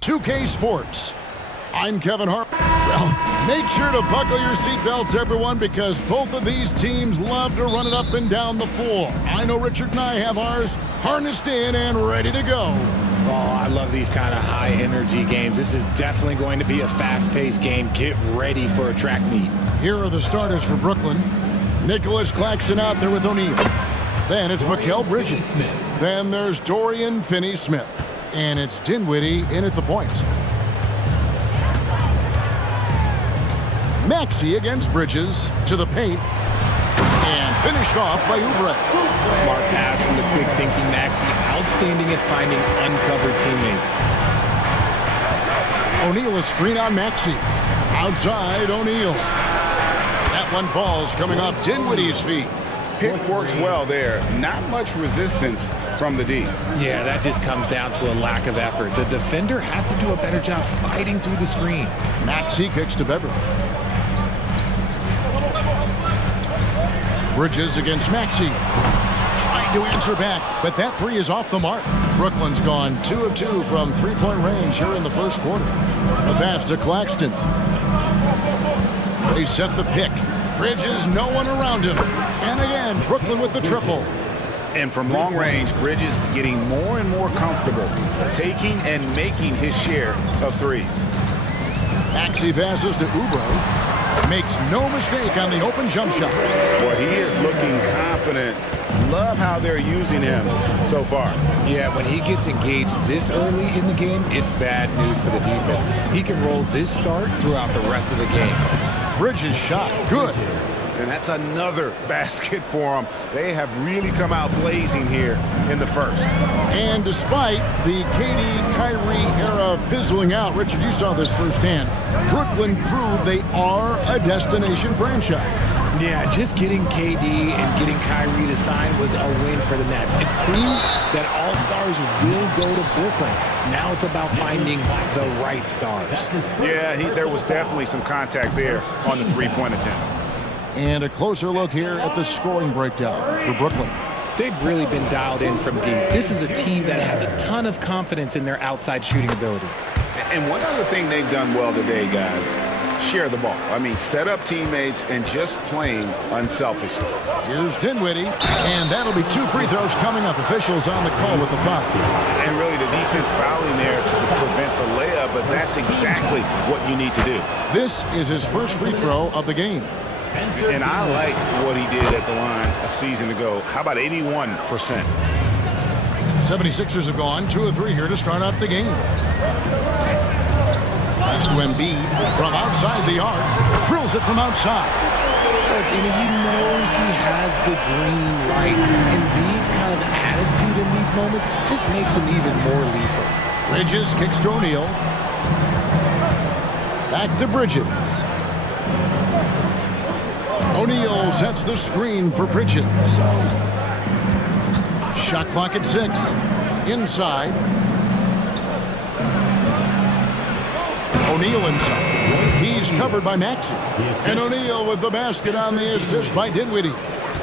2K Sports. I'm Kevin Hart. Well, make sure to buckle your seatbelts, everyone, because both of these teams love to run it up and down the floor. I know Richard and I have ours harnessed in and ready to go. Oh, I love these kind of high-energy games. This is definitely going to be a fast-paced game. Get ready for a track meet. Here are the starters for Brooklyn. Nicholas Claxton out there with O'Neal. Then it's Mikal Bridges. Then there's Dorian Finney-Smith. And it's Dinwiddie in at the point. Maxey against Bridges to the paint. And finished off by Oubre. Smart pass from the quick-thinking Maxey. Outstanding at finding uncovered teammates. O'Neal a screen on Maxey. Outside O'Neal. That one falls coming off Dinwiddie's feet. Pick works well there. Not much resistance from the D. Yeah, that just comes down to a lack of effort. The defender has to do a better job fighting through the screen. Maxey kicks to Beverly. Bridges against Maxey. Trying to answer back, but that three is off the mark. Brooklyn's gone 2 of 2 from three-point range here in the first quarter. A pass to Claxton. They set the pick. Bridges, no one around him. And again, Brooklyn with the triple. And from long range, Bridges getting more and more comfortable, taking and making his share of threes. Maxey passes to Oubre. Makes no mistake on the open jump shot. Well, he is looking confident. Love how they're using him so far. Yeah, when he gets engaged this early in the game, it's bad news for the defense. He can roll this start throughout the rest of the game. Bridges shot, good. And that's another basket for them. They have really come out blazing here in the first. And despite the KD-Kyrie era fizzling out, Richard, you saw this firsthand, Brooklyn proved they are a destination franchise. Yeah, just getting KD and getting Kyrie to sign was a win for the Nets. It proved that all stars will go to Brooklyn. Now it's about finding the right stars. Yeah, there was definitely some contact there on the three-point attempt. And a closer look here at the scoring breakdown for Brooklyn. They've really been dialed in from deep. This is a team that has a ton of confidence in their outside shooting ability. And one other thing they've done well today, guys, share the ball. I mean, set up teammates and just playing unselfishly. Here's Dinwiddie, and that'll be 2 free throws coming up. Officials on the call with the foul. And really the defense fouling there to prevent the layup, but that's exactly what you need to do. This is his first free throw of the game. And I like what he did at the line a season ago. How about 81%? 76ers have gone 2 of 3 here to start out the game. Pass to Embiid from outside the arc. Drills it from outside. Look, and he knows he has the green light. Embiid's kind of attitude in these moments just makes him even more lethal. Bridges kicks to O'Neal. Back to Bridges. O'Neal sets the screen for Bridges. Shot clock at 6. Inside. O'Neal inside. He's covered by Maxey. And O'Neal with the basket on the assist by Dinwiddie.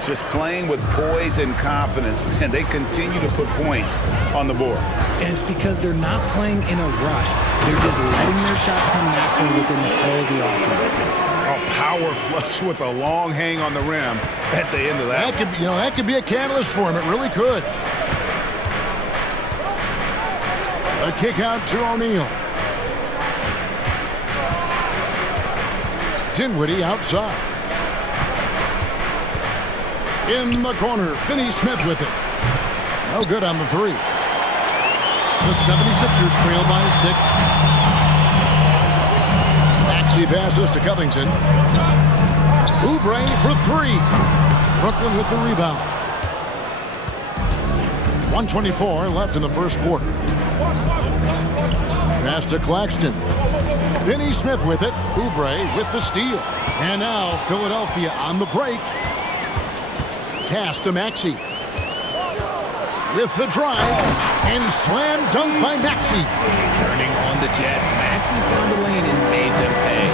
Just playing with poise and confidence, and they continue to put points on the board. And it's because they're not playing in a rush. They're just letting their shots come naturally within the flow of the offense. A power flush with a long hang on the rim at the end of that. That could be a catalyst for him. It really could. A kick out to O'Neal. Dinwiddie outside. In the corner, Finney-Smith with it. No good on the 3. The 76ers trail by 6. Maxey passes to Covington. Oubre for 3. Brooklyn with the rebound. 1:24 left in the first quarter. Pass to Claxton. Finney Smith with it. Oubre with the steal. And now Philadelphia on the break. Pass to Maxey. With the drive. And slam dunk by Maxey. Turning on the Jets. Maxey found the lane and made them pay.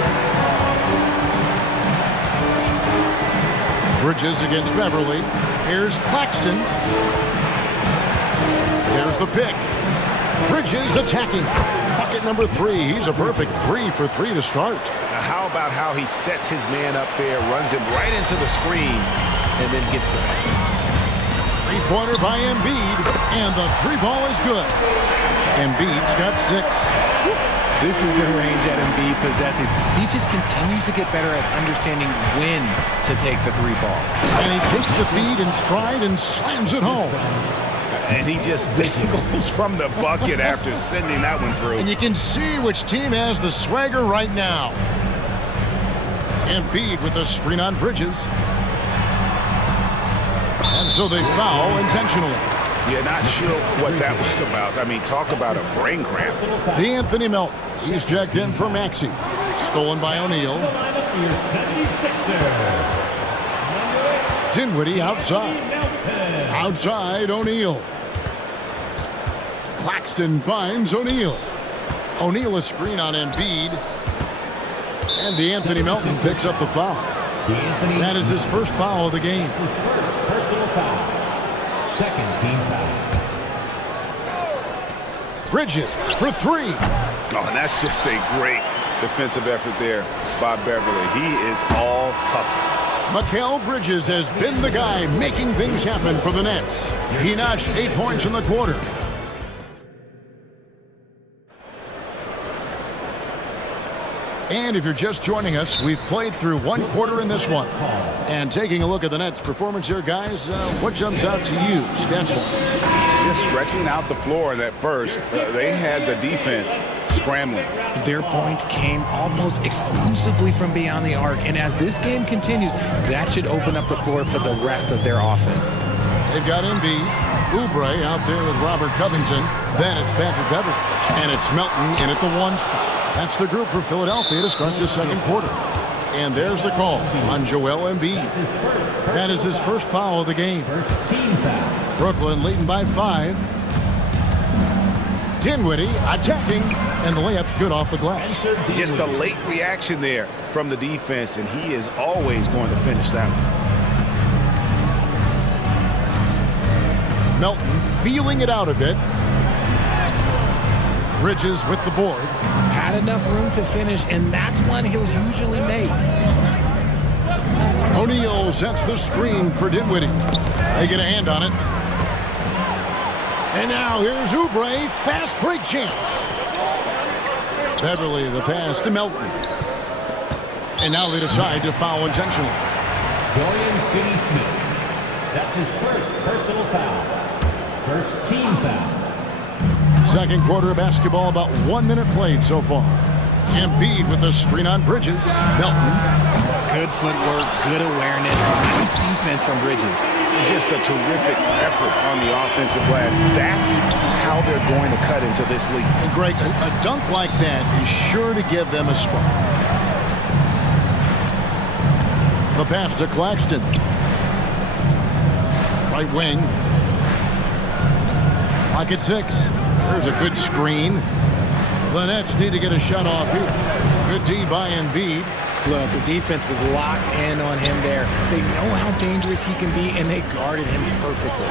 Bridges against Beverly. Here's Claxton. There's the pick. Bridges attacking. Bucket number 3. He's a perfect 3 for 3 to start. Now how about how he sets his man up there, runs him right into the screen, and then gets the basket. Three-pointer by Embiid, and the 3 ball is good. Embiid's got 6. This is the range that Embiid possesses. He just continues to get better at understanding when to take the 3 ball. And he takes the feed in stride and slams it home. And he just dangles from the bucket after sending that one through. And you can see which team has the swagger right now. Embiid with a screen on Bridges. And so they foul intentionally. Yeah, not sure what that was about. I mean, talk about a brain cramp. D'Anthony Melton. He's checked in for Maxey. Stolen by O'Neal. Dinwiddie outside. Outside O'Neal. Claxton finds O'Neal. O'Neal a screen on Embiid. And D'Anthony Melton picks up the foul. That is his first foul of the game. His first personal foul. Second team foul. Bridges for 3. Oh, and that's just a great defensive effort there by Beverly. He is all hustle. Mikal Bridges has been the guy making things happen for the Nets. He notched 8 points in the quarter. And if you're just joining us, we've played through 1 quarter in this one. And taking a look at the Nets' performance here, guys, what jumps out to you, stats-wise? Just stretching out the floor at first. They had the defense scrambling. Their points came almost exclusively from beyond the arc. And as this game continues, that should open up the floor for the rest of their offense. They've got Embiid, Oubre out there with Robert Covington. Then it's Patrick Beverly. And it's Melton in at the 1 spot. That's the group for Philadelphia to start the second quarter. And there's the call on Joel Embiid. That is his first foul of the game. First team foul. Brooklyn leading by 5. Dinwiddie attacking, and the layup's good off the glass. Just a late reaction there from the defense, and he is always going to finish that one. Melton feeling it out a bit. Bridges with the board. Had enough room to finish, and that's one he'll usually make. O'Neal sets the screen for Dinwiddie. They get a hand on it. And now here's Oubre, fast break chance. Beverly the pass to Melton. And now they decide to foul intentionally. Dorian Finney-Smith. That's his first personal foul. First team foul. Second quarter of basketball, about 1 minute played so far. Embiid with a screen on Bridges. Melton. Good footwork, good awareness, nice defense from Bridges. Just a terrific effort on the offensive glass. That's how they're going to cut into this lead. And Greg, a dunk like that is sure to give them a spark. The pass to Claxton. Right wing. Pocket 6. There's a good screen. The Nets need to get a shot off here. Good D by Embiid. Look, the defense was locked in on him there. They know how dangerous he can be, and they guarded him perfectly.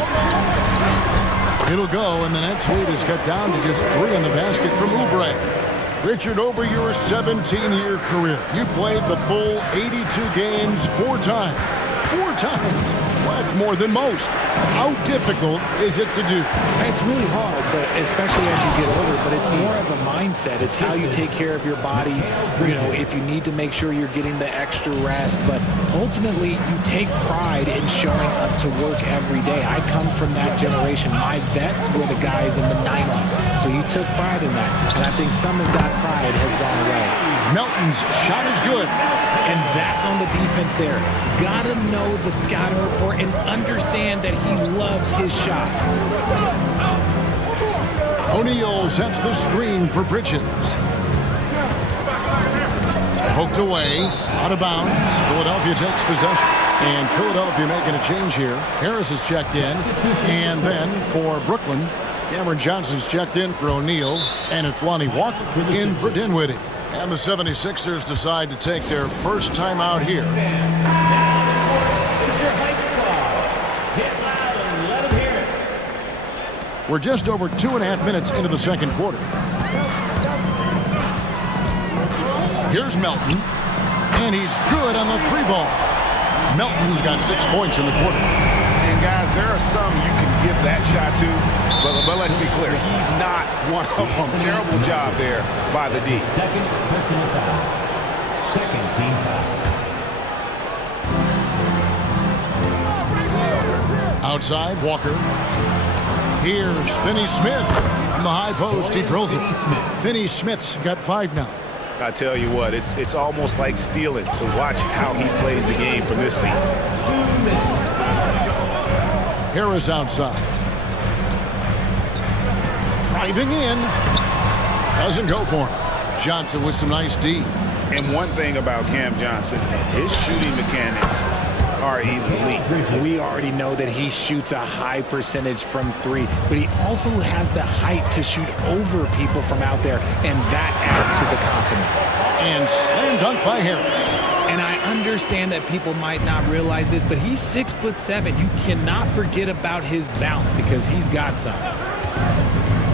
It'll go, and the Nets lead is cut down to just 3 on the basket from Oubre. Richard, over your 17-year career, you played the full 82 games 4 times. 4 times. Well, that's more than most. How difficult is it to do? It's really hard, but especially as you get older, but it's more of a mindset. It's how you take care of your body, you know, if you need to make sure you're getting the extra rest. But ultimately, you take pride in showing up to work every day. I come from that generation. My vets were the guys in the 90s, so you took pride in that. And I think some of that pride has gone away. Melton's shot is good. And that's on the defense there. Gotta know the scouting report and understand that he loves his shot. O'Neal sets the screen for Bridges. Poked away, out of bounds. Philadelphia takes possession. And Philadelphia making a change here. Harris is checked in. And then for Brooklyn, Cameron Johnson's checked in for O'Neal. And it's Lonnie Walker in for Dinwiddie. And the 76ers decide to take their first time out here. We're just over 2.5 minutes into the second quarter. Here's Melton, and he's good on the three ball. Melton's got 6 points in the quarter. And guys, there are some you can give that shot to, but let's be clear, he's not one of them. Terrible job there by the D. Second personal foul. Second team foul. Outside, Walker. Here's Finney-Smith from the high post. He drills it. Finney-Smith's got 5 now. I tell you what, it's almost like stealing to watch how he plays the game from this seat. Harris outside. Driving in. Doesn't go for him. Johnson with some nice D. And one thing about Cam Johnson, his shooting mechanics are elite. We already know that he shoots a high percentage from 3, but he also has the height to shoot over people from out there, and that adds to the confidence. And slam dunk by Harris. And I understand that people might not realize this, but he's 6'7". You cannot forget about his bounce because he's got some.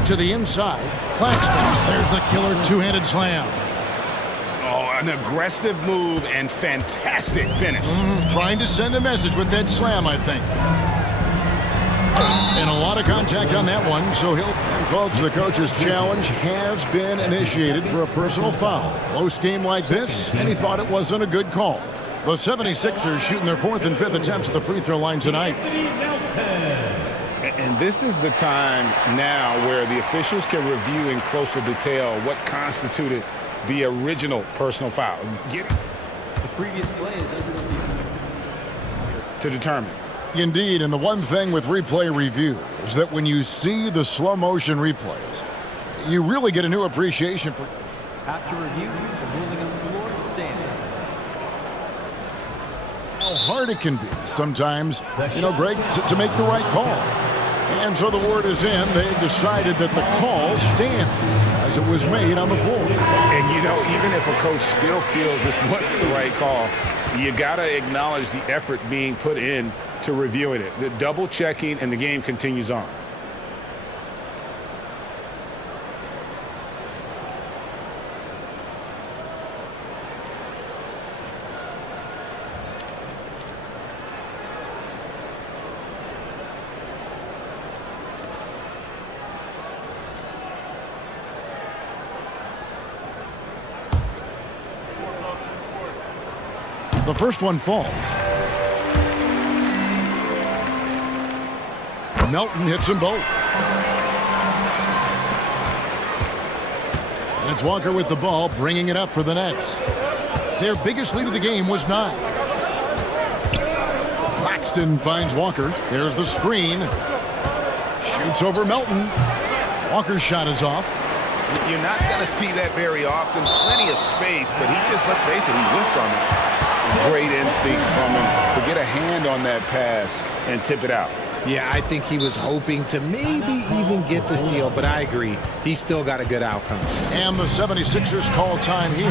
To the inside, Claxton. There's the killer two-handed slam. An aggressive move and fantastic finish. Trying to send a message with that slam, I think. And a lot of contact on that one, so he'll... And folks, the coach's challenge has been initiated for a personal foul. Close game like this, and he thought it wasn't a good call. The 76ers shooting their 4th and 5th attempts at the free throw line tonight. And this is the time now where the officials can review in closer detail what constituted the original personal foul. Get it? The previous play is under review. To determine. Indeed, and the one thing with replay review is that when you see the slow motion replays, you really get a new appreciation for... After review, the ruling on the floor stands. How hard it can be sometimes, Greg, to make the right call. And so the word is in. They've decided that the call stands as it was made on the floor. And, even if a coach still feels this wasn't the right call, you got to acknowledge the effort being put in to reviewing it. The double checking, and the game continues on. The first one falls. Melton hits them both. And it's Walker with the ball, bringing it up for the Nets. Their biggest lead of the game was 9. Claxton finds Walker. There's the screen. Shoots over Melton. Walker's shot is off. You're not going to see that very often. Plenty of space, but he just, let's face it, he whiffs on it. Great instincts from him to get a hand on that pass and tip it out. Yeah, I think he was hoping to maybe even get the steal, but I agree. He's still got a good outcome. And the 76ers call time here.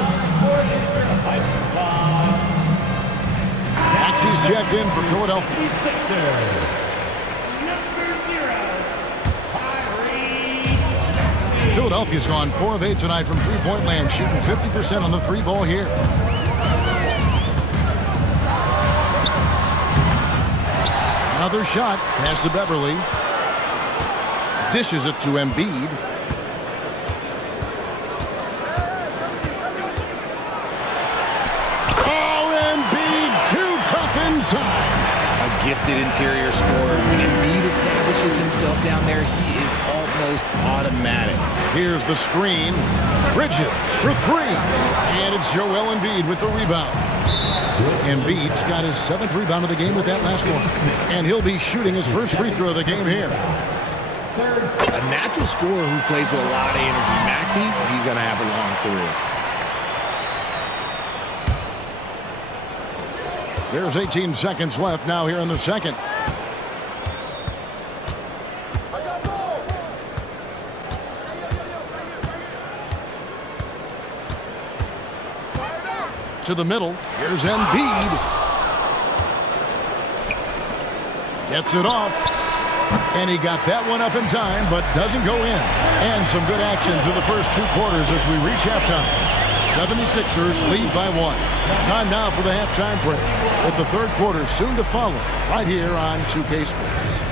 Maxey's checked in for Philadelphia. Philadelphia's gone 4 of 8 tonight from three-point land, shooting 50% on the 3-ball here. Another shot, pass to Beverly. Dishes it to Embiid. Oh, Embiid, too tough inside. A gifted interior scorer. When Embiid establishes himself down there, he is almost automatic. Here's the screen. Bridges for 3. And it's Joel Embiid with the rebound. Embiid's got his 7th rebound of the game with that last one. And he'll be shooting his first free throw of the game here. A natural scorer who plays with a lot of energy. Maxey, he's going to have a long career. There's 18 seconds left now here in the second. To the middle. Here's Embiid. Gets it off. And he got that one up in time, but doesn't go in. And some good action through the first 2 quarters as we reach halftime. 76ers lead by 1. Time now for the halftime break, with the third quarter soon to follow, right here on 2K Sports.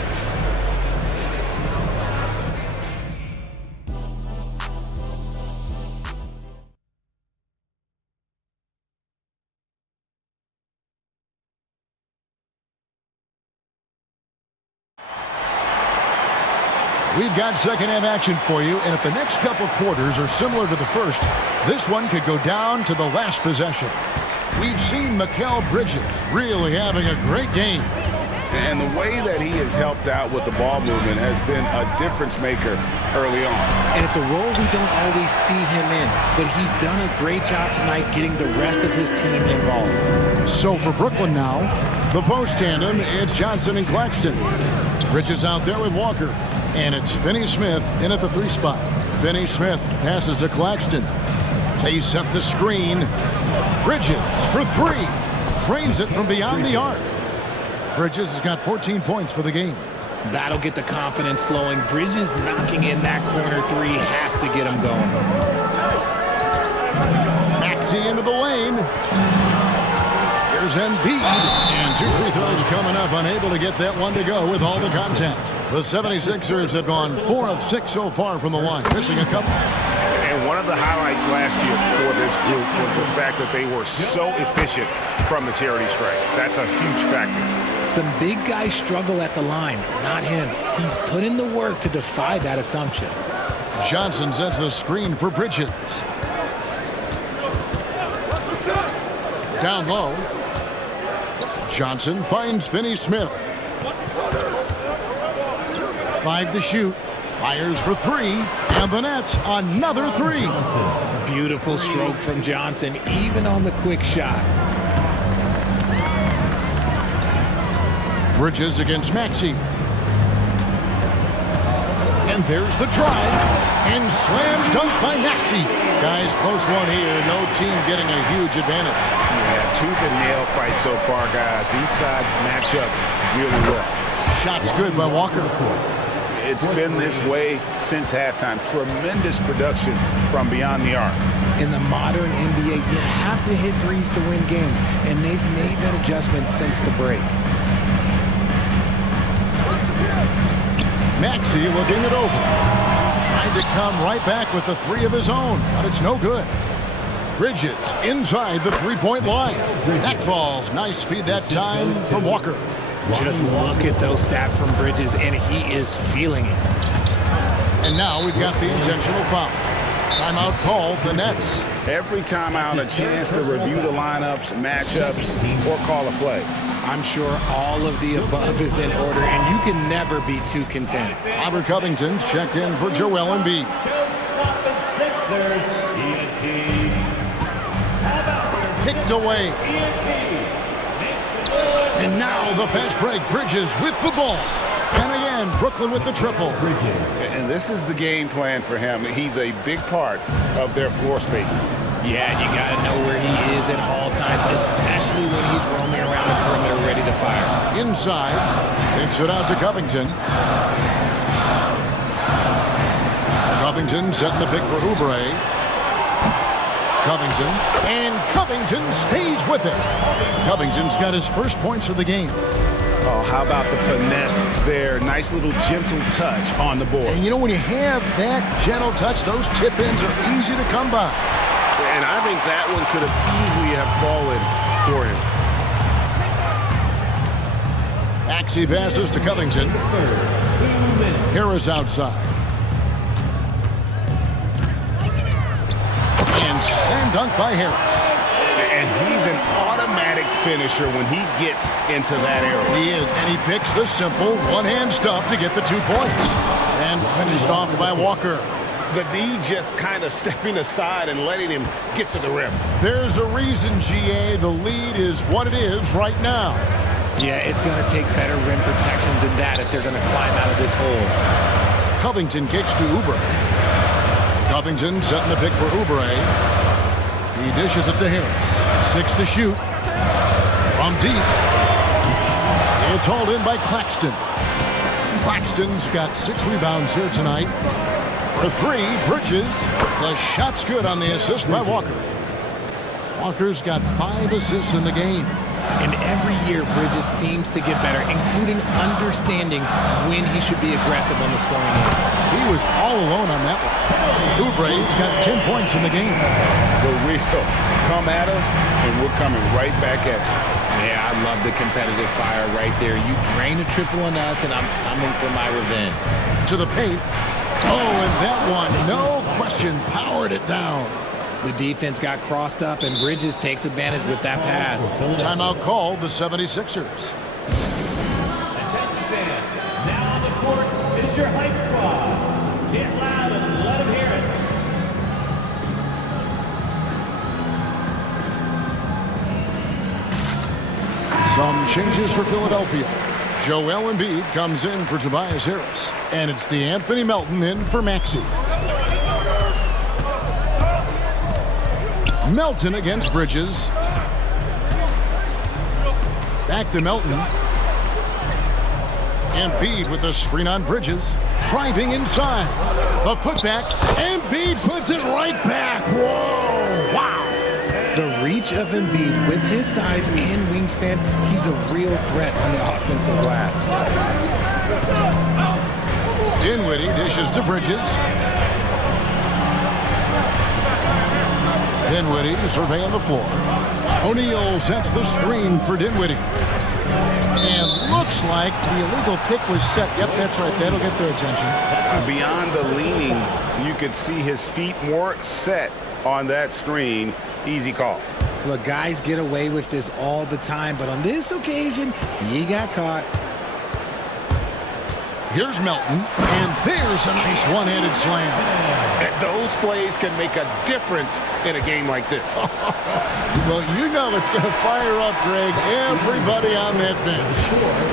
We've got second half action for you, and if the next couple quarters are similar to the first, this one could go down to the last possession. We've seen Mikal Bridges really having a great game. And the way that he has helped out with the ball movement has been a difference maker early on. And it's a role we don't always see him in, but he's done a great job tonight getting the rest of his team involved. So for Brooklyn now, the post tandem, it's Johnson and Claxton. Bridges out there with Walker. And it's Finney-Smith in at the 3 spot. Finney-Smith passes to Claxton. They set the screen. Bridges for 3. Drains it from beyond the arc. Bridges has got 14 points for the game. That'll get the confidence flowing. Bridges knocking in that corner 3 has to get him going. Maxey into the lane. Here's Embiid. And 2 free throws coming up. Unable to get that one to go with all the contact. The 76ers have gone 4 of 6 so far from the line, missing a couple. And one of the highlights last year for this group was the fact that they were so efficient from the charity stripe. That's a huge factor. Some big guys struggle at the line, not him. He's put in the work to defy that assumption. Johnson sets the screen for Bridges. Down low. Johnson finds Finney-Smith. 5 to shoot. Fires for 3. And the Nets, another 3. Beautiful stroke from Johnson, even on the quick shot. Bridges against Maxey. And there's the drive. And slam dunk by Maxey. Guys, close one here. No team getting a huge advantage. Yeah, tooth and nail fight so far, guys. These sides match up really well. Shot's good by Walker. It's been this way since halftime. Tremendous production from beyond the arc. In the modern NBA, you have to hit 3s to win games, and they've made that adjustment since the break. Maxey looking it over. Trying to come right back with the 3 of his own, but it's no good. Bridges inside the 3-point line. That falls. Nice feed that time from Walker. Just look at those stats from Bridges, and he is feeling it. And now we've got the intentional foul. Timeout called, the Nets. Every timeout, a chance to review the lineups, matchups, or call a play. I'm sure all of the above is in order, and you can never be too content. Robert Covington's checked in for Joel Embiid. Picked away. And now the fast break. Bridges with the ball. And again, Brooklyn with the triple. And this is the game plan for him. He's a big part of their floor spacing. Yeah, you got to know where he is at all times, especially when he's roaming around the perimeter ready to fire. Inside. Takes it out to Covington. Covington setting the pick for Oubre. Covington, and Covington stays with it. Covington's got his first points of the game. Oh, how about the finesse there? Nice little gentle touch on the board. And you know, when you have that gentle touch, those tip-ins are easy to come by. And I think that one could have easily have fallen for him. Maxey passes to Covington. Harris outside. And slam dunk by Harris. And he's an automatic finisher when he gets into that area. He is, and he picks the simple one-hand stuff to get the 2 points. And finished off by Walker. The D just kind of stepping aside and letting him get to the rim. There's a reason, GA, the lead is what it is right now. Yeah, it's going to take better rim protection than that if they're going to climb out of this hole. Covington kicks to Oubre. Covington setting the pick for Oubre. He dishes it to Harris. 6 to shoot. From deep. It's hauled in by Claxton. Claxton's got 6 rebounds here tonight. For 3, Bridges. The shot's good on the assist by Walker. Walker's got 5 assists in the game. And every year, Bridges seems to get better, including understanding when he should be aggressive on the scoring end. He was all alone on that one. Oubre's got 10 points in the game. The real come at us, and we're coming right back at you. Yeah, I love the competitive fire right there. You drain a triple on us, and I'm coming for my revenge. To the paint. Oh, and that one, no question, powered it down. The defense got crossed up, and Bridges takes advantage with that pass. Timeout called the 76ers. Attention fans, now on the court is your hype squad. Get loud and let them hear it. Some changes for Philadelphia. Joel Embiid comes in for Tobias Harris. And it's DeAnthony Melton in for Maxey. Melton against Bridges. Back to Melton. Embiid with the screen on Bridges. Driving inside. The putback. Embiid puts it right back. Whoa! Wow! The reach of Embiid with his size and wingspan, he's a real threat on the offensive glass. Dinwiddie dishes to Bridges. Dinwiddie surveying the floor. O'Neal sets the screen for Dinwiddie. And looks like the illegal pick was set. Yep, that's right. That'll get their attention. Beyond the leaning, you could see his feet more set on that screen. Easy call. Look, guys get away with this all the time, but on this occasion, he got caught. Here's Melton, and there's a nice one-handed slam. Those plays can make a difference in a game like this. Well, you know it's going to fire up, Greg, everybody on that bench.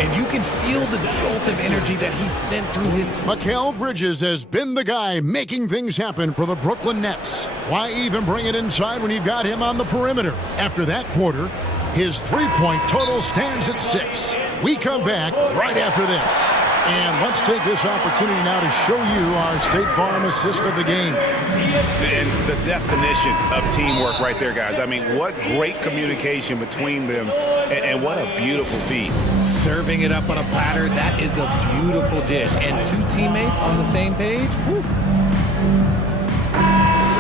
And you can feel the jolt of energy that he sent through his... Mikal Bridges has been the guy making things happen for the Brooklyn Nets. Why even bring it inside when you've got him on the perimeter? After that quarter, his three-point total stands at 6. We come back right after this. And let's take this opportunity now to show you our State Farm assist of the game. And the definition of teamwork right there, guys. I mean, what great communication between them, and what a beautiful feed. Serving it up on a platter, that is a beautiful dish. And 2 teammates on the same page, woo.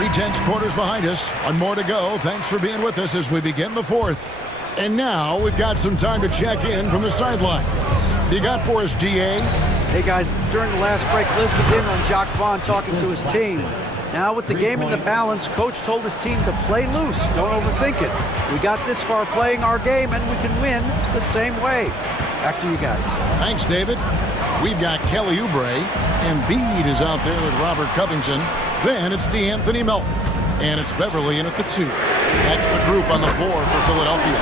3/10 quarters behind us. One more to go. Thanks for being with us as we begin the 4th. And now we've got some time to check in from the sideline. You got for us, DA? Hey guys, during the last break, listened in on Jacques Vaughn talking to his team. Now with the game in the balance, coach told his team to play loose, don't overthink it. We got this far playing our game and we can win the same way. Back to you guys. Thanks, David. We've got Kelly Oubre. Embiid is out there with Robert Covington. Then it's DeAnthony Melton. And it's Beverly in at the 2. That's the group on the floor for Philadelphia.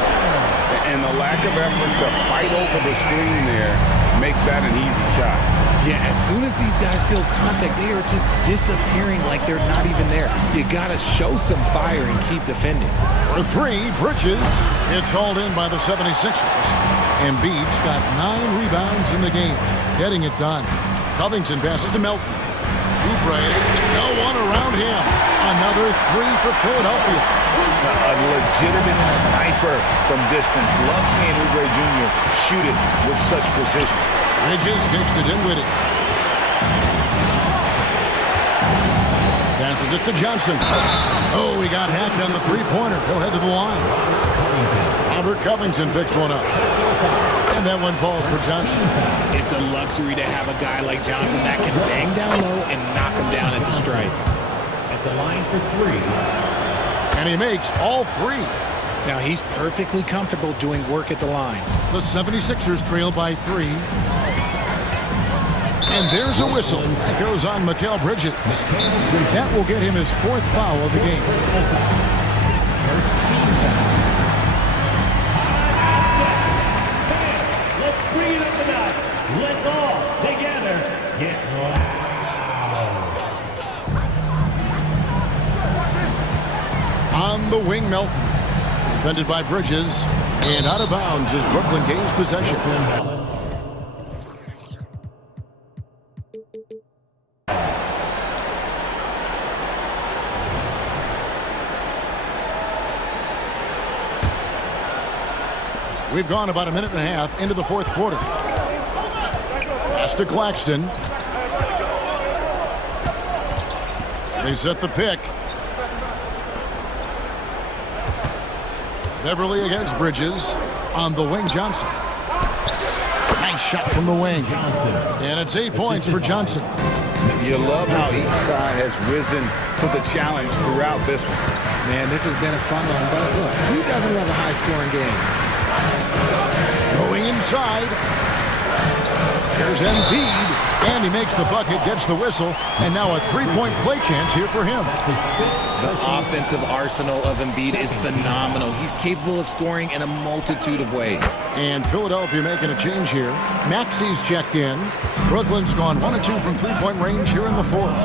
And the lack of effort to fight over the screen there makes that an easy shot. Yeah, as soon as these guys feel contact, they are just disappearing like they're not even there. You got to show some fire and keep defending. For 3, Bridges. It's hauled in by the 76ers. Embiid's got 9 rebounds in the game. Getting it done. Covington passes to Melton. Oubre, no one around him. Another 3 for Philadelphia. A legitimate sniper from distance. Love seeing Oubre Jr. shoot it with such precision. Bridges kicks to Dinwiddie. Passes it to Johnson. Oh, he got hacked on the three-pointer. He'll head to the line. Robert Covington picks one up. And that one falls for Johnson. It's a luxury to have a guy like Johnson that can bang down low and knock him down at the stripe. At the line for 3. And he makes all 3. Now he's perfectly comfortable doing work at the line. The 76ers trail by 3. And there's a whistle. That goes on Mikal Bridges. That will get him his 4th foul of the game. First team foul. Let's bring it up a notch. Let's all together get loud. On the wing, Melton. Defended by Bridges. And out of bounds as Brooklyn gains possession. We've gone about a minute and a half into the 4th quarter. Pass to Claxton. They set the pick. Beverly against Bridges. On the wing, Johnson. Nice shot from the wing. And it's 8 points for Johnson. You love how each side has risen to the challenge throughout this one. Man, this has been a fun one, but look, who doesn't love a high-scoring game? Going inside. There's Embiid, and he makes the bucket, gets the whistle, and now a 3-point play chance here for him. The offensive arsenal of Embiid is phenomenal. He's capable of scoring in a multitude of ways. And Philadelphia making a change here. Maxi's checked in. Brooklyn's gone 1 of 2 from 3-point range here in the 4th.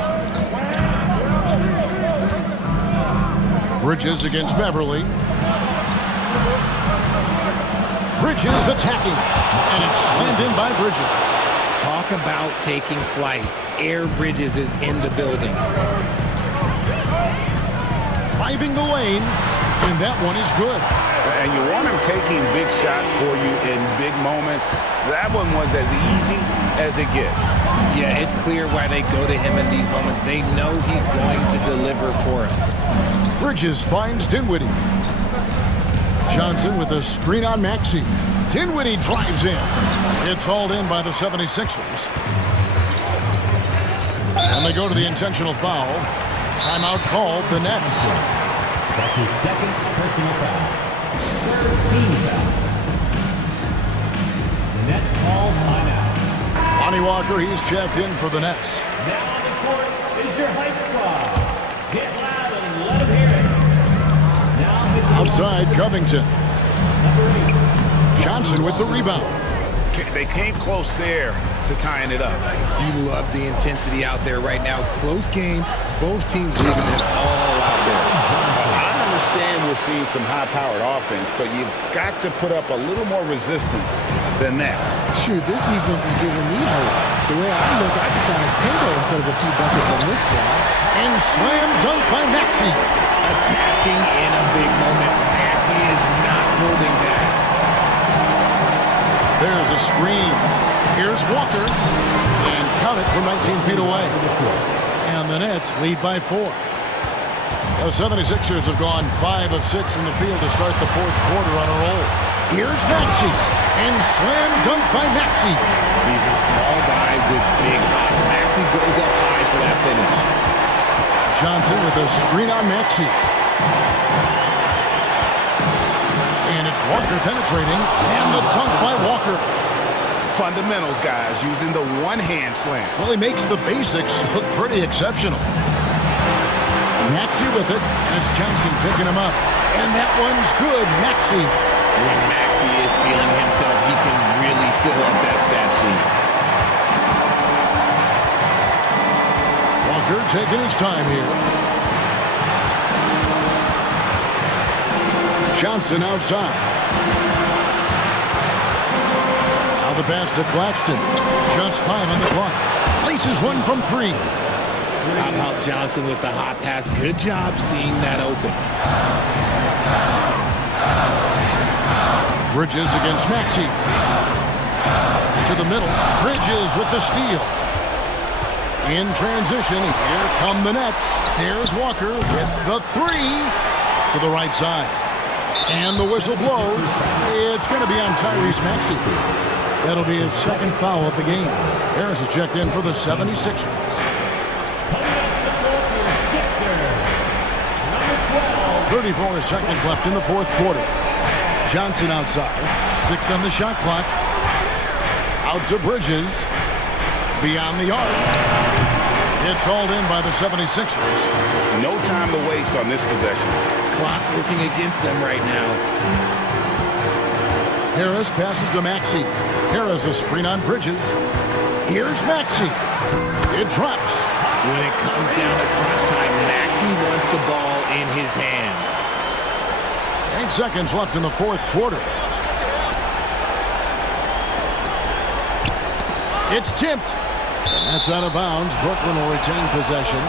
Bridges against Beverly. Bridges attacking, and it's slammed in by Bridges. Talk about taking flight. Air Bridges is in the building. Driving the lane, and that one is good. And you want him taking big shots for you in big moments. That one was as easy as it gets. Yeah, it's clear why they go to him in these moments. They know he's going to deliver for him. Bridges finds Dinwiddie. Johnson with a screen on Maxey. Dinwiddie drives in. It's hauled in by the 76ers. And they go to the intentional foul. Timeout called, the Nets. That's his 2nd personal foul. 3rd team foul. The Nets call timeout. Lonnie Walker, he's checked in for the Nets. Now on the court is your hype squad. Get loud and let them hear it. Outside, Covington. Johnson with the rebound. They came close there to tying it up. You love the intensity out there right now. Close game. Both teams leaving it all out there. I understand we're seeing some high-powered offense, but you've got to put up a little more resistance than that. Shoot, this defense is giving me hope. The way I look, I can sign a Tingo and put up a few buckets on this squad. And slam dunk by Maxey. Attacking in a big moment. Maxey is not holding back. There's a screen. Here's Walker. And count it from 19 feet away. And the Nets lead by 4. The 76ers have gone 5 of 6 from the field to start the 4th quarter on a roll. Here's Maxey. And slam dunk by Maxey. He's a small guy with big hops. Maxey goes up high for that finish. Johnson with a screen on Maxey. And it's Walker penetrating. And the dunk by Walker. Fundamentals, guys, using the one-hand slam. Well, he makes the basics look pretty exceptional. Maxey with it, and it's Johnson picking him up. And that one's good, Maxey. When Maxey is feeling himself, he can really fill up that stat sheet. Walker taking his time here. Johnson outside. Now the pass to Claxton. Just 5 on the clock. Laces one from 3. How about Johnson with the hot pass? Good job seeing that open. Bridges against Maxey. To the middle. Bridges with the steal. In transition, here come the Nets. Here's Walker with the 3 to the right side. And the whistle blows. It's going to be on Tyrese Maxey. That'll be his 2nd foul of the game. Harris is checked in for the 76ers. 34 seconds left in the 4th quarter. Johnson outside. 6 on the shot clock. Out to Bridges. beyond the arc. It's hauled in by the 76ers. No time to waste on this possession. Clock working against them right now. Harris passes to Maxey. Harris a screen on Bridges. Here's Maxey. It drops. When it comes down to crunch time, Maxey wants the ball in his hands. 8 seconds left in the fourth quarter. It's tipped. And that's out of bounds. Brooklyn will retain possession.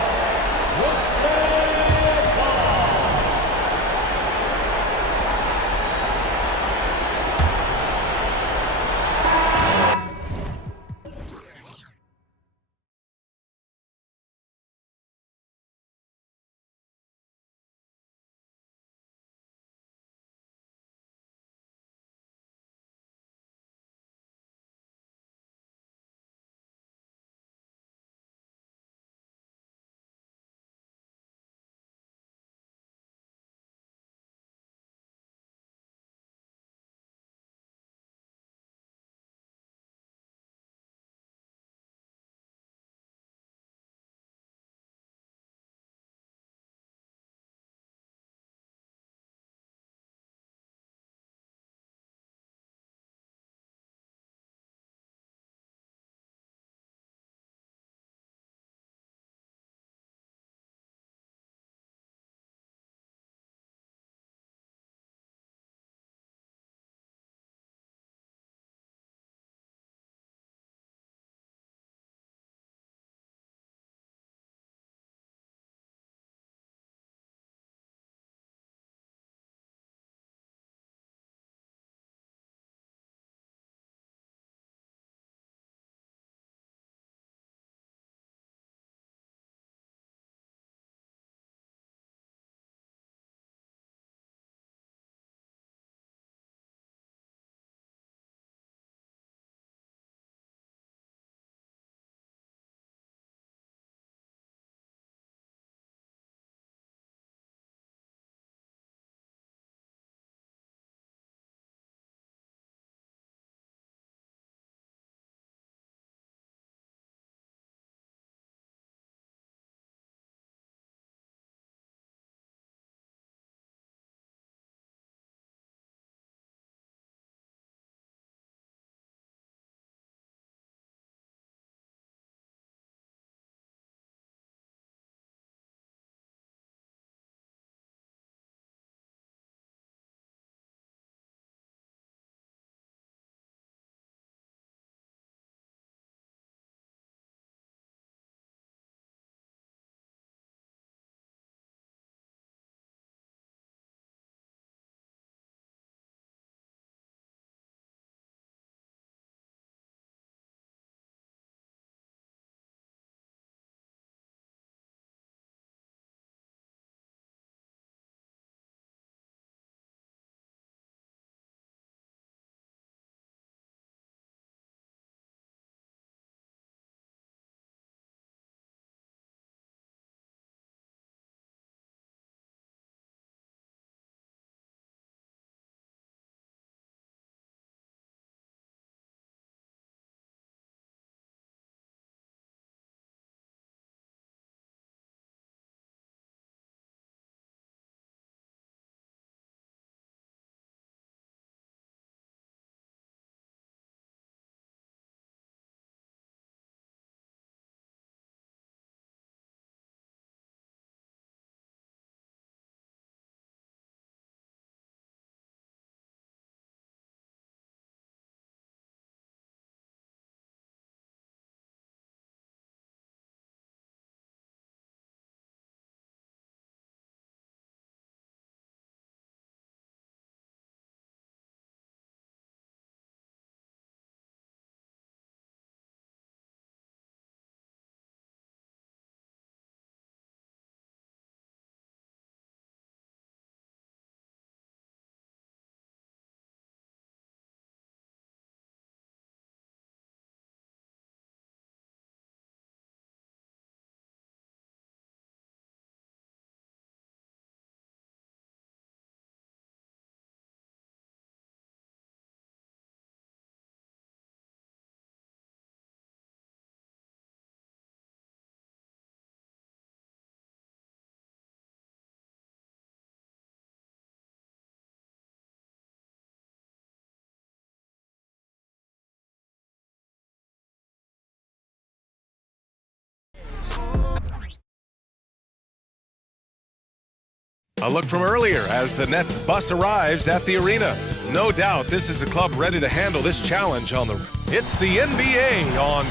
A look from earlier as the Nets bus arrives at the arena. No doubt this is a club ready to handle this challenge on the... It's the NBA on...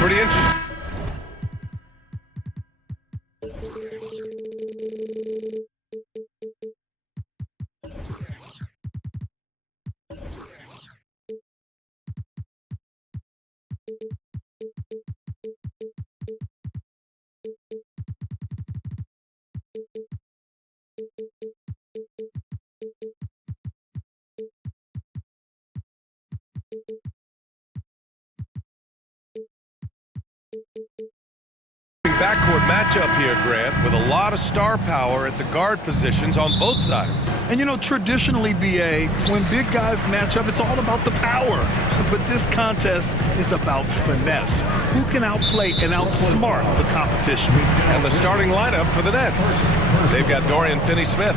Pretty interesting. Backcourt matchup here, Grant, with a lot of star power at the guard positions on both sides. And you know, traditionally, BA, when big guys match up, it's all about the power. But this contest is about finesse. Who can outplay and outsmart the competition? And the starting lineup for the Nets. They've got Dorian Finney-Smith,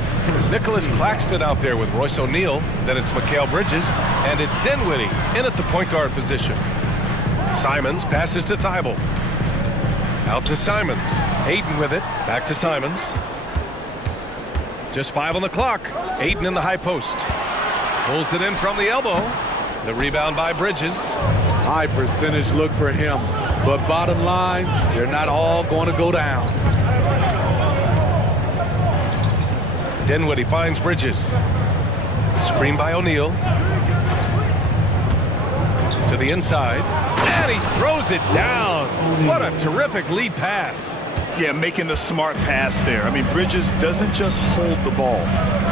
Nicholas Claxton out there with Royce O'Neal, then it's Mikal Bridges, and it's Dinwiddie in at the point guard position. Simons passes to Thibault. Out to Simons. Ayton with it. Back to Simons. Just 5 on the clock. Ayton in the high post. Pulls it in from the elbow. The rebound by Bridges. High percentage look for him. But bottom line, they're not all going to go down. Dinwiddie finds Bridges. Screen by O'Neal. To the inside. And he throws it down. What a terrific lead pass. Yeah, making the smart pass there. I mean, Bridges doesn't just hold the ball.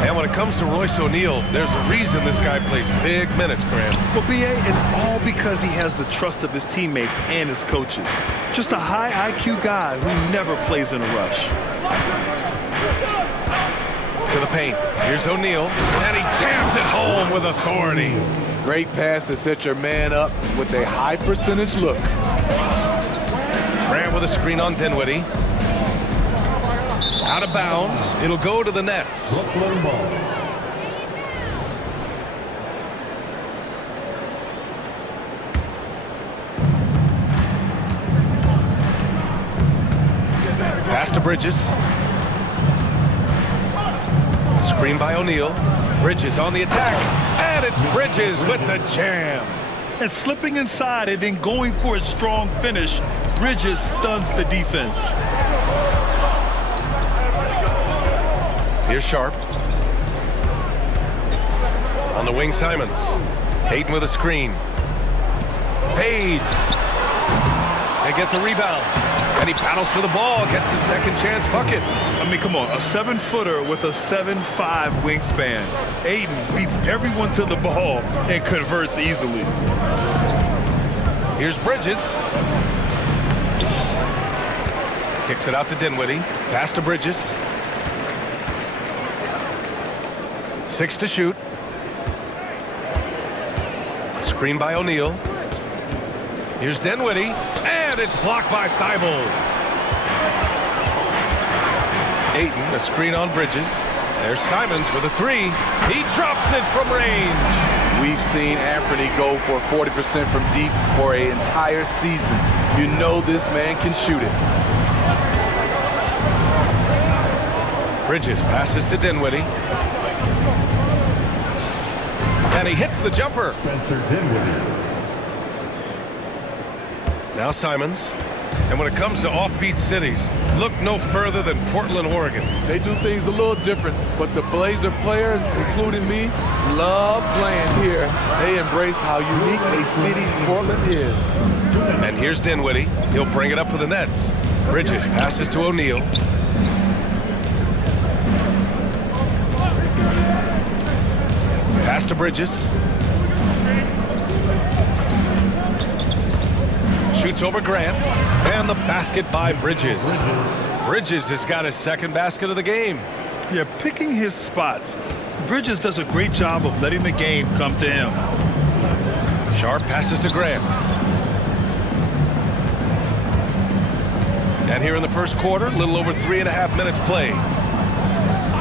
And when it comes to Royce O'Neal, there's a reason this guy plays big minutes, Graham. Well, BA, it's all because he has the trust of his teammates and his coaches. Just a high IQ guy who never plays in a rush. To the paint. Here's O'Neal. And he jams it home with authority. Great pass to set your man up with a high percentage look. Grant with a screen on Dinwiddie. Out of bounds. It'll go to the Nets. Brooklyn ball. Pass to Bridges. Screen by O'Neal. Bridges on the attack. And it's Bridges with the jam. And slipping inside and then going for a strong finish, Bridges stuns the defense. Here's Sharp. On the wing, Simons. Ayton with a screen. Fades. They get the rebound. And he paddles for the ball, gets his second chance bucket. I mean, come on, a 7-footer with a 7'5" wingspan. Ayton beats everyone to the ball and converts easily. Here's Bridges. Kicks it out to Dinwiddie. Pass to Bridges. 6 to shoot. Screen by O'Neal. Here's Dinwiddie. And it's blocked by Thibault. Ayton, a screen on Bridges. There's Simons with a 3. He drops it from range. We've seen Anthony go for 40% from deep for an entire season. You know this man can shoot it. Bridges passes to Dinwiddie. And he hits the jumper. Spencer Dinwiddie. Now Simons. And when it comes to offbeat cities, look no further than Portland, Oregon. They do things a little different, but the Blazer players, including me, love playing here. They embrace how unique a city Portland is. And here's Dinwiddie. He'll bring it up for the Nets. Bridges passes to O'Neal. Pass to Bridges. Shoots over Grant. And the basket by Bridges. Bridges has got his second basket of the game. Yeah, picking his spots. Bridges does a great job of letting the game come to him. Sharp passes to Grant. And here in the first quarter, a little over 3.5 minutes played.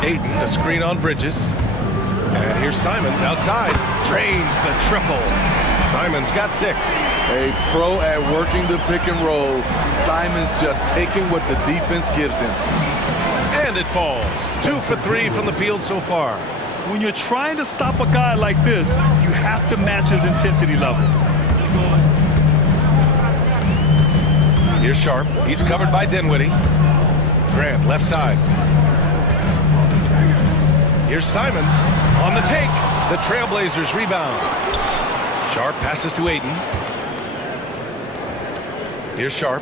Ayton, a screen on Bridges. And here's Simons outside. Drains the triple. Simons got 6. A pro at working the pick and roll. Simons just taking what the defense gives him. And it falls. 2 for 3 from the field so far. When you're trying to stop a guy like this, you have to match his intensity level. Here's Sharp. He's covered by Dinwiddie. Grant, left side. Here's Simons on the take. The Trailblazers rebound. Sharp passes to Ayton. Here's Sharp.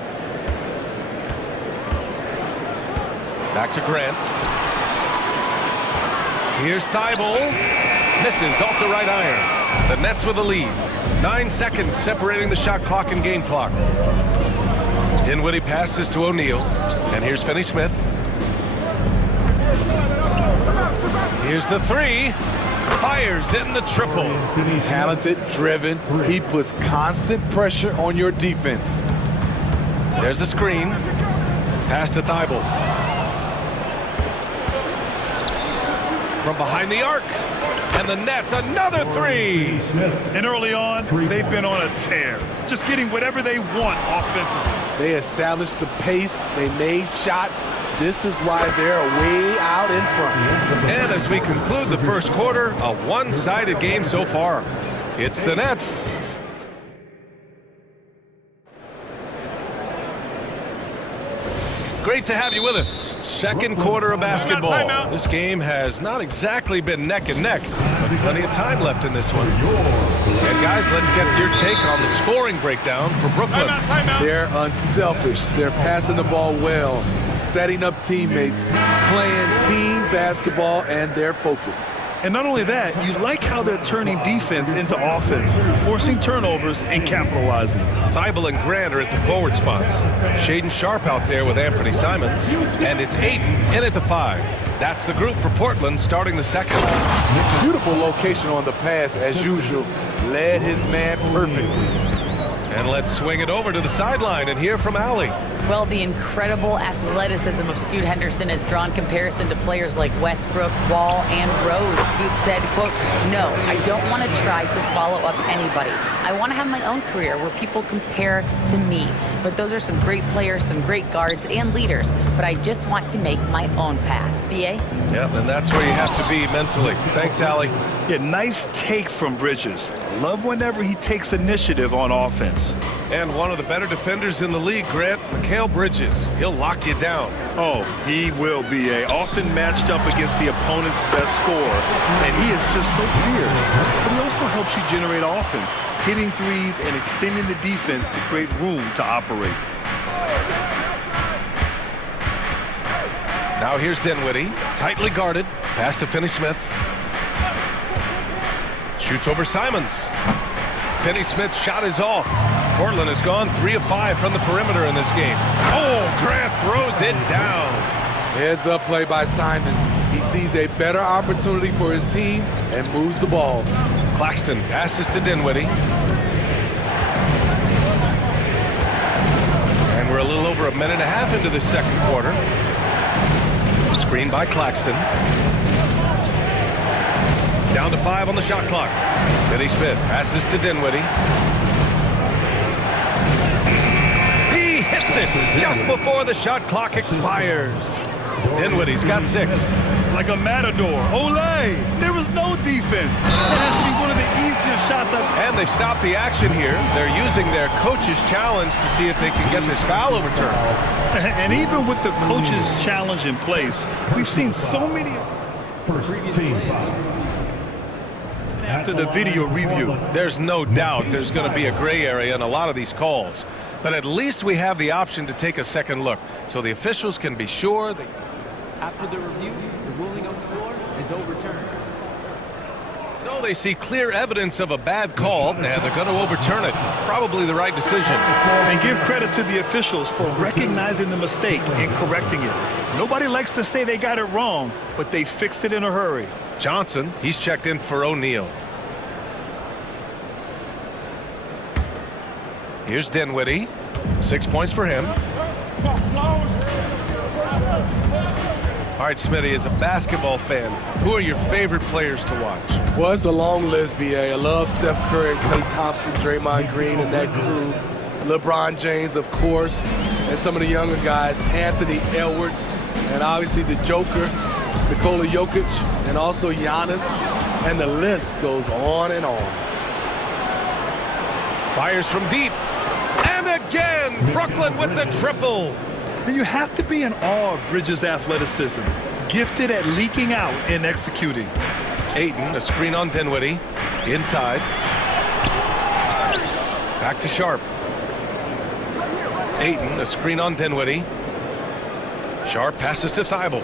Back to Grant. Here's Thibault. Misses off the right iron. The Nets with the lead. 9 seconds separating the shot clock and game clock. Dinwiddie passes to O'Neal. And here's Finney-Smith. Here's the 3. Fires in the triple. Talented, driven. He puts constant pressure on your defense. There's a screen. Pass to Thibault. From behind the arc. And the Nets, another 3. And early on, they've been on a tear. Just getting whatever they want offensively. They established the pace. They made shots. This is why they're way out in front. And as we conclude the first quarter, a one-sided game so far. It's the Nets. Great to have you with us. Second quarter of basketball. This game has not exactly been neck and neck, but plenty of time left in this one. And guys, let's get your take on the scoring breakdown for Brooklyn. They're unselfish. They're passing the ball well, setting up teammates, playing team basketball, and their focus. And not only that, you like how they're turning defense into offense, forcing turnovers and capitalizing. Thibault and Grant are at the forward spots. Shaedon Sharp out there with Anthony Simons. And it's Ayton in at the 5. That's the group for Portland starting the second. Beautiful location on the pass as usual. Led his man perfectly. And let's swing it over to the sideline and hear from Allie. Well, the incredible athleticism of Scoot Henderson has drawn comparison to players like Westbrook, Wall, and Rose. Scoot said, quote, "No, I don't want to try to follow up anybody. I want to have my own career where people compare to me. But those are some great players, some great guards and leaders. But I just want to make my own path." BA? Yep, and that's where you have to be mentally. Thanks, Allie. Yeah, nice take from Bridges. Love whenever he takes initiative on offense. And one of the better defenders in the league, Grant, Mikal Bridges. He'll lock you down. Oh, he will be often matched up against the opponent's best scorer, and he is just so fierce. But he also helps you generate offense, hitting threes and extending the defense to create room to operate. Now here's Dinwiddie, tightly guarded, pass to Finney-Smith. Shoots over Simons. Finney-Smith's shot is off. Portland has gone 3 of 5 from the perimeter in this game. Oh, Grant throws it down. Heads up play by Simons. He sees a better opportunity for his team and moves the ball. Claxton passes to Dinwiddie. And we're a little over a minute and a half into the second quarter. Screen by Claxton. Down to 5 on the shot clock. Finney-Smith passes to Dinwiddie. He hits it just before the shot clock expires. Dinwiddie's got 6. Like a matador. Olay! There was no defense. That has to be one of the easier shots I've... And they've stopped the action here. They're using their coach's challenge to see if they can get this foul overturned. And even with the coach's challenge in place, we've seen so many... First team foul. After the video review. There's no doubt there's going to be a gray area in a lot of these calls. But at least we have the option to take a second look, so the officials can be sure they... After the review, the ruling on the floor is overturned. So they see clear evidence of a bad call, and they're going to overturn it. Probably the right decision. And give credit to the officials for recognizing the mistake and correcting it. Nobody likes to say they got it wrong, but they fixed it in a hurry. Johnson, he's checked in for O'Neal. Here's Dinwiddie. 6 points for him. All right, Smitty, as a basketball fan, who are your favorite players to watch? Well, it's a long list, B.A. I love Steph Curry, Klay Thompson, Draymond Green, and that crew. LeBron James, of course, and some of the younger guys, Anthony Edwards, and obviously the Joker, Nikola Jokic, and also Giannis, and the list goes on and on. Fires from deep. And again, Brooklyn with the triple. And you have to be in awe of Bridges' athleticism, gifted at leaking out and executing. Ayton, a screen on Dinwiddie. Inside. Back to Sharp. Ayton, a screen on Dinwiddie. Sharp passes to Thibault.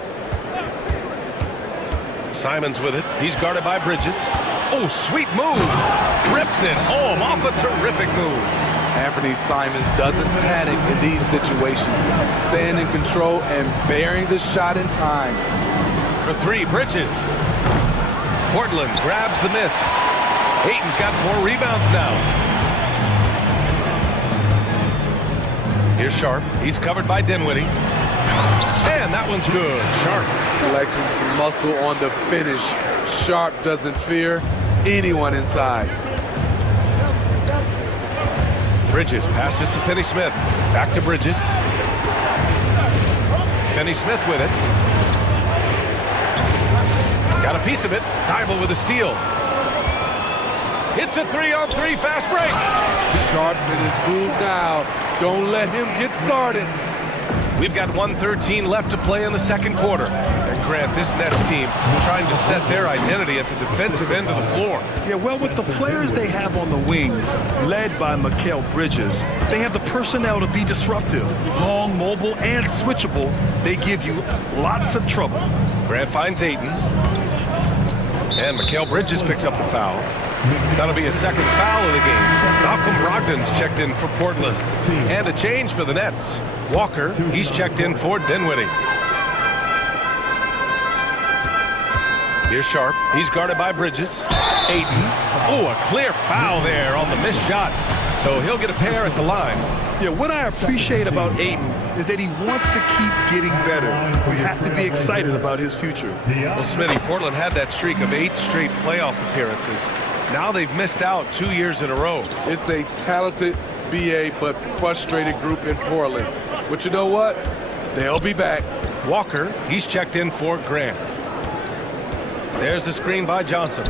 Simons with it. He's guarded by Bridges. Oh, sweet move. Rips it home off a terrific move. Anthony Simons doesn't panic in these situations, staying in control and bearing the shot in time. For three, Bridges. Portland grabs the miss. Ayton's got 4 rebounds now. Here's Sharp. He's covered by Dinwiddie. And that one's good. Sharp. Flexing some muscle on the finish. Sharp doesn't fear anyone inside. Bridges passes to Finney-Smith. Back to Bridges. Finney-Smith with it. Got a piece of it. Thibault with a steal. It's a 3-on-3 fast break. Sharp's in his groove now. Don't let him get started. We've got 1:13 left to play in the second quarter. And Grant, this Nets team trying to set their identity at the defensive end of the floor. Yeah, well, with the players they have on the wings, led by Mikal Bridges, they have the personnel to be disruptive. Long, mobile, and switchable. They give you lots of trouble. Grant finds Ayton. And Mikal Bridges picks up the foul. That'll be a second foul of the game. Malcolm Brogdon's checked in for Portland. And a change for the Nets. Walker, he's checked in for Dinwiddie. Here's Sharp. He's guarded by Bridges. Ayton. Oh, a clear foul there on the missed shot. So he'll get a pair at the line. Yeah, what I appreciate about Ayton is that he wants to keep getting better. We have to be excited about his future. Well, Smitty, Portland had that streak of 8 straight playoff appearances. Now they've missed out 2 years in a row. It's a talented BA but frustrated group in Portland. But you know what? They'll be back. Walker, he's checked in for Grant. There's the screen by Johnson.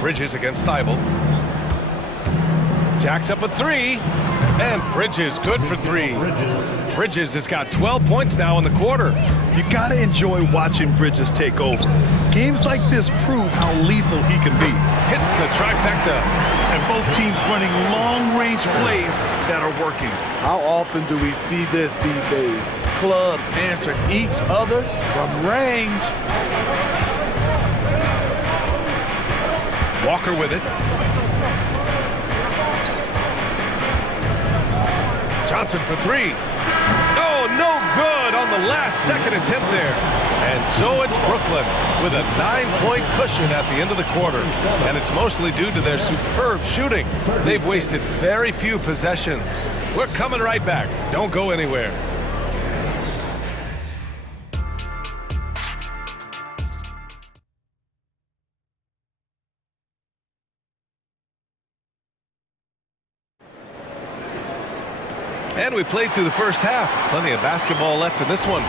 Bridges against Thibault. Jacks up a 3. And Bridges good for 3. Bridges has got 12 points now in the quarter. You gotta enjoy watching Bridges take over. Games like this prove how lethal he can be. Hits the trifecta. And both teams running long-range plays that are working. How often do we see this these days? Clubs answering each other from range. Walker with it. Johnson for 3. Oh, no good on the last second attempt there. And so it's Brooklyn with a 9-point cushion at the end of the quarter. And it's mostly due to their superb shooting. They've wasted very few possessions. We're coming right back. Don't go anywhere. And we played through the first half. Plenty of basketball left in this one.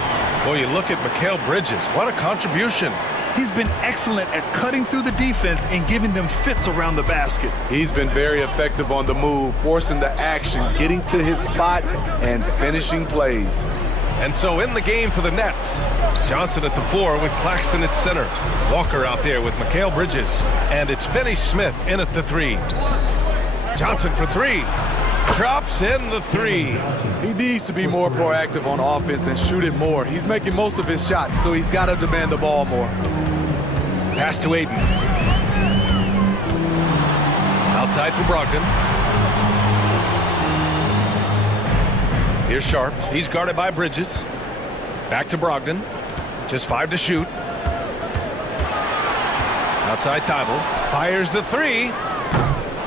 Boy, you look at Mikal Bridges. What a contribution. He's been excellent at cutting through the defense and giving them fits around the basket. He's been very effective on the move, forcing the action, getting to his spots, and finishing plays. And so in the game for the Nets, Johnson at the 4 with Claxton at center. Walker out there with Mikal Bridges. And it's Finney-Smith in at the 3. Johnson for three. Drops in the three. He needs to be more proactive on offense and shoot it more. He's making most of his shots, so he's got to demand the ball more. Pass to Aiden. Outside for Brogdon. Here's Sharp. He's guarded by Bridges. Back to Brogdon. Just 5 to shoot. Outside Thibault. Fires the three.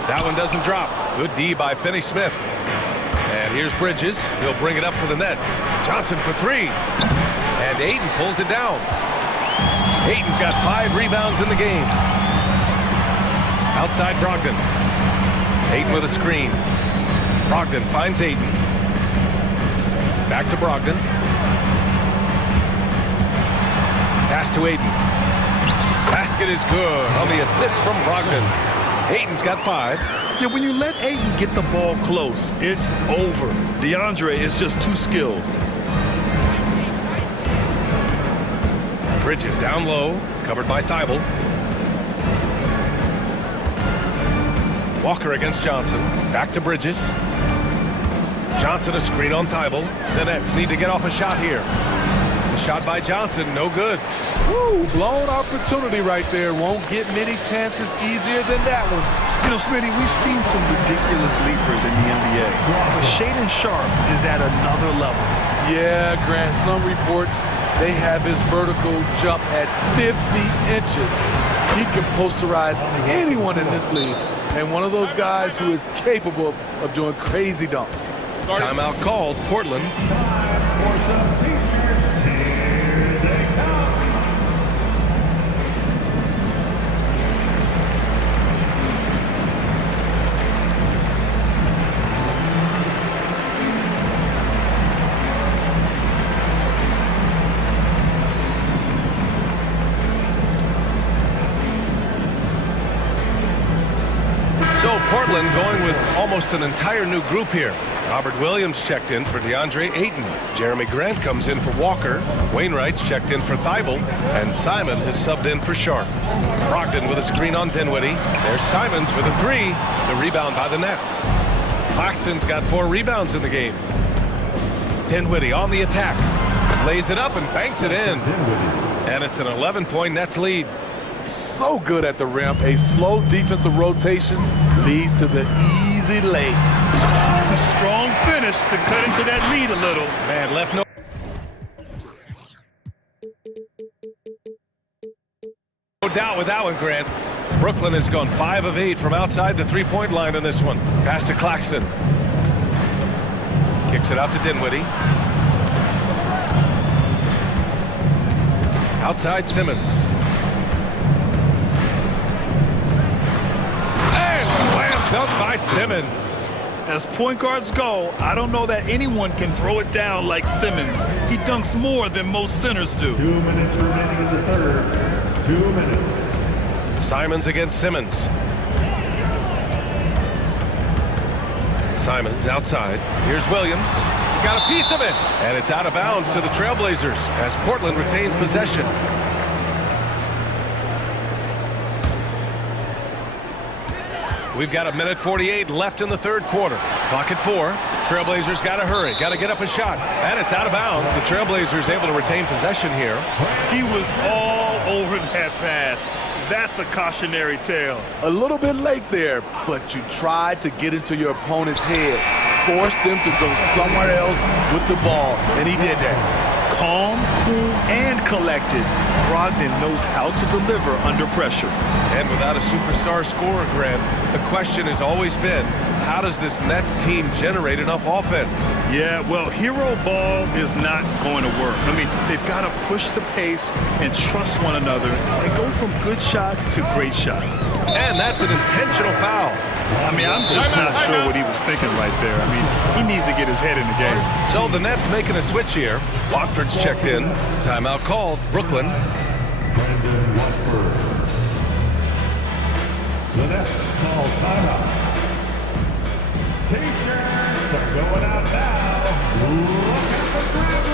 That one doesn't drop. Good D by Finney-Smith. And here's Bridges. He'll bring it up for the Nets. Johnson for three. And Aiden pulls it down. Aiden's got 5 rebounds in the game. Outside Brogdon. Aiden with a screen. Brogdon finds Aiden. Back to Brogdon. Pass to Aiden. Basket is good on the assist from Brogdon. Aiden's got 5. Yeah, when you let Aiden get the ball close, it's over. DeAndre is just too skilled. Bridges down low, covered by Thibault. Walker against Johnson. Back to Bridges. Johnson a screen on Thibault. The Nets need to get off a shot here. The shot by Johnson, no good. Woo, blown opportunity right there. Won't get many chances easier than that one. You know, Smitty, we've seen some ridiculous leapers in the NBA. But Shaedon Sharp is at another level. Yeah, Grant, some reports, they have his vertical jump at 50 inches. He can posterize anyone in this league. And one of those guys who is capable of doing crazy dunks. Timeout called, Portland. So Portland going with almost an entire new group here. Robert Williams checked in for DeAndre Ayton. Jeremy Grant comes in for Walker. Wainwright's checked in for Thibault. And Simon is subbed in for Sharp. Brogdon with a screen on Dinwiddie. There's Simons with a three. The rebound by the Nets. Claxton's got 4 rebounds in the game. Dinwiddie on the attack. Lays it up and banks it in. And it's an 11-point Nets lead. So good at the rim. A slow defensive rotation leads to the easy lay. A strong finish to cut into that lead a little. Man, left no. No doubt with that one, Grant. Brooklyn has gone 5 of 8 from outside the three-point line in this one. Pass to Claxton. Kicks it out to Dinwiddie. Outside Simmons. And slam dunk by Simmons. As point guards go, I don't know that anyone can throw it down like Simmons. He dunks more than most centers do. 2 minutes remaining in the third. 2 minutes. Simons against Simmons. Simons outside. Here's Williams. He got a piece of it. And it's out of bounds to the Trailblazers as Portland retains possession. We've got 1:48 left in the third quarter. Clock at 4. Trailblazers got to hurry. Got to get up a shot. And it's out of bounds. The Trailblazers able to retain possession here. He was all over that pass. That's a cautionary tale. A little bit late there, but you tried to get into your opponent's head. Forced them to go somewhere else with the ball, and he did that. Calm, cool, and collected. Brogdon knows how to deliver under pressure. And without a superstar scorer, Grant, the question has always been, how does this Nets team generate enough offense? Yeah, well, hero ball is not going to work. I mean, they've got to push the pace and trust one another and go from good shot to great shot. And that's an intentional foul. I mean, I'm just not sure what he was thinking right there. I mean, he needs to get his head in the game. So the Nets making a switch here. Watford's checked in. Timeout called. Brooklyn. Brandon Watford. The Nets call timeout. T-shirts are going out now. Look at the grab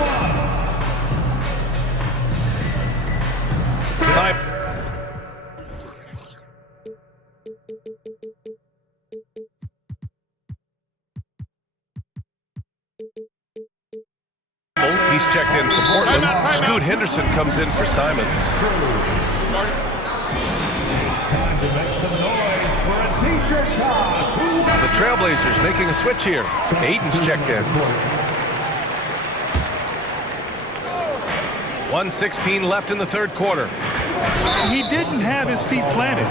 one. Time. checked in for Portland. Scoot Henderson comes in for Simons. Time to make some noise for a t-shirt toss. The Trailblazers making a switch here. Aiton's checked in. 1:16 left in the third quarter. He didn't have his feet planted.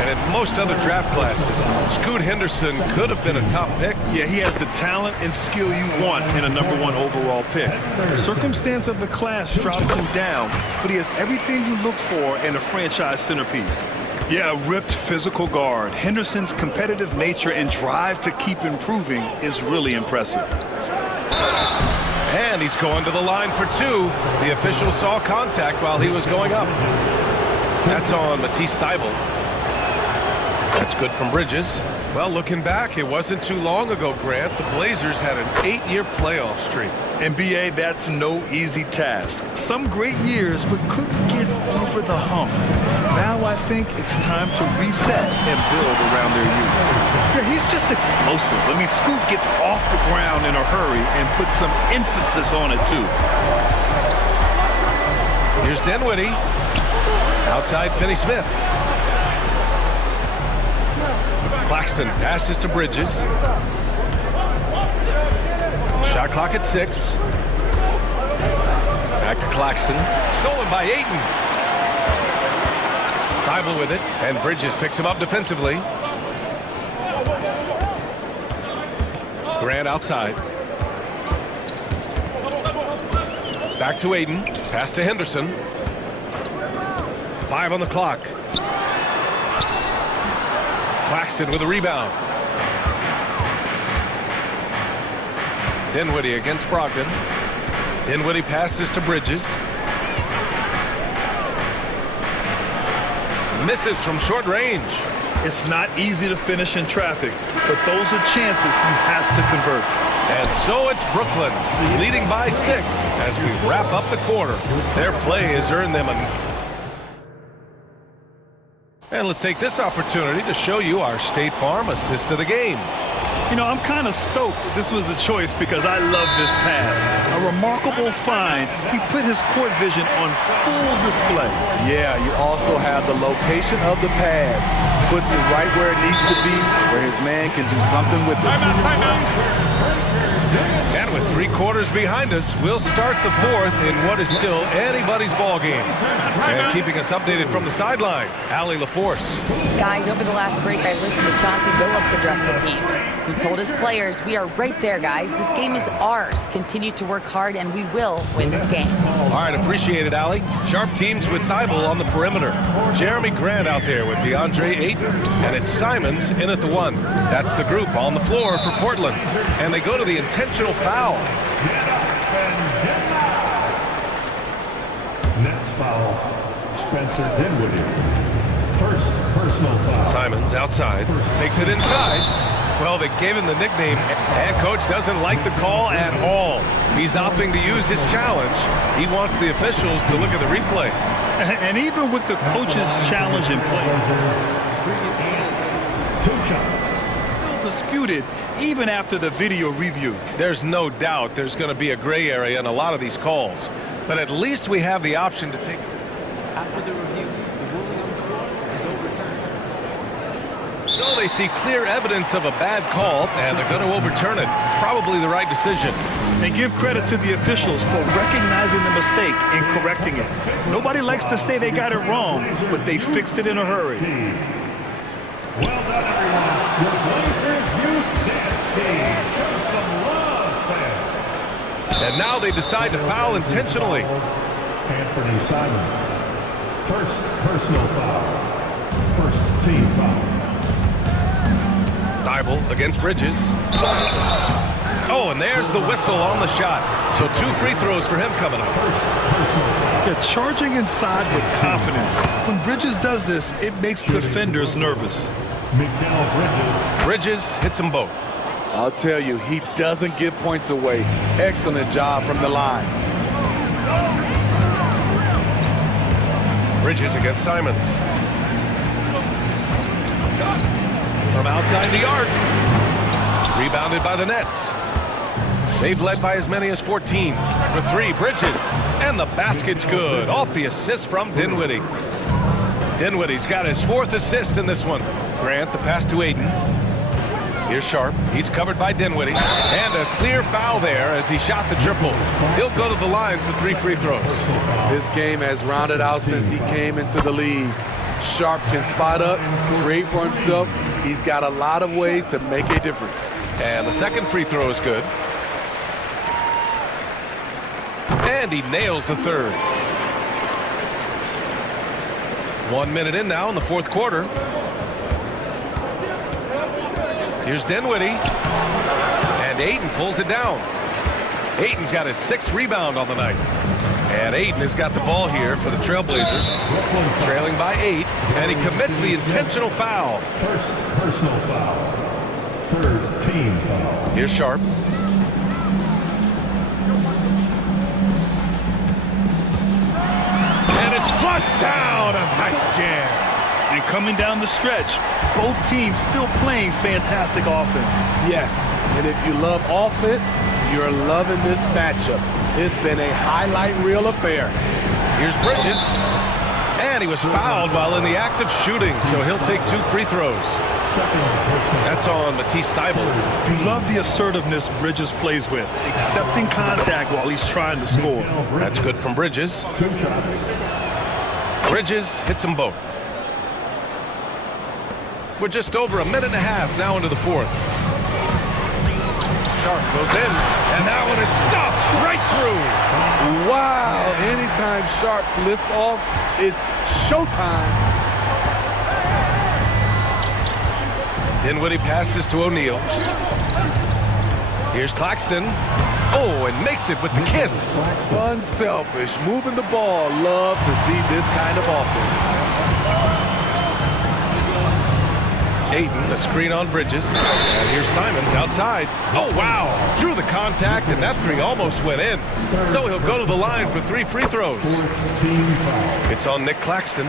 And in most other draft classes, Scoot Henderson could have been a top pick. Yeah, he has the talent and skill you want in a #1 overall pick. The circumstance of the class drops him down, but he has everything you look for in a franchise centerpiece. Yeah, a ripped physical guard. Henderson's competitive nature and drive to keep improving is really impressive. And he's going to the line for two. The official saw contact while he was going up. That's on Matisse Thybulle. That's good from Bridges. Well, looking back, it wasn't too long ago, Grant. The Blazers had an 8-year playoff streak. NBA, that's no easy task. Some great years, but couldn't get over the hump. Now I think it's time to reset and build around their youth. Yeah, he's just explosive. I mean, Scoot gets off the ground in a hurry and puts some emphasis on it, too. Here's Dinwiddie. Outside Finney-Smith. Claxton passes to Bridges. Shot clock at 6. Back to Claxton. Stolen by Ayton. Thybulle with it, and Bridges picks him up defensively. Grant outside. Back to Ayton. Pass to Henderson. 5 on the clock. Claxton with a rebound. Dinwiddie against Brogdon. Dinwiddie passes to Bridges. Misses from short range. It's not easy to finish in traffic, but those are chances he has to convert. And so it's Brooklyn leading by 6 as we wrap up the quarter. Their play has earned them a... And let's take this opportunity to show you our State Farm assist of the game. You know, I'm kind of stoked that this was a choice because I love this pass. A remarkable find. He put his court vision on full display. Yeah, you also have the location of the pass. Puts it right where it needs to be, where his man can do something with it. And with 3 quarters behind us, we'll start the 4th in what is still anybody's ball game. And keeping us updated from the sideline, Allie LaForce. Guys, over the last break, I listened to Chauncey Billups address the team. He told his players, we are right there, guys. This game is ours. Continue to work hard, and we will win this game. All right, appreciate it, Allie. Sharp teams with Thybulle on the perimeter. Jeremy Grant out there with DeAndre Ayton. And it's Simons in at the 1. That's the group on the floor for Portland. And they go to the intentional foul. Next foul, Spencer Dinwiddie. First personal foul. Simons outside, takes it inside. Well, they gave him the nickname, and coach doesn't like the call at all. He's opting to use his challenge. He wants the officials to look at the replay. And even with the coach's challenge in play, 2 shots. disputed even after the video review. There's no doubt there's going to be a gray area in a lot of these calls, but at least we have the option to take. After the review, the ruling on the floor is overturned. So they see clear evidence of a bad call, and they're going to overturn it. Probably the right decision. And give credit to the officials for recognizing the mistake and correcting it. Nobody likes to say they got it wrong, but they fixed it in a hurry. Well done, everyone. Your Blazers Youth Dance Team. Show some love, fans. And now they decide to foul intentionally. Anthony Simons. First personal foul. First team foul. Thybulle against Bridges. Oh, and there's the whistle on the shot. So 2 free throws for him coming up. Yeah, charging inside with confidence. When Bridges does this, it makes defenders nervous. Bridges hits them both. I'll tell you, he doesn't give points away. Excellent job from the line. Bridges against Simons. From outside the arc. Rebounded by the Nets. They've led by as many as 14. For three, Bridges. And the basket's good. Off the assist from Dinwiddie. Dinwiddie's got his 4th assist in this one. Grant, the pass to Aiden. Here's Sharp. He's covered by Dinwiddie. And a clear foul there as he shot the triple. He'll go to the line for 3 free throws. This game has rounded out since he came into the league. Sharp can spot up, create for himself. He's got a lot of ways to make a difference. And the second free throw is good. And he nails the third. 1 minute in now in the 4th quarter. Here's Dinwiddie. And Aiden pulls it down. Aiden's got his 6th rebound on the night. And Aiden has got the ball here for the Trailblazers. Trailing by 8. And he commits the intentional foul. First personal foul. Third team foul. Here's Sharp. And it's flushed down. A nice jam. And coming down the stretch, both teams still playing fantastic offense. Yes, and if you love offense, you're loving this matchup. It's been a highlight reel affair. Here's Bridges. And he was fouled while in the act of shooting, so he'll take 2 free throws. That's on Matisse Thybulle. You love the assertiveness Bridges plays with, accepting contact while he's trying to score. That's good from Bridges. Bridges hits them both. We're just over a minute and a half now into the 4th. Sharp goes in, and that one is stuffed right through. Wow, anytime Sharp lifts off, it's showtime. Dinwiddie passes to O'Neal. Here's Claxton. Oh, and makes it with the kiss. Unselfish, moving the ball. Love to see this kind of offense. Aiden, the screen on Bridges. And here's Simons outside. Oh, wow. Drew the contact, and that 3 almost went in. So he'll go to the line for 3 free throws. It's on Nick Claxton.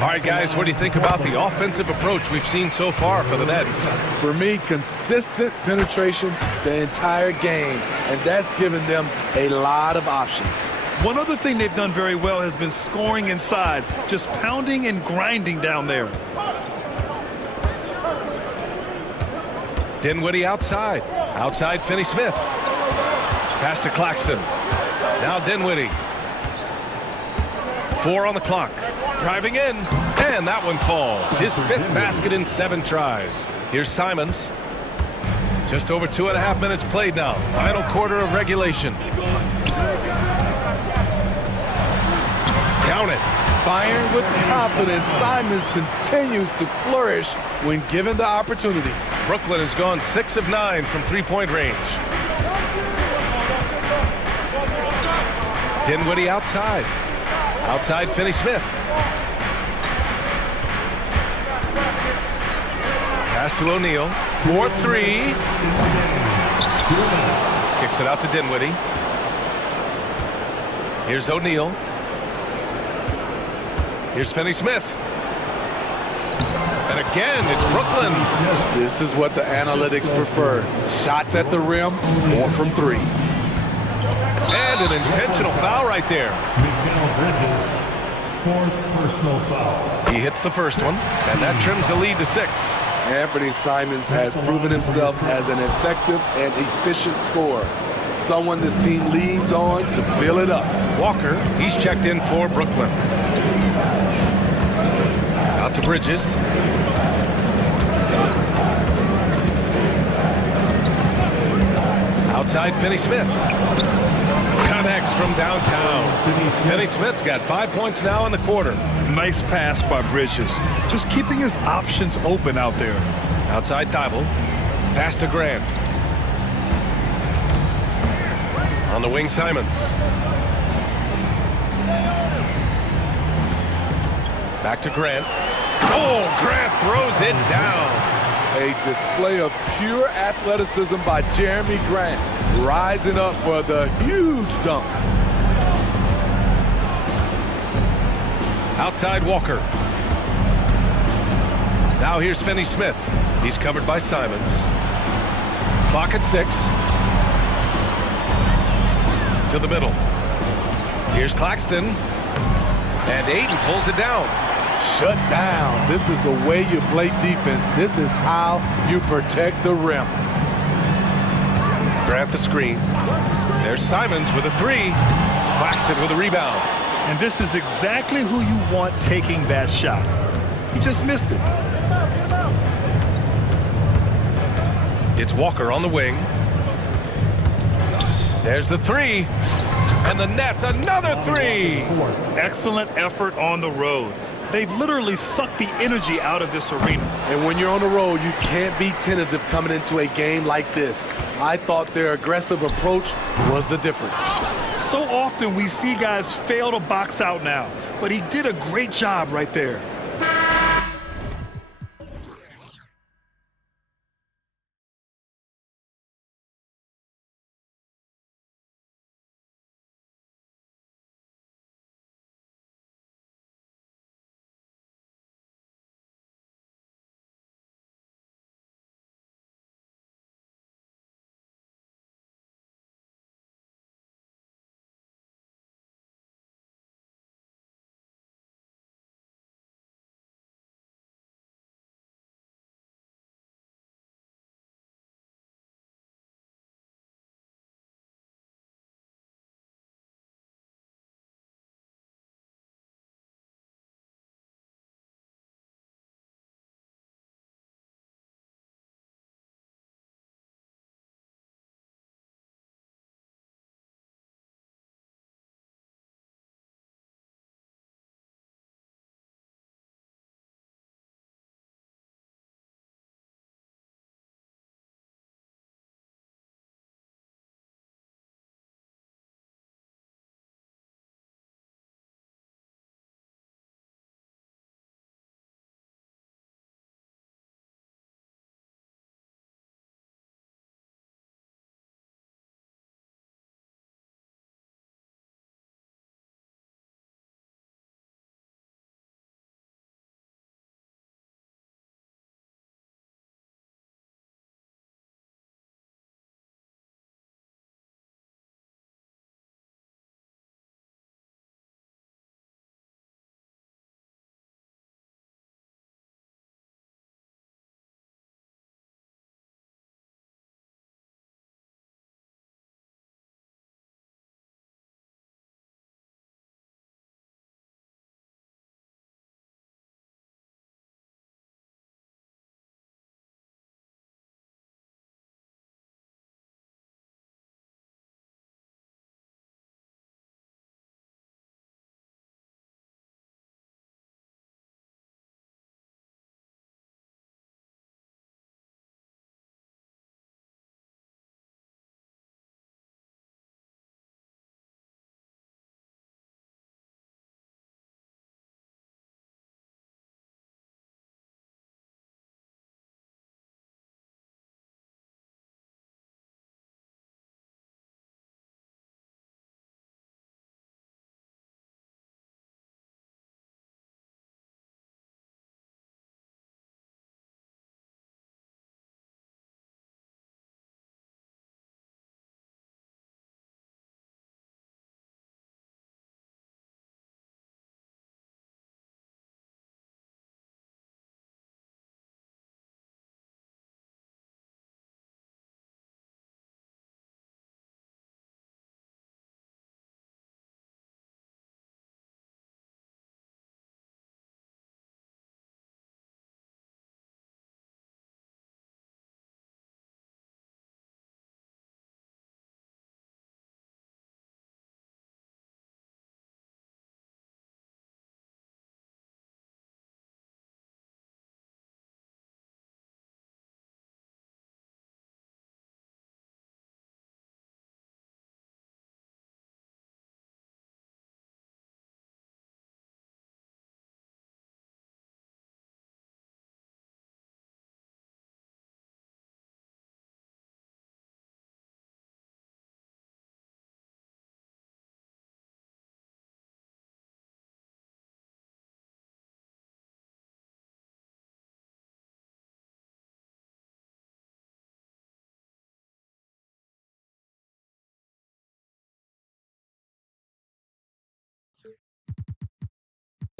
All right, guys, what do you think about the offensive approach we've seen so far for the Nets? For me, consistent penetration the entire game, and that's given them a lot of options. One other thing they've done very well has been scoring inside, just pounding and grinding down there. Dinwiddie outside. Outside Finney-Smith. Pass to Claxton. Now Dinwiddie. 4 on the clock. Driving in. And that one falls. His 5th basket in 7 tries. Here's Simons. Just over 2.5 minutes played now. Final quarter of regulation. Count it. Firing with confidence, Simons continues to flourish when given the opportunity. Brooklyn has gone 6 of 9 from 3-point range. Dinwiddie outside. Outside Finney-Smith. Pass to O'Neal. 4-3. Kicks it out to Dinwiddie. Here's O'Neal. Here's Finney-Smith. And again, it's Brooklyn. This is what the analytics prefer. Shots at the rim or from 3. And an intentional foul right there. 4th personal foul. He hits the first one, and that trims the lead to 6. Anthony Simons has proven himself as an effective and efficient scorer. Someone this team leans on to fill it up. Walker, he's checked in for Brooklyn. Out to Bridges. Outside Finney-Smith. Connects from downtown. Finney-Smith's got 5 points now in the quarter. Nice pass by Bridges. Just keeping his options open out there. Outside Thybulle. Pass to Grant. On the wing, Simons. Back to Grant. Oh, Grant throws it down. A display of pure athleticism by Jeremy Grant, rising up for the huge dunk. Outside Walker. Now here's Finney-Smith. He's covered by Simons. Clock at 6. to the middle. Here's Claxton. And Ayton pulls it down. Shut down. This is the way you play defense. This is how you protect the rim. Grant the screen. There's Simons with a three. Claxton with a rebound. And this is exactly who you want taking that shot. He just missed it. It's Walker on the wing. There's the three. And the net's another three. Excellent effort on the road. They've literally sucked the energy out of this arena. And when you're on the road, you can't be tentative coming into a game like this. I thought their aggressive approach was the difference. So often we see guys fail to box out now, but he did a great job right there.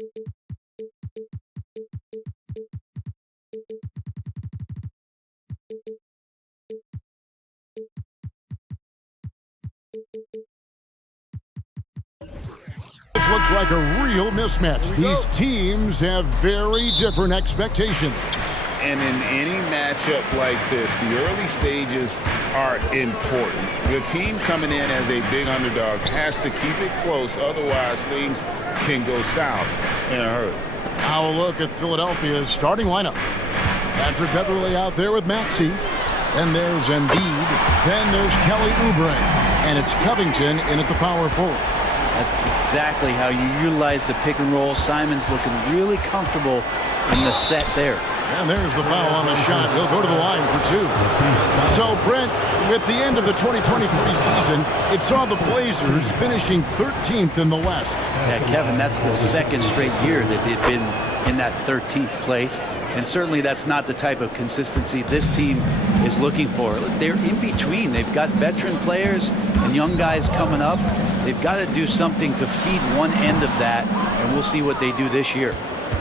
This looks like a real mismatch. These teams have very different expectations. And in any matchup like this, the early stages are important. The team coming in as a big underdog has to keep it close, otherwise things can go south in a hurry. Now a look at Philadelphia's starting lineup. Patrick Beverley out there with Maxey. Then there's Embiid. Then there's Kelly Oubre. And it's Covington in at the power forward. That's exactly how you utilize the pick and roll. Simon's looking really comfortable in the set there. And there's the foul on the shot. He'll go to the line for two. So, Brent, with the end of the 2023 season, it saw the Blazers finishing 13th in the West. Yeah, Kevin, that's the second straight year that they've been in that 13th place. And certainly that's not the type of consistency this team is looking for. They're in between. They've got veteran players and young guys coming up. They've got to do something to feed one end of that, and we'll see what they do this year.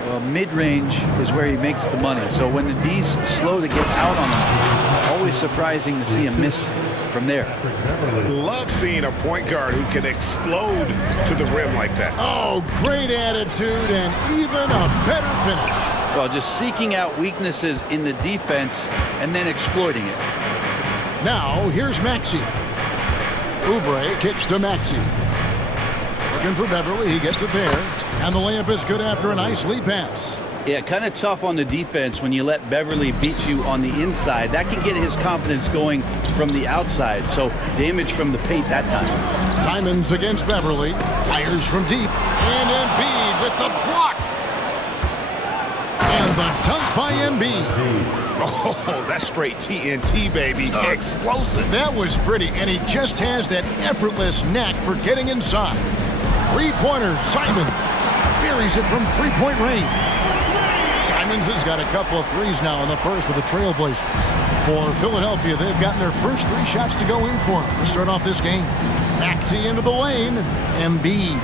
Well, mid-range is where he makes the money. So when the D's slow to get out on him, always surprising to see him miss from there. I love seeing a point guard who can explode to the rim like that. Oh, great attitude and even a better finish. Well, just seeking out weaknesses in the defense and then exploiting it. Now, here's Maxey. Oubre kicks to Maxey. Looking for Beverley. He gets it there. And the layup is good after a nice lead pass. Yeah, kind of tough on the defense when you let Beverley beat you on the inside. That can get his confidence going from the outside. So damage from the paint that time. Simons against Beverley. Fires from deep. And Embiid with the block. And the dunk by Embiid. Oh, that's straight TNT, baby. Explosive. That was pretty, and he just has that effortless knack for getting inside. Three-pointer, Simons buries it from three-point range. Simons has got a couple of threes now in the first with the Trailblazers. For Philadelphia, they've gotten their first three shots to go in for him to start off this game. Maxey into the lane. Embiid.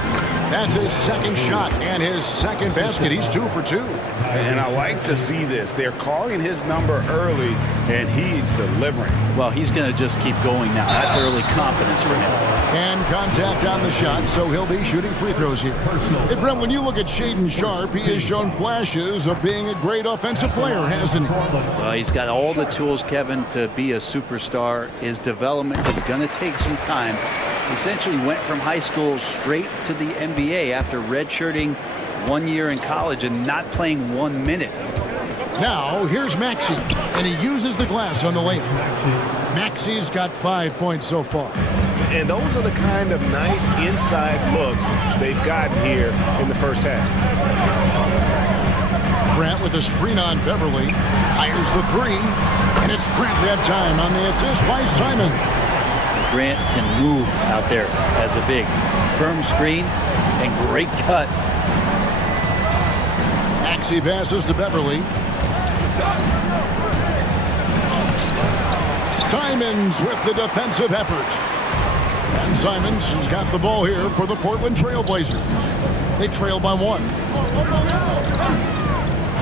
That's his second shot and his second basket. He's 2 for 2. And I like to see this. They're calling his number early, and he's delivering. Well, he's going to just keep going now. That's early confidence for him. And contact on the shot, so he'll be shooting free throws here. Hey, Brent, when you look at Shaedon Sharpe, he has shown flashes of being a great offensive player, hasn't he? Well, he's got all the tools, Kevin, to be a superstar. His development is going to take some time. He essentially went from high school straight to the NBA after redshirting 1 year in college and not playing 1 minute. Now, here's Maxey, and he uses the glass on the lane. Maxey's got 5 points so far. And those are the kind of nice inside looks they've gotten here in the first half. Grant with a screen on Beverley. Fires the three. And it's Grant that time on the assist by Simon. Grant can move out there as a big. Firm screen and great cut. Maxey passes to Beverley. Simons with the defensive effort. And Simons has got the ball here for the Portland Trailblazers. They trail by 1.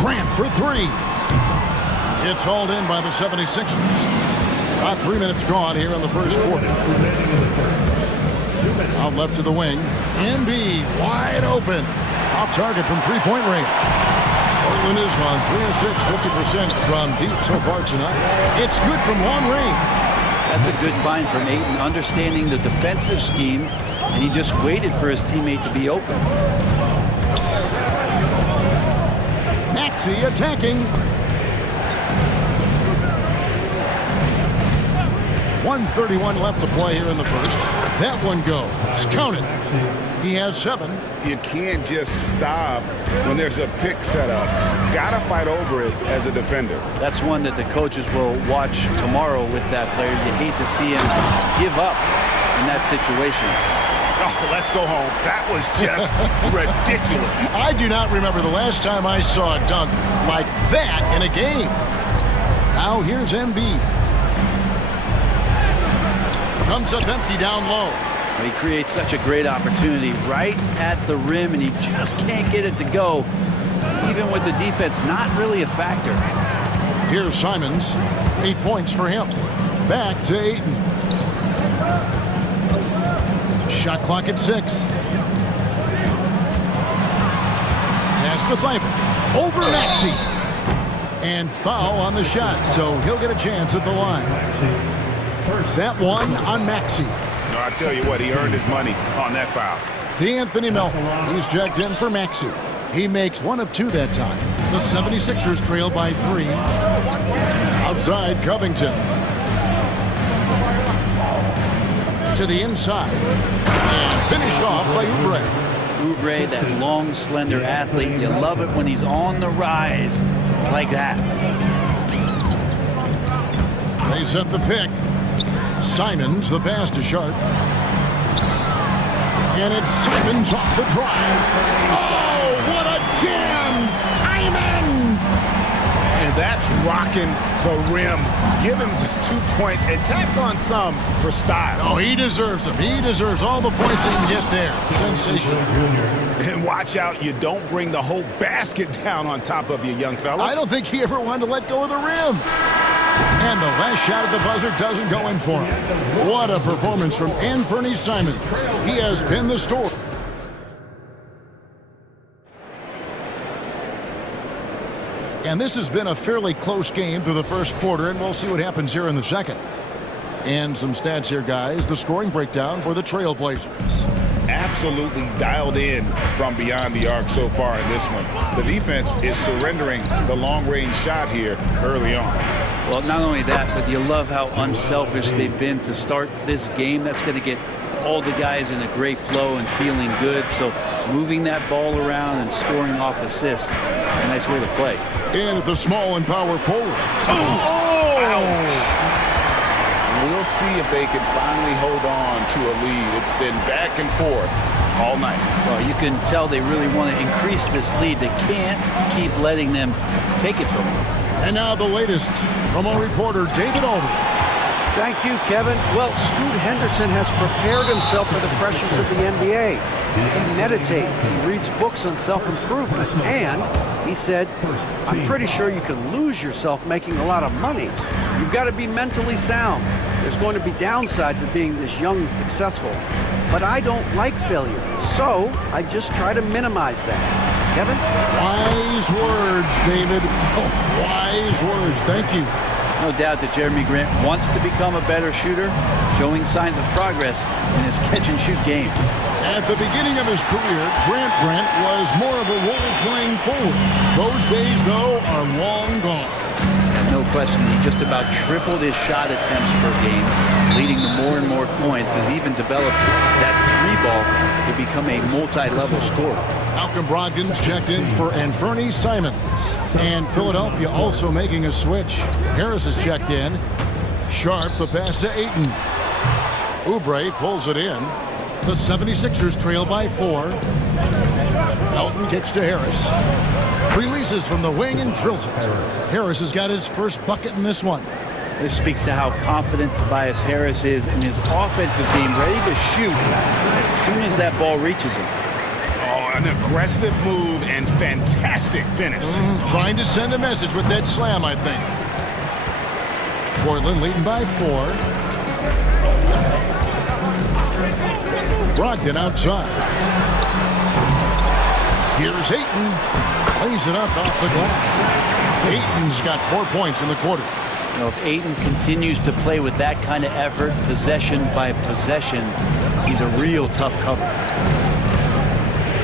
Grant for 3. It's hauled in by the 76ers. About 3 minutes gone here in the first quarter. Out left to the wing. Embiid wide open. Off target from three-point range. Portland is on 3 of 6, 50% from deep so far tonight. It's good from long range. That's a good find from Ayton, understanding the defensive scheme, and he just waited for his teammate to be open. Maxey attacking. 1:31 left to play here in the first. That one goes. Count it. He has 7. You can't just stop when there's a pick set up. Gotta fight over it as a defender. That's one that the coaches will watch tomorrow with that player. You hate to see him give up in that situation. Oh, let's go home. That was just ridiculous. I do not remember the last time I saw a dunk like that in a game. Now here's Embiid. Comes up empty down low. He creates such a great opportunity right at the rim, and he just can't get it to go, even with the defense not really a factor. Here's Simons. 8 points for him. Back to Ayton. Shot clock at 6. Pass to Thybulle. Over Maxey. And foul on the shot, so he'll get a chance at the line. That one on Maxey. No, I tell you what, he earned his money on that foul. D'Anthony Melton. He's checked in for Maxey. He makes 1 of 2 that time. The 76ers trail by 3. Outside Covington. To the inside. And finished off by Oubre. Oubre, that long, slender athlete. You love it when he's on the rise like that. They set the pick. Simons, the pass to Sharp. And it's Simons off the drive. Oh, what a jam! Simons! And that's rocking the rim. Give him the 2 points and tack on some for style. Oh, he deserves them. He deserves all the points he can get there. Sensational. And watch out, you don't bring the whole basket down on top of you, young fella. I don't think he ever wanted to let go of the rim. And the last shot at the buzzer doesn't go in for him. What a performance from Anthony Simons. He has been the story. And this has been a fairly close game through the first quarter, and we'll see what happens here in the second. And some stats here, guys. The scoring breakdown for the Trailblazers. Absolutely dialed in from beyond the arc so far in this one. The defense is surrendering the long-range shot here early on. Well, not only that, but you love how unselfish they've been to start this game. That's going to get all the guys in a great flow and feeling good. So moving that ball around and scoring off assists, it's a nice way to play. And at the small and power forward. We'll see if they can finally hold on to a lead. It's been back and forth all night. Well, you can tell they really want to increase this lead. They can't keep letting them take it from them. And now the latest from our reporter, David Aldridge. Thank you, Kevin. Well, Scoot Henderson has prepared himself for the pressures of the NBA. He meditates, he reads books on self-improvement, and he said, I'm pretty sure you can lose yourself making a lot of money. You've got to be mentally sound. There's going to be downsides of being this young and successful. But I don't like failure, so I just try to minimize that. Kevin? Wise words, David. Oh, wise words. Thank you. No doubt that Jeremy Grant wants to become a better shooter, showing signs of progress in his catch-and-shoot game. At the beginning of his career, Grant was more of a role-playing forward. Those days, though, are long gone. And no question, he just about tripled his shot attempts per game, leading to more and more points, has even developed that three ball to become a multi-level scorer. Malcolm Brogdon's checked in for Anthony Simons. And Philadelphia also making a switch. Harris is checked in. Sharp, the pass to Ayton. Oubre pulls it in. The 76ers trail by 4. Melton kicks to Harris. Releases from the wing and drills it. Harris has got his first bucket in this one. This speaks to how confident Tobias Harris is in his offensive game, ready to shoot as soon as that ball reaches him. An aggressive move and fantastic finish. Trying to send a message with that slam, I think. Portland leading by 4. Brogdon outside. Here's Ayton. Lays it up off the glass. Ayton's got 4 points in the quarter. You know, if Ayton continues to play with that kind of effort, possession by possession, he's a real tough cover.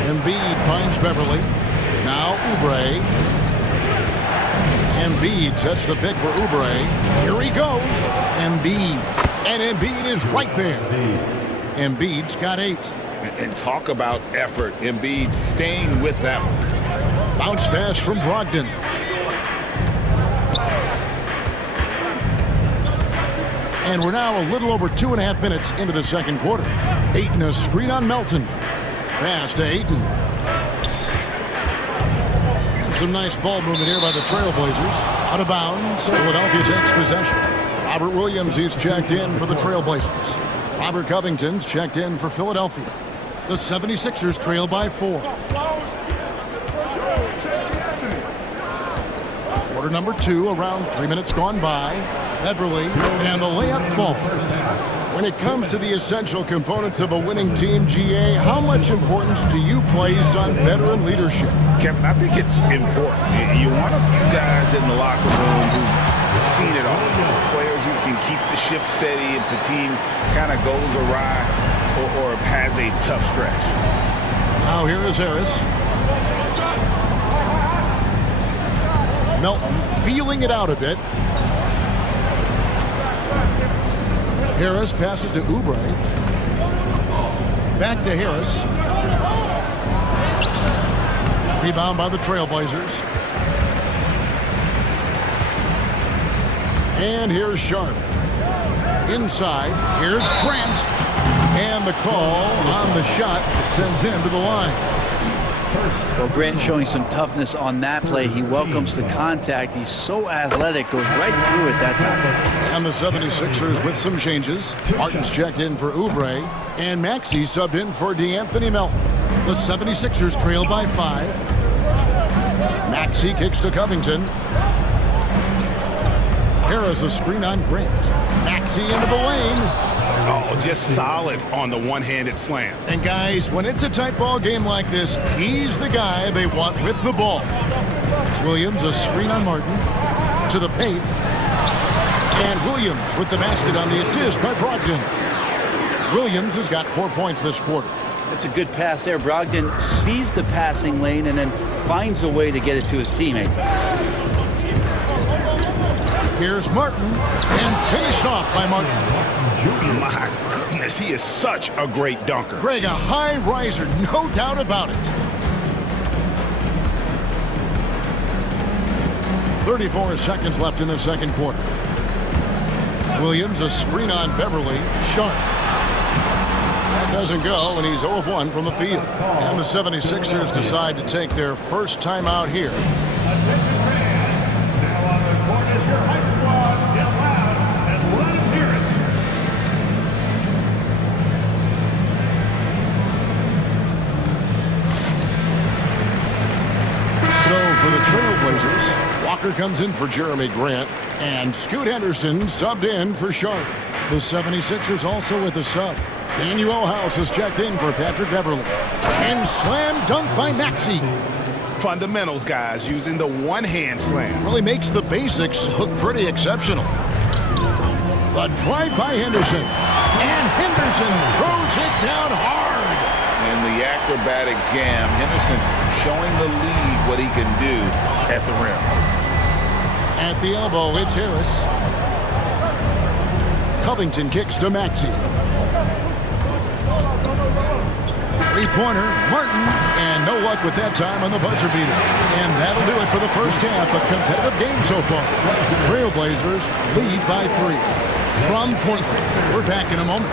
Embiid finds Beverly. Now Oubre. Embiid sets the pick for Oubre. Here he goes. Embiid. And Embiid is right there. Embiid's got 8. And talk about effort. Embiid staying with that one. Bounce pass from Brogdon. And we're now a little over 2.5 minutes into the second quarter. Ayton a screen on Melton. Pass to Ayton. Some nice ball movement here by the Trailblazers. Out of bounds. Philadelphia takes possession. Robert Williams, he's checked in for the Trailblazers. Robert Covington's checked in for Philadelphia. The 76ers trail by 4. Quarter number 2, around 3 minutes gone by. Beverly, and the layup falls. When it comes to the essential components of a winning team, GA, how much importance do you place on veteran leadership? Kevin, I think it's important. You want a few guys in the locker room who've seen it all. Players who can keep the ship steady if the team kind of goes awry or has a tough stretch. Now here is Harris. Melton feeling it out a bit. Harris passes to Oubre. Back to Harris. Rebound by the Trailblazers. And here's Sharp. Inside, here's Grant. And the call on the shot that sends him to the line. Well, Grant showing some toughness on that play. He welcomes the contact. He's so athletic, goes right through it that time. And the 76ers with some changes. Martin's checked in for Oubre, and Maxey subbed in for DeAnthony Melton. The 76ers trail by 5. Maxey kicks to Covington. Harris a screen on Grant. Maxey into the lane. Oh, just solid on the one-handed slam. And guys, when it's a tight ball game like this, he's the guy they want with the ball. Williams a screen on Martin. To the paint. And Williams with the basket on the assist by Brogdon. Williams has got 4 points this quarter. It's a good pass there. Brogdon sees the passing lane and then finds a way to get it to his teammate. Here's Martin, and finished off by Martin. My goodness, he is such a great dunker. Greg, a high riser, no doubt about it. 34 seconds left in the second quarter. Williams a screen on Beverly. Sharp. That doesn't go, and he's 0 of 1 from the field. And the 76ers decide to take their first time out here. So for the Trailblazers, Walker comes in for Jeremy Grant, and Scoot Henderson subbed in for Sharp. The 76ers also with a sub. Daniel House is checked in for Patrick Beverly. And slam dunk by Maxey. Fundamentals, guys, using the one-hand slam. Really makes the basics look pretty exceptional. But drive by Henderson. And Henderson throws it down hard. And the acrobatic jam, Henderson showing the league what he can do at the rim. At the elbow, it's Harris. Covington kicks to Maxey. Three-pointer, Martin, and no luck with that time on the buzzer beater. And that'll do it for the first half. A competitive game so far. The Trailblazers lead by 3. From Portland, we're back in a moment.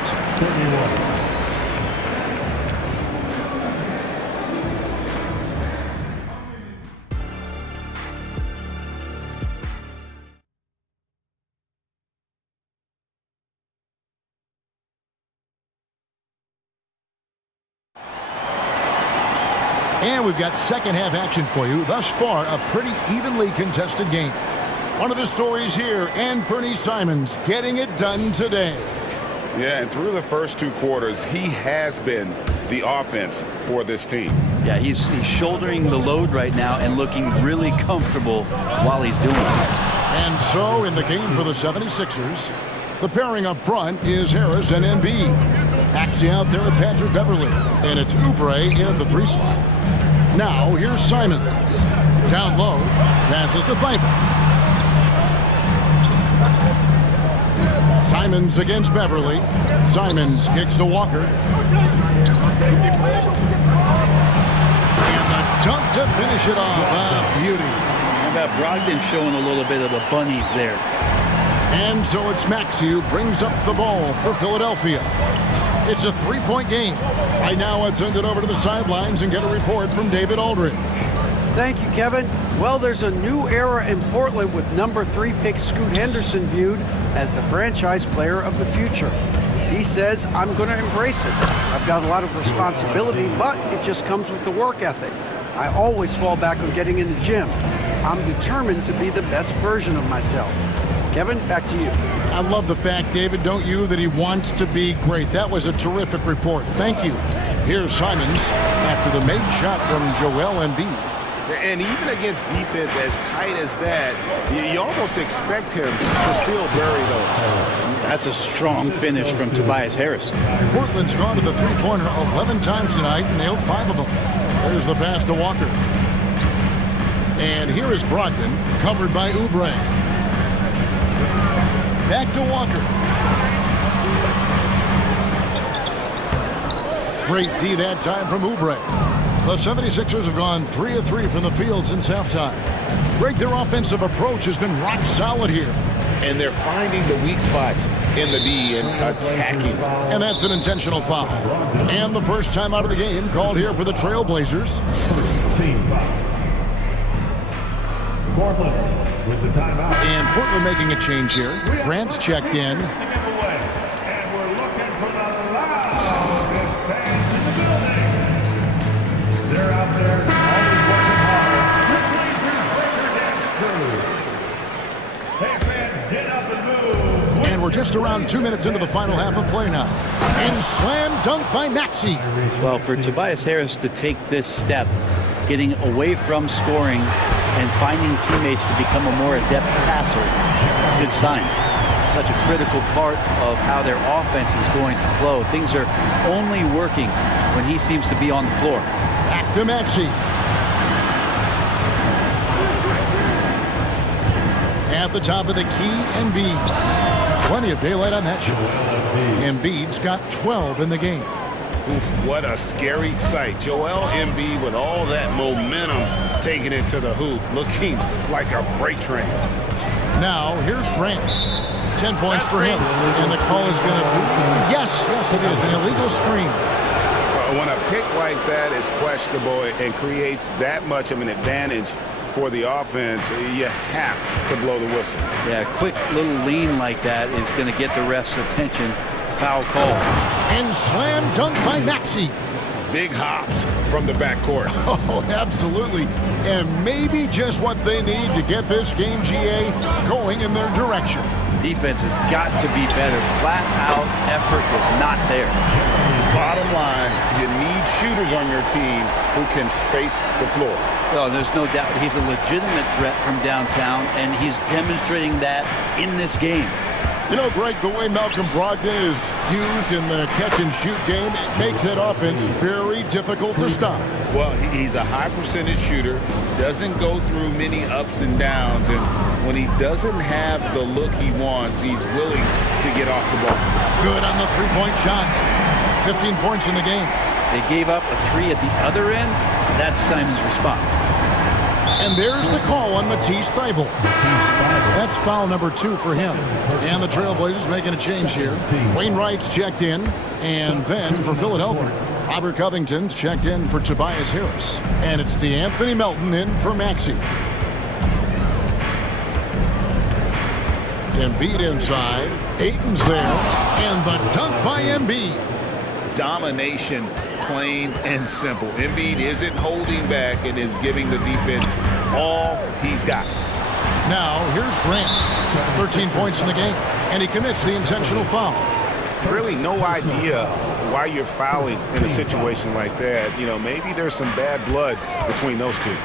And we've got second half action for you. Thus far, a pretty evenly contested game. One of the stories here, Anthony Simons getting it done today. Yeah, and through the first 2 quarters, he has been the offense for this team. Yeah, he's shouldering the load right now and looking really comfortable while he's doing it. And so in the game for the 76ers, the pairing up front is Harris and Embiid. Maxey out there with Patrick Beverly. And it's Oubre in the 3 slot. Now here's Simons. Down low, passes to Thibault. Simons against Beverly. Simons kicks to Walker. And the dunk to finish it off. Ah, beauty. How about Brogdon showing a little bit of the bunnies there? And so it's Maxey who brings up the ball for Philadelphia. It's a 3-point game. Right now, let's send it over to the sidelines and get a report from David Aldridge. Thank you, Kevin. Well, there's a new era in Portland with number 3 pick Scoot Henderson viewed as the franchise player of the future. He says, I'm going to embrace it. I've got a lot of responsibility, but it just comes with the work ethic. I always fall back on getting in the gym. I'm determined to be the best version of myself. Kevin, back to you. I love the fact, David, don't you, that he wants to be great. That was a terrific report. Thank you. Here's Simons after the made shot from Joel Embiid. And even against defense as tight as that, you almost expect him to still bury those. That's a strong finish from Tobias Harris. Portland's gone to the three-pointer 11 times tonight and nailed 5 of them. There's the pass to Walker. And here is Brogdon, covered by Oubre. Back to Walker. Great D that time from Oubre. The 76ers have gone 3 of 3 from the field since halftime. Greg, their offensive approach has been rock solid here. And they're finding the weak spots in the D and attacking. And that's an intentional foul. And the first time out of the game called here for the Trailblazers. Team foul. Portland with the timeout. And Portland making a change here. Grant's checked in. And we're looking for the loudest fans in the building. They're out there always working hard. Hey fans, get up and move. And we're just around 2 minutes into the final half of play now. And slam dunk by Maxey. Well, for Tobias Harris to take this step, getting away from scoring and finding teammates to become a more adept passer, that's good signs. Such a critical part of how their offense is going to flow. Things are only working when he seems to be on the floor. Back to Maxey. At the top of the key, Embiid. Plenty of daylight on that shot. Embiid's got 12 in the game. Oof, what a scary sight. Joel Embiid with all that momentum taking it to the hoop, looking like a freight train. Now, here's Grant. 10 points for him. And the call is going to be, yes, it is, an illegal screen. When a pick like that is questionable and creates that much of an advantage for the offense, you have to blow the whistle. Yeah, a quick little lean like that is going to get the ref's attention. Foul call. And slam dunk by Maxey. Big hops from the backcourt. Oh, absolutely. And maybe just what they need to get this game, GA, going in their direction. Defense has got to be better. Flat out effort was not there. Bottom line, you need shooters on your team who can space the floor. Oh, there's no doubt he's a legitimate threat from downtown, and he's demonstrating that in this game. You know, Greg, the way Malcolm Brogdon is used in the catch-and-shoot game, it makes that offense very difficult to stop. Well, he's a high-percentage shooter, doesn't go through many ups and downs, and when he doesn't have the look he wants, he's willing to get off the ball. Good on the three-point shot. 15 points in the game. They gave up a 3 at the other end. That's Simon's response. And there's the call on Matisse Thybulle. That's foul number 2 for him. And the Trailblazers making a change here. Wainwright's checked in. And then for Philadelphia, Robert Covington's checked in for Tobias Harris. And it's DeAnthony Melton in for Maxey. Embiid inside. Ayton's there. And the dunk by Embiid. Domination, plain and simple. Embiid isn't holding back and is giving the defense all he's got. Now, here's Grant. 13 points in the game, and he commits the intentional foul. Really no idea why you're fouling in a situation like that. You know, maybe there's some bad blood between those two.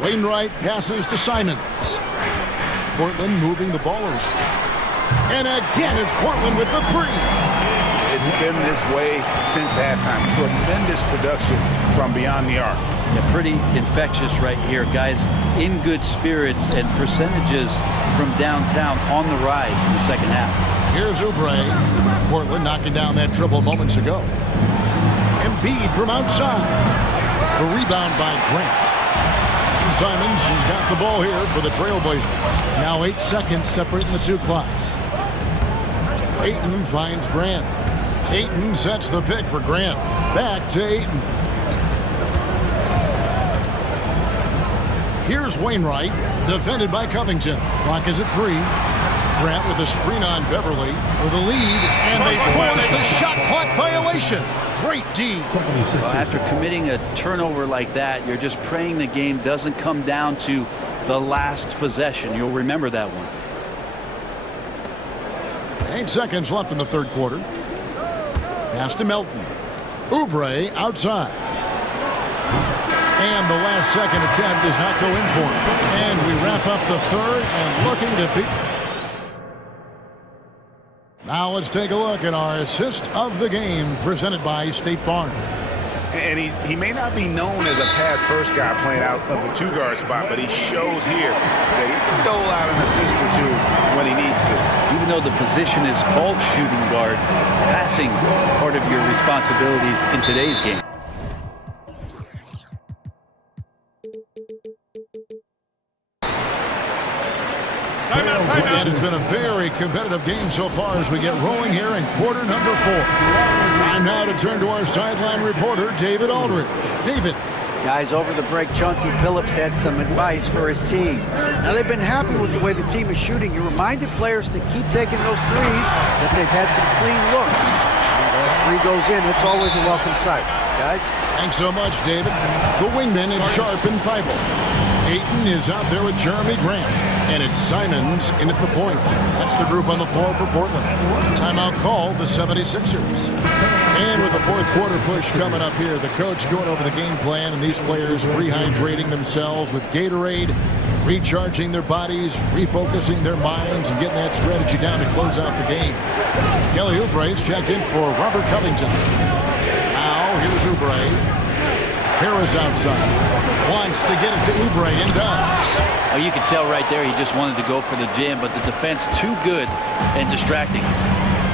Wainwright passes to Simons. Portland moving the ball around. And again, it's Portland with the 3. It's been this way since halftime. Tremendous production from beyond the arc. Yeah, pretty infectious right here. Guys in good spirits and percentages from downtown on the rise in the second half. Here's Oubre. Portland knocking down that triple moments ago. Embiid from outside. The rebound by Grant. Simons has got the ball here for the Trailblazers. Now 8 seconds separating the 2 clocks. Ayton finds Grant. Ayton sets the pick for Grant. Back to Ayton. Here's Wainwright, defended by Covington. Clock is at 3. Grant with a screen on Beverly for the lead, and they force the shot clock violation. Great D. Well, after committing a turnover like that, you're just praying the game doesn't come down to the last possession. You'll remember that one. 8 seconds left in the third quarter. Pass to Melton. Oubre outside. And the last second attempt does not go in for him. And we wrap up the third and looking to beat. Now let's take a look at our assist of the game presented by State Farm. And he may not be known as a pass-first guy playing out of the two-guard spot, but he shows here that he can dole out an assist or two when he needs to. Even though the position is called shooting guard, passing part of your responsibilities in today's game. And it's been a very competitive game so far as we get rolling here in quarter number 4. Time now to turn to our sideline reporter, David Aldridge. David. Guys, over the break, Chauncey Billups had some advice for his team. Now, they've been happy with the way the team is shooting. He reminded players to keep taking those threes, that they've had some clean looks. When a three goes in, it's always a welcome sight. Guys? Thanks so much, David. The wingman is Sharp and Thibault. Ayton is out there with Jeremy Grant. And it's Simons in at the point. That's the group on the floor for Portland. Timeout called the 76ers. And with the fourth quarter push coming up here, the coach going over the game plan and these players rehydrating themselves with Gatorade, recharging their bodies, refocusing their minds, and getting that strategy down to close out the game. Kelly Oubre's checked in for Robert Covington. Now here's Oubre. Harris outside. Wants to get it to Oubre and does. Oh, you can tell right there he just wanted to go for the jam, but the defense too good and distracting.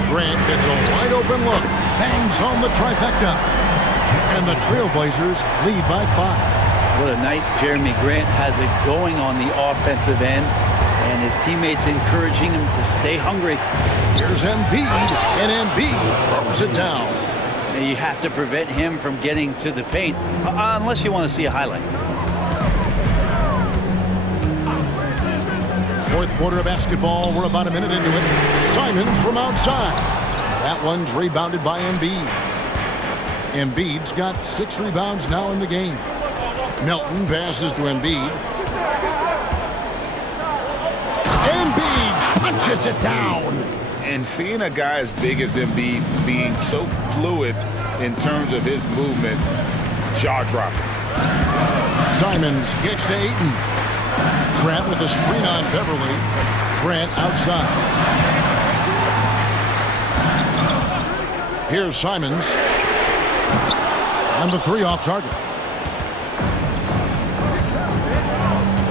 Grant gets a wide open look. Bangs home the trifecta. And the Trailblazers lead by 5. What a night Jeremy Grant has it going on the offensive end. And his teammates encouraging him to stay hungry. Here's Embiid, and Embiid throws it down. And you have to prevent him from getting to the paint, unless you want to see a highlight. Fourth quarter of basketball. We're about a minute into it. Simons from outside. That one's rebounded by Embiid. Embiid's got 6 rebounds now in the game. Melton passes to Embiid. Embiid punches it down. And seeing a guy as big as Embiid being so fluid in terms of his movement, jaw-dropping. Simons kicks to Ayton. Grant with a screen on Beverly. Grant outside. Here's Simons. And the 3 off target.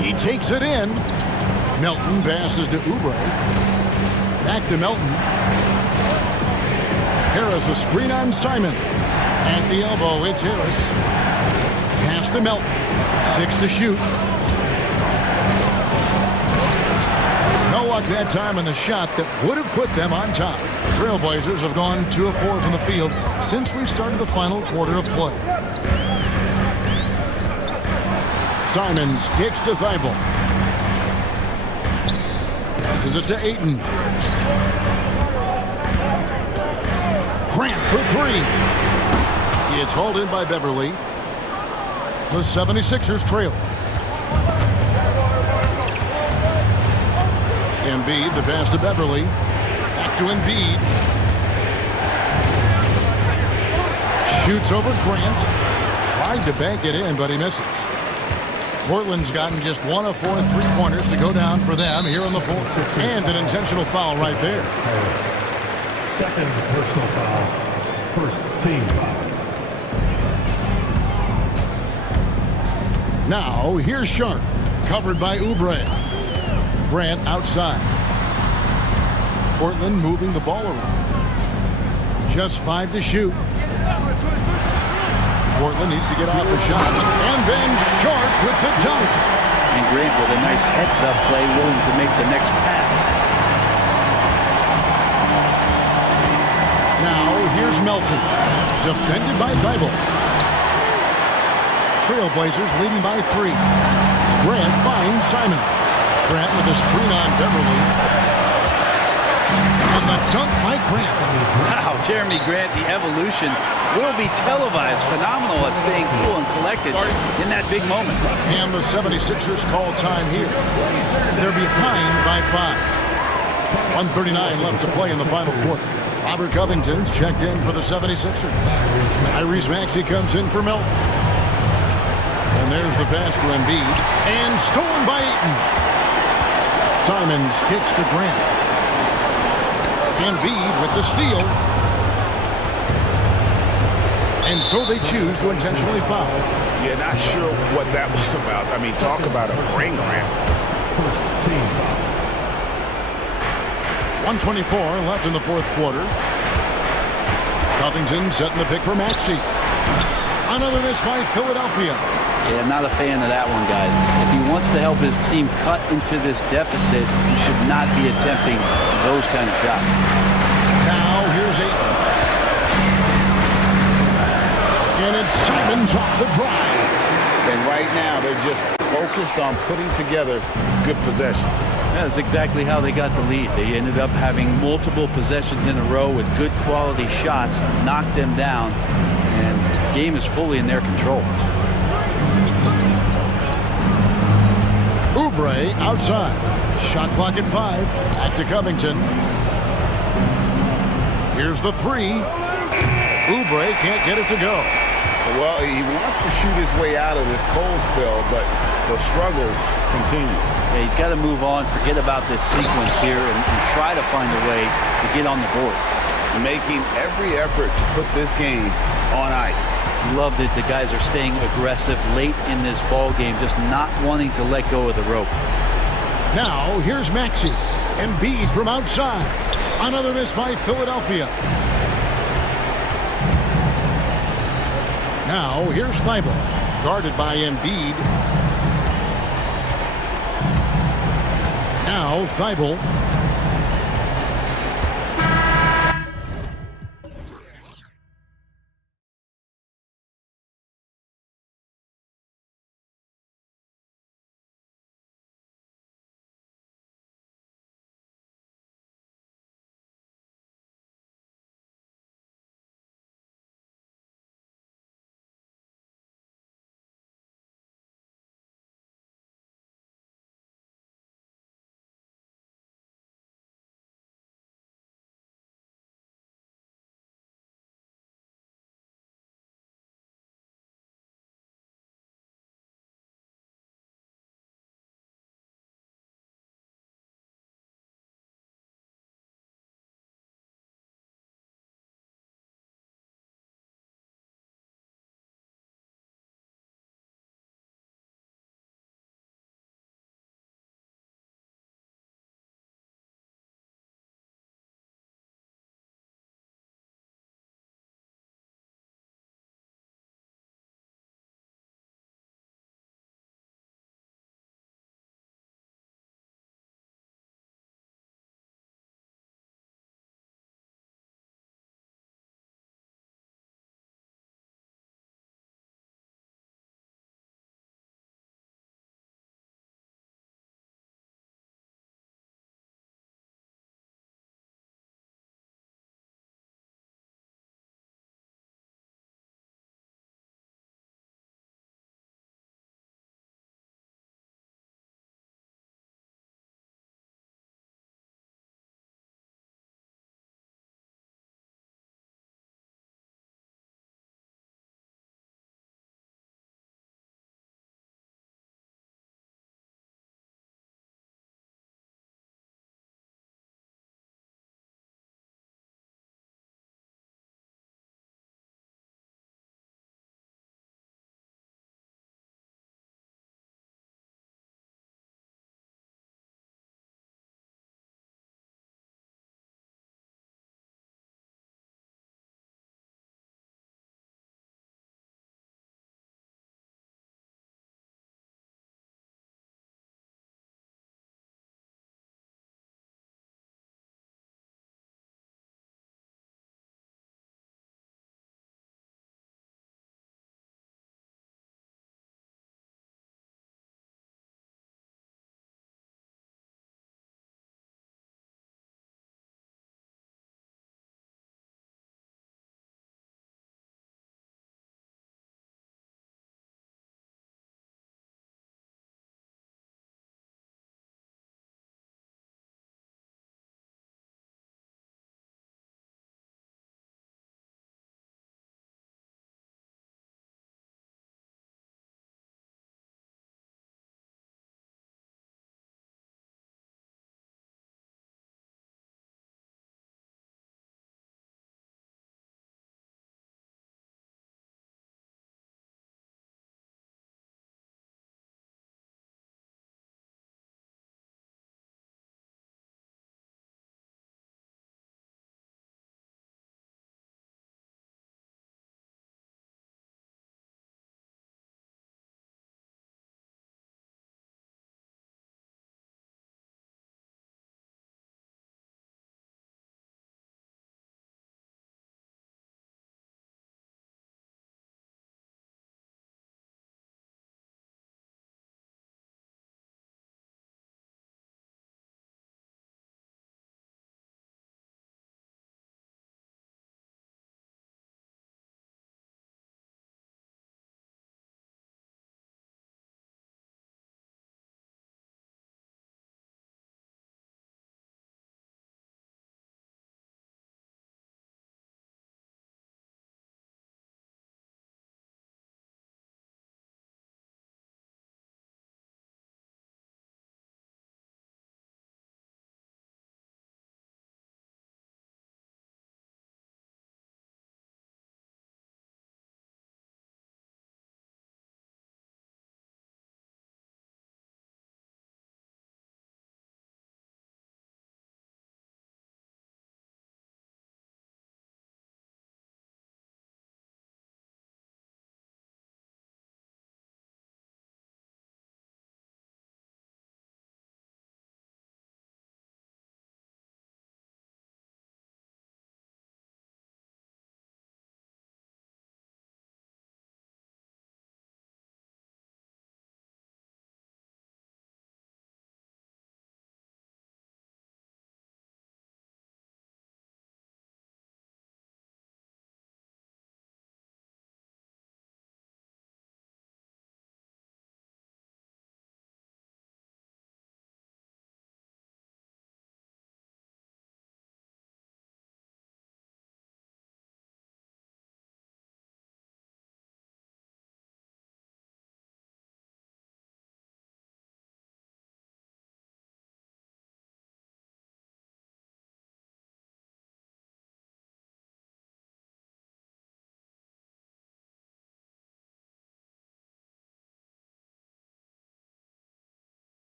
He takes it in. Melton passes to Oubre. Back to Melton. Harris a screen on Simon. At the elbow, it's Harris. Pass to Melton. 6 to shoot. No luck that time on the shot that would have put them on top. The Trailblazers have gone 2 of 4 from the field since we started the final quarter of play. Simons kicks to Thibault. Passes it to Ayton. Grant for 3. It's hauled in by Beverly. The 76ers trail. Embiid, the pass to Beverly. Back to Embiid. Shoots over Grant. Tried to bank it in, but he misses. Portland's gotten just 1 of 4 3-pointers to go down for them here in the fourth. And an intentional foul right there. Second personal foul. First team foul. Now, here's Sharp. Covered by Oubre. Grant outside. Portland moving the ball around. Just 5 to shoot. Portland needs to get off a shot. And then Sharp with the dunk. And Grant with a nice heads-up play, willing to make the next pass. Now, here's Melton. Defended by Thibault. Trailblazers leading by 3. Grant finds Simons. Grant with a screen on Beverly. on the dunk by Grant. Wow, Jeremy Grant, the evolution will be televised. Phenomenal at staying cool and collected in that big moment. And the 76ers call time here. They're behind by 5. 1:39 left to play in the final quarter. Robert Covington's checked in for the 76ers. Tyrese Maxey comes in for Milton. And there's the pass to Embiid. And stolen by Ayton. Simons kicks to Grant. Embiid with the steal. And so they choose to intentionally foul. Yeah, not sure what that was about. I mean, talk about a brain cramp. First team foul. 1:24 left in the fourth quarter. Covington setting the pick for Maxey. Another miss by Philadelphia. Yeah, not a fan of that one, guys. If he wants to help his team cut into this deficit, he should not be attempting those kind of shots. Now here's Ayton. And it's Simons off the drive. And right now, they're just focused on putting together good possessions. That's exactly how they got the lead. They ended up having multiple possessions in a row with good quality shots, knocked them down, and the game is fully in their control. Oubre outside. Shot clock at 5. Back to Covington. Here's the 3. Oubre can't get it to go. Well, he wants to shoot his way out of this cold spell, but the struggles continue. Yeah, he's got to move on, forget about this sequence here, and try to find a way to get on the board. Making every effort to put this game on ice. Love that the guys are staying aggressive late in this ball game, just not wanting to let go of the rope. Now here's Maxey. Embiid from outside. Another miss by Philadelphia. Now here's Thibault. Guarded by Embiid. Now Thibault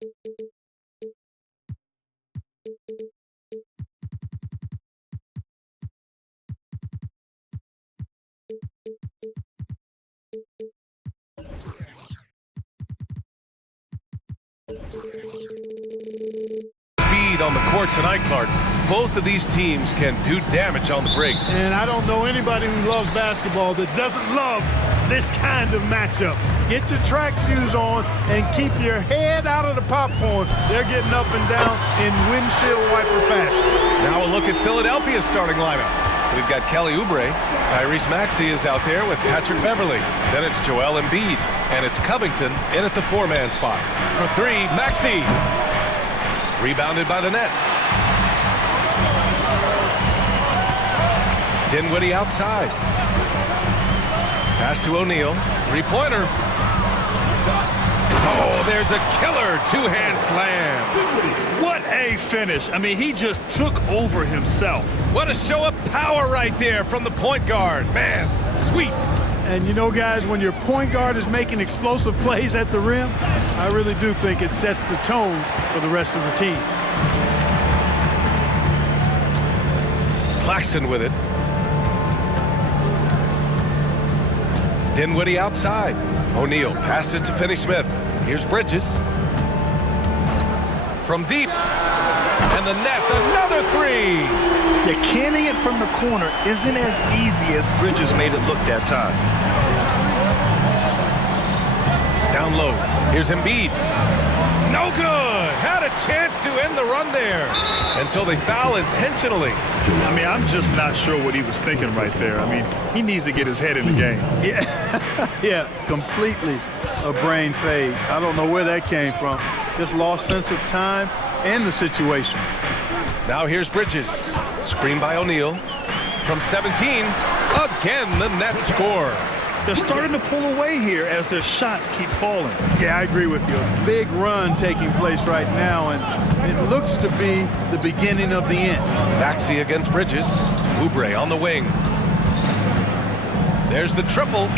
Speed on the court tonight, Clark. Both of these teams can do damage on the break. And I don't know anybody who loves basketball that doesn't love this kind of matchup. Get your track shoes on and keep your head out of the popcorn. They're getting up and down in windshield wiper fashion. Now a look at Philadelphia's starting lineup. We've got Kelly Oubre. Tyrese Maxey is out there with Patrick Beverly. Then it's Joel Embiid. And it's Covington in at the four-man spot. For three, Maxey. Rebounded by the Nets. Dinwiddie outside. Pass to O'Neal. Three-pointer. Oh, there's a killer two-hand slam. What a finish. I mean, he just took over himself. What a show of power right there from the point guard. Man, sweet. And you know, guys, when your point guard is making explosive plays at the rim, I really do think it sets the tone for the rest of the team. Claxton with it. Dinwiddie outside. O'Neal passes to Finney-Smith. Here's Bridges. From deep. And the Nets, another three. Yeah, canning it from the corner isn't as easy as Bridges made it look that time. Down low. Here's Embiid. No good. Had a chance to end the run there. And so they foul intentionally. I mean, I'm just not sure what he was thinking right there. I mean, he needs to get his head in the game. Yeah, completely a brain fade. I don't know where that came from. Just lost sense of time and the situation. Now here's Bridges. Screen by O'Neal. From 17. Again, the Nets score. They're starting to pull away here as their shots keep falling. Yeah, I agree with you. A big run taking place right now, and it looks to be the beginning of the end. Maxey against Bridges. Oubre on the wing. There's the triple.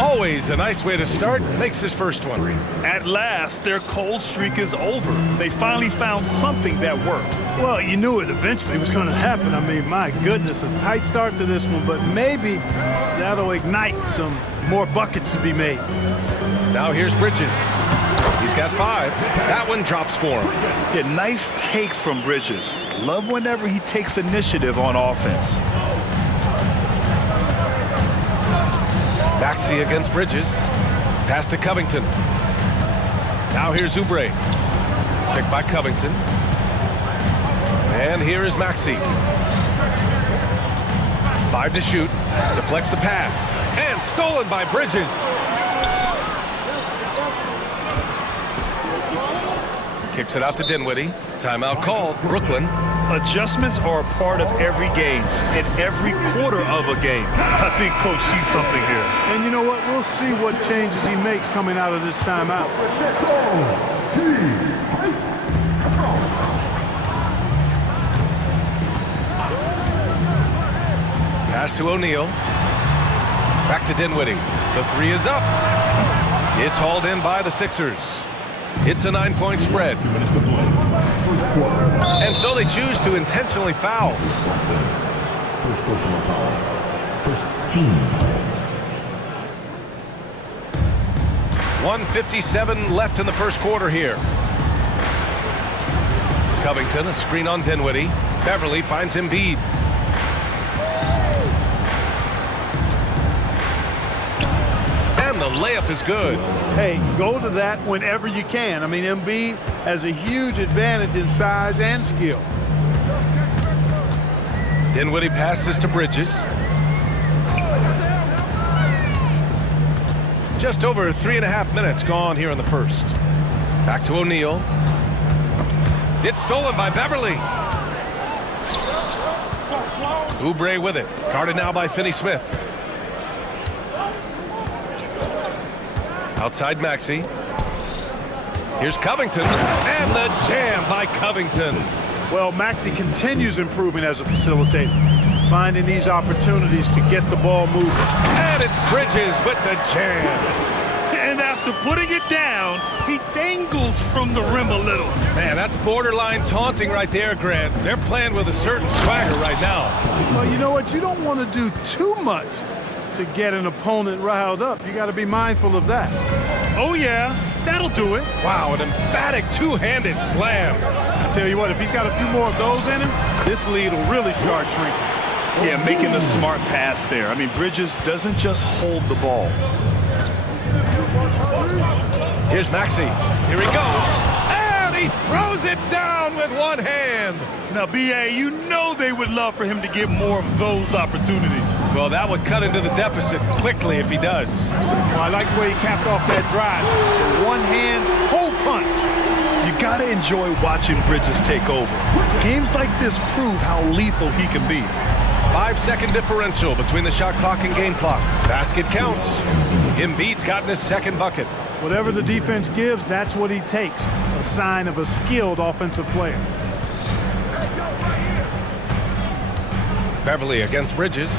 Always a nice way to start. Makes his first one. At last, their cold streak is over. They finally found something that worked. Well, you knew it eventually was going to happen. I mean, my goodness, a tight start to this one, but maybe that'll ignite some more buckets to be made. Now here's Bridges. He's got 5. That one drops for him. Yeah, nice take from Bridges. Love whenever he takes initiative on offense. Maxey against Bridges. Pass to Covington. Now here's Oubre. Picked by Covington. And here is Maxey. 5 to shoot. Deflects the pass. And stolen by Bridges. Kicks it out to Dinwiddie. Timeout called. Brooklyn. Adjustments are a part of every game, in every quarter of a game. I think Coach sees something here. And you know what? We'll see what changes he makes coming out of this timeout. Pass to O'Neal. Back to Dinwiddie. The 3 is up. It's hauled in by the Sixers. It's a 9-point spread. And so they choose to intentionally foul. First personal foul. First team foul. 1:57 left in the first quarter here. Covington, a screen on Dinwiddie. Beverly finds Embiid. And the layup is good. Hey, go to that whenever you can. I mean, Embiid has a huge advantage in size and skill. Dinwiddie passes to Bridges. Just over 3.5 minutes gone here in the first. Back to O'Neal. It's stolen by Beverly. Oubre with it. Guarded now by Finney-Smith. Outside Maxey. Here's Covington. And the jam by Covington. Well, Maxey continues improving as a facilitator, finding these opportunities to get the ball moving. And it's Bridges with the jam. And after after putting it down, he dangles from the rim a little. Man, that's borderline taunting right there, Grant. They're playing with a certain swagger right now. Well, you know what? You don't want to do too much to get an opponent riled up. You got to be mindful of that. Oh, yeah, that'll do it. Wow, an emphatic two-handed slam. I tell you what, if he's got a few more of those in him, this lead will really start shrinking. Yeah, making the smart pass there. I mean, Bridges doesn't just hold the ball. Here's Maxey. Here he goes. And he throws it down with one hand. Now, B.A., you know they would love for him to get more of those opportunities. Well, that would cut into the deficit quickly if he does. Well, I like the way he capped off that drive. One hand, whole punch. You got to enjoy watching Bridges take over. Games like this prove how lethal he can be. 5-second differential between the shot clock and game clock. Basket counts. Embiid's gotten his second bucket. Whatever the defense gives, that's what he takes. A sign of a skilled offensive player. Beverly against Bridges.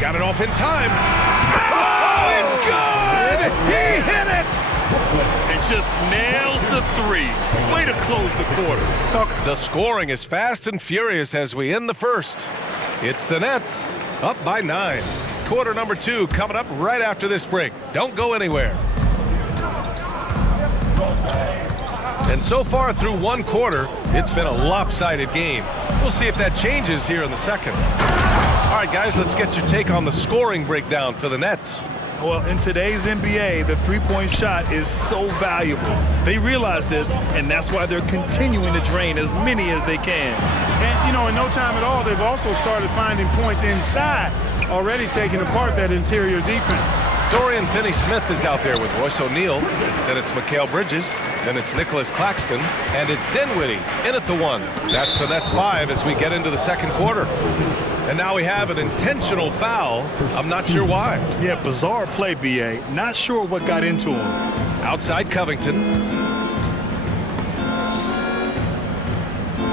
Got it off in time. Oh, it's good! He hit it! And just nails the three. Way to close the quarter. The scoring is fast and furious as we end the first. It's the Nets, up by 9. Quarter number 2 coming up right after this break. Don't go anywhere. And so far through one quarter, it's been a lopsided game. We'll see if that changes here in the second. All right, guys, let's get your take on the scoring breakdown for the Nets. Well, in today's NBA, the three-point shot is so valuable. They realize this, and that's why they're continuing to drain as many as they can. And, you know, in no time at all, they've also started finding points inside, already taking apart that interior defense. Dorian Finney-Smith is out there with Royce O'Neal. Then it's Mikal Bridges. Then it's Nicholas Claxton. And it's Dinwiddie in at the 1. That's the Nets 5 as we get into the second quarter. And now we have an intentional foul. I'm not sure why. Yeah, bizarre play, B.A. Not sure what got into him. Outside Covington.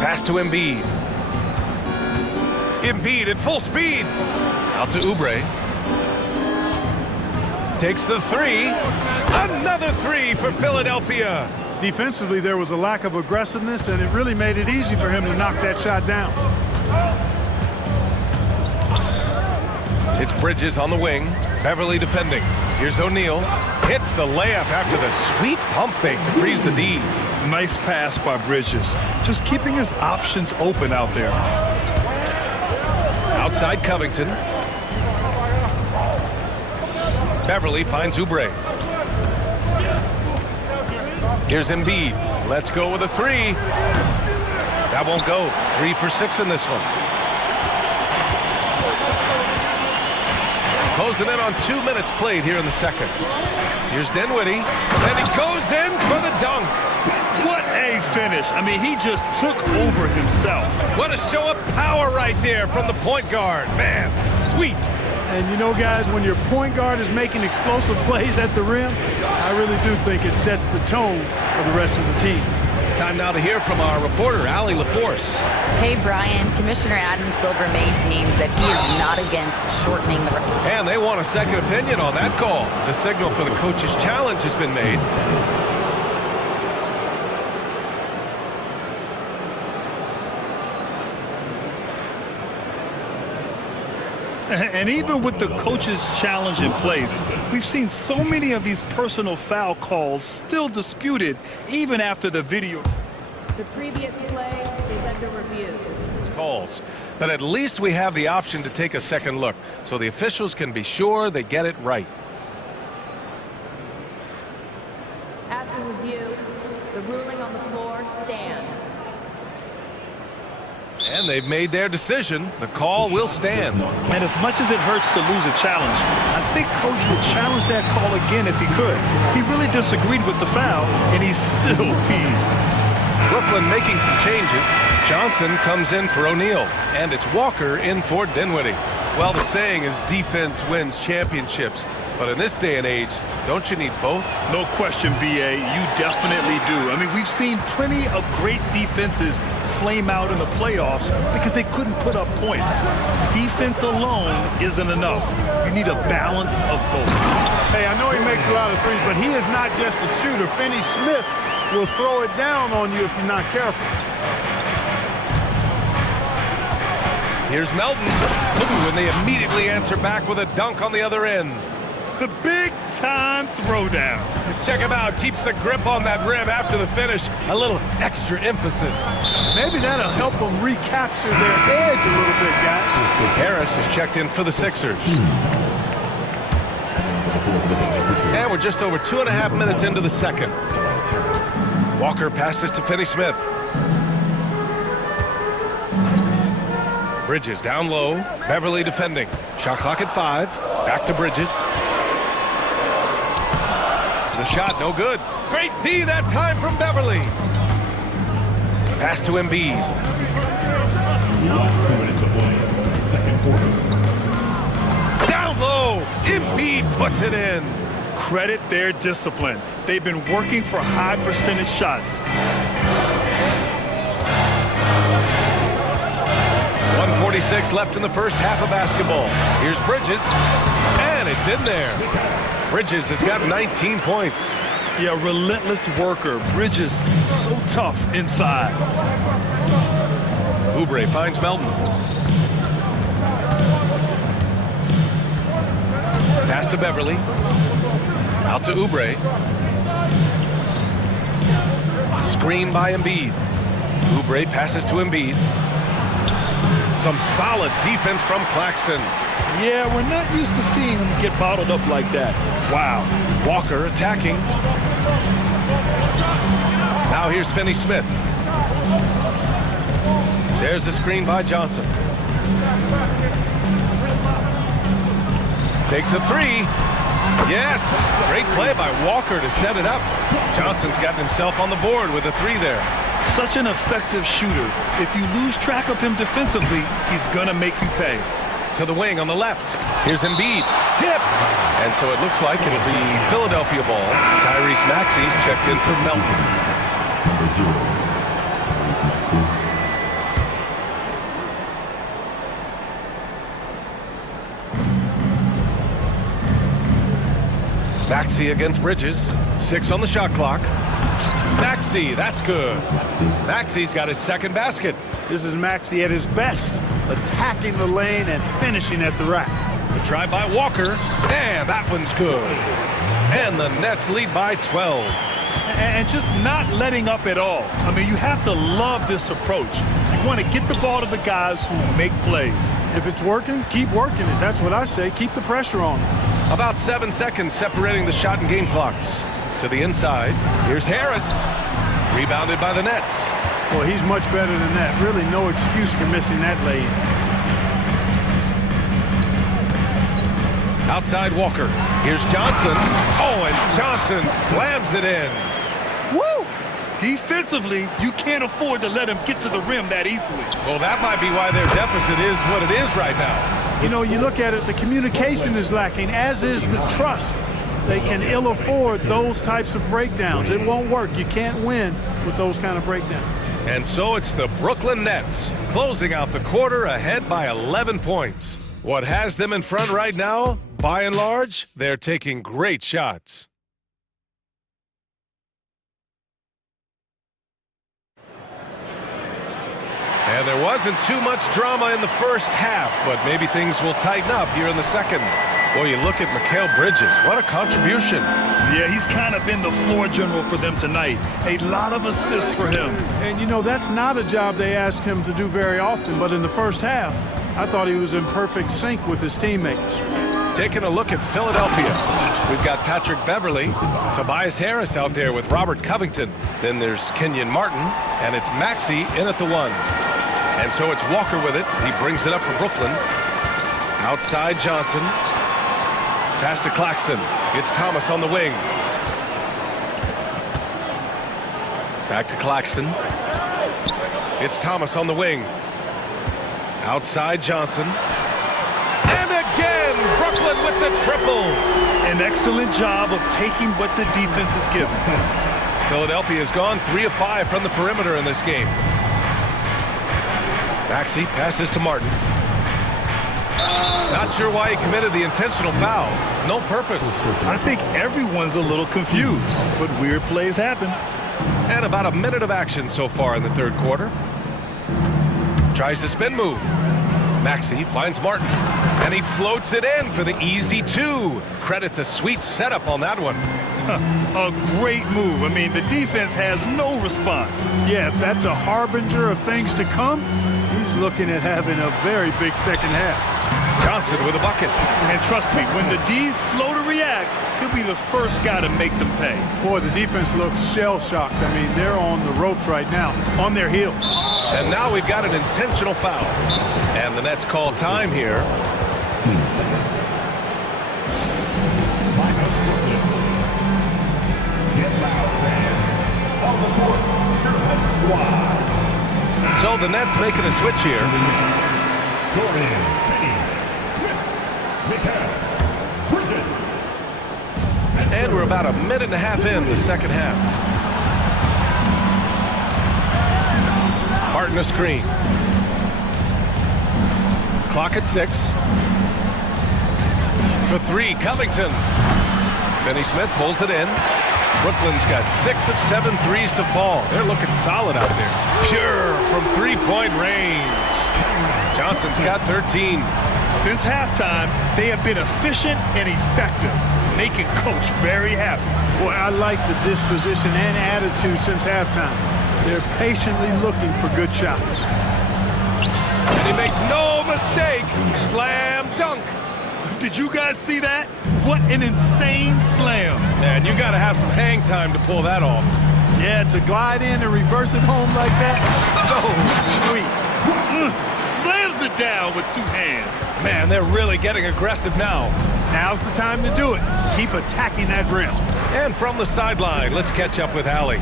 Pass to Embiid. Embiid at full speed. Out to Oubre. Takes the 3. Another 3 for Philadelphia. Defensively, there was a lack of aggressiveness, and it really made it easy for him to knock that shot down. It's Bridges on the wing. Beverly defending. Here's O'Neal. Hits the layup after the sweet pump fake to freeze the D. Nice pass by Bridges. Just keeping his options open out there. Outside Covington. Beverly finds Oubre. Here's Embiid. Let's go with a 3. That won't go. 3 for 6 in this one. Closing in on 2 minutes played here in the second. Here's Dinwiddie. And he goes in for the dunk. What a finish. I mean, he just took over himself. What a show of power right there from the point guard. Man, sweet. And you know, guys, when your point guard is making explosive plays at the rim, I really do think it sets the tone for the rest of the team. Time now to hear from our reporter, Allie LaForce. Hey, Brian. Commissioner Adam Silver maintains that he is not against shortening the... And they want a second opinion on that call. The signal for the coach's challenge has been made. And even with the coach's challenge in place, we've seen so many of these personal foul calls still disputed even after the video. The previous play is under review. Calls. But at least we have the option to take a second look, so the officials can be sure they get it right. After review, the ruling on the floor stands. And they've made their decision. The call will stand. And as much as it hurts to lose a challenge, I think Coach would challenge that call again if he could. He really disagreed with the foul, and he's still peeved. Brooklyn making some changes. Johnson comes in for O'Neal, and it's Walker in for Dinwiddie. Well, the saying is defense wins championships. But in this day and age, don't you need both? No question, BA. You definitely do. I mean, we've seen plenty of great defenses flame out in the playoffs because they couldn't put up points. Defense alone isn't enough. You need a balance of both. Hey, I know he makes a lot of threes, but he is not just a shooter. Finney Smith will throw it down on you if you're not careful. Here's Melton. Ooh, and they immediately answer back with a dunk on the other end. The big-time throwdown. Check him out. Keeps the grip on that rim after the finish. A little extra emphasis. Maybe that'll help them recapture their edge a little bit, guys. Harris is checked in for the Sixers. And we're just over 2.5 minutes into the second. Walker passes to Finney Smith. Bridges down low. Beverly defending. Shot clock at 5. Back to Bridges. The shot, no good. Great D that time from Beverly. Pass to Embiid. Down low. Embiid puts it in. Credit their discipline. They've been working for high percentage shots. 1:46 left in the first half of basketball. Here's Bridges, and it's in there. Bridges has got 19 points. Yeah, relentless worker. Bridges, so tough inside. Oubre finds Melton. Pass to Beverly. Out to Oubre. Screen by Embiid. Oubre passes to Embiid. Some solid defense from Claxton. Yeah, we're not used to seeing him get bottled up like that. Wow. Walker attacking. Now here's Finney Smith. There's the screen by Johnson. Takes a three. Yes. Great play by Walker to set it up. Johnson's got himself on the board with a three there. Such an effective shooter. If you lose track of him defensively, he's going to make you pay. To the wing on the left. Here's Embiid. Tipped. And so it looks like it'll be Philadelphia ball. Tyrese Maxey's checked in for Melton. Maxey against Bridges. 6 on the shot clock. Maxey, that's good. Maxey's got his second basket. This is Maxey at his best, attacking the lane and finishing at the rack. The try by Walker, and that one's good. And the Nets lead by 12. And just not letting up at all. I mean, you have to love this approach. You want to get the ball to the guys who make plays. If it's working, keep working it. That's what I say. Keep the pressure on them. About 7 seconds separating the shot and game clocks. To the inside, here's Harris. Rebounded by the Nets. Well, he's much better than that. Really no excuse for missing that lane. Outside Walker. Here's Johnson. Oh, and Johnson slams it in. Woo! Defensively, you can't afford to let him get to the rim that easily. Well, that might be why their deficit is what it is right now. You know, you look at it, the communication is lacking, as is the trust. They can ill afford those types of breakdowns. It won't work. You can't win with those kind of breakdowns. And so it's the Brooklyn Nets closing out the quarter ahead by 11 points. What has them in front right now? By and large, they're taking great shots. And there wasn't too much drama in the first half, but maybe things will tighten up here in the second. Boy, you look at Mikal Bridges. What a contribution. Yeah, he's kind of been the floor general for them tonight. A lot of assists for him. And, you know, that's not a job they ask him to do very often, but in the first half, I thought he was in perfect sync with his teammates. Taking a look at Philadelphia. We've got Patrick Beverly, Tobias Harris out there with Robert Covington. Then there's Kenyon Martin, and it's Maxey in at the 1. And so it's Walker with it. He brings it up for Brooklyn. Outside Johnson. Pass to Claxton. It's Thomas on the wing. Back to Claxton. It's Thomas on the wing. Outside Johnson. And again, Brooklyn with the triple. And An excellent job of taking what the defense is given. Philadelphia has gone 3 of 5 from the perimeter in this game. Maxey passes to Martin. Not sure why he committed the intentional foul. No purpose. I think everyone's a little confused, but weird plays happen. And about a minute of action so far in the third quarter. Tries the spin move. Maxey finds Martin, and he floats it in for the easy 2. Credit the sweet setup on that one. A great move. I mean, the defense has no response. Yeah, if that's a harbinger of things to come, he's looking at having a very big second half. Johnson with a bucket. And trust me, when the D's slow to react, he'll be the first guy to make them pay. Boy, the defense looks shell-shocked. I mean, they're on the ropes right now, on their heels. And now we've got an intentional foul. And the Nets call time here. So the Nets making a switch here. And we're about a minute and a half in the second half. Martin a screen. Clock at 6. For 3, Covington. Finney-Smith pulls it in. Brooklyn's got 6 of 7 threes to fall. They're looking solid out there. Pure from 3-point range. Johnson's got 13. Since halftime, they have been efficient and effective, making Coach very happy. Boy, I like the disposition and attitude since halftime. They're patiently looking for good shots. And he makes no mistake. Slam dunk. Did you guys see that? What an insane slam. Man, you got to have some hang time to pull that off. Yeah, to glide in and reverse it home like that, so sweet. Slams it down with 2 hands. Man, they're really getting aggressive now. Now's the time to do it. Keep attacking that rim. And from the sideline, let's catch up with Allie.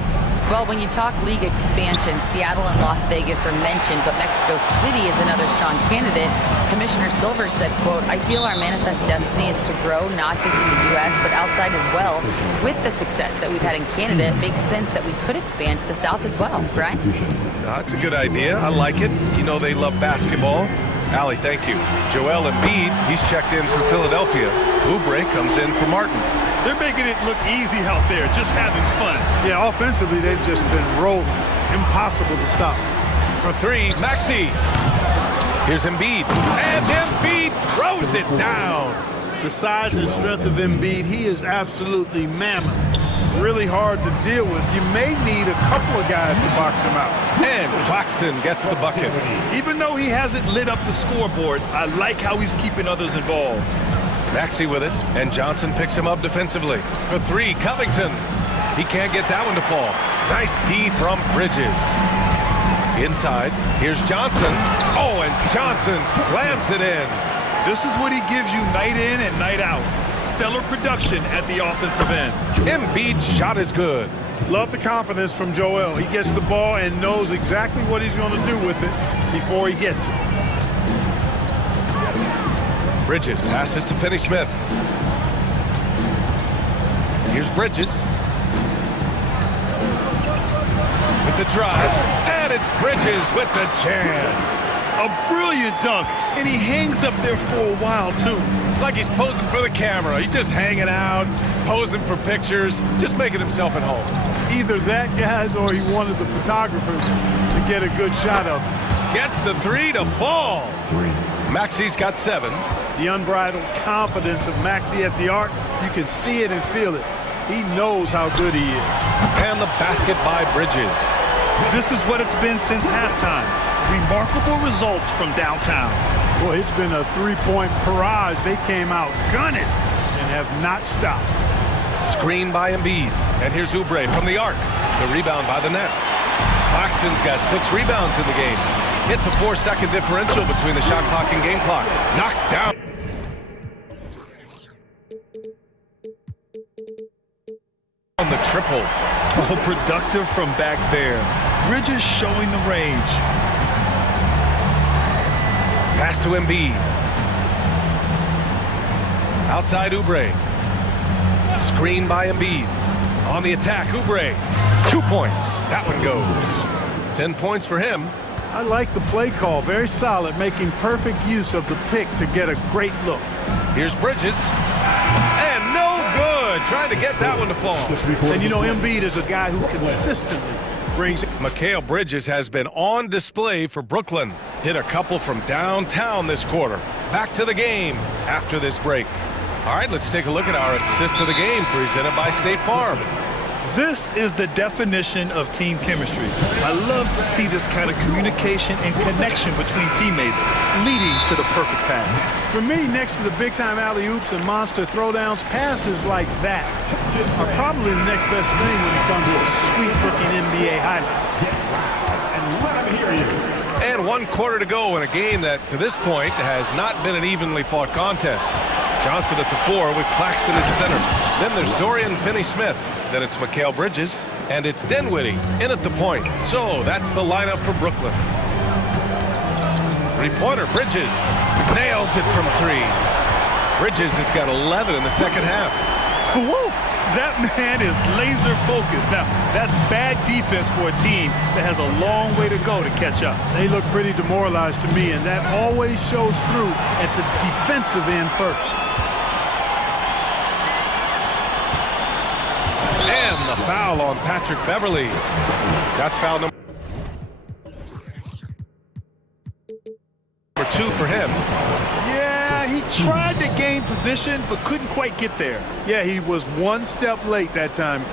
Well, when you talk league expansion, Seattle and Las Vegas are mentioned, but Mexico City is another strong candidate. Commissioner Silver said, quote, "I feel our manifest destiny is to grow not just in the U.S., but outside as well. With the success that we've had in Canada, it makes sense that we could expand to the South as well." Brian? That's a good idea. I like it. You know they love basketball. Allie, thank you. Joel Embiid, he's checked in for Philadelphia. Oubre comes in for Martin. They're making it look easy out there, just having fun. Yeah, offensively, they've just been rolling. Impossible to stop. For 3, Maxey. Here's Embiid. And Embiid throws it down. The size and strength of Embiid, he is absolutely mammoth. Really hard to deal with. You may need a couple of guys to box him out. And Claxton gets the bucket. Even though he hasn't lit up the scoreboard, I like how he's keeping others involved. Maxey with it, and Johnson picks him up defensively. For 3, Covington. He can't get that one to fall. Nice D from Bridges. Inside, here's Johnson. Oh, and Johnson slams it in. This is what he gives you night in and night out. Stellar production at the offensive end. Embiid's shot is good. Love the confidence from Joel. He gets the ball and knows exactly what he's going to do with it before he gets it. Bridges passes to Finney-Smith. Here's Bridges. With the drive. And it's Bridges with the jam. A brilliant dunk. And he hangs up there for a while, too. Like he's posing for the camera. He's just hanging out, posing for pictures, just making himself at home. Either that, guys, or he wanted the photographers to get a good shot of him. Gets the 3 to fall. Maxey's got 7. The unbridled confidence of Maxey at the arc, you can see it and feel it. He knows how good he is. And the basket by Bridges. This is what it's been since halftime. Remarkable results from downtown. Boy, it's been a 3-point barrage. They came out gunning and have not stopped. Screen by Embiid. And here's Oubre from the arc. The rebound by the Nets. Claxton's got 6 rebounds in the game. Hits a 4-second differential between the shot clock and game clock. Knocks down. On the triple. Oh, productive from back there. Bridges showing the range. Pass to Embiid. Outside Oubre. Screen by Embiid. On the attack, Oubre. 2 points. That one goes. 10 points for him. I like the play call. Very solid, making perfect use of the pick to get a great look. Here's Bridges. And no good. Trying to get that one to fall. And you know, Embiid is a guy who consistently brings... Mikal Bridges has been on display for Brooklyn. Hit a couple from downtown this quarter. Back to the game after this break. All right, let's take a look at our assist of the game presented by State Farm. This is the definition of team chemistry. I love to see this kind of communication and connection between teammates leading to the perfect pass. For me, next to the big-time alley-oops and monster throwdowns, passes like that are probably the next best thing when it comes to sweet-looking NBA highlights. And 1 quarter to go in a game that, to this point, has not been an evenly fought contest. Johnson at the 4 with Claxton at center. Then there's Dorian Finney-Smith. Then it's Mikal Bridges. And it's Dinwiddie in at the point. So that's the lineup for Brooklyn. Three-pointer, Bridges. Nails it from 3. Bridges has got 11 in the second half. Whoa! That man is laser focused. Now, that's bad defense for a team that has a long way to go to catch up. They look pretty demoralized to me, and that always shows through at the defensive end first. And the foul on Patrick Beverly. That's foul number 2 for him. Yeah, he tried to gain position, but couldn't quite get there. Yeah, he was 1 step late that time.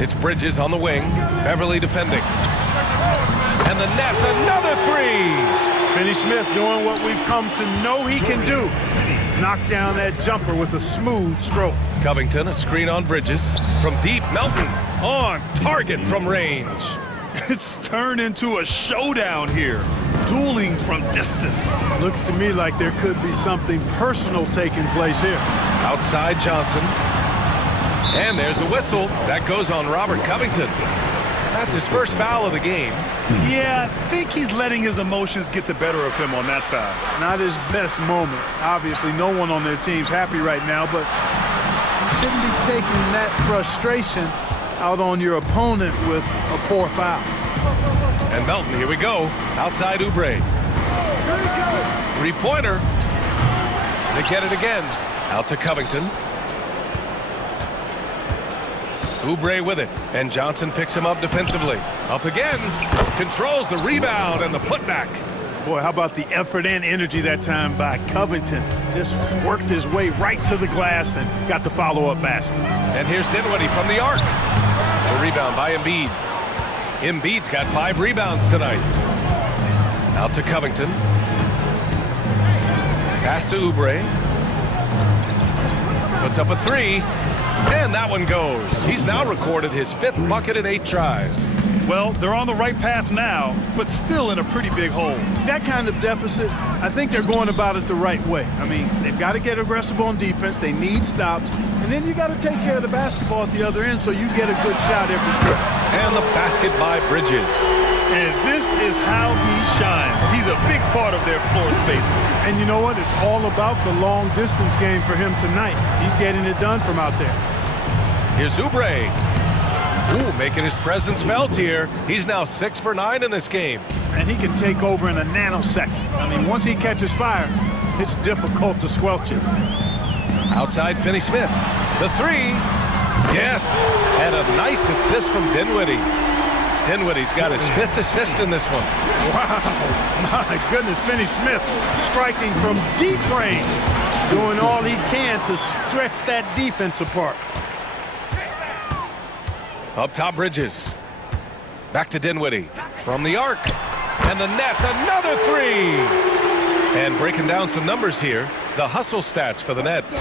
It's Bridges on the wing. Beverly defending. And the Nets, another 3. Finney-Smith doing what we've come to know he can do. Knock down that jumper with a smooth stroke. Covington, a screen on Bridges. From deep, Melton on target from range. It's turned into a showdown here. Dueling from distance. Looks to me like there could be something personal taking place here. Outside Johnson. And there's a whistle. That goes on Robert Covington. That's his first foul of the game. Yeah, I think he's letting his emotions get the better of him on that foul. Not his best moment. Obviously, no one on their team's happy right now, but you shouldn't be taking that frustration out on your opponent with a poor foul. And Melton, here we go. Outside Oubre. Three-pointer. They get it again. Out to Covington. Oubre with it, and Johnson picks him up defensively. Up again, controls the rebound and the putback. Boy, how about the effort and energy that time by Covington. Just worked his way right to the glass and got the follow-up basket. And here's Dinwiddie from the arc. The rebound by Embiid. Embiid's got 5 rebounds tonight. Out to Covington. Pass to Oubre. Puts up a 3. And that one goes. He's now recorded his 5th bucket in 8 tries. Well, they're on the right path now, but still in a pretty big hole. That kind of deficit, I think they're going about it the right way. I mean, they've got to get aggressive on defense. They need stops. And then you got to take care of the basketball at the other end so you get a good shot every trip. And the basket by Bridges. And this is how he shines. He's a big part of their floor spacing. And you know what? It's all about the long distance game for him tonight. He's getting it done from out there. Here's Oubre. Ooh, making his presence felt here. He's now 6 for 9 in this game. And he can take over in a nanosecond. I mean, once he catches fire, it's difficult to squelch it. Outside Finney-Smith. The 3. Yes. And a nice assist from Dinwiddie. Dinwiddie's got his 5th assist in this one. Wow. My goodness, Finney-Smith striking from deep range. Doing all he can to stretch that defense apart. Up top, Bridges. Back to Dinwiddie. From the arc. And the Nets, another 3! And breaking down some numbers here, the hustle stats for the Nets.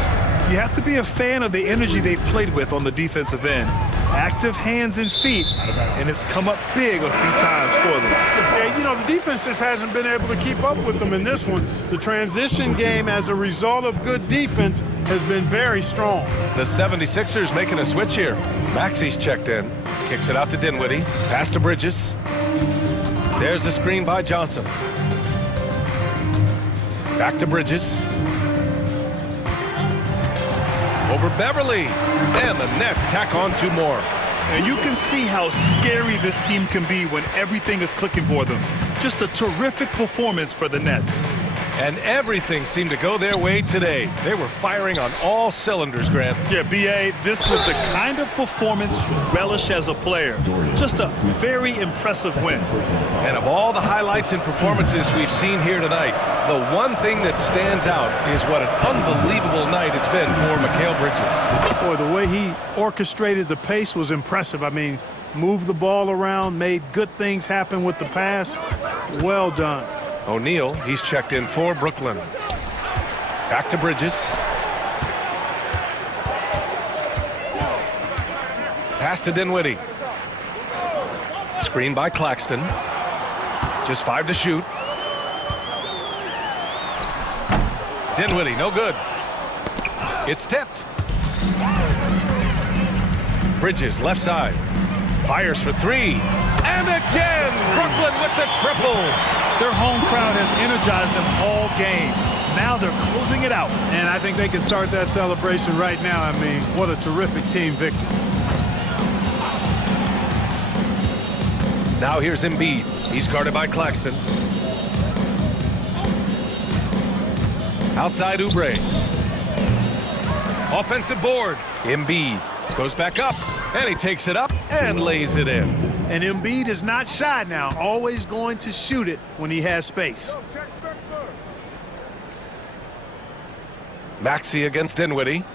You have to be a fan of the energy they've played with on the defensive end. Active hands and feet, and it's come up big a few times for them. Yeah, you know, the defense just hasn't been able to keep up with them in this one. The transition game, as a result of good defense, has been very strong. The 76ers making a switch here. Maxi's checked in. Kicks it out to Dinwiddie. Pass to Bridges. There's a screen by Johnson. Back to Bridges. Over Beverly. And the Nets tack on 2 more. And you can see how scary this team can be when everything is clicking for them. Just a terrific performance for the Nets. And everything seemed to go their way today. They were firing on all cylinders, Grant. Yeah, B.A., this was the kind of performance you relish as a player. Just a very impressive win. And of all the highlights and performances we've seen here tonight, the one thing that stands out is what an unbelievable night it's been for Mikal Bridges. Boy, the way he orchestrated the pace was impressive. I mean, moved the ball around, made good things happen with the pass. Well done. O'Neal, he's checked in for Brooklyn. Back to Bridges. Pass to Dinwiddie. Screen by Claxton. Just 5 to shoot. Dinwiddie, no good. It's tipped. Bridges, left side. Fires for 3. And again, Brooklyn with the triple. Their home crowd has energized them all game. Now they're closing it out. And I think they can start that celebration right now. I mean, what a terrific team victory. Now here's Embiid. He's guarded by Claxton. Outside Oubre. Offensive board. Embiid goes back up, and he takes it up and lays it in. And Embiid is not shy now, always going to shoot it when he has space. Maxey against Dinwiddie.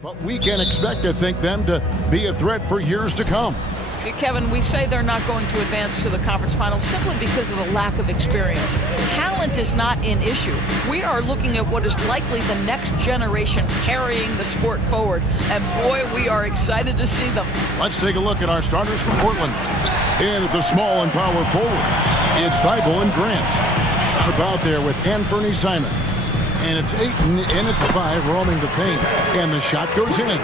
But we can expect to think them to be a threat for years to come. Kevin, we say they're not going to advance to the conference finals simply because of the lack of experience. Talent is not an issue. We are looking at what is likely the next generation carrying the sport forward. And boy, we are excited to see them. Let's take a look at our starters from Portland. In at the small and power forwards, it's Thibault and Grant. Sharp out there with Anthony Simons. And it's Ayton in at the 5, roaming the paint. And the shot goes in.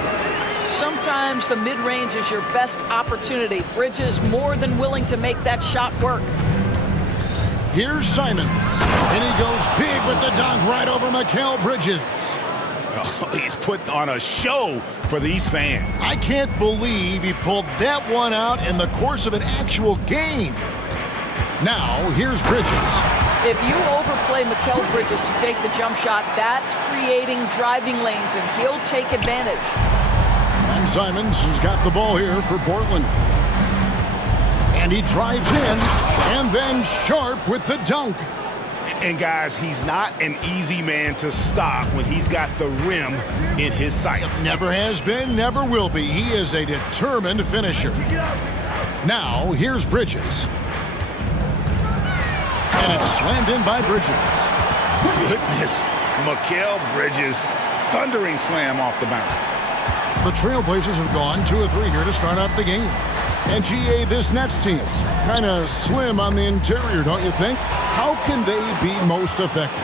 Sometimes the mid-range is your best opportunity. Bridges more than willing to make that shot work. Here's Simons. And he goes big with the dunk right over Mikal Bridges. Oh, he's putting on a show for these fans. I can't believe he pulled that one out in the course of an actual game. Now, here's Bridges. If you overplay Mikal Bridges to take the jump shot, that's creating driving lanes, and he'll take advantage. And Simons has got the ball here for Portland. And he drives in, and then Sharp with the dunk. And guys, he's not an easy man to stop when he's got the rim in his sights. Never has been, never will be. He is a determined finisher. Now, here's Bridges. And it's slammed in by Bridges. Goodness, Mikal Bridges, thundering slam off the bounce. The Trailblazers have gone 2 of 3 here to start out the game. And GA, this Nets team, kind of slim on the interior, don't you think? How can they be most effective?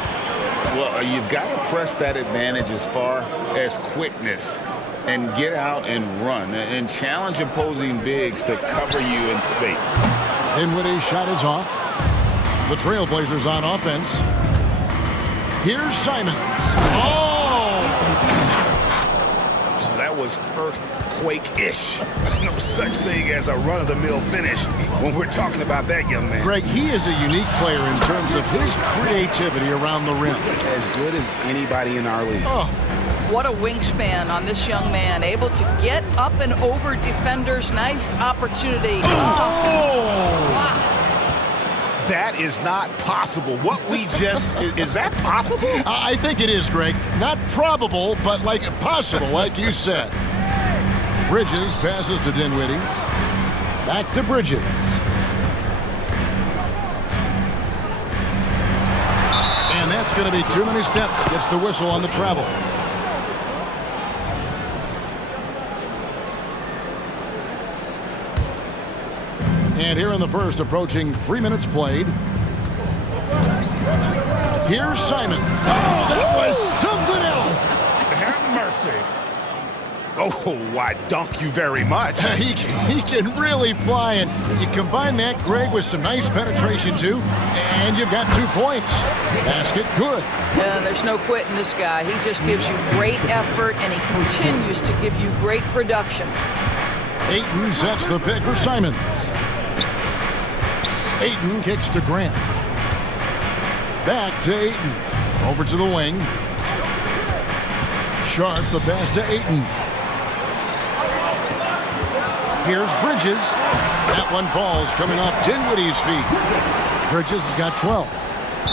Well, you've got to press that advantage as far as quickness and get out and run and challenge opposing bigs to cover you in space. Dinwiddie's shot is off. The Trailblazers on offense. Here's Simons. That was earthquake-ish. No such thing as a run-of-the-mill finish when we're talking about that young man. Greg, he is a unique player in terms of his creativity around the rim. As good as anybody in our league. Oh, what a wingspan on this young man. Able to get up and over defenders. Nice opportunity. Wow. That is not possible. What we just, is that possible? I think it is, Greg. Not probable, but like possible, like you said. Bridges passes to Dinwiddie. Back to Bridges. And that's going to be too many steps. Gets the whistle on the travel. And here in the first, approaching 3 minutes played. Here's Simon. Oh, that was something else. Have mercy. Oh, I dunk you very much. He can really fly, and you combine that, Greg, with some nice penetration, too, and you've got 2 points. Basket good. Yeah, there's no quitting this guy. He just gives you great effort, and he continues to give you great production. Ayton sets the pick for Simon. Ayton kicks to Grant. Back to Ayton. Over to the wing. Sharp, the pass to Ayton. Here's Bridges. That one falls, coming off Dinwiddie's feet. Bridges has got 12.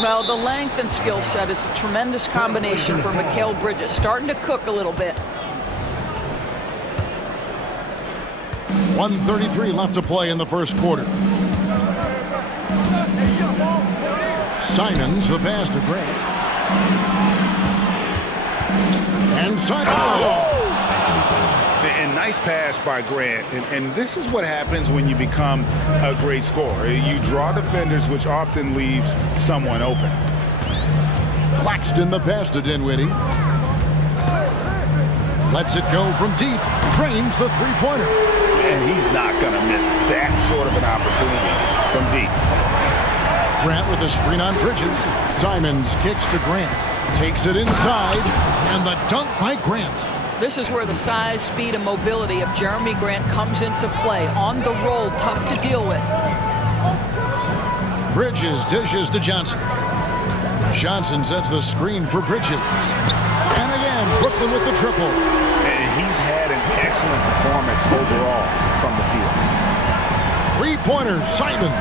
Well, the length and skill set is a tremendous combination for Mikal Bridges. Starting to cook a little bit. 1:33 left to play in the first quarter. Simons, the pass to Grant. And Simons. Oh! And nice pass by Grant. And this is what happens when you become a great scorer. You draw defenders, which often leaves someone open. Claxton, the pass to Dinwiddie. Lets it go from deep. Drains the three-pointer. And he's not going to miss that sort of an opportunity from deep. Grant with a screen on Bridges. Simons kicks to Grant. Takes it inside. And the dunk by Grant. This is where the size, speed, and mobility of Jeremy Grant comes into play. On the roll, tough to deal with. Bridges dishes to Johnson. Johnson sets the screen for Bridges. And again, Brooklyn with the triple. And he's had an excellent performance overall from the field. Three-pointer, Simon.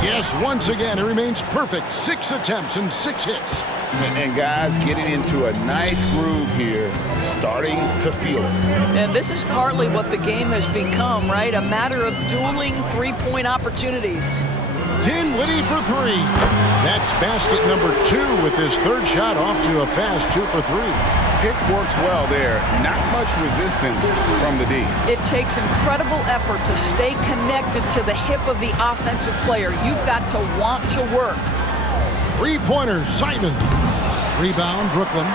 Yes, once again, it remains perfect. 6 attempts and 6 hits. And guys getting into a nice groove here, starting to feel it. And this is partly what the game has become, right? A matter of dueling three-point opportunities. Dinwiddie for three. That's basket number 2 with his third shot off to a fast 2 for 3. Pick works well there. Not much resistance from the D. It takes incredible effort to stay connected to the hip of the offensive player. You've got to want to work. Three-pointer, Simon. Rebound, Brooklyn.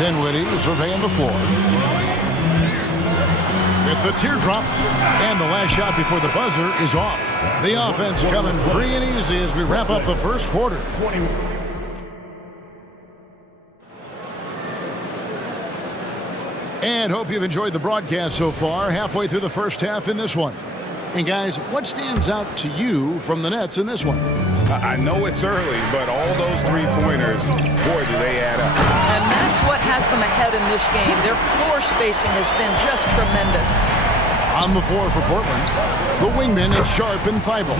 Dinwiddie surveying the floor. With the teardrop, and the last shot before the buzzer is off. The offense coming free and easy as we wrap up the first quarter. And hope you've enjoyed the broadcast so far, halfway through the first half in this one. And guys, what stands out to you from the Nets in this one? I know it's early, but all those three-pointers, boy, do they add up. And that's what has them ahead in this game. Their floor spacing has been just tremendous. On the floor for Portland, the wingmen is Sharp and Thibault.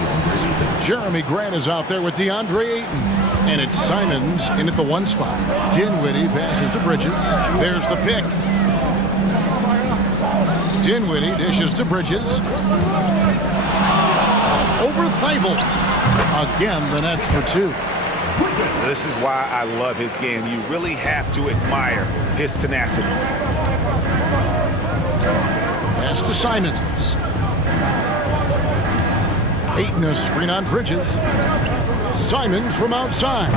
Jeremy Grant is out there with DeAndre Ayton. And it's Simons in at the 1 spot. Dinwiddie passes to Bridges. There's the pick. Dinwiddie dishes to Bridges. Over Thibault. Again, the Nets for 2. This is why I love his game. You really have to admire his tenacity. Pass to Simons. Ayton a screen on Bridges. Simons from outside.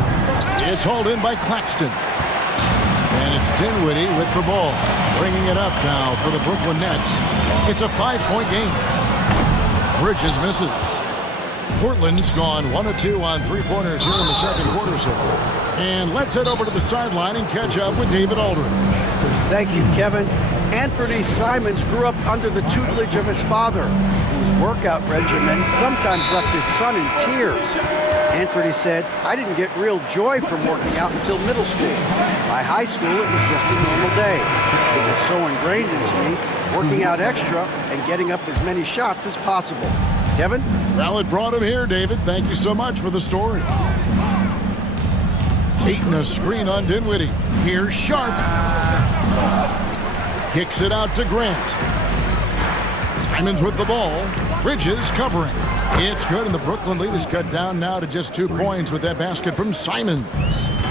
It's hauled in by Claxton. And it's Dinwiddie with the ball. Bringing it up now for the Brooklyn Nets. It's a 5-point game. Bridges misses. Portland's gone 1 of 2 on three-pointers here in the second quarter so far. And let's head over to the sideline and catch up with David Aldridge. Thank you, Kevin. Anthony Simons grew up under the tutelage of his father, whose workout regimen sometimes left his son in tears. Anthony said, "I didn't get real joy from working out until middle school. By high school, it was just a normal day. It was so ingrained into me, working out extra and getting up as many shots as possible." Kevin? Well, it brought him here, David. Thank you so much for the story. Ayton a screen on Dinwiddie. Here's Sharp. Kicks it out to Grant. Simons with the ball. Bridges covering. It's good, and the Brooklyn lead is cut down now to just 2 points with that basket from Simons.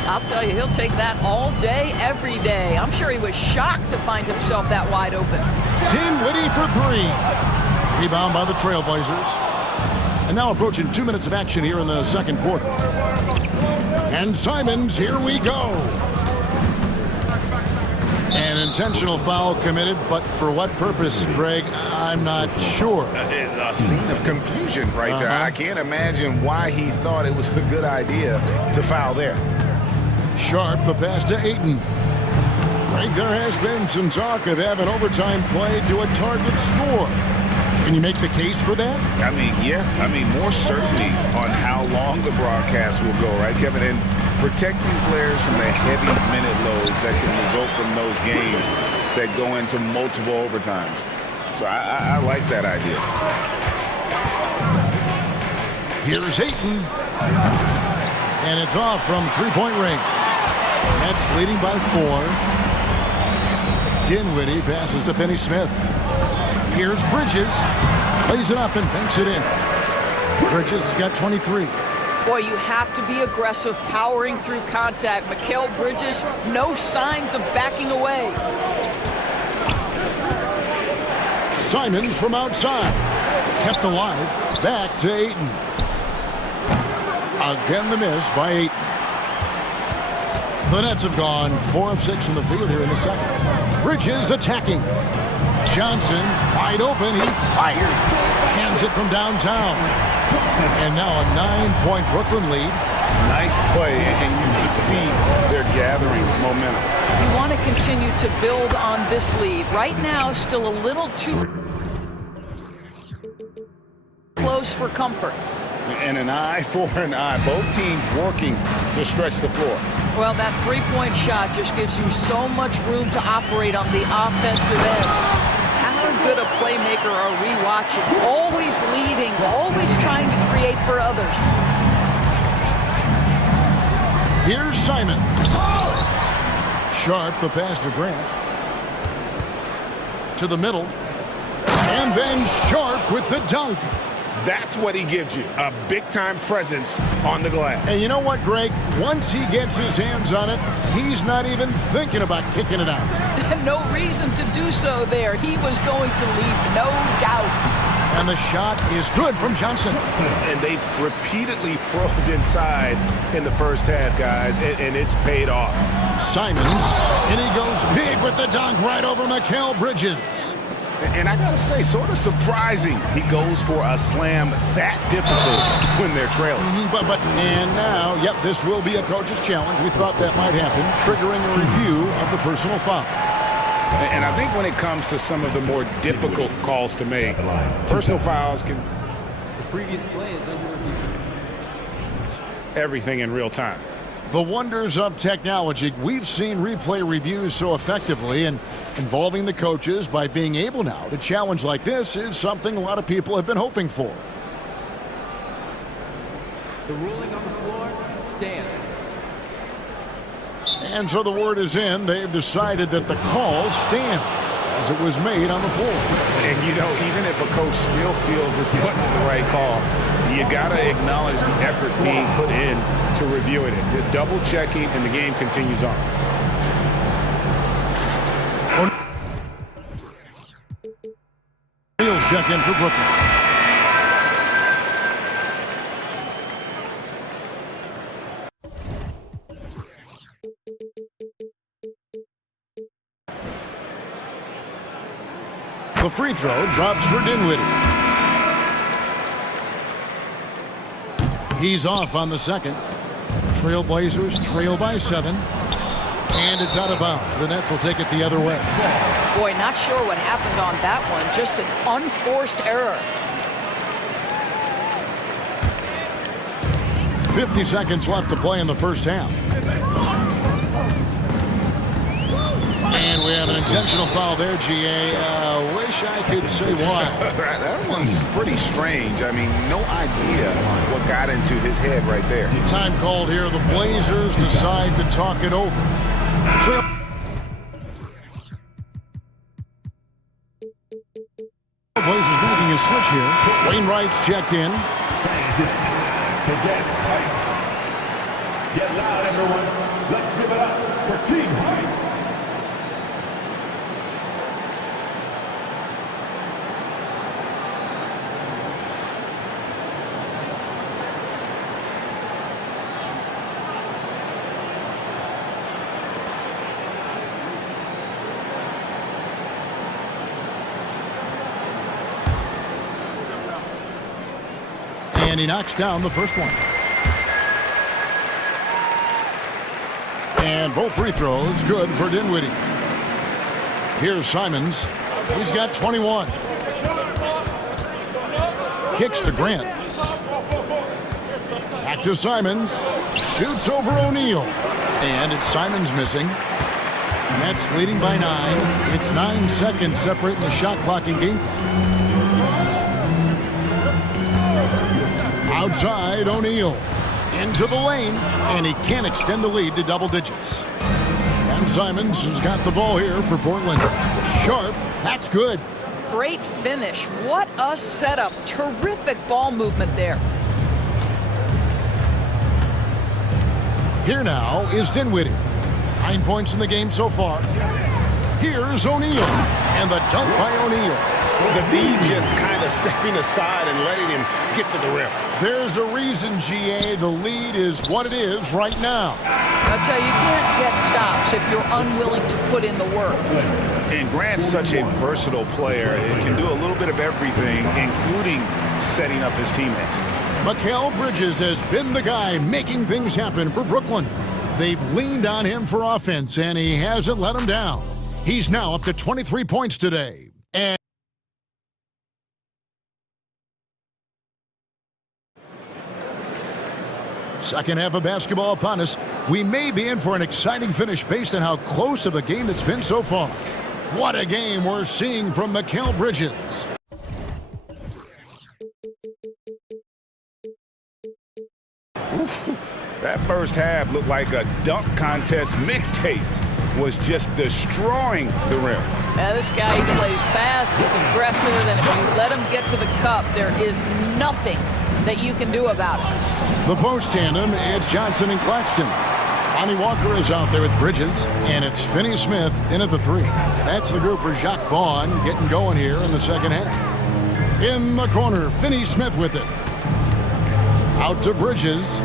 I'll tell you, he'll take that all day, every day. I'm sure he was shocked to find himself that wide open. Dinwiddie for 3. Rebound by the Trailblazers. And now approaching 2 minutes of action here in the second quarter. And Simons, here we go. An intentional foul committed, but for what purpose, Greg? I'm not sure. A scene of confusion right there. I can't imagine why he thought it was a good idea to foul there. Sharp, the pass to Ayton. Greg, there has been some talk of having overtime played to a target score. Can you make the case for that? I mean, yeah. I mean, more certainty on how long the broadcast will go, right, Kevin? And protecting players from the heavy minute loads that can result from those games that go into multiple overtimes. So I like that idea. Here's Ayton. And it's off from three-point range. Nets leading by 4. Dinwiddie passes to Finney-Smith. Here's Bridges. Lays it up and banks it in. Bridges has got 23. Boy, you have to be aggressive, powering through contact. Mikal Bridges, no signs of backing away. Simons from outside. Kept alive. Back to Ayton. Again the miss by Ayton. The Nets have gone 4 of 6 from the field here in the second. Bridges attacking. Johnson wide open. He fires. Cans it from downtown. And now a 9-point Brooklyn lead. Nice play, and you can see they're gathering momentum. You want to continue to build on this lead. Right now, still a little too close for comfort. And an eye for an eye. Both teams working to stretch the floor. Well, that three-point shot just gives you so much room to operate on the offensive end. How good a playmaker are we watching? Always leading, always trying to create for others. Here's Simon. Sharp, the pass to Grant. To the middle. And then Sharp with the dunk. That's what he gives you, a big-time presence on the glass. And you know what, Greg? Once he gets his hands on it, he's not even thinking about kicking it out. No reason to do so there. He was going to lead, no doubt. And the shot is good from Johnson. And they've repeatedly probed inside in the first half, guys, and it's paid off. Simons, and he goes big with the dunk right over Mikal Bridges. And I gotta say, sort of surprising he goes for a slam that difficult when they're trailing. And now, yep, this will be a coach's challenge. We thought that might happen, triggering a review of the personal foul. And I think when it comes to some of the more difficult calls to make, personal fouls can... The previous play is under review. Everything in real time. The wonders of technology. We've seen replay reviews so effectively, and involving the coaches by being able now to challenge like this is something a lot of people have been hoping for. The ruling on the floor stands. And so the word is in. They've decided that the call stands as it was made on the floor. And you know, even if a coach still feels this wasn't the right call, you got to acknowledge the effort being put in to reviewing it. The double checking, and the game continues on. O'Neal's check in for Brooklyn. The free throw drops for Dinwiddie. He's off on the second. Trailblazers trail by 7. And it's out of bounds. The Nets will take it the other way. Boy, not sure what happened on that one. Just an unforced error. 50 seconds left to play in the first half. And we have an intentional foul there, GA. Wish I could say why. That one's pretty strange. I mean, no idea what got into his head right there. Time called here. The Blazers decide to talk it over. Blazers making a switch here. Wainwright's checked in. Get loud, everyone. Let's give it up for Team White. And he knocks down the first one. And both free throws good for Dinwiddie. Here's Simons. He's got 21. Kicks to Grant. Back to Simons. Shoots over O'Neal. And it's Simons missing. Nets leading by 9. It's 9 seconds separating the shot clock and game clock. Outside, O'Neal. Into the lane, and he can't extend the lead to double digits. And Simons has got the ball here for Portland. Sharp, that's good. Great finish. What a setup. Terrific ball movement there. Here now is Dinwiddie. 9 points in the game so far. Here's O'Neal, and the dunk by O'Neal. The lead just kind of stepping aside and letting him get to the rim. There's a reason, GA. The lead is what it is right now. I'll tell you, you can't get stops if you're unwilling to put in the work. And Grant's such a versatile player. It can do a little bit of everything, including setting up his teammates. Mikal Bridges has been the guy making things happen for Brooklyn. They've leaned on him for offense, and he hasn't let them down. He's now up to 23 points today. And second half of basketball upon us. We may be in for an exciting finish based on how close of a game it's been so far. What a game we're seeing from Mikal Bridges. That first first half looked like a dunk contest mixtape was just destroying the rim. Yeah, this guy, he plays fast, he's aggressive, and if you let him get to the cup, there is nothing that you can do about it. The post tandem, it's Johnson and Claxton. Lonnie Walker is out there with Bridges, and it's Finney Smith in at the 3. That's the group for Jacques Vaughn getting going here in the second half. In the corner, Finney Smith with it. Out to Bridges.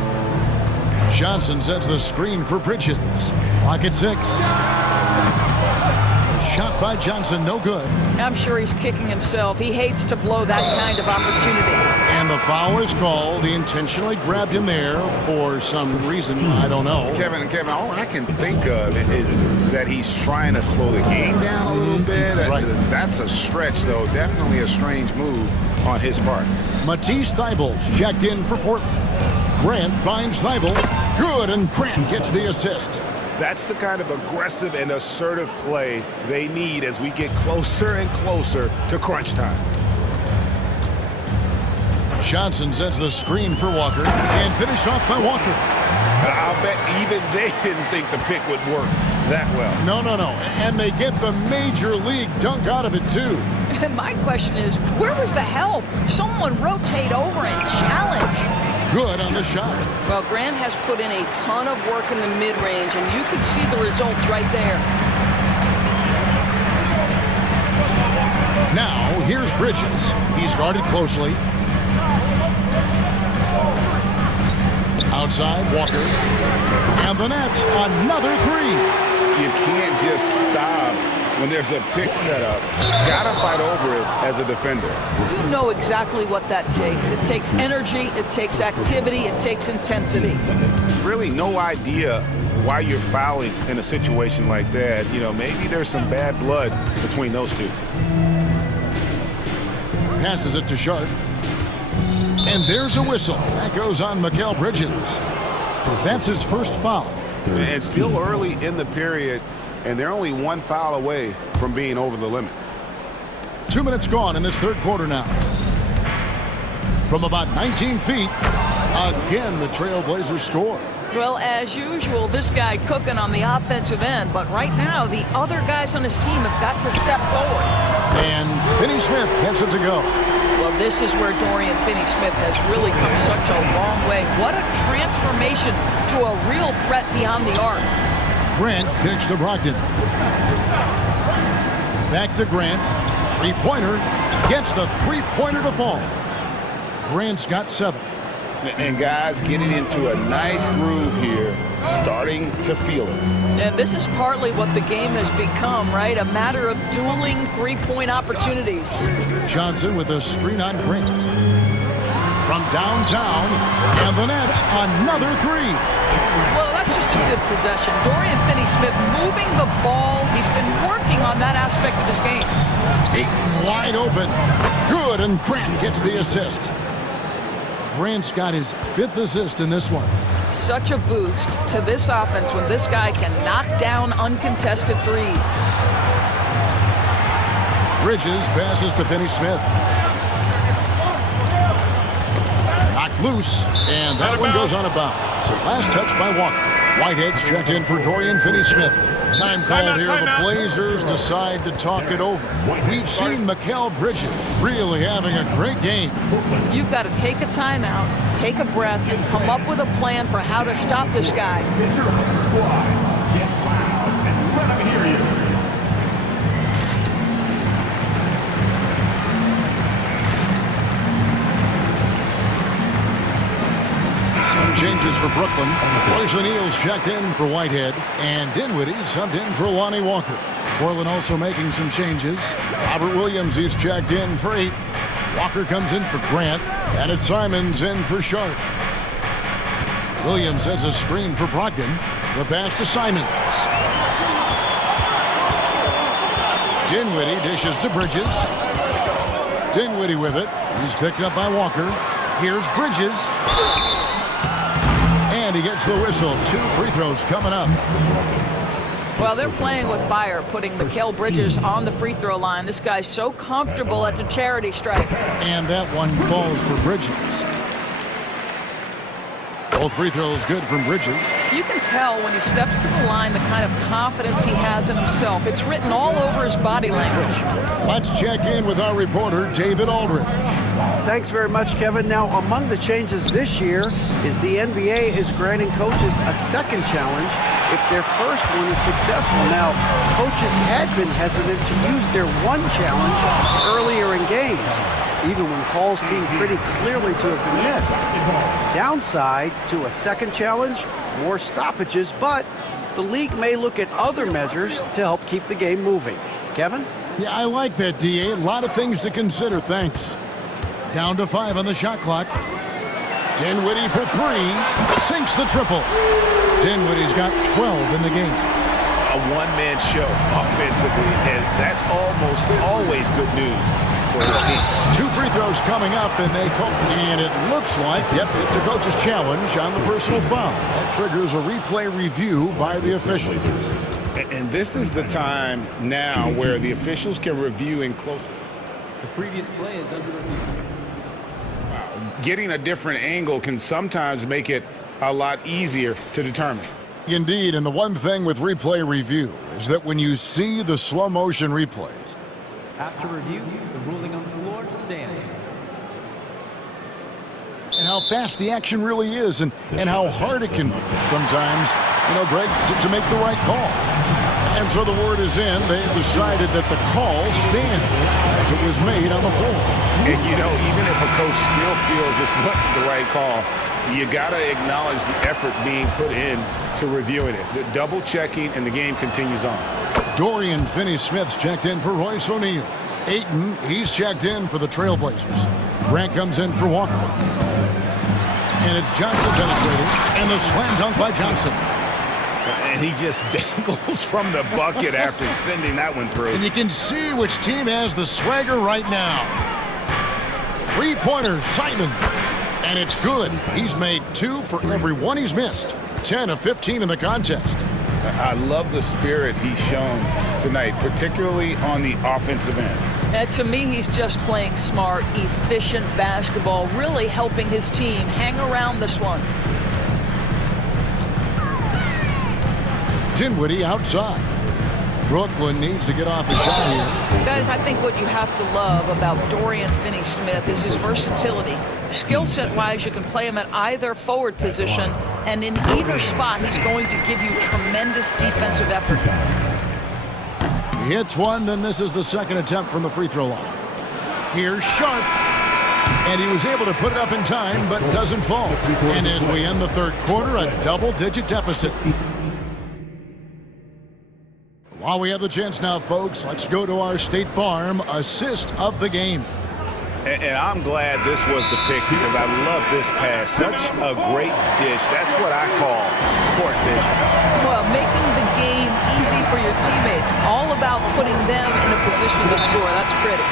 Johnson sets the screen for Bridges. Clock at 6. A shot by Johnson, no good. I'm sure he's kicking himself. He hates to blow that kind of opportunity. And the foul is called. He intentionally grabbed him there for some reason, I don't know. Kevin, all I can think of is that he's trying to slow the game down a little bit. Right. That's a stretch, though. Definitely a strange move on his part. Matisse Thybulle checked in for Portland. Grant finds Thybulle. Good, and Grant gets the assist. That's the kind of aggressive and assertive play they need as we get closer and closer to crunch time. Johnson sets the screen for Walker and finished off by Walker. I'll bet even they didn't think the pick would work that well. No. And they get the major league dunk out of it, too. My question is, where was the help? Someone rotate over and challenge. Good on the shot. Well, Grant has put in a ton of work in the mid-range, and you can see the results right there. Now, here's Bridges. He's guarded closely. Outside, Walker. And the net, another 3. You can't just stop when there's a pick set up. Gotta fight over it as a defender. You know exactly what that takes. It takes energy, it takes activity, it takes intensity. Really no idea why you're fouling in a situation like that. You know, maybe there's some bad blood between those two. Passes it to Sharp. And there's a whistle. That goes on Mikal Bridges. That's his first foul. And still early in the period, and they're only one foul away from being over the limit. 2 minutes gone in this third quarter now. From about 19 feet, again, the Trailblazers score. Well, as usual, this guy cooking on the offensive end, but right now, the other guys on his team have got to step forward. And Finney Smith gets it to go. Well, this is where Dorian Finney-Smith has really come such a long way. What a transformation to a real threat beyond the arc. Grant kicks to Brogdon. Back to Grant. Three-pointer. Gets the three-pointer to fall. Grant's got 7. And guys getting into a nice groove here, starting to feel it. And this is partly what the game has become, right? A matter of dueling three-point opportunities. Johnson with a screen on Grant. From downtown, and the net, another 3. Well, that's just a good possession. Dorian Finney-Smith moving the ball. He's been working on that aspect of his game. Ayton wide open. Good, and Grant gets the assist. Grant's got his 5th assist in this one. Such a boost to this offense when this guy can knock down uncontested threes. Bridges passes to Finney-Smith. Knocked loose, and that one goes on a bounce. Last touch by Walker. Whitehead's checked in for Dorian Finney-Smith. Time called here. The Blazers decide to talk it over. We've seen Mikal Bridges really having a great game. You've got to take a timeout, take a breath, and come up with a plan for how to stop this guy. Changes for Brooklyn. Royce O'Neal's checked in for Whitehead. And Dinwiddie subbed in for Lonnie Walker. Portland also making some changes. Robert Williams, he's checked in for 8. Walker comes in for Grant. And it's Simons in for Sharp. Williams sets a screen for Brogdon. The pass to Simons. Dinwiddie dishes to Bridges. Dinwiddie with it. He's picked up by Walker. Here's Bridges. And he gets the whistle. 2 free throws coming up. Well, they're playing with fire, putting Mikal Bridges on the free throw line. This guy's so comfortable at the charity stripe. And that one falls for Bridges. Both free throws good from Bridges. You can tell when he steps to the line the kind of confidence he has in himself. It's written all over his body language. Let's check in with our reporter, David Aldridge. Thanks very much, Kevin. Now, among the changes this year is the NBA is granting coaches a second challenge if their first one is successful. Now, coaches had been hesitant to use their one challenge earlier in games, even when calls seemed pretty clearly to have been missed. Downside to a second challenge, more stoppages, but the league may look at other measures to help keep the game moving. Kevin? Yeah, I like that, D.A. A lot of things to consider, thanks. Down to 5 on the shot clock. Dinwiddie for 3, sinks the triple. Dinwiddie's got 12 in the game. A one-man show offensively, and that's almost always good news for his team. 2 free throws coming up, and they call, and it looks like, yep, it's a coach's challenge on the personal foul. That triggers a replay review by the officials. And this is the time now where the officials can review in close. The previous play is under review. Getting a different angle can sometimes make it a lot easier to determine. Indeed, and the one thing with replay review is that when you see the slow motion replays, After review, the ruling on the floor stands. and how fast the action really is and how hard it can be sometimes, you know, Greg, to make the right call. And so the word is in. They have decided that the call stands as it was made on the floor. And, you know, even if a coach still feels this wasn't the right call, you got to acknowledge the effort being put in to reviewing it. The double checking, and the game continues on. Dorian Finney-Smith's checked in for Royce O'Neal. Ayton, he's checked in for the Trailblazers. Grant comes in for Walker. And it's Johnson penetrating, and the slam dunk by Johnson. And he just dangles from the bucket after sending that one through. And you can see which team has the swagger right now. 3-pointers, Simon. And it's good. He's made 2 for every one he's missed. 10 of 15 in the contest. I love the spirit he's shown tonight, particularly on the offensive end. And to me, he's just playing smart, efficient basketball, really helping his team hang around this one. Dinwiddie outside. Brooklyn needs to get off the shot here. Guys, I think what you have to love about Dorian Finney-Smith is his versatility. Skill set-wise, you can play him at either forward position, and in either spot, he's going to give you tremendous defensive effort. He hits one, then this is the second attempt from the free throw line. Here's Sharp. And he was able to put it up in time, but doesn't fall. And as we end the third quarter, a double-digit deficit. While we have the chance now, folks, let's go to our State Farm assist of the game. And I'm glad this was the pick because I love this pass. Such a great dish. That's what I call court vision. Well, making the game easy for your teammates. All about putting them in a position to score. That's pretty.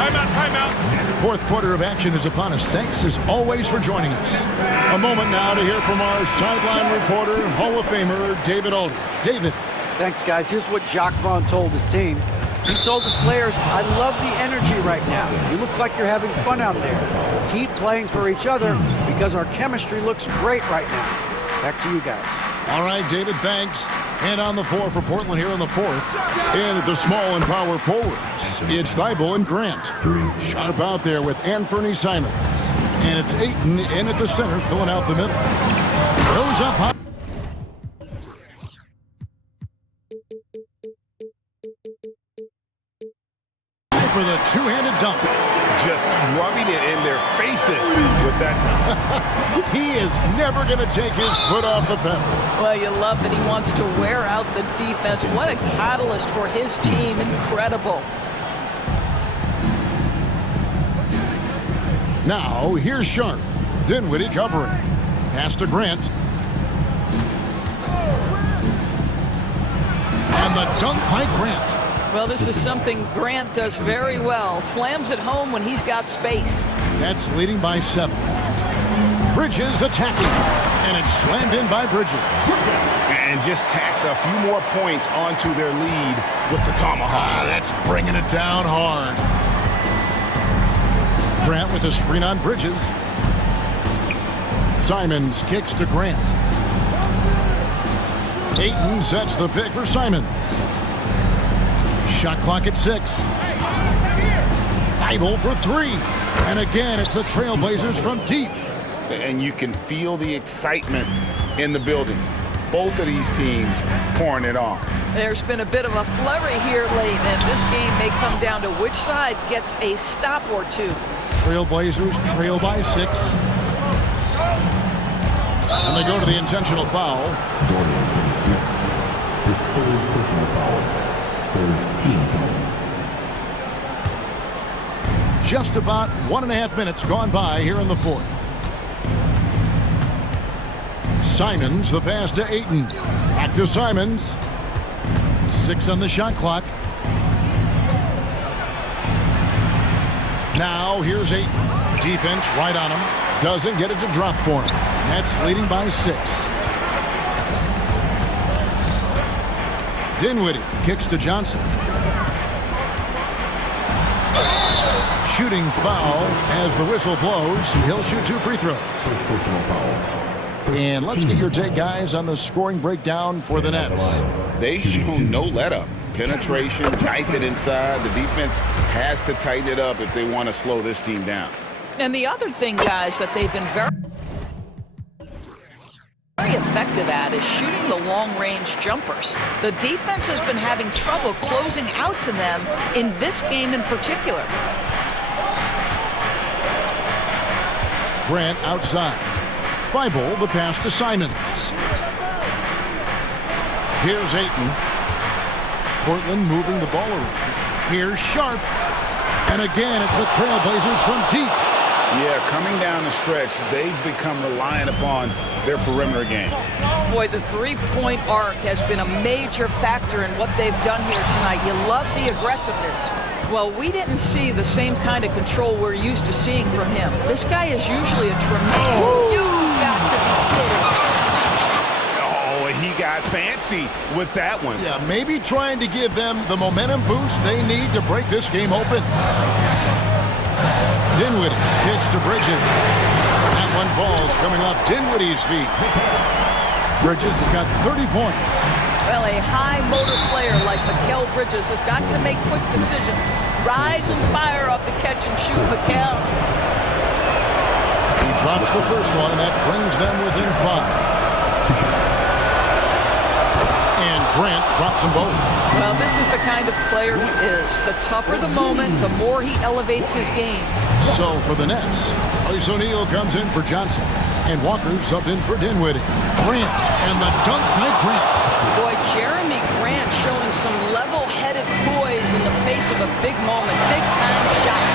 Timeout, timeout. Fourth quarter of action is upon us. Thanks, as always, for joining us. A moment now to hear from our sideline reporter, Hall of Famer, David Aldridge. David. Thanks, guys. Here's what Jacques Vaughn told his team. He told his players, I love the energy right now. You look like you're having fun out there. Keep playing for each other because our chemistry looks great right now. Back to you guys. All right, David, thanks. And on the floor for Portland here in the fourth. And at the small and power forwards, it's Thibault and Grant. Sharp out there with Anthony Simons. And it's Ayton in at the center, filling out the middle. Goes up high. For the two-handed dunk. Just rubbing it in their faces with that. He is never going to take his foot off the pedal. Well, you love that he wants to wear out the defense. What a catalyst for his team. Incredible. Now, here's Sharp. Dinwiddie covering. Pass to Grant. And the dunk by Grant. Well, this is something Grant does very well. Slams it home when he's got space. That's leading by 7. Bridges attacking. And it's slammed in by Bridges. And just tacks a few more points onto their lead with the tomahawk. That's bringing it down hard. Grant with a screen on Bridges. Simons kicks to Grant. Ayton sets the pick for Simons. Shot clock at 6. Thibault for 3. And again, it's the Trailblazers from deep. And you can feel the excitement in the building. Both of these teams pouring it on. There's been a bit of a flurry here late, and this game may come down to which side gets a stop or two. Trailblazers trail by 6. And they go to the intentional foul. His third personal foul. Third team foul. Just about 1.5 minutes gone by here in the fourth. Simons, the pass to Ayton. Back to Simons. 6 on the shot clock. Now here's Ayton. Defense right on him. Doesn't get it to drop for him. Nets leading by 6. Dinwiddie kicks to Johnson. Shooting foul as the whistle blows. He'll shoot 2 free throws. First personal foul. And let's get your take, guys, on the scoring breakdown for the Nets. They show no let-up. Penetration, knife it inside. The defense has to tighten it up if they want to slow this team down. And the other thing, guys, that they've been very effective at is shooting the long-range jumpers. The defense has been having trouble closing out to them in this game in particular. Grant outside. Thibault, the pass to Simons. Here's Ayton. Portland moving the ball around. Here's Sharp. And again, it's the Trailblazers from deep. Yeah, coming down the stretch, they've become reliant upon their perimeter game. Boy, the three-point arc has been a major factor in what they've done here tonight. You love the aggressiveness. Well, we didn't see the same kind of control we're used to seeing from him. This guy is usually a tremendous... You got to be kidding. Oh, he got fancy with that one. Yeah, maybe trying to give them the momentum boost they need to break this game open. Dinwiddie kicks to Bridges. That one falls coming off Dinwiddie's feet. Bridges has got 30 points. Well, a high motor player like Mikal Bridges has got to make quick decisions. Rise and fire off the catch and shoot, Mikal. He drops the first one, and that brings them within 5. And Grant drops them both. Well, this is the kind of player he is. The tougher the moment, the more he elevates his game. So for the Nets, Royce O'Neal comes in for Johnson. And Walker subbed in for Dinwiddie. Grant, and the dunk by Grant. Boy, Jeremy Grant showing some level-headed poise in the face of a big moment. Big-time shot.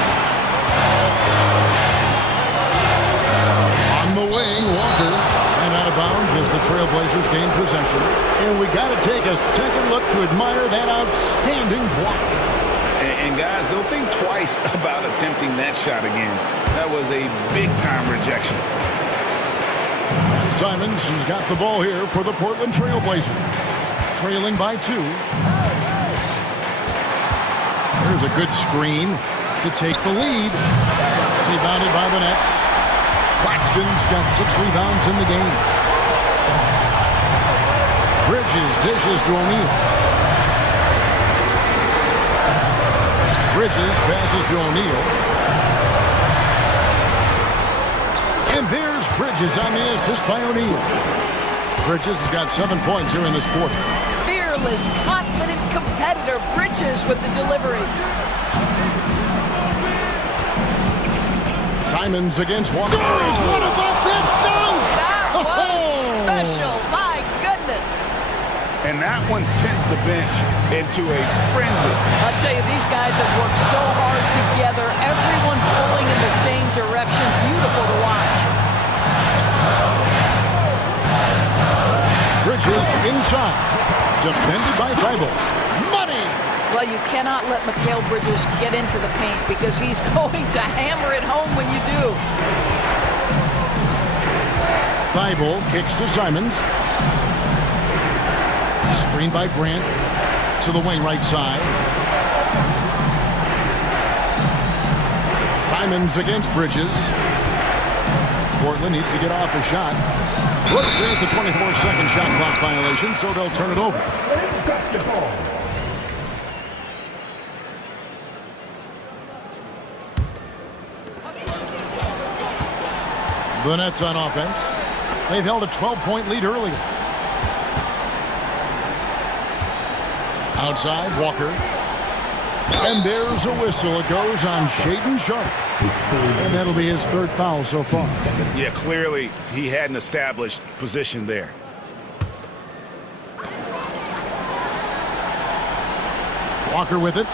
On the wing, Walker. And out of bounds as the Trailblazers gain possession. And we got to take a second look to admire that outstanding block. And guys, they'll think twice about attempting that shot again. That was a big-time rejection. And Simons has got the ball here for the Portland Trailblazers. Trailing by 2. There's a good screen to take the lead. Rebounded by the Nets. Claxton's got 6 rebounds in the game. Bridges dishes to O'Neal. Bridges passes to O'Neal. And there's Bridges on the assist by O'Neal. Bridges has got 7 points here in this quarter. Fearless, confident competitor. Bridges with the delivery. Simons against Walker. What about that dunk? That was special. My goodness. And that one sends the bench into a frenzy. I'll tell you, these guys have worked so hard together. Everyone pulling in the same direction. Beautiful to watch. Bridges inside. Defended by Thibault. Money! Well, you cannot let Mikal Bridges get into the paint because he's going to hammer it home when you do. Thibault kicks to Simons. Screen by Grant to the wing right side. Simons against Bridges. Portland needs to get off a shot. Whoops, there's the 24-second shot clock violation, so they'll turn it over. Basketball. The Nets on offense. They've held a 12-point lead earlier. Outside, Walker. And there's a whistle. It goes on Shaedon Sharpe. And that'll be his third foul so far. Yeah, clearly he hadn't established position there. Walker with it.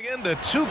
Again, the two.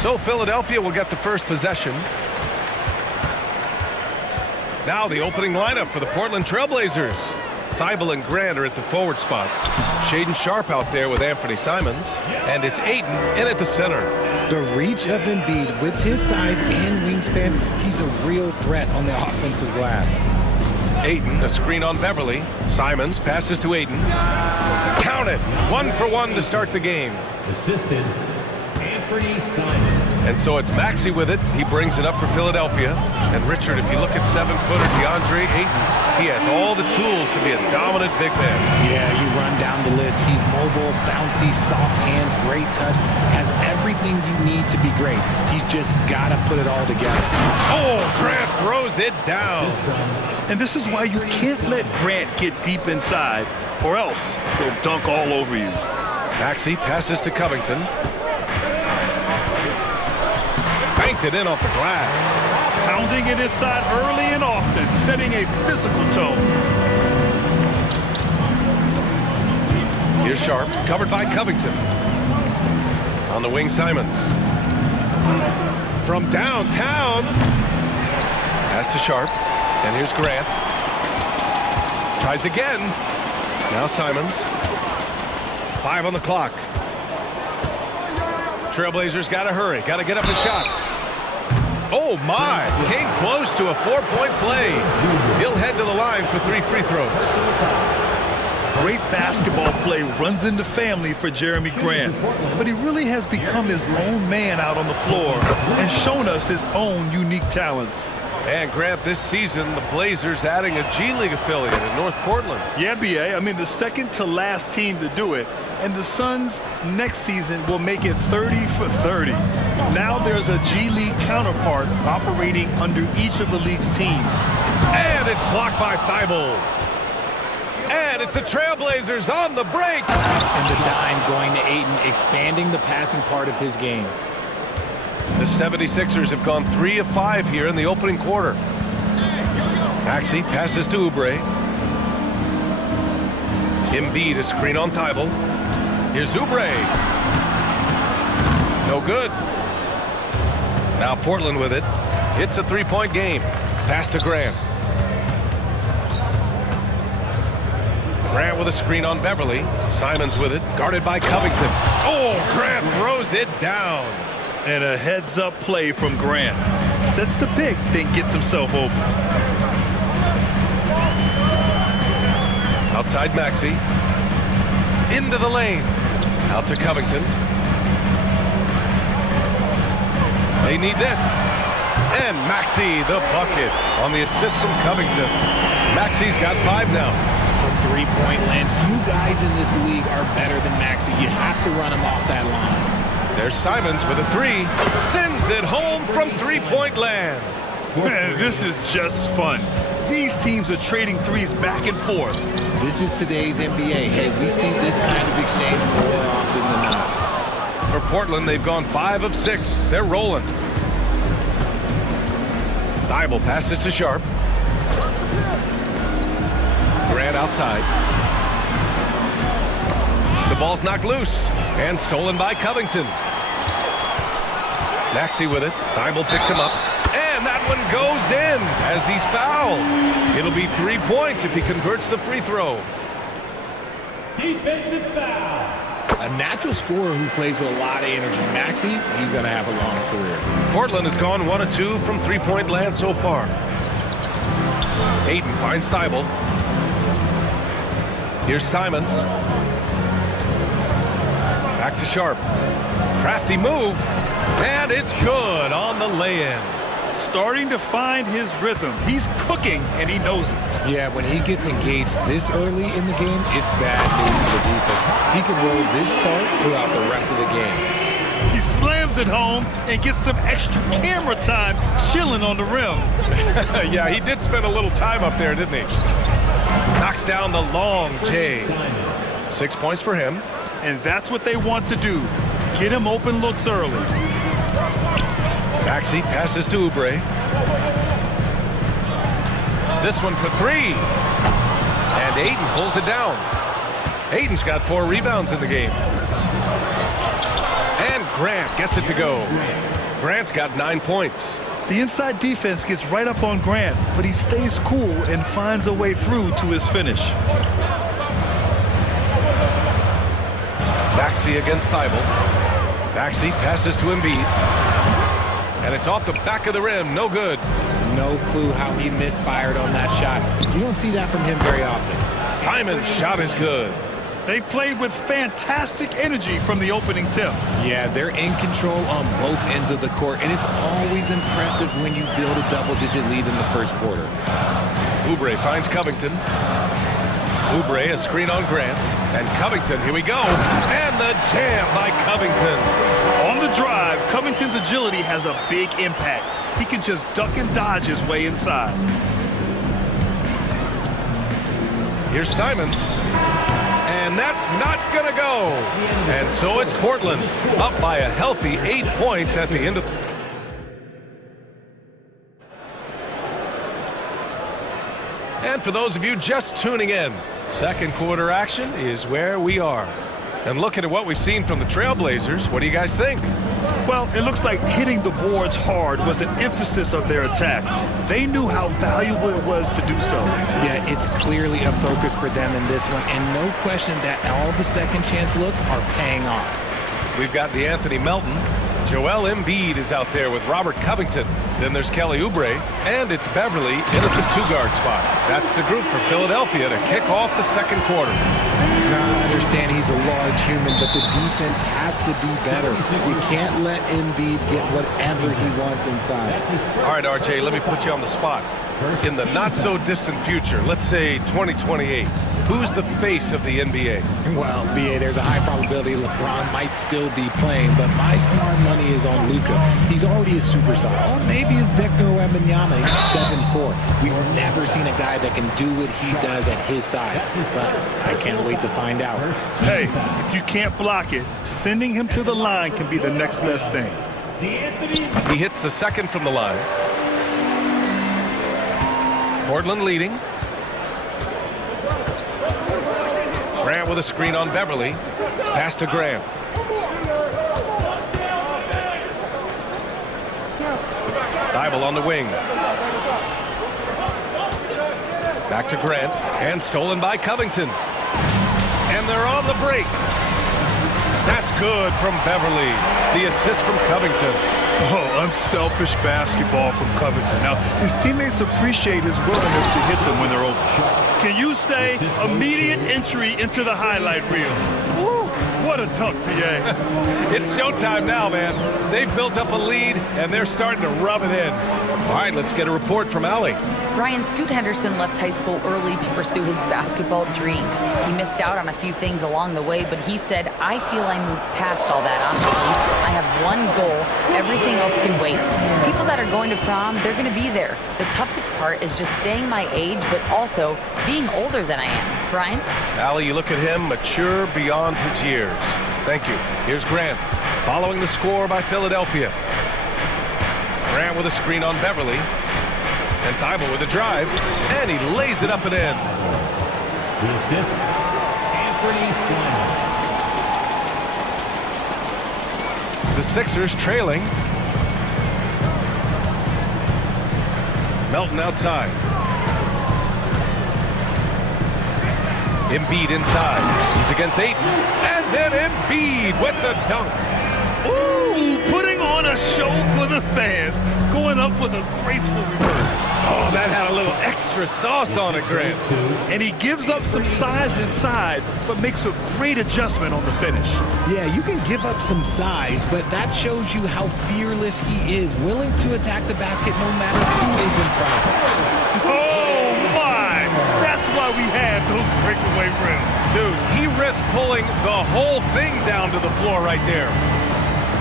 So Philadelphia will get the first possession. Now the opening lineup for the Portland Trailblazers. Thibault and Grant are at the forward spots. Shaedon Sharpe out there with Anthony Simons. And it's Ayton in at the center. The reach of Embiid with his size and wingspan, he's a real threat on the offensive glass. Ayton, a screen on Beverly. Simons passes to Ayton. Count it! 1 for 1 to start the game. Assistant, Anthony Simons. And so it's Maxey with it. He brings it up for Philadelphia. And Richard, if you look at 7-footer DeAndre Ayton, he has all the tools to be a dominant big man. Yeah, you run down the list. He's mobile, bouncy, soft hands, great touch, has everything you need to be great. He's just got to put it all together. Oh, Grant throws it down. And this is why you can't let Grant get deep inside, or else he'll dunk all over you. Maxey passes to Covington. Banked it in off the glass. Pounding it inside early and often, setting a physical tone. Here's Sharpe, covered by Covington. On the wing, Simons. From downtown. Pass to Sharpe. And here's Grant. Tries again. Now Simons. 5 on the clock. Trailblazers got to hurry. Got to get up the shot. Oh, my. Came close to a 4-point play. He'll head to the line for 3 free throws. Great basketball play runs into family for Jeremy Grant. But he really has become his own man out on the floor and shown us his own unique talents. And Grant, this season, the Blazers adding a G League affiliate in North Portland. Yeah, BA. I mean, the second to last team to do it. And the Suns next season will make it 30 for 30. Now there's a G League counterpart operating under each of the league's teams. And it's blocked by Thibault. And it's the Trailblazers on the break. And the dime going to Ayton, expanding the passing part of his game. The 76ers have gone 3 of 5 here in the opening quarter. Maxey passes to Oubre. Embiid, a screen on Thibault. Here's Oubre. No good. Now Portland with it. It's a 3-point game. Pass to Grant. Grant with a screen on Beverly. Simons with it, guarded by Covington. Oh, Grant throws it down. And a heads-up play from Grant. Sets the pick, then gets himself open. Outside Maxey. Into the lane. Out to Covington. They need this. And Maxey, the bucket, on the assist from Covington. Maxey's got 5 now. From three-point land, few guys in this league are better than Maxey. You have to run him off that line. There's Simons with a 3. Sends it home from three-point land. Man, this is just fun. These teams are trading threes back and forth. This is today's NBA. Hey, we see this kind of exchange more often than not. For Portland, they've gone 5 of 6. They're rolling. Thibault passes to Sharpe. Grant outside. The ball's knocked loose and stolen by Covington. Maxey with it. Thibault picks him up. And that one goes in as he's fouled. It'll be 3 points if he converts the free throw. Defensive foul. A natural scorer who plays with a lot of energy. Maxey, he's going to have a long career. Portland has gone 1 of 2 from three-point land so far. Hayden finds Thibault. Here's Simons. Back to Sharp. Crafty move. And it's good on the lay-in. Starting to find his rhythm. He's cooking, and he knows it. Yeah, when he gets engaged this early in the game, it's bad news for the defense. He can roll this start throughout the rest of the game. He slams it home and gets some extra camera time chilling on the rim. Yeah, he did spend a little time up there, didn't he? Knocks down the long J. 6 points for him. And that's what they want to do. Get him open looks early. Maxey passes to Oubre. This one for 3. And Aiden pulls it down. Aiden's got 4 rebounds in the game. And Grant gets it to go. Grant's got 9 points. The inside defense gets right up on Grant, but he stays cool and finds a way through to his finish. Maxey against Thibault. Maxey passes to Embiid. And it's off the back of the rim. No good. No clue how he misfired on that shot. You don't see that from him very often. Simon's shot is good. They've played with fantastic energy from the opening tip. Yeah, they're in control on both ends of the court, and it's always impressive when you build a double-digit lead in the first quarter. Oubre finds Covington. Oubre, a screen on Grant. And Covington, here we go. And the jam by Covington. On the drive, Covington's agility has a big impact. He can just duck and dodge his way inside. Here's Simons. And that's not going to go. And so it's Portland, up by a healthy 8 points at the end of... And for those of you just tuning in, second quarter action is where we are. And looking at what we've seen from the Trailblazers, what do you guys think? Well, it looks like hitting the boards hard was an emphasis of their attack. They knew how valuable it was to do so. Yeah, it's clearly a focus for them in this one, and no question that all the second chance looks are paying off. We've got DeAnthony Melton. Joel Embiid is out there with Robert Covington. Then there's Kelly Oubre, and it's Beverly in at the 2-guard spot. That's the group for Philadelphia to kick off the second quarter. Now, I understand he's a large human, but the defense has to be better. You can't let Embiid get whatever he wants inside. All right, RJ, let me put you on the spot. In the not-so-distant future, let's say 2028, who's the face of the NBA? Well, BA, there's a high probability LeBron might still be playing, but my smart money is on Luka. He's already a superstar. Or maybe it's Victor Wembanyama. He's 7'4". We've never seen a guy that can do what he does at his size, but I can't wait to find out. Hey, if you can't block it, sending him to the line can be the next best thing. He hits the second from the line. Portland leading. Grant with a screen on Beverly. Pass to Graham. Thibault on the wing. Back to Grant. And stolen by Covington. And they're on the break. That's good from Beverly. The assist from Covington. Oh, unselfish basketball from Covington. Now, his teammates appreciate his willingness to hit them when they're open. Can you say immediate entry into the highlight reel? Woo, what a dunk, PA. It's showtime now, man. They've built up a lead, and they're starting to rub it in. All right, let's get a report from Allie. Brian, Scoot Henderson left high school early to pursue his basketball dreams. He missed out on a few things along the way, but he said, I feel I moved past all that, honestly. I have one goal. Everything else can wait. People that are going to prom, they're going to be there. The toughest part is just staying my age, but also being older than I am. Brian? Allie, you look at him, mature beyond his years. Thank you. Here's Grant, following the score by Philadelphia. Grant with a screen on Beverly. And Thibault with a drive, and he lays it up and in. The assist, Anthony Simons. The Sixers trailing. Melton outside. Embiid inside. He's against Ayton. And then Embiid with the dunk. Ooh, putting on a show for the fans, going up with a graceful reverse. Oh, that had a little extra sauce on it, Grant. And he gives up some size inside, but makes a great adjustment on the finish. Yeah, you can give up some size, but that shows you how fearless he is, willing to attack the basket no matter who is in front of him. Oh, my! That's why we have those breakaway rims. Dude, he risked pulling the whole thing down to the floor right there.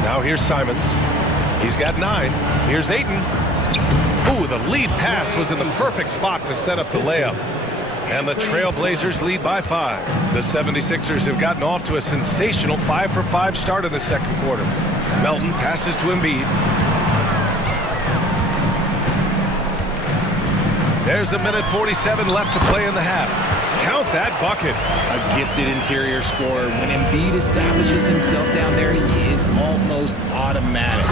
Now here's Simons. He's got 9. Here's Ayton. Ooh, the lead pass was in the perfect spot to set up the layup. And the Trailblazers lead by 5. The 76ers have gotten off to a sensational 5-for-5 start in the second quarter. Melton passes to Embiid. There's a minute 47 left to play in the half. Count that bucket. A gifted interior scorer. When Embiid establishes himself down there, he is almost automatic.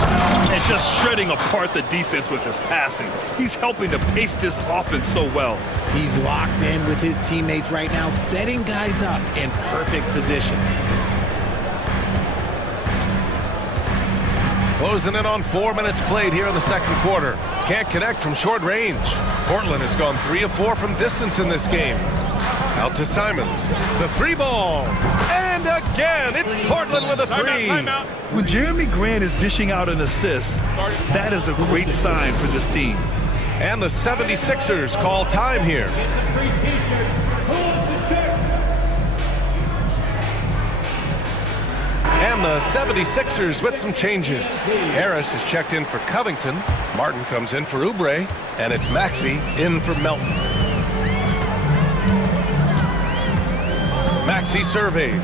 And just shredding apart the defense with his passing. He's helping to pace this offense so well. He's locked in with his teammates right now, setting guys up in perfect position. Closing in on 4 minutes played here in the second quarter. Can't connect from short range. Portland has gone 3 of 4 from distance in this game. Out to Simons. The 3-ball. And again, it's Portland with a 3. Timeout. When Jeremy Grant is dishing out an assist, that is a great sign for this team. And the 76ers call time here. And the 76ers with some changes. Harris is checked in for Covington. Martin comes in for Oubre. And it's Maxey in for Melton. Maxey surveys.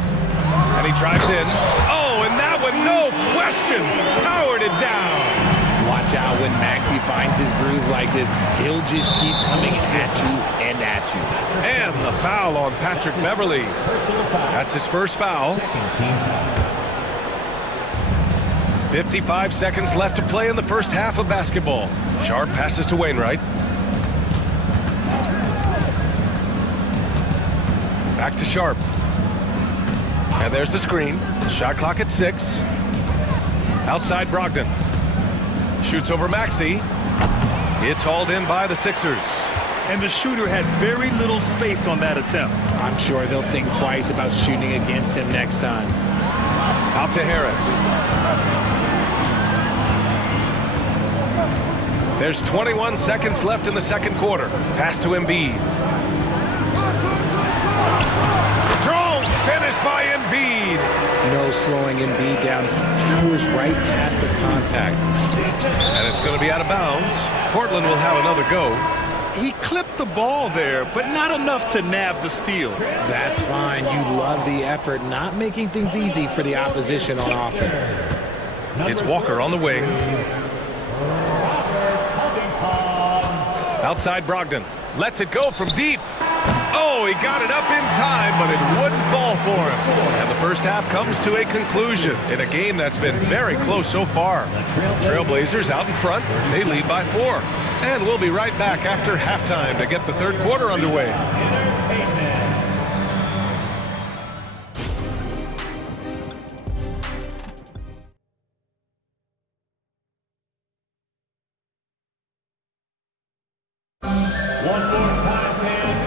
And he drives in. Oh, and that one, no question, powered it down. Watch out when Maxey finds his groove like this. He'll just keep coming at you and at you. And the foul on Patrick Beverley. That's his first foul. 55 seconds left to play in the first half of basketball. Sharp passes to Wainwright. Back to Sharp. And there's the screen. Shot clock at 6. Outside Brogdon. Shoots over Maxey. It's hauled in by the Sixers. And the shooter had very little space on that attempt. I'm sure they'll think twice about shooting against him next time. Out to Harris. There's 21 seconds left in the second quarter. Pass to Embiid. Strong finish by Embiid. No slowing Embiid down. He powers right past the contact. And it's going to be out of bounds. Portland will have another go. He clipped the ball there, but not enough to nab the steal. That's fine. You love the effort, not making things easy for the opposition on offense. It's Walker on the wing. Outside Brogdon. Lets it go from deep. Oh, he got it up in time, but it wouldn't fall for him. And the first half comes to a conclusion in a game that's been very close so far. Trailblazers out in front. They lead by 4. And we'll be right back after halftime to get the third quarter underway.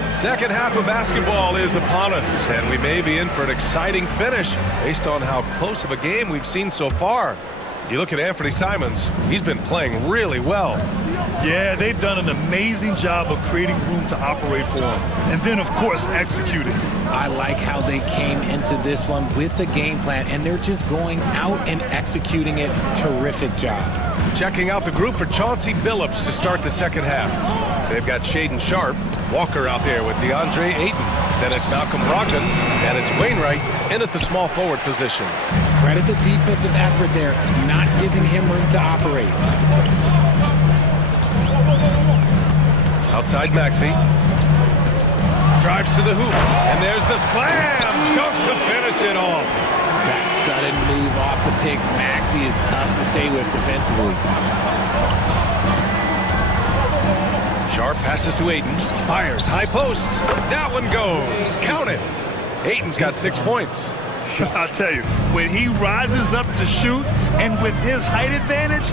Second half of basketball is upon us, and we may be in for an exciting finish based on how close of a game we've seen so far. You look at Anthony Simons, he's been playing really well. Yeah, they've done an amazing job of creating room to operate for him. And then, of course, executing. I like how they came into this one with a game plan, and they're just going out and executing it. Terrific job. Checking out the group for Chauncey Billups to start the second half. They've got Shaedon Sharp, Walker out there with DeAndre Ayton. Then it's Malcolm Brogdon, and it's Wainwright in at the small forward position. Credit the defensive effort there, not giving him room to operate. Outside Maxey. Drives to the hoop, and there's the slam! Dunk to finish it off. That sudden move off the pick, Maxey is tough to stay with defensively. Sharp pass Passes to Aiden. Fires. High post. That one goes. Count it. Aiden's got 6 points. I'll tell you, when he rises up to shoot, and with his height advantage,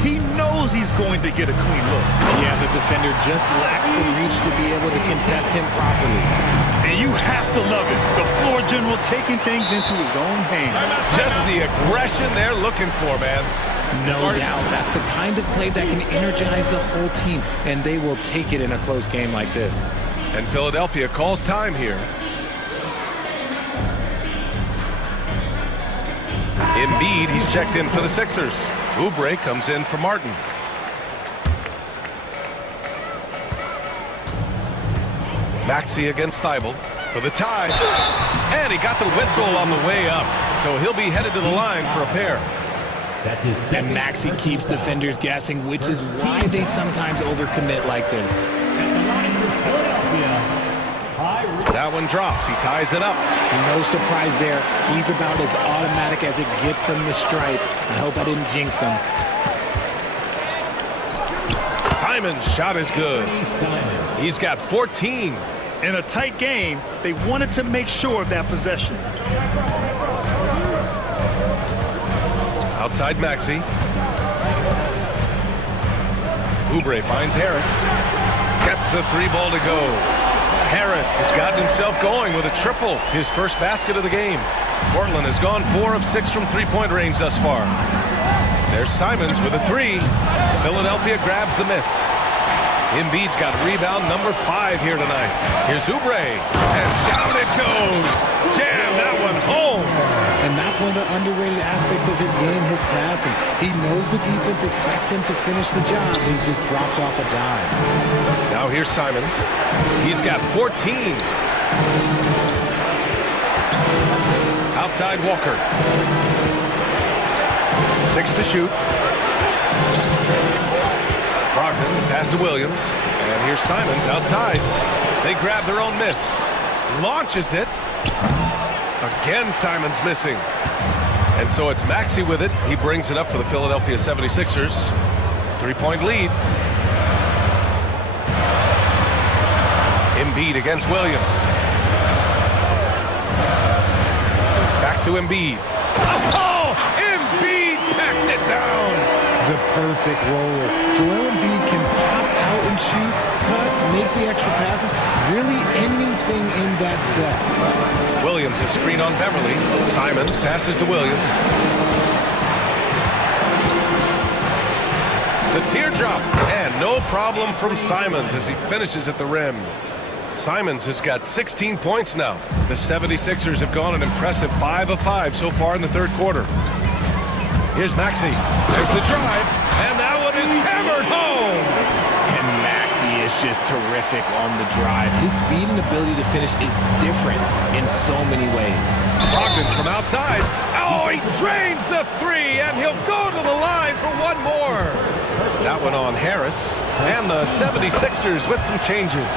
he knows he's going to get a clean look. Yeah, the defender just lacks the reach to be able to contest him properly. And you have to love it. The floor general taking things into his own hands. Just the aggression they're looking for, man. No doubt. That's the kind of play that can energize the whole team, and they will take it in a close game like this. And Philadelphia calls time here. Embiid, he's checked in for the Sixers. Oubre comes in for Martin. Maxey against Thibault for the tie. And he got the whistle on the way up. So he'll be headed to the line for a pair. That's his second. And Maxey keeps defenders guessing, which is why they sometimes overcommit like this. That one drops. He ties it up. No surprise there. He's about as automatic as it gets from the stripe. I hope I didn't jinx him. Simon's shot is good. He's got 14. In a tight game, they wanted to make sure of that possession. Outside Maxey. Oubre finds Harris. Gets the 3 ball to go. Harris has gotten himself going with a triple, his first basket of the game. Portland has gone 4 of 6 from three-point range thus far. There's Simons with a 3. Philadelphia grabs the miss. Embiid's got rebound number 5 here tonight. Here's Oubre, and down it goes. Jam that one home. And that's one of the underrated aspects of his game, his passing. He knows the defense expects him to finish the job, but he just drops off a dime. Now here's Simons. He's got 14. Outside Walker. 6 to shoot. Brogdon, pass to Williams. And here's Simons outside. They grab their own miss. Launches it. Again, Simons missing. And so it's Maxey with it. He brings it up for the Philadelphia 76ers. 3-point lead. Embiid against Williams. Back to Embiid. Oh! Embiid packs it down! The perfect roller. Joel Embiid can pop out and shoot, cut, make the extra passes, really anything in that set. Williams is screen on Beverly. Simons passes to Williams. The teardrop, and no problem from Simons as he finishes at the rim. Simons has got 16 points now. The 76ers have gone an impressive 5 of 5 so far in the third quarter. Here's Maxey. There's the drive, and that one is hammered home. And Maxey is just terrific on the drive. His speed and ability to finish is different in so many ways. Brogdon from outside. Oh, he drains the 3, and he'll go to the line for one more. That one on Harris, and the 76ers with some changes.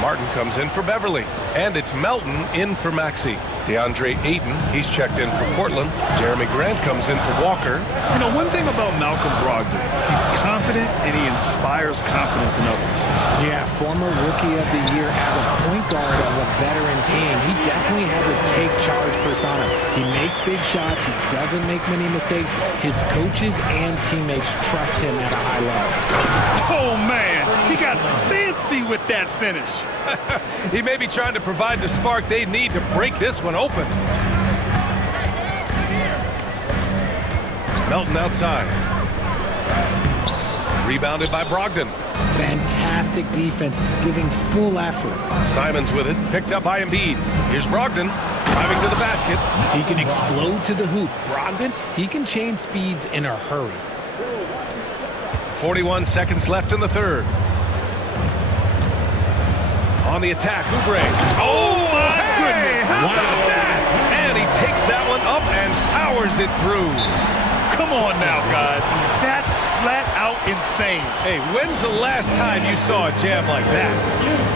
Martin comes in for Beverly, and it's Melton in for Maxey. DeAndre Ayton, he's checked in for Portland. Jeremy Grant comes in for Walker. You know, one thing about Malcolm Brogdon, he's confident and he inspires confidence in others. Yeah, former Rookie of the Year as a point guard of a veteran team. He definitely has a take charge persona. He makes big shots. He doesn't make many mistakes. His coaches and teammates trust him at a high level. Oh, man, he got fancy with that finish. He may be trying to provide the spark they need to break this one open. Melton outside. Rebounded by Brogdon. Fantastic defense, giving full effort. Simons with it, picked up by Embiid. Here's Brogdon, driving to the basket. He can explode to the hoop. Brogdon, he can change speeds in a hurry. 41 seconds left in the third. On the attack, Oubre. Oh, my goodness. How about that? And he takes that one up and powers it through. Come on now, guys. That's flat out insane. Hey, when's the last time you saw a jam like that?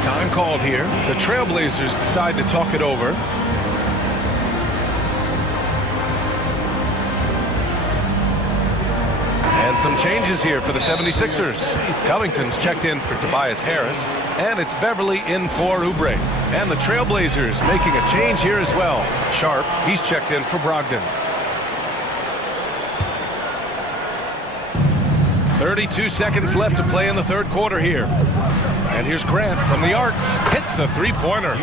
Time called here. The Trailblazers decide to talk it over. And Some changes here for the 76ers. Covington's checked in for Tobias Harris, and it's Beverly in for Oubre. And the Trailblazers making a change here as well. Sharp, he's checked in for Brogdon. 32 seconds left to play in the third quarter here. And here's Grant from the arc. Hits the three-pointer.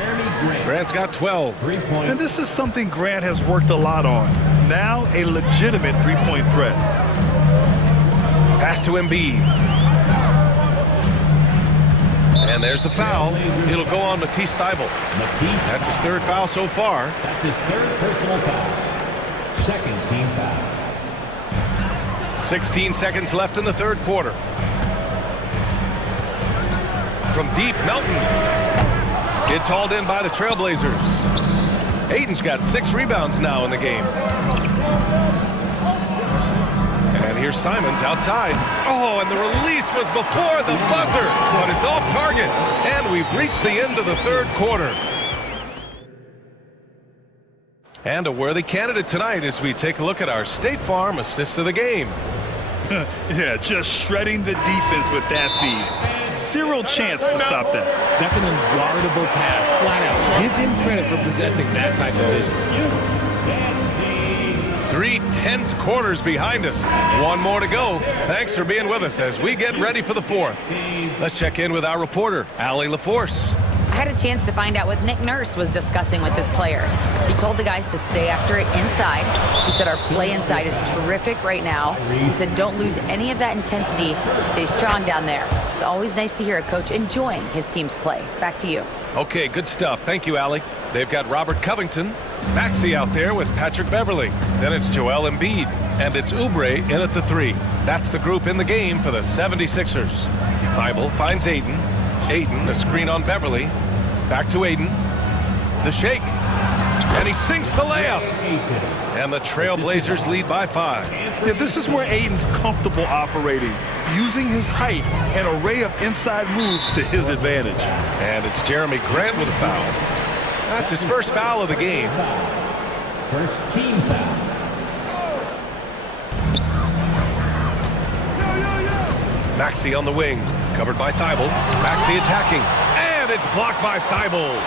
Grant's got 12. And this is something Grant has worked a lot on. Now a legitimate three-point threat. Pass to Embiid. And there's the foul. It'll go on Matisse Thybulle. That's his third foul so far. That's his third personal foul. Second team foul. 16 seconds left in the third quarter. From deep, Melton. Gets hauled in by the Trailblazers. Ayton's got 6 rebounds now in the game. And here's Simons outside. Oh, and the release was before the buzzer, but it's off target. And we've reached the end of the third quarter. And a worthy candidate tonight as we take a look at our State Farm assist of the game. Yeah, just shredding the defense with that feed. Zero chance to stop that. That's an unguardable pass, flat out. Give him credit for possessing that type of vision. 3 tense quarters behind us. One more to go. Thanks for being with us as we get ready for the fourth. Let's check in with our reporter, Allie LaForce. I had a chance to find out what Nick Nurse was discussing with his players. He told the guys to stay after it inside. He said our play inside is terrific right now. He said don't lose any of that intensity. Stay strong down there. It's always nice to hear a coach enjoying his team's play. Back to you. Okay, good stuff. Thank you, Allie. They've got Robert Covington, Maxey out there with Patrick Beverly. Then it's Joel Embiid, and it's Oubre in at the 3. That's the group in the game for the 76ers. Thybulle finds Ayton. Ayton, a screen on Beverly. Back to Ayton. The shake. And he sinks the layup. And the Trailblazers lead by 5. Yeah, this is where Ayton's comfortable operating, using his height and array of inside moves to his advantage. And it's Jeremy Grant with a foul. That's his first foul of the game. First team foul. Maxey on the wing, covered by Thybulle. Maxey attacking, and it's blocked by Thybulle.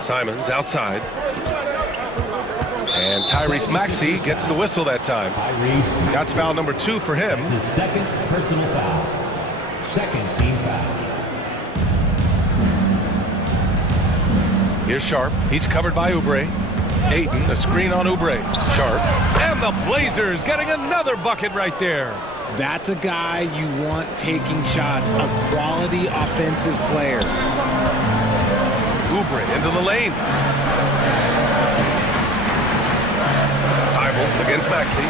Simons outside. And Tyrese Maxey gets the whistle that time. That's foul number 2 for him. It's his second personal foul. Second team foul. Here's Sharp. He's covered by Oubre. Ayton, the screen on Oubre. Sharp. And the Blazers getting another bucket right there. That's a guy you want taking shots, a quality offensive player. Oubre into the lane. Thybulle against Maxey.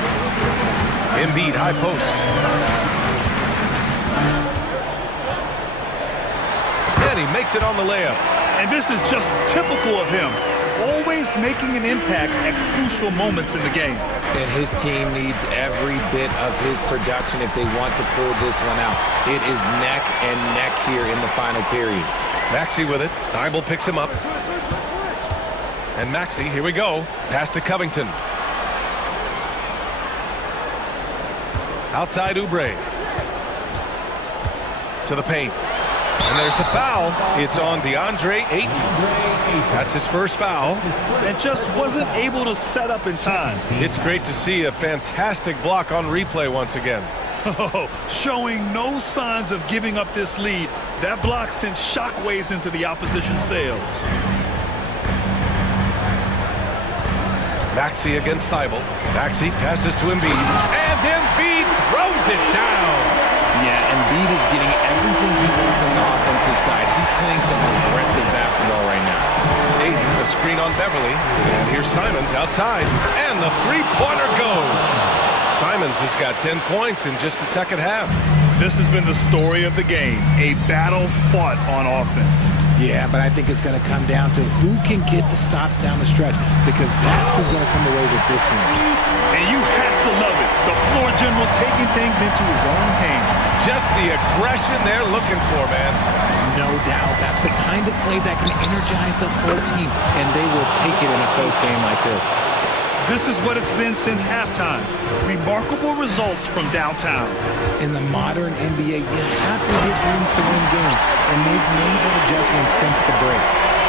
Embiid high post. And he makes it on the layup. And this is just typical of him. Always making an impact at crucial moments in the game. And his team needs every bit of his production if they want to pull this one out. It is neck and neck here in the final period. Maxey with it. Thybulle picks him up. And Maxey, here we go. Pass to Covington. Outside Oubre. To the paint. And there's the foul. It's on DeAndre Ayton. That's his first foul. And just wasn't able to set up in time. It's great to see a fantastic block on replay once again. Oh, showing no signs of giving up this lead. That block sent shockwaves into the opposition sails. Maxey against Thybulle. Maxey passes to Embiid. And Embiid throws it down. Yeah, Embiid is getting everything he wants on the offensive side. He's playing some aggressive basketball right now. Ayton, a screen on Beverly. And here's Simons outside. And the three-pointer goes. Simons has got 10 points in just the second half. This has been the story of the game. A battle fought on offense. Yeah, but I think it's going to come down to who can get the stops down the stretch, because that's who's going to come away with this one. And you have to love it. The floor general taking things into his own hands. Just the aggression they're looking for, man. No doubt. That's the kind of play that can energize the whole team, and they will take it in a close game like this. This is what it's been since halftime. Remarkable results from downtown. In the modern NBA, you have to hit threes to win games, and they've made that adjustment since the break.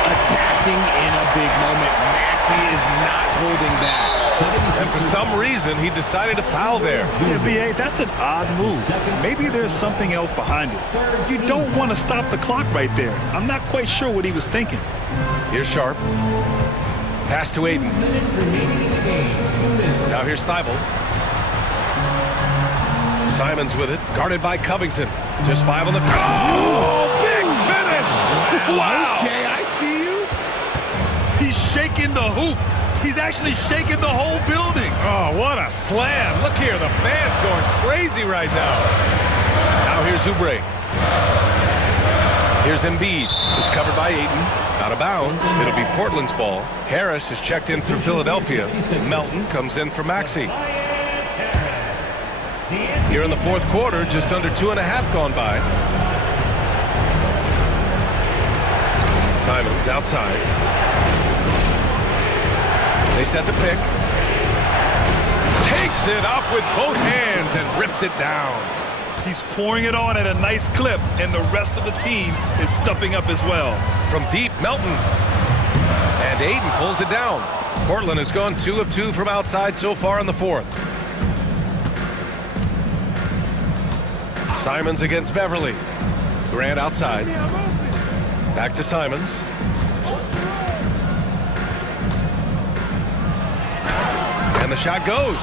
Attacking in a big moment. Maxey is not holding back. And for some reason, he decided to foul there. Yeah, B.A., that's an odd move. Maybe there's something else behind it. You don't want to stop the clock right there. I'm not quite sure what he was thinking. Here's Sharp. Pass to Aiden. Now here's Thibault. Simons with it, guarded by Covington. Just 5 on the... Oh, big finish! Wow! Okay, I see you. He's shaking the hoop. He's actually shaking the whole building. Oh, what a slam. Look here, the fans going crazy right now. Now here's Oubre. Here's Embiid. It's covered by Ayton. Out of bounds. It'll be Portland's ball. Harris is checked in through Philadelphia. Melton comes in for Maxey. Here in the fourth quarter, just under 2.5 gone by. Simons outside. They set the pick. Takes it up with both hands and rips it down. He's pouring it on at a nice clip, and the rest of the team is stepping up as well. From deep, Melton. And Aiden pulls it down. Portland has gone 2 of 2 from outside so far in the fourth. Simons against Beverly. Grant outside. Back to Simons. And the shot goes.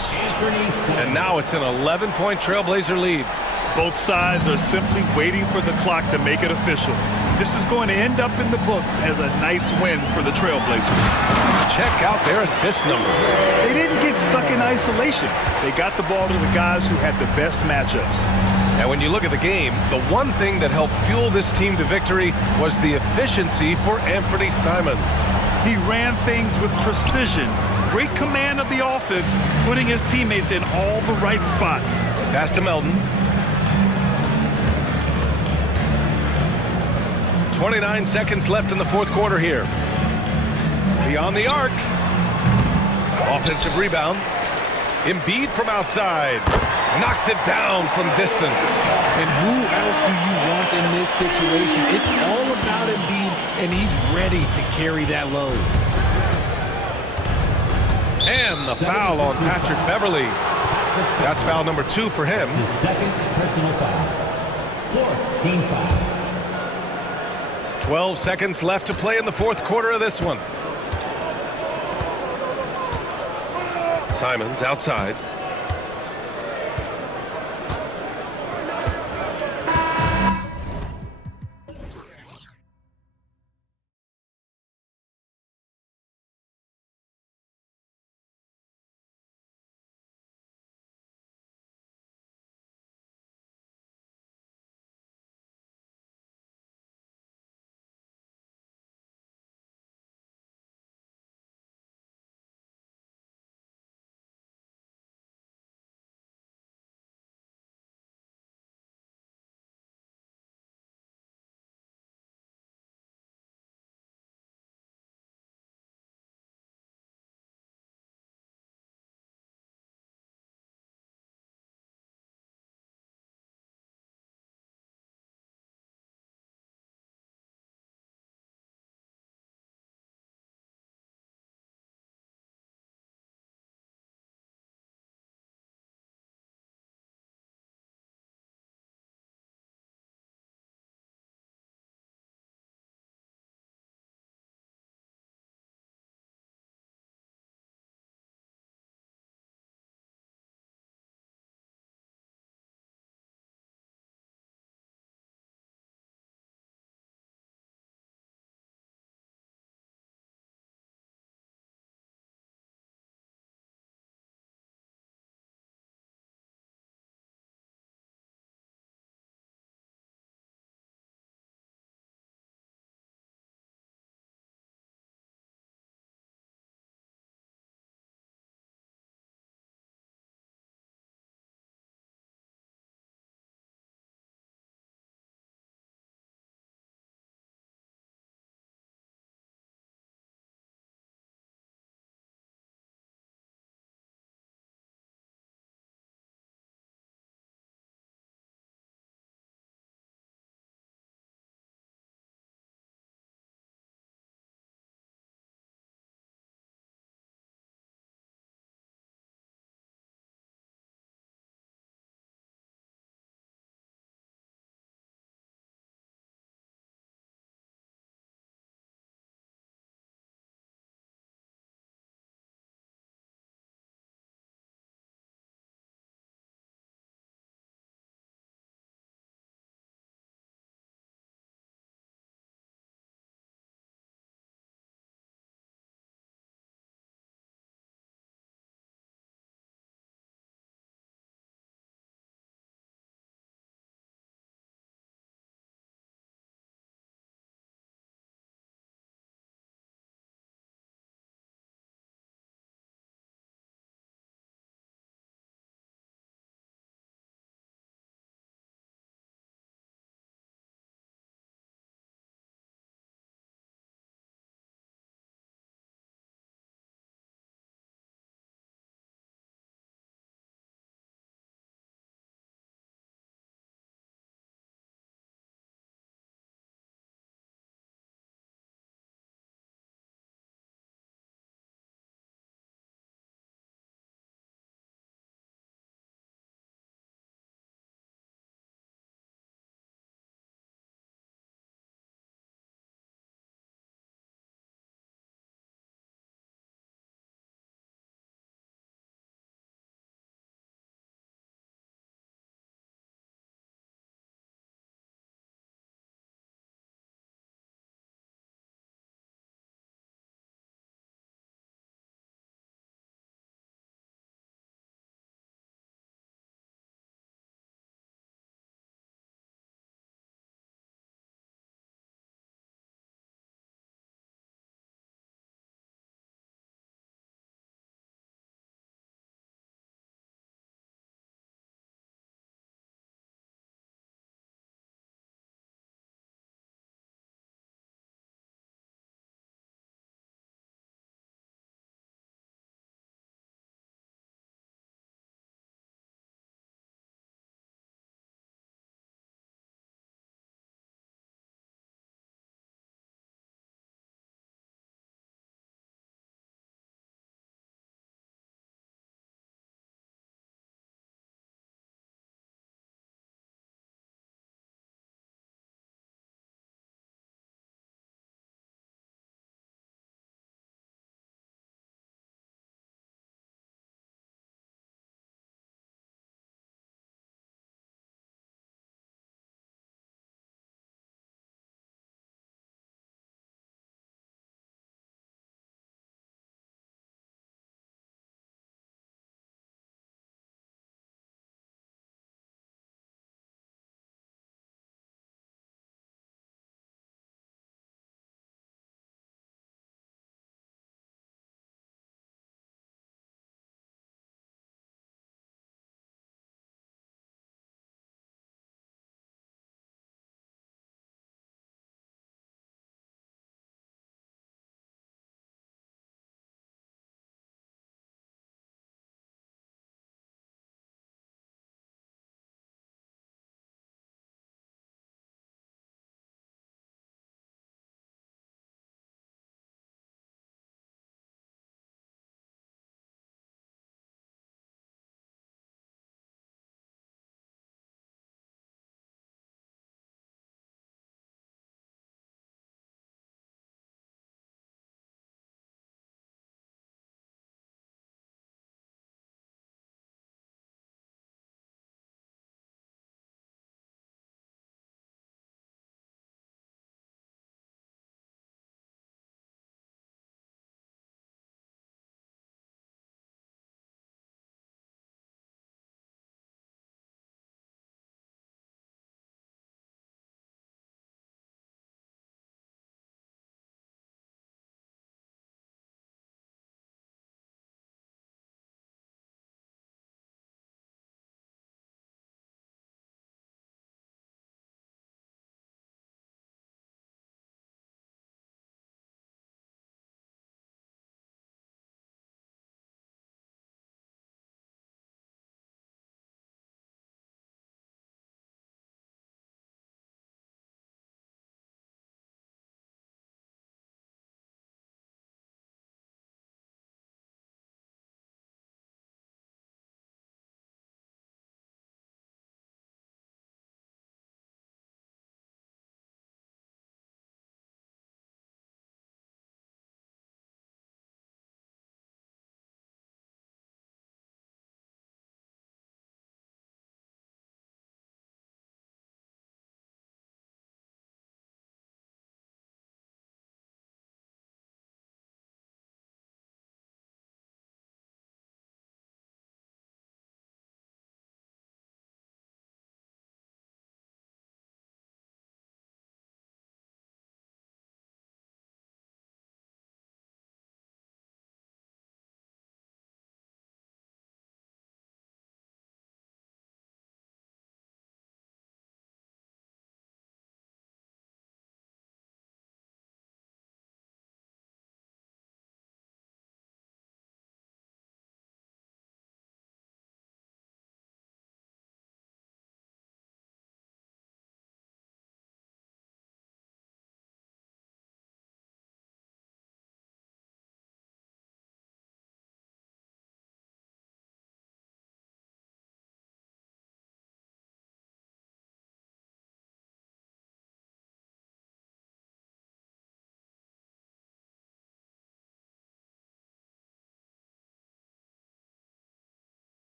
And now it's an 11-point Trailblazer lead. Both sides are simply waiting for the clock to make it official. This is going to end up in the books as a nice win for the Trailblazers. Check out their assist numbers. They didn't get stuck in isolation. They got the ball to the guys who had the best matchups. And when you look at the game, the one thing that helped fuel this team to victory was the efficiency for Anthony Simons. He ran things with precision. Great command of the offense, putting his teammates in all the right spots. Pass to Melton. 29 seconds left in the fourth quarter here. Beyond the arc. Offensive rebound. Embiid from outside. Knocks it down from distance. And who else do you want in this situation? It's all about Embiid, and he's ready to carry that load. And the foul on Patrick Beverly. That's foul number 2 for him. His second personal foul. Fourth team foul. 12 seconds left to play in the fourth quarter of this one. Simons outside.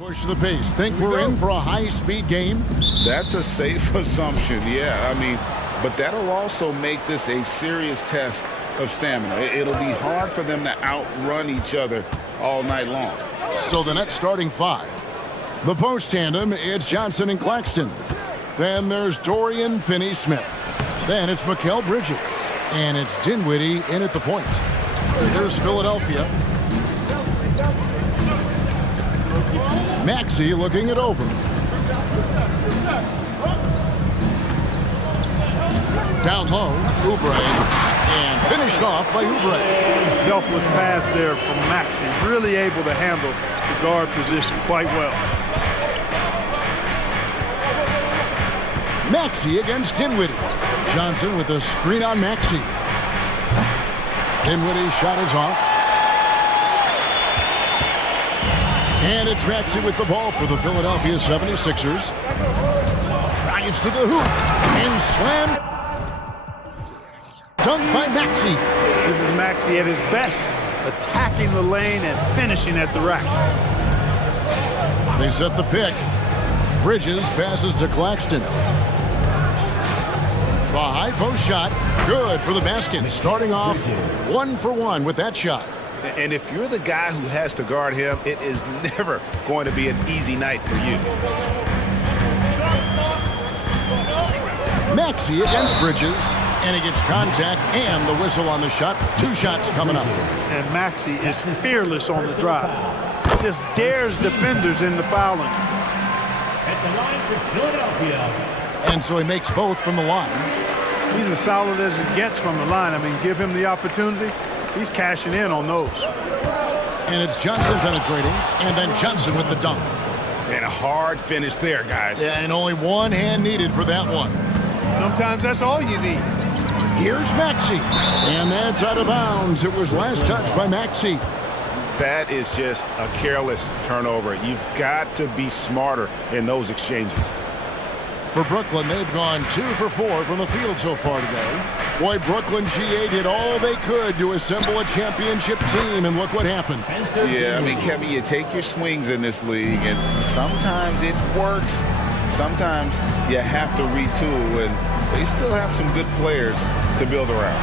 Push the pace. Think we're in for a high-speed game? That's a safe assumption, yeah. I mean, but that'll also make this a serious test of stamina. It'll be hard for them to outrun each other all night long. So the next starting five. The post tandem, it's Johnson and Claxton. Then there's Dorian Finney-Smith. Then it's Mikal Bridges. And it's Dinwiddie in at the point. Here's Philadelphia. Maxey looking it over. Down low, Oubre, and finished off by Oubre. Selfless pass there from Maxey. Really able to handle the guard position quite well. Maxey against Dinwiddie. Johnson with a screen on Maxey. Dinwiddie's shot is off. And it's Maxey with the ball for the Philadelphia 76ers. Drives to the hoop. And slam. Dunk by Maxey. This is Maxey at his best, attacking the lane and finishing at the rack. They set the pick. Bridges passes to Claxton. The high post shot, good for the basket. Starting off 1 for 1 with that shot. And if you're the guy who has to guard him, it is never going to be an easy night for you. Maxey against Bridges, and he gets contact and the whistle on the shot. 2 shots coming up. And Maxey is fearless on the drive. Just dares defenders into fouling. At the line for Philadelphia. And so he makes both from the line. He's as solid as it gets from the line. I mean, give him the opportunity. He's cashing in on those. And it's Johnson penetrating, and then Johnson with the dunk. And a hard finish there, guys. Yeah, and only one hand needed for that one. Sometimes that's all you need. Here's Maxey, and that's out of bounds. It was last touched by Maxey. That is just a careless turnover. You've got to be smarter in those exchanges. For Brooklyn, they've gone 2 for 4 from the field so far today. Boy, Brooklyn GA did all they could to assemble a championship team, and look what happened. Yeah, I mean, Kevin, you take your swings in this league, and sometimes it works. Sometimes you have to retool, and they still have some good players to build around.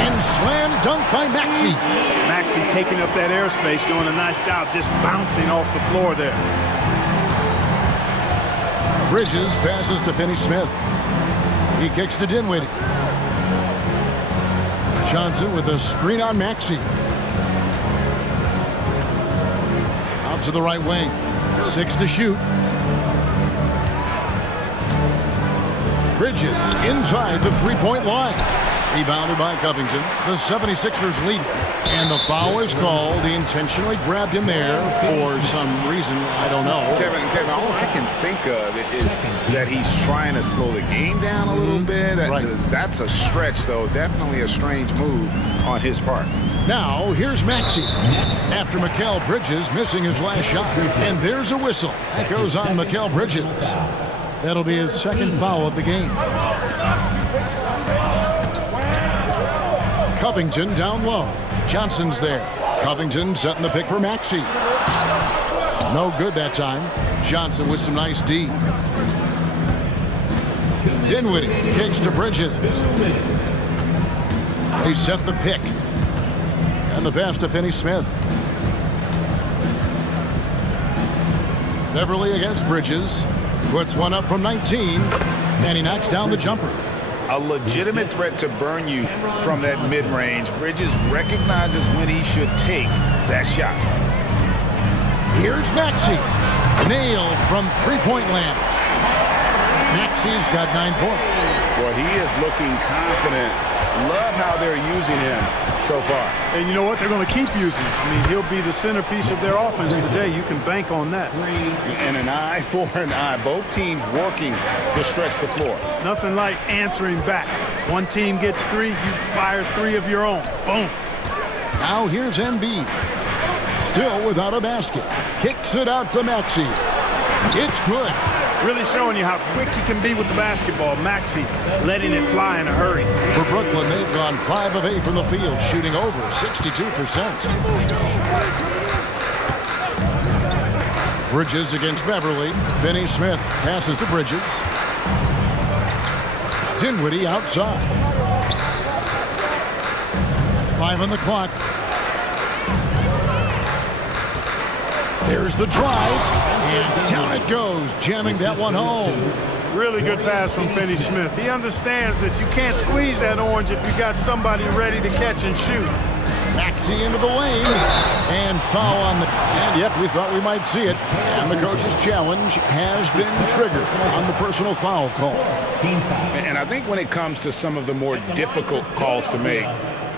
And slam dunk by Maxey. Maxey taking up that airspace, doing a nice job just bouncing off the floor there. Bridges passes to Finney-Smith. He kicks to Dinwiddie. Johnson with a screen on Maxey. Out to the right wing. 6 to shoot. Bridges inside the three-point line. Rebounded by Covington. The 76ers lead. And the foul is called. He intentionally grabbed him there for some reason. I don't know. Kevin, all I can think of is that he's trying to slow the game down a little bit. That's a stretch, though. Definitely a strange move on his part. Now, here's Maxey. After Mikal Bridges missing his last shot. And there's a whistle. That goes on Mikal Bridges. That'll be his second foul of the game. Covington down low. Johnson's there. Covington setting the pick for Maxey. No good that time. Johnson with some nice D. Dinwiddie kicks to Bridges. They set the pick. And the pass to Finney-Smith. Beverly against Bridges. Puts one up from 19. And he knocks down the jumper. A legitimate threat to burn you from that mid-range. Bridges recognizes when he should take that shot. Here's Maxey. Nailed from three-point land. Maxey's got 9 points. Well, he is looking confident. Love how they're using him so far. And you know what? They're going to keep using him. I mean, he'll be the centerpiece of their offense today. You can bank on that. And an eye for an eye. Both teams working to stretch the floor. Nothing like answering back. One team gets 3, you fire 3 of your own. Boom. Now here's Embiid. Still without a basket. Kicks it out to Maxey. It's good. Really showing you how quick he can be with the basketball. Maxey letting it fly in a hurry. For Brooklyn, they've gone 5 of 8 from the field, shooting over 62%. Bridges against Beverly. Finney Smith passes to Bridges. Dinwiddie outside. 5 on the clock. There's the drive, and down it goes, jamming that one home. Really good pass from Finney Smith. He understands that you can't squeeze that orange if you got somebody ready to catch and shoot. Maxey into the lane, and foul on the... And yep, we thought we might see it. And the coach's challenge has been triggered on the personal foul call. And I think when it comes to some of the more difficult calls to make,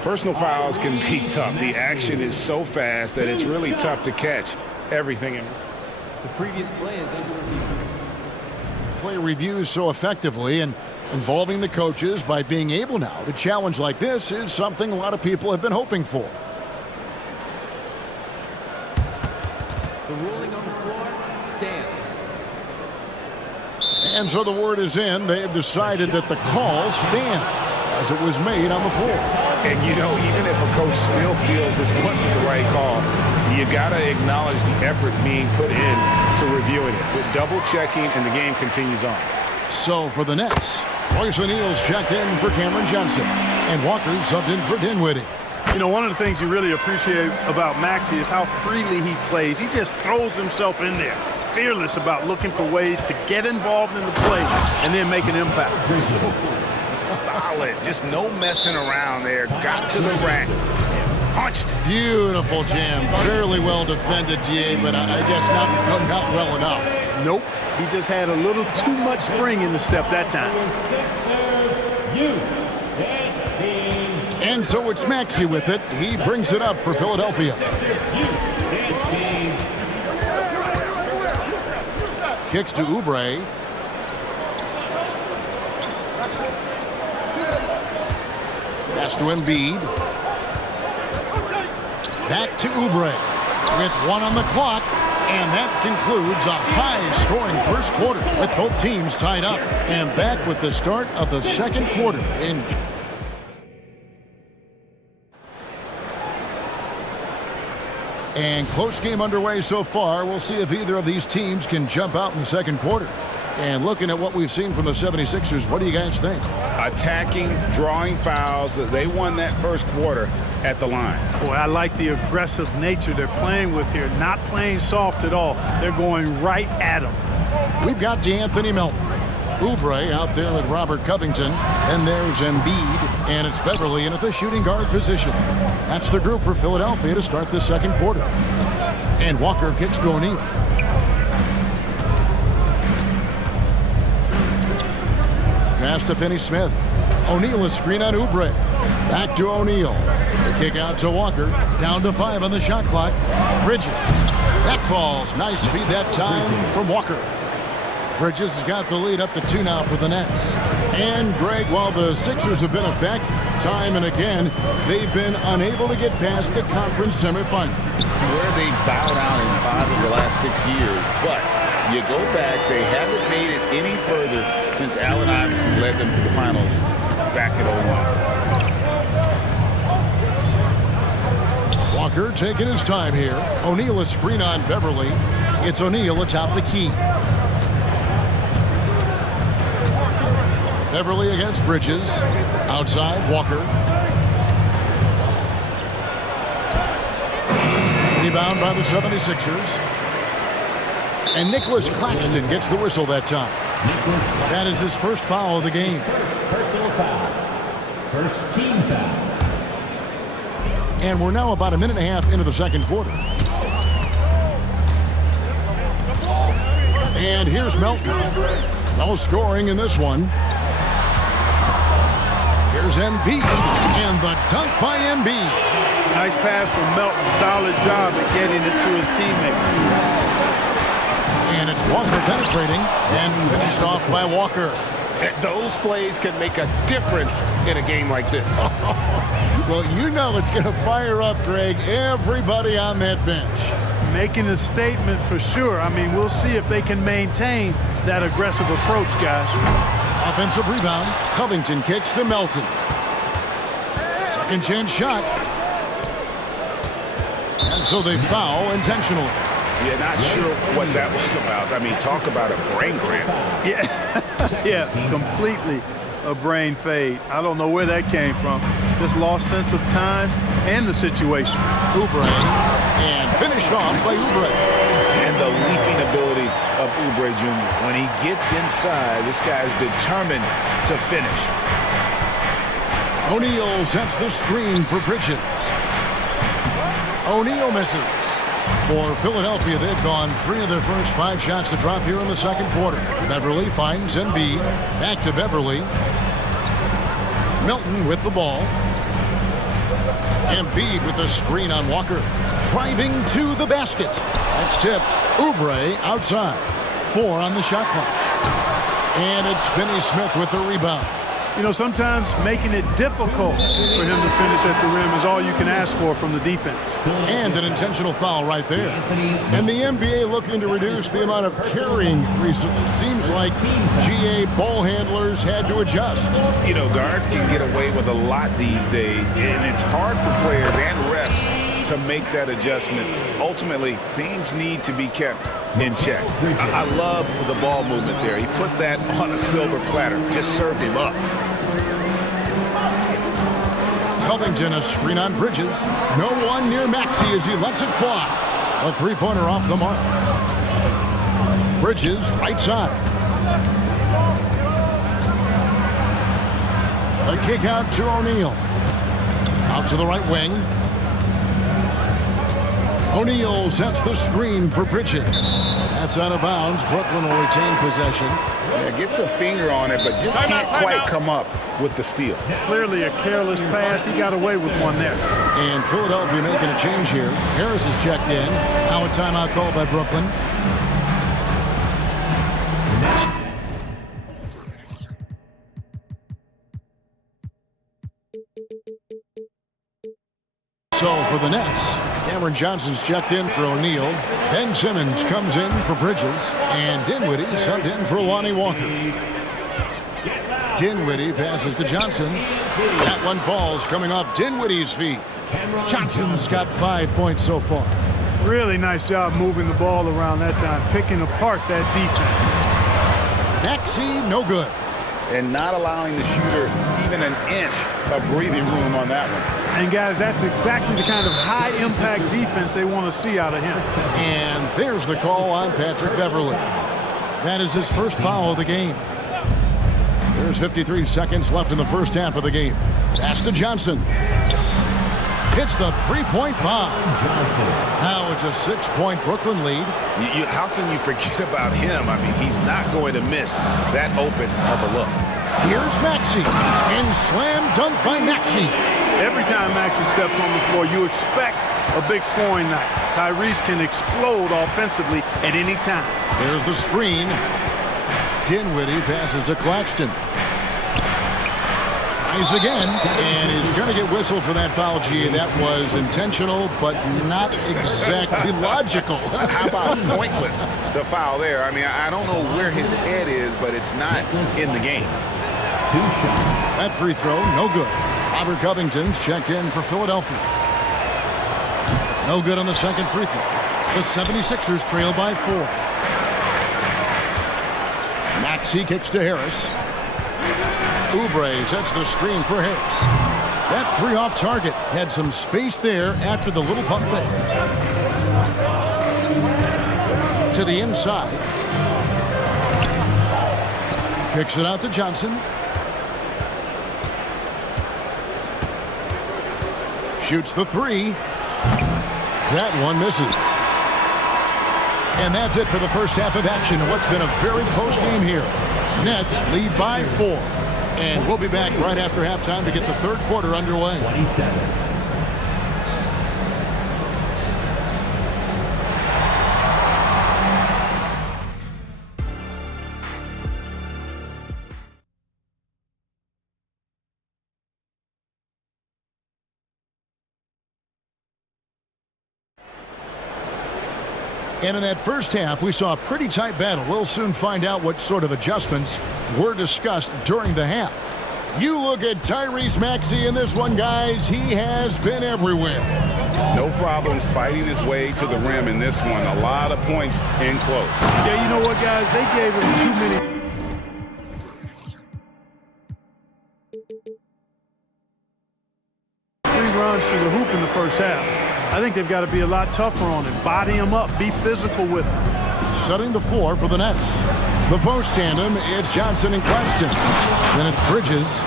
personal fouls can be tough. The action is so fast that it's really tough to catch everything. The previous play is under review. Play reviews so effectively and involving the coaches by being able now to challenge like this is something a lot of people have been hoping for. The ruling on the floor stands. And so the word is in. They have decided that the call stands as it was made on the floor. And you know, even if a coach still feels this wasn't the right call, you got to acknowledge the effort being put in to reviewing it. With double checking, and the game continues on. So for the Nets, Royce O'Neal's checked in for Cameron Johnson, and Walker subbed in for Dinwiddie. You know, one of the things you really appreciate about Maxey is how freely he plays. He just throws himself in there, fearless about looking for ways to get involved in the play and then make an impact. Solid, just no messing around there. Got to the rack, punched. Beautiful jam, fairly well defended, GA, but I guess not well enough. Nope, he just had a little too much spring in the step that time. And so it's Maxey with it. He brings it up for Philadelphia. Kicks to Oubre. Pass to Embiid. Back to Oubre with 1 on the clock. And that concludes a high-scoring first quarter with both teams tied up. And back with the start of the second quarter. And close game underway so far. We'll see if either of these teams can jump out in the second quarter. And looking at what we've seen from the 76ers, what do you guys think? Attacking, drawing fouls. They won that first quarter at the line. Boy, I like the aggressive nature they're playing with here. Not playing soft at all. They're going right at them. We've got DeAnthony Melton. Oubre out there with Robert Covington. Then there's Embiid, and it's Beverly in at the shooting guard position. That's the group for Philadelphia to start the second quarter. And Walker kicks to O'Neal. Pass to Finney Smith. O'Neal a screen on Oubre. Back to O'Neal. The kick out to Walker. Down to 5 on the shot clock. Bridges. That falls. Nice feed that time from Walker. Bridges has got the lead up to 2 now for the Nets. And Greg, while the Sixers have been a fact time and again, they've been unable to get past the conference semifinal. Where they bowed out in 5 of the last 6 years, but you go back, they haven't made it any further since Allen Iverson led them to the finals back in 01. Walker taking his time here. O'Neal a screen on Beverly. It's O'Neal atop the key. Beverly against Bridges. Outside, Walker. Rebound by the 76ers. And Nicholas Claxton gets the whistle that time. That is his first foul of the game. Personal foul. First team foul. And we're now about a minute and a half into the second quarter. And here's Melton. No scoring in this one. Here's Embiid, and the dunk by Embiid. Nice pass from Melton. Solid job at getting it to his teammates. And it's Walker penetrating and finished off by Walker. Those plays can make a difference in a game like this. Well, you know it's going to fire up, Greg, everybody on that bench. Making a statement for sure. I mean, we'll see if they can maintain that aggressive approach, guys. Offensive rebound. Covington kicks to Melton. Second chance shot. And so they foul intentionally. Yeah, not sure what that was about. I mean, talk about a brain cramp. Yeah, yeah, completely a brain fade. I don't know where that came from. Just lost sense of time and the situation. Oubre, and finished off by Oubre. And the leaping ability of Oubre Jr. When he gets inside, this guy is determined to finish. O'Neal sets the screen for Bridges. O'Neal misses. For Philadelphia, they've gone 3 of their first 5 shots to drop here in the second quarter. Beverly finds Embiid. Back to Beverly. Milton with the ball. Embiid with the screen on Walker. Driving to the basket. That's tipped. Oubre outside. 4 on the shot clock. And it's Finney Smith with the rebound. You know, sometimes making it difficult for him to finish at the rim is all you can ask for from the defense. And an intentional foul right there. And the NBA looking to reduce the amount of carrying recently. Seems like GA ball handlers had to adjust. You know, guards can get away with a lot these days, and it's hard for players and refs to make that adjustment. Ultimately, things need to be kept in check. I love the ball movement there. He put that on a silver platter, just served him up. Covington, a screen on Bridges. No one near Maxey as he lets it fly. A three-pointer off the mark. Bridges, right side. A kick out to O'Neal. Out to the right wing. O'Neal sets the screen for Bridges. That's out of bounds. Brooklyn will retain possession. Yeah, gets a finger on it, but just can't quite come up with the steal. Clearly a careless pass. He got away with one there. And Philadelphia making a change here. Harris is checked in. Now a timeout called by Brooklyn. So for the Nets, Cameron Johnson's checked in for O'Neal. Ben Simmons comes in for Bridges. And Dinwiddie subbed in for Lonnie Walker. Dinwiddie passes to Johnson. That one falls coming off Dinwiddie's feet. Johnson's got 5 points so far. Really nice job moving the ball around that time, picking apart that defense. Maxey, no good. And not allowing the shooter even an inch of breathing room on that one. And guys, that's exactly the kind of high-impact defense they want to see out of him. And there's the call on Patrick Beverly. That is his first foul of the game. There's 53 seconds left in the first half of the game. Pass to Johnson. Hits the three-point bomb. Now it's a 6-point Brooklyn lead. How can you forget about him? I mean, he's not going to miss that open of a look. Here's Maxey. And slam dunk by Maxey. Every time Maxey steps on the floor, you expect a big scoring night. Tyrese can explode offensively at any time. There's the screen. Dinwiddie passes to Claxton. Tries again, and he's going to get whistled for that foul, G. That was intentional, but not exactly logical. How about pointless to foul there? I mean, I don't know where his head is, but it's not in the game. That free throw, no good. Robert Covington's checked in for Philadelphia. No good on the second free throw. The 76ers trail by 4. Maxey kicks to Harris. Oubre sets the screen for Harris. That three off target had some space there after the little pump fake. To the inside. Kicks it out to Johnson. Shoots the three. That one misses. And that's it for the first half of action in what's been a very close game here. Nets lead by 4. And we'll be back right after halftime to get the third quarter underway. 27. And in that first half, we saw a pretty tight battle. We'll soon find out what sort of adjustments were discussed during the half. You look at Tyrese Maxey in this one, guys. He has been everywhere. No problems fighting his way to the rim in this one. A lot of points in close. Yeah, you know what, guys? They gave him too many. Free runs to the hoop in the first half. I think they've got to be a lot tougher on him. Body him up. Be physical with him. Setting the floor for the Nets. The post tandem, it's Johnson and Claxton. Then it's Bridges.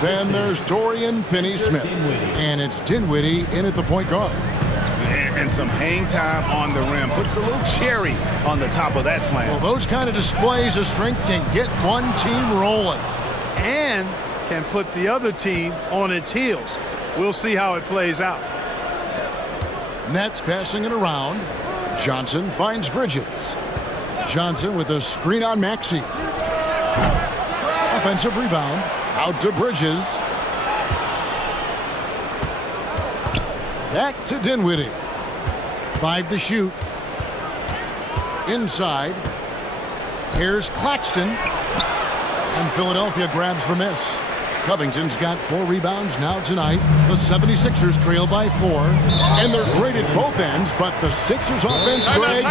Then there's Dorian Finney-Smith. And it's Dinwiddie in at the point guard. And some hang time on the rim. Puts a little cherry on the top of that slam. Well, those kind of displays of strength can get one team rolling. And can put the other team on its heels. We'll see how it plays out. Nets passing it around. Johnson finds Bridges. Johnson with a screen on Maxey. Offensive rebound. Out to Bridges. Back to Dinwiddie. 5 to shoot. Inside. Here's Claxton. And Philadelphia grabs the miss. Covington's got 4 rebounds now tonight. The 76ers trail by 4. And they're great at both ends, but the Sixers offense, Greg,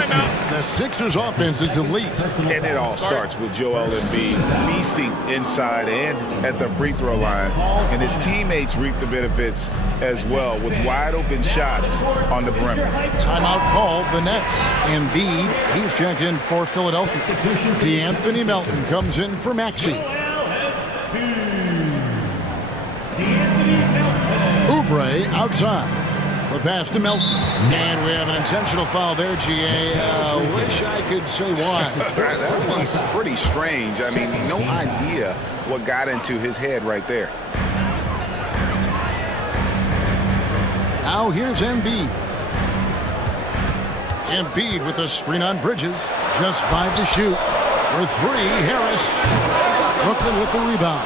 the Sixers offense is elite. And it all starts with Joel Embiid feasting inside and at the free throw line. And his teammates reap the benefits as well with wide open shots on the perimeter. Timeout called the Nets. Embiid, he's checked in for Philadelphia. DeAnthony Melton comes in for Maxey. Oubre outside. The pass to Melton. And we have an intentional foul there, GA. Wish I could say why. That one's pretty strange. I mean, no idea what got into his head right there. Now here's Embiid. Embiid with a screen on Bridges. Just 5 to shoot. For 3, Harris. Brooklyn with the rebound.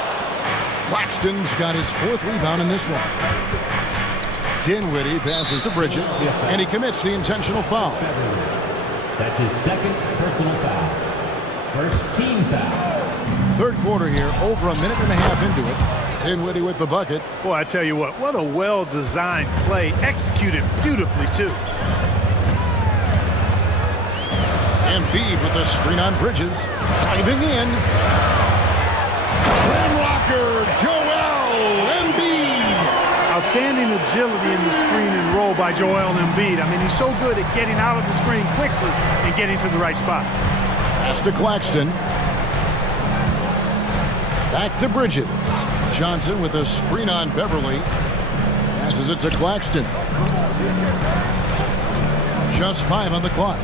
Claxton's got his 4th rebound in this one. Dinwiddie passes to Bridges, and he commits the intentional foul. That's his 2nd personal foul. First team foul. Third quarter here, over a minute and a half into it. Dinwiddie with the bucket. Boy, I tell you what a well-designed play, executed beautifully, too. Embiid with a screen on Bridges, driving in. Joel Embiid. Outstanding agility in the screen and roll by Joel Embiid. I mean, he's so good at getting out of the screen quickly and getting to the right spot. Pass to Claxton. Back to Bridges. Johnson with a screen on Beverly. Passes it to Claxton. Just 5 on the clock.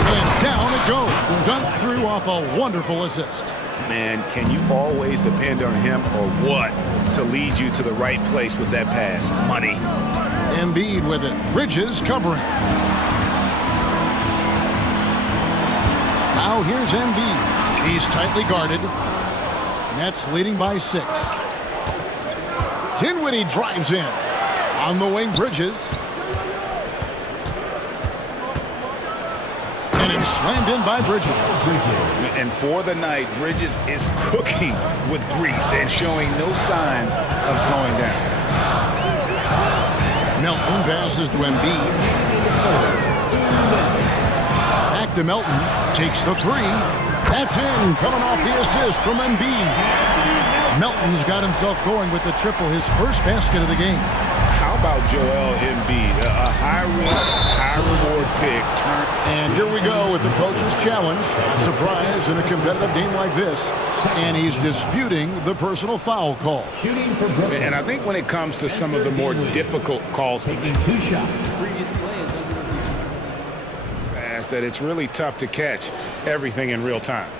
And down it goes. Dunked through off a wonderful assist. Man, can you always depend on him or what to lead you to the right place with that pass? Money. Embiid with it. Bridges covering. Now here's Embiid. He's tightly guarded. Nets leading by 6. Dinwiddie drives in. On the wing, Bridges. And it's slammed in by Bridges. And for the night, Bridges is cooking with grease and showing no signs of slowing down. Melton passes to Embiid. Back to Melton. Takes the 3. That's in. Coming off the assist from Embiid. Melton's got himself going with the triple, his first basket of the game. How about Joel Embiid? A high-risk, high-reward pick. And here we go with the coach's challenge. Surprise in a competitive game like this. And he's disputing the personal foul call. Shooting for Brooklyn. And I think when it comes to some of the more difficult calls to make, 2 shots. Previous play is under review. that it's really tough to catch everything in real time.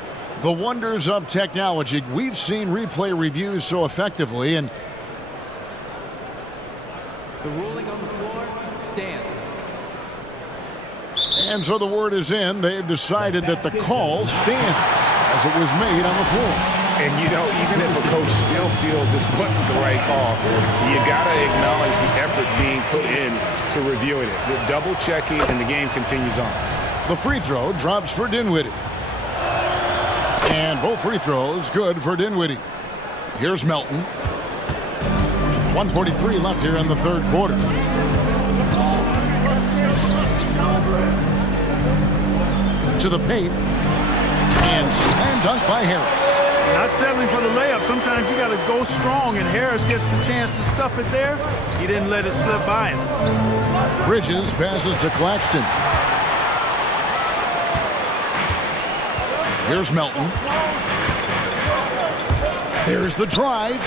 The wonders of technology. We've seen replay reviews so effectively, and The ruling on the floor stands. And so the word is in. They've decided that the call stands as it was made on the floor. And, you know, even if a coach still feels this wasn't the right call, you got to acknowledge the effort being put in to reviewing it. The double checking, and the game continues on. The free throw drops for Dinwiddie. And both free throws good for Dinwiddie. Here's Melton. 1:43 left here in the third quarter. To the paint. And slam dunk by Harris. Not settling for the layup. Sometimes you got to go strong, and Harris gets the chance to stuff it there. He didn't let it slip by him. Bridges passes to Claxton. Here's Melton. There's the drive.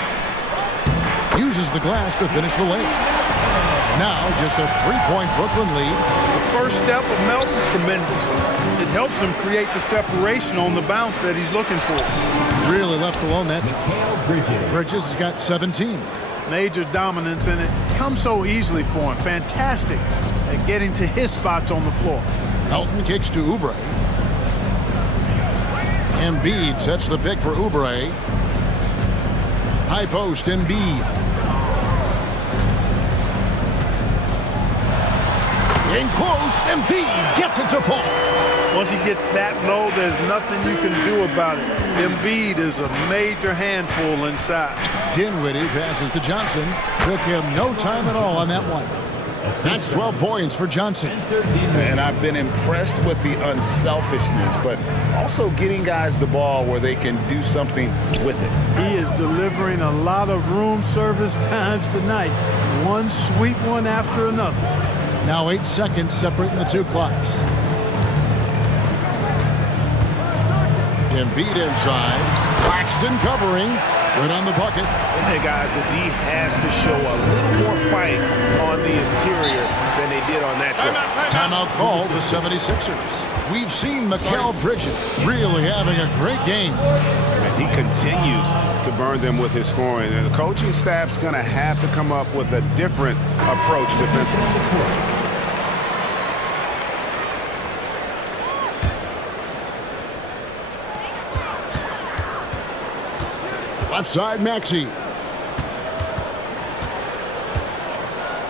Uses the glass to finish the layup. Now just a three-point Brooklyn lead. The first step of Melton, tremendous. It helps him create the separation on the bounce that he's looking for. Really left alone that time. Bridges has got 17. Major dominance, and it comes so easily for him. Fantastic at getting to his spots on the floor. Melton kicks to Oubre. Embiid sets the pick for Oubre. High post, Embiid. In close, Embiid gets it to fall. Once he gets that low, there's nothing you can do about it. Embiid is a major handful inside. Dinwiddie passes to Johnson. Took him no time at all on that one. That's 12 points for Johnson. And I've been impressed with the unselfishness, but also getting guys the ball where they can do something with it. He is delivering a lot of room service times tonight. One sweet one after another. Now 8 seconds separating the two clocks. Embiid inside. Claxton covering. Good on the bucket. Hey guys, the D has to show a little more fight on the interior than they did on that trip. Timeout called the 76ers. We've seen Mikal Bridges really having a great game. And he continues to burn them with his scoring. And the coaching staff's going to have to come up with a different approach defensively. Left side, Maxey.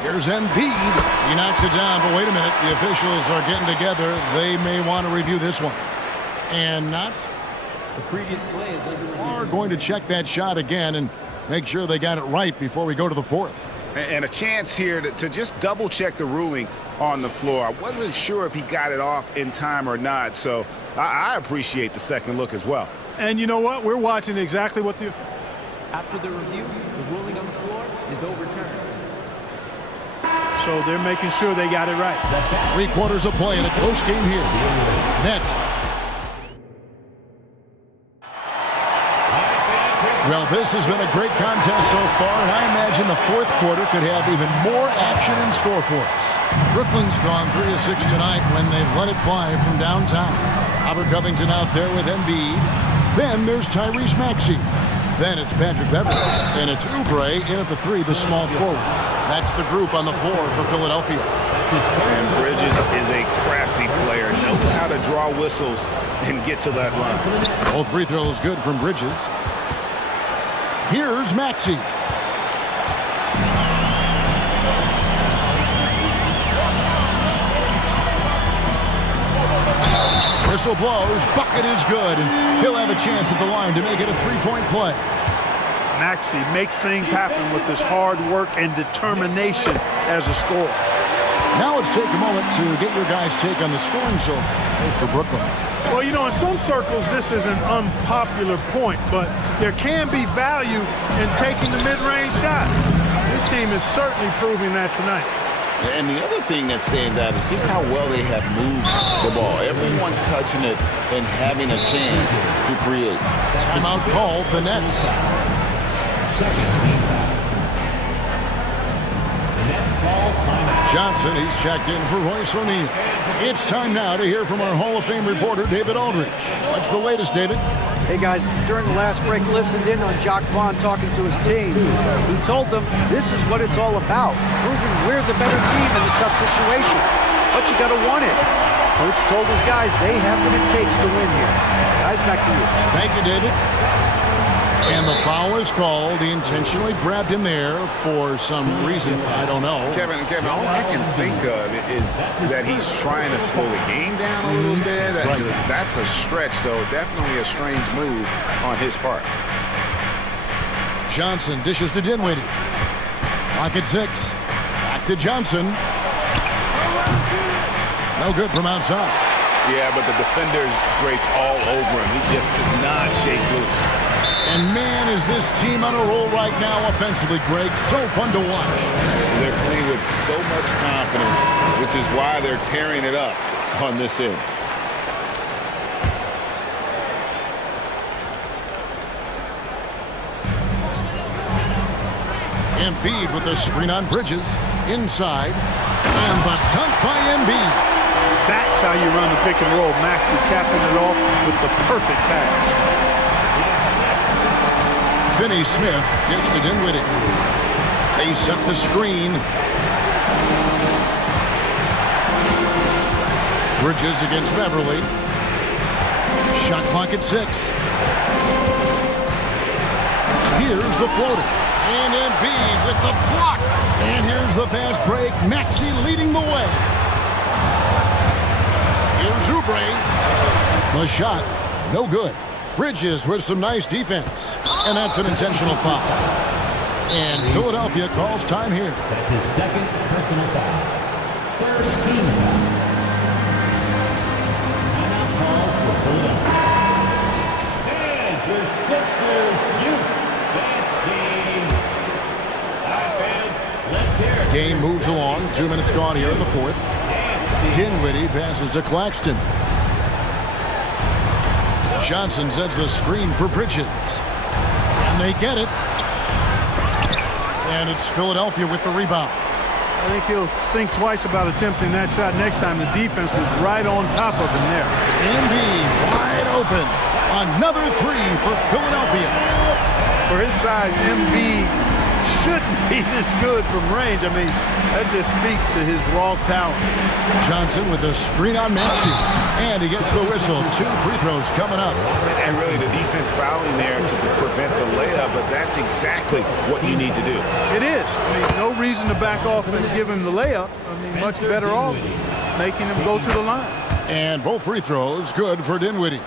Here's Embiid. He knocks it down, but wait a minute. The officials are getting together. They may want to review this one. And not. The previous play is under review. Are going to check that shot again and make sure they got it right before we go to the fourth. And a chance here to just double-check the ruling on the floor. I wasn't sure if he got it off in time or not, so I appreciate the second look as well. And you know what? We're watching exactly what the... After the review, the ruling on the floor is overturned. So they're making sure they got it right. 3 quarters of play in a close game here. Nets. Well, this has been a great contest so far, and I imagine the fourth quarter could have even more action in store for us. Brooklyn's gone 3 of 6 tonight when they've let it fly from downtown. Robert Covington out there with Embiid. Then there's Tyrese Maxey. Then it's Patrick Beverley. And it's Oubre in at the 3, the small forward. That's the group on the floor for Philadelphia. And Bridges is a crafty player. Knows how to draw whistles and get to that line. Both free throws good from Bridges. Here's Maxey. Whistle blows, bucket is good, and he'll have a chance at the line to make it a 3-point play. Maxey makes things happen with his hard work and determination as a scorer. Now let's take a moment to get your guys' take on the scoring so far for Brooklyn. Well, you know, in some circles, this is an unpopular point, but there can be value in taking the mid-range shot. This team is certainly proving that tonight. And the other thing that stands out is just how well they have moved the ball. Everyone's touching it and having a chance to create. Timeout called, the Nets. Johnson, he's checked in for Royce O'Neal. It's time now to hear from our Hall of Fame reporter, David Aldridge. What's the latest, David? Hey, guys, during the last break, listened in on Jacques Vaughn talking to his team. He told them this is what it's all about, proving we're the better team in the tough situation. But you got to want it. Coach told his guys they have what it takes to win here. Guys, back to you. Thank you, David. And the foul is called. He intentionally grabbed him there for some reason. I don't know. Kevin, all I can think of is that he's trying to slow the game down a little bit. Right. That's a stretch, though. Definitely a strange move on his part. Johnson dishes to Dinwiddie. Clock at 6. Back to Johnson. No good from outside. Yeah, but the defenders draped all over him. He just could not shake loose. And man, is this team on a roll right now offensively, Greg. So fun to watch. They're playing with so much confidence, which is why they're tearing it up on this end. Embiid with the screen on Bridges. Inside. And the dunk by Embiid. That's how you run the pick and roll. Maxey capping it off with the perfect pass. Finney Smith gets to Dinwiddie. They set the screen. Bridges against Beverly. Shot clock at 6. Here's the floater. And Embiid with the block. And here's the fast break. Maxey leading the way. Here's Oubre. The shot, no good. Bridges with some nice defense. And that's an intentional foul. And Philadelphia calls time here. That's his second personal foul. Third team foul. Timeout call for Philadelphia. And your Sixers youth dance game. All right, fans, let's hear it. Game moves along. 2 minutes gone here in the fourth. Dinwiddie passes to Claxton. Johnson sets the screen for Bridges. And they get it. And it's Philadelphia with the rebound. I think he'll think twice about attempting that shot next time. The defense was right on top of him there. Embiid wide open. Another 3 for Philadelphia. For his size, Embiid shouldn't be this good from range. I mean, that just speaks to his raw talent. Johnson with the screen on Maxey. And he gets the whistle. 2 free throws coming up. And really the defense fouling there to prevent the layup, but that's exactly what you need to do. It is. I mean, no reason to back off and give him the layup. I mean, much better off making him go to the line. And both free throws good for Dinwiddie.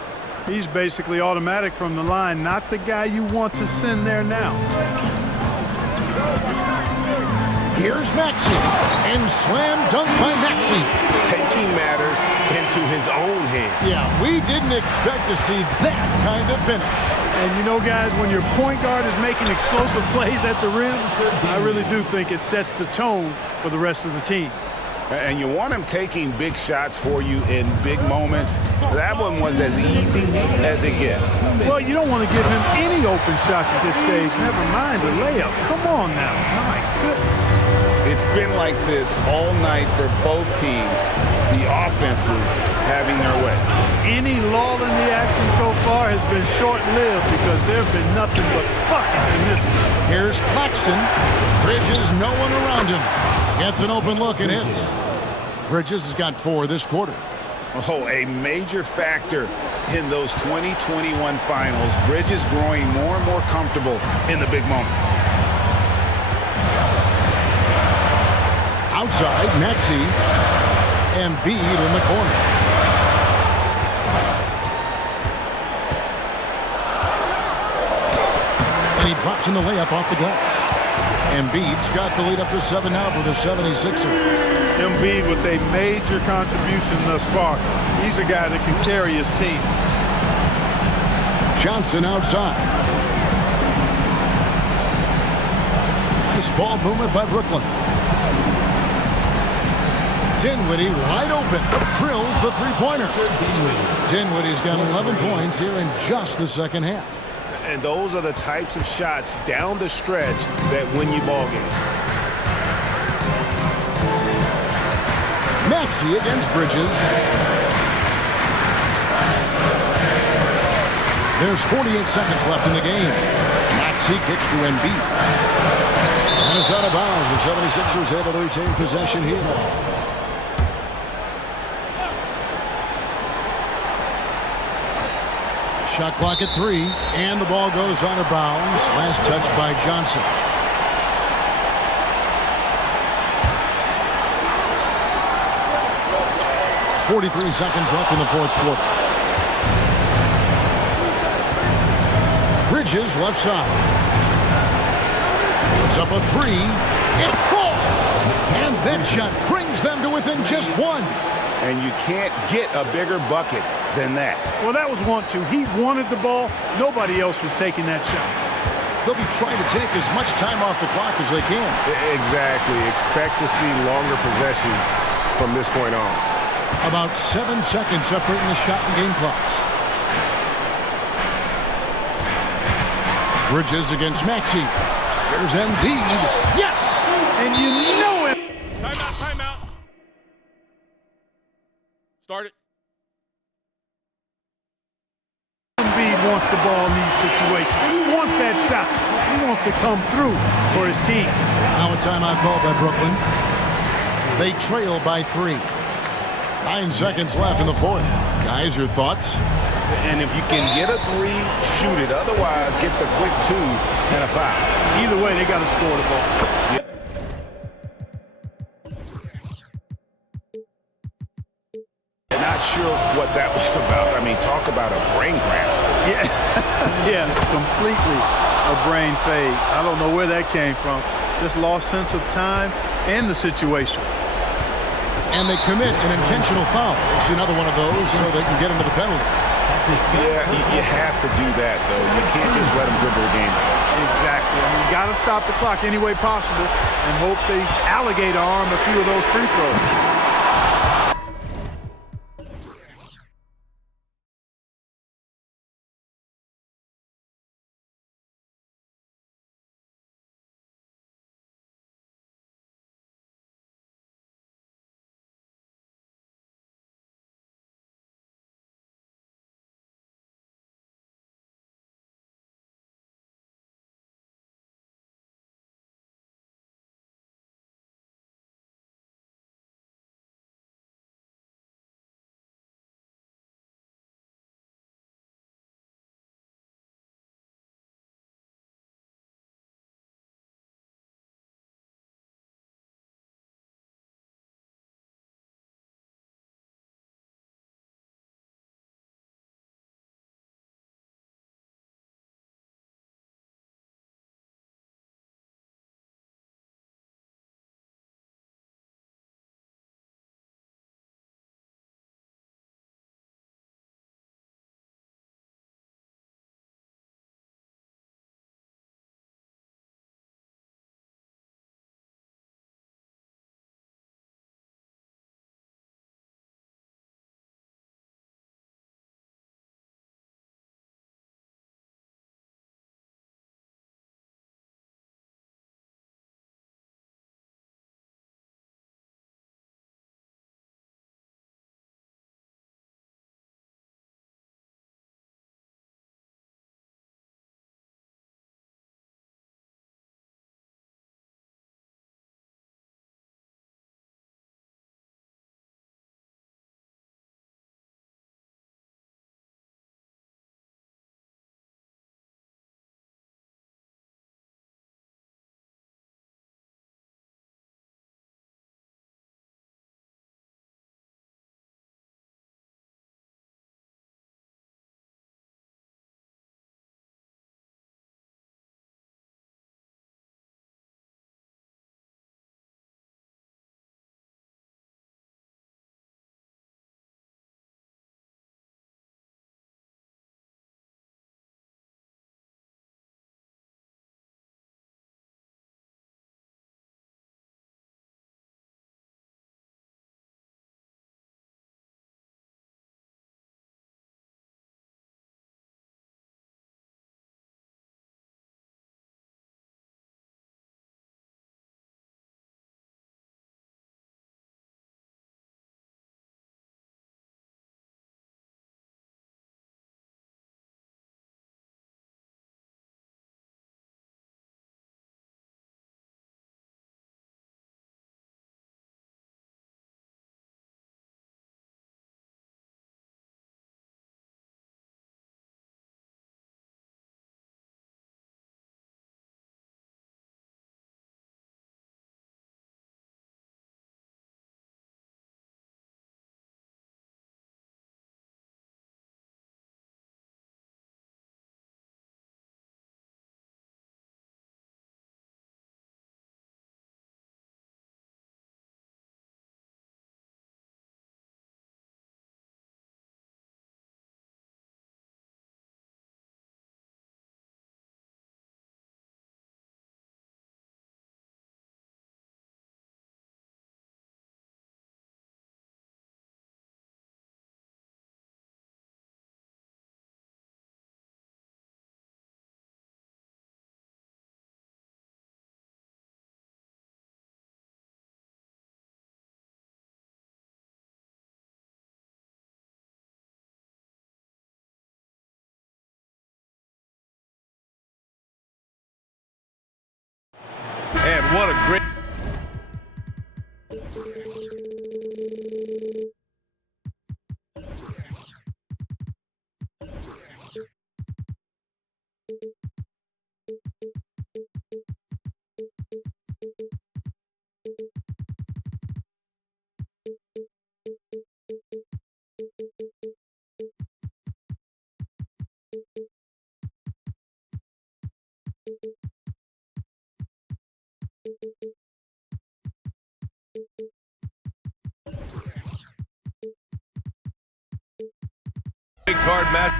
He's basically automatic from the line, not the guy you want to send there now. Here's Maxey, and slam dunk by Maxey. Taking matters into his own hands. Yeah, we didn't expect to see that kind of finish. And you know, guys, when your point guard is making explosive plays at the rim, I really do think it sets the tone for the rest of the team. And you want him taking big shots for you in big moments. That one was as easy as it gets. Well, you don't want to give him any open shots at this stage. Never mind the layup. Come on now. My goodness. It's been like this all night for both teams. The offenses having their way. Any lull in the action so far has been short-lived because there have been nothing but buckets in this one. Here's Claxton. Bridges, no one around him. Gets an open look and hits. Bridges has got 4 this quarter. Oh, a major factor in those 2021 finals. Bridges growing more and more comfortable in the big moment. Outside, Maxey. Embiid in the corner. And he drops in the layup off the glass. Embiid's got the lead up to 7 now for the 76ers. Embiid with a major contribution thus far. He's a guy that can carry his team. Johnson outside. Nice ball movement by Brooklyn. Dinwiddie wide open. Drills the three-pointer. Dinwiddie's got 11 points here in just the second half. And those are the types of shots down the stretch that win you ball games. Maxey against Bridges. There's 48 seconds left in the game. Maxey kicks to Embiid. And it's out of bounds. The 76ers able to retain possession here. Shot clock at 3, and the ball goes out of bounds. Last touch by Johnson. .43 seconds left in the fourth quarter. Bridges left side. Puts up a three. It falls. And that shot brings them to within just one. And you can't get a bigger bucket than that. Well, that was 1-2. He wanted the ball. Nobody else was taking that shot. They'll be trying to take as much time off the clock as they can. Exactly. Expect to see longer possessions from this point on. About 7 seconds separating the shot and game clocks. Bridges against Maxey. There's Embiid. Yes! And you know it. Timeout, timeout. Start it. Embiid wants the ball in these situations. He wants that shot. He wants to come through for his team. Now a timeout called by Brooklyn. They trail by 3. 9 seconds left in the fourth. Guys, your thoughts? And if you can get a 3, shoot it. Otherwise, get the quick 2 and a foul. Either way, they got to score the ball. Yep. Not sure what that was about. I mean, talk about a brain grab. Yeah, yeah, completely a brain fade. I don't know where that came from. Just lost sense of time and the situation. And they commit an intentional foul. It's another one of those so they can get into the penalty. Yeah, you have to do that, though. You can't just let them dribble the game. Exactly. I mean, you got to stop the clock any way possible and hope they alligator arm a few of those free throws. And what a great... Big guard match.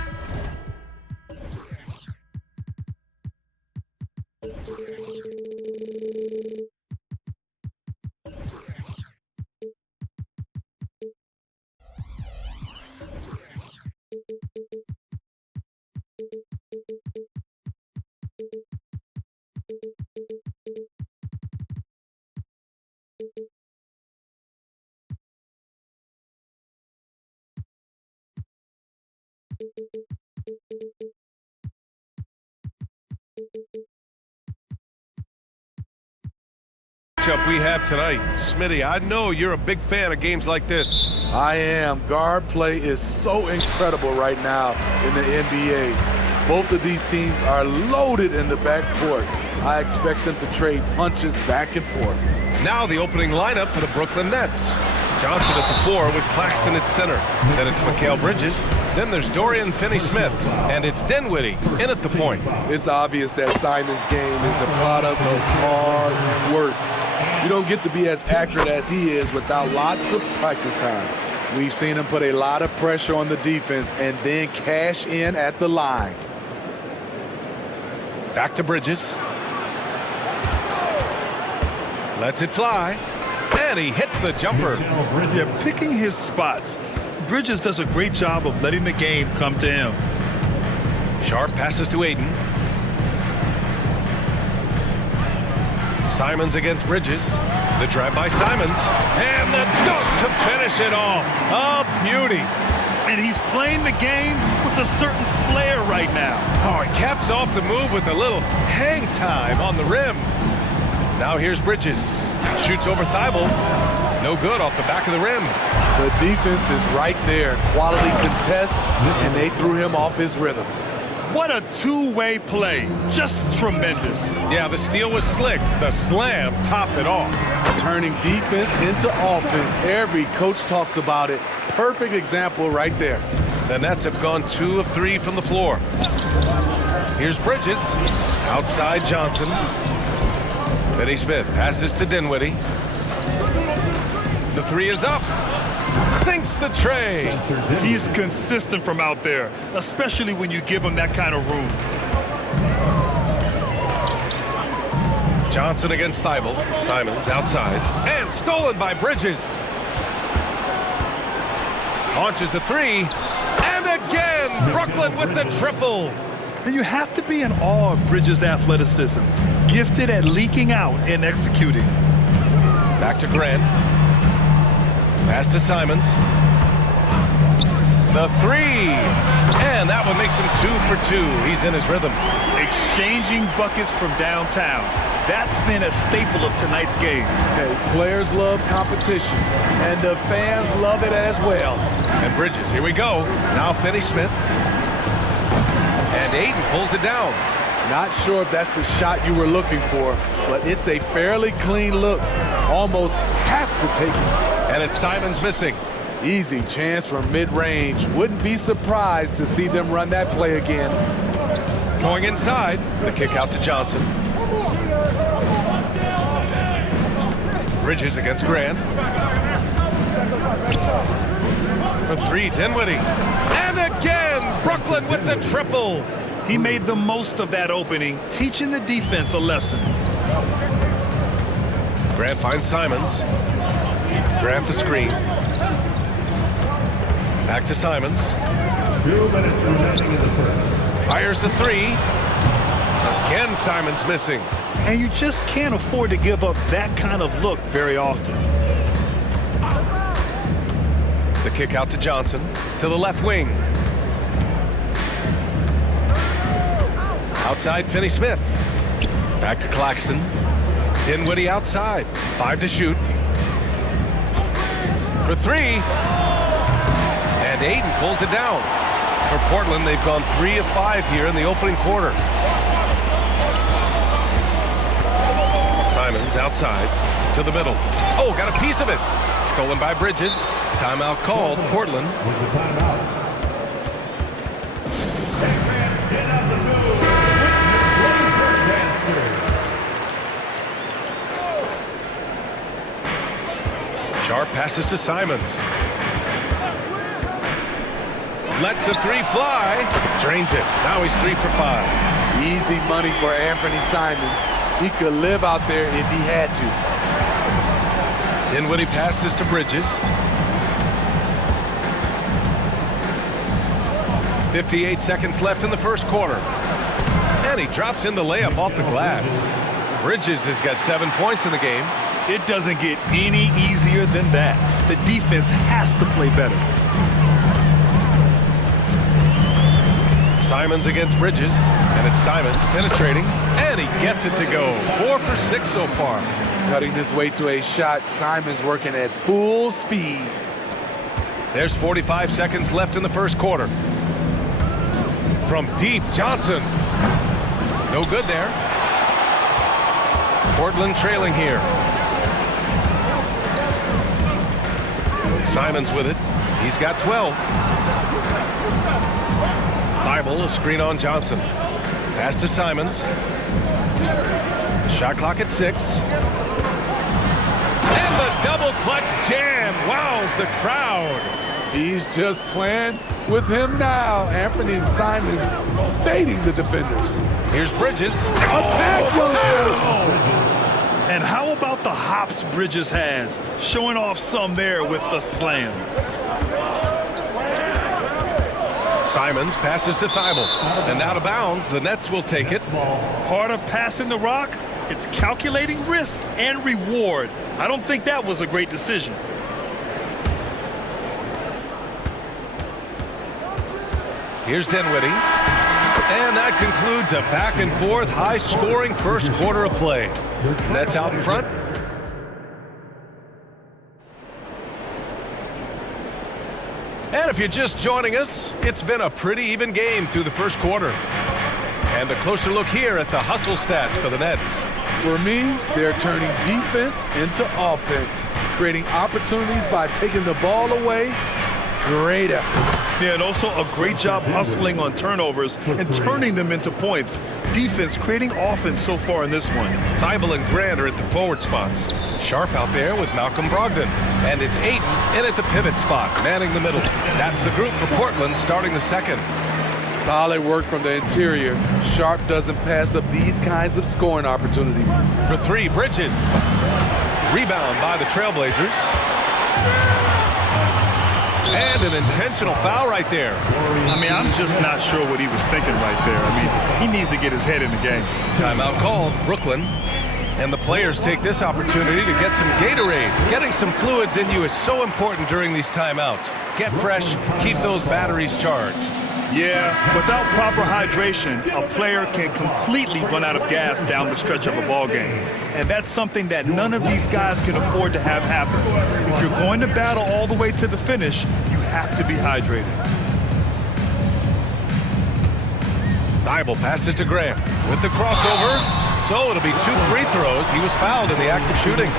We have tonight. Smitty, I know you're a big fan of games like this. I am. Guard play is so incredible right now in the NBA. Both of these teams are loaded in the backcourt. I expect them to trade punches back and forth. Now the opening lineup for the Brooklyn Nets. Johnson at the 4 with Claxton at center. Then it's Mikal Bridges. Then there's Dorian Finney-Smith. And it's Dinwiddie in at the point. It's obvious that Simon's game is the product of hard work. You don't get to be as accurate as he is without lots of practice time. We've seen him put a lot of pressure on the defense and then cash in at the line. Back to Bridges. Lets it fly. And he hits the jumper. Yeah, picking his spots. Bridges does a great job of letting the game come to him. Sharp passes to Aiden. Simons against Bridges. The drive by Simons. And the dunk to finish it off. A beauty. And he's playing the game with a certain flair right now. Oh, he caps off the move with a little hang time on the rim. Now here's Bridges. Shoots over Thibault. No good off the back of the rim. The defense is right there. Quality contest, and they threw him off his rhythm. What a two-way play. Just tremendous. Yeah, the steal was slick. The slam topped it off. Turning defense into offense. Every coach talks about it. Perfect example right there. The Nets have gone 2 of 3 from the floor. Here's Bridges. Outside Johnson. Finney-Smith passes to Dinwiddie. The 3 is up. Sinks the tray. He's consistent from out there, especially when you give him that kind of room. Johnson against Thibault. Simons outside. And stolen by Bridges. Launches a 3. And again, Brooklyn with the triple. And you have to be in awe of Bridges' athleticism. Gifted at leaking out and executing. Back to Grant. Pass to Simons. The 3. And that one makes him 2 for 2. He's in his rhythm. Exchanging buckets from downtown. That's been a staple of tonight's game. Hey, players love competition, and the fans love it as well. And Bridges, here we go. Now Finney-Smith. And Aiden pulls it down. Not sure if that's the shot you were looking for, but it's a fairly clean look. Almost have to take it. And it's Simons missing. Easy chance from mid-range. Wouldn't be surprised to see them run that play again. Going inside, the kick out to Johnson. Bridges against Grant. For 3, Dinwiddie. And again, Brooklyn with the triple. He made the most of that opening, teaching the defense a lesson. Grant finds Simons. Grant the screen. Back to Simons. 2 minutes remaining in the first. Fires the 3. Again, Simons missing. And you just can't afford to give up that kind of look very often. The kick out to Johnson. To the left wing. Outside Finney-Smith. Back to Claxton. Dinwiddie outside. 5 to shoot. For 3. And Aiden pulls it down. For Portland, they've gone 3 of 5 here in the opening quarter. Simons outside to the middle. Oh, got a piece of it. Stolen by Bridges. Timeout called. Portland. Sharp passes to Simons. Lets the 3 fly. Drains it. Now he's 3 for 5. Easy money for Anthony Simons. He could live out there if he had to. Dinwiddie passes to Bridges. 58 seconds left in the first quarter. And he drops in the layup off the glass. Bridges has got 7 points in the game. It doesn't get any easier than that. The defense has to play better. Simons against Bridges, and it's Simons penetrating, and he gets it to go. 4 for 6 so far. Cutting his way to a shot. Simons working at full speed. There's 45 seconds left in the first quarter. From deep, Johnson. No good there. Portland trailing here. Simons with it. He's got 12. Thibault, a screen on Johnson. Pass to Simons. Shot clock at 6. And the double clutch jam wows the crowd. He's just playing with him now. Anthony Simons baiting the defenders. Here's Bridges. Attack! And how about the hops Bridges has? Showing off some there with the slam. Simons passes to Thibault. And out of bounds, the Nets will take it. Part of passing the rock, it's calculating risk and reward. I don't think that was a great decision. Here's Dinwiddie. And that concludes a back-and-forth, high-scoring first quarter of play. Nets out in front. And if you're just joining us, it's been a pretty even game through the first quarter. And a closer look here at the hustle stats for the Nets. For me, they're turning defense into offense, creating opportunities by taking the ball away. Great effort. Yeah, and also a great job hustling on turnovers and turning them into points. Defense creating offense so far in this one. Thibault and Grant are at the forward spots. Sharp out there with Malcolm Brogdon. And it's Aiden in at the pivot spot, manning the middle. That's the group for Portland starting the second. Solid work from the interior. Sharp doesn't pass up these kinds of scoring opportunities. For 3, Bridges. Rebound by the Trailblazers. And an intentional foul right there. I mean, I'm just not sure what he was thinking right there. I mean, he needs to get his head in the game. Timeout called, Brooklyn. And the players take this opportunity to get some Gatorade. Getting some fluids in you is so important during these timeouts. Get fresh, keep those batteries charged. Yeah, without proper hydration, a player can completely run out of gas down the stretch of a ball game. And that's something that none of these guys can afford to have happen. If you're going to battle all the way to the finish, you have to be hydrated. Thibault passes to Graham with the crossover. So it'll be 2 free throws. He was fouled in the act of shooting.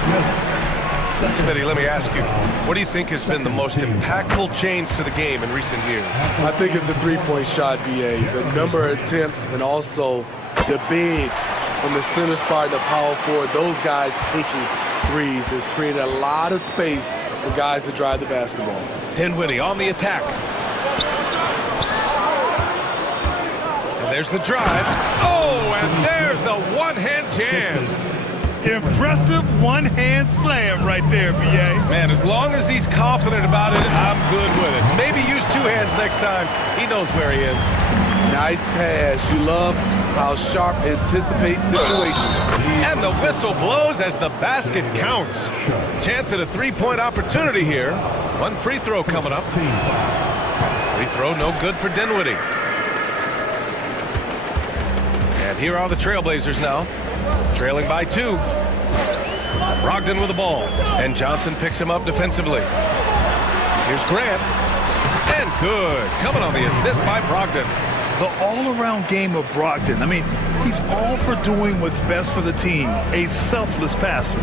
Smitty, let me ask you, what do you think has been the most impactful change to the game in recent years? I think it's the three-point shot, BA. The number of attempts and also the bigs from the center spot and the power forward. Those guys taking threes has created a lot of space for guys to drive the basketball. Dinwiddie on the attack. And there's the drive. Oh, and there's the one-hand jam. Impressive one-hand slam right there, B.A. Man, as long as he's confident about it, I'm good with it. Maybe use 2 hands next time. He knows where he is. Nice pass. You love how Sharp anticipates situations. And the whistle blows as the basket counts. Chance at a 3-point opportunity here. 1 free throw coming up. Free throw no good for Dinwiddie. And here are the Trailblazers now, trailing by 2. Brogdon with the ball, and Johnson picks him up defensively. Here's Grant, and good. Coming on the assist by Brogdon. The all-around game of Brogdon. I mean, he's all for doing what's best for the team. A selfless passer.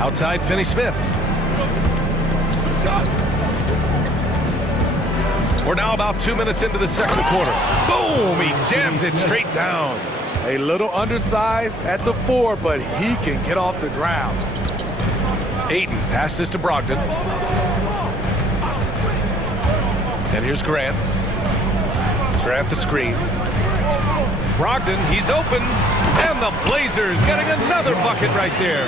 Outside Finney-Smith. We're now about 2 minutes into the second quarter. Boom! He jams it straight down. A little undersized at the 4, but he can get off the ground. Ayton passes to Brogdon. And here's Grant. Grant the screen. Brogdon, he's open. And the Blazers getting another bucket right there.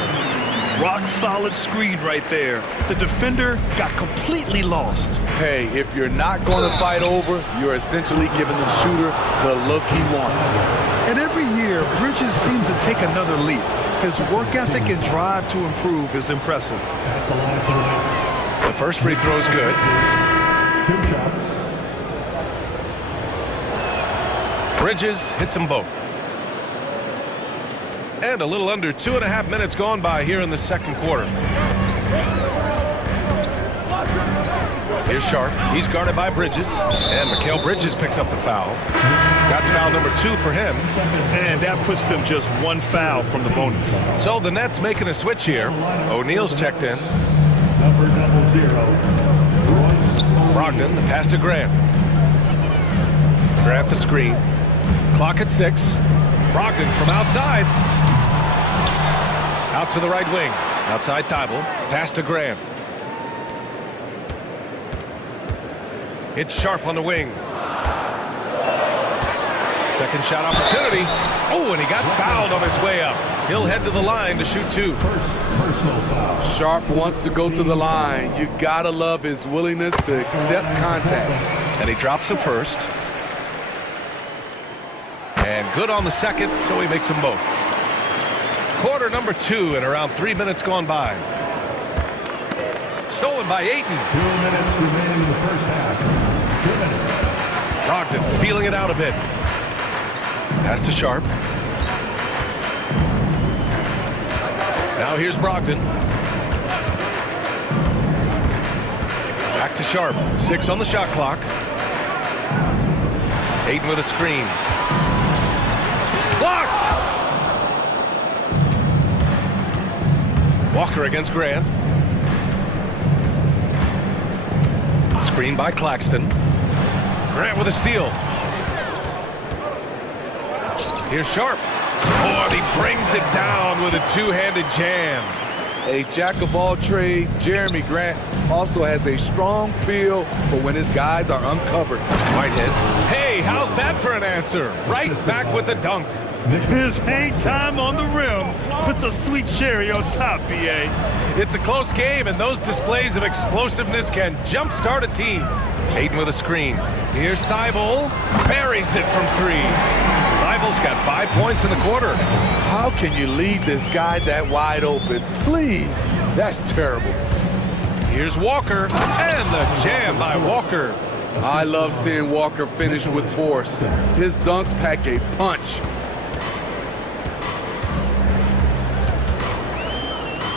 Rock solid screen right there. The defender got completely lost. Hey, if you're not going to fight over, you're essentially giving the shooter the look he wants. And every year, Bridges seems to take another leap. His work ethic and drive to improve is impressive. The first free throw is good. 2 shots. Bridges hits them both. And a little under 2.5 minutes gone by here in the second quarter. Here's Sharp. He's guarded by Bridges. And Mikal Bridges picks up the foul. That's foul number 2 for him. And that puts them just 1 foul from the bonus. So the Nets making a switch here. O'Neal's checked in. Number 0. Brogdon, the pass to Grant. Grant the screen. Clock at 6. Brogdon from outside. Out to the right wing. Outside Thibault. Pass to Grant. It's Sharp on the wing. Second shot opportunity. Oh, and he got fouled on his way up. He'll head to the line to shoot 2. Personal foul. Sharp wants to go to the line. You gotta love his willingness to accept contact. And he drops him first. And good on the second, so he makes them both. Quarter number 2 and around 3 minutes gone by. Stolen by Ayton. 2 minutes remaining in the first half. 2 minutes. Brogdon feeling it out a bit. Pass to Sharp. Now here's Brogdon. Back to Sharp. 6 on the shot clock. Ayton with a screen. Blocked! Walker against Grant. Screen by Claxton. Grant with a steal. Here's Sharp. Oh, and he brings it down with a 2-handed jam. A jack of all trades, Jeremy Grant also has a strong feel for when his guys are uncovered. Whitehead. Hey, how's that for an answer? Right back with the dunk. His hang time on the rim puts a sweet cherry on top, B.A. It's a close game, and those displays of explosiveness can jumpstart a team. Ayton with a screen. Here's Thibault. Buries it from 3. Thibault's got 5 points in the quarter. How can you leave this guy that wide open? Please, that's terrible. Here's Walker, and the jam by Walker. I love seeing Walker finish with force. His dunks pack a punch.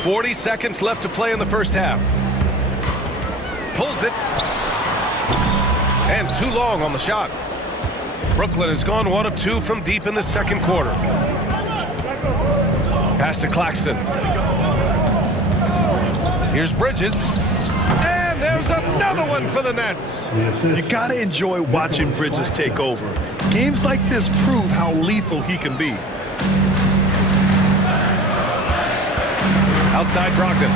40 seconds left to play in the first half. Pulls it. And too long on the shot. Brooklyn has gone 1 of 2 from deep in the second quarter. Pass to Claxton. Here's Bridges. And there's another one for the Nets. You gotta enjoy watching Bridges take over. Games like this prove how lethal he can be. Outside Brogdon.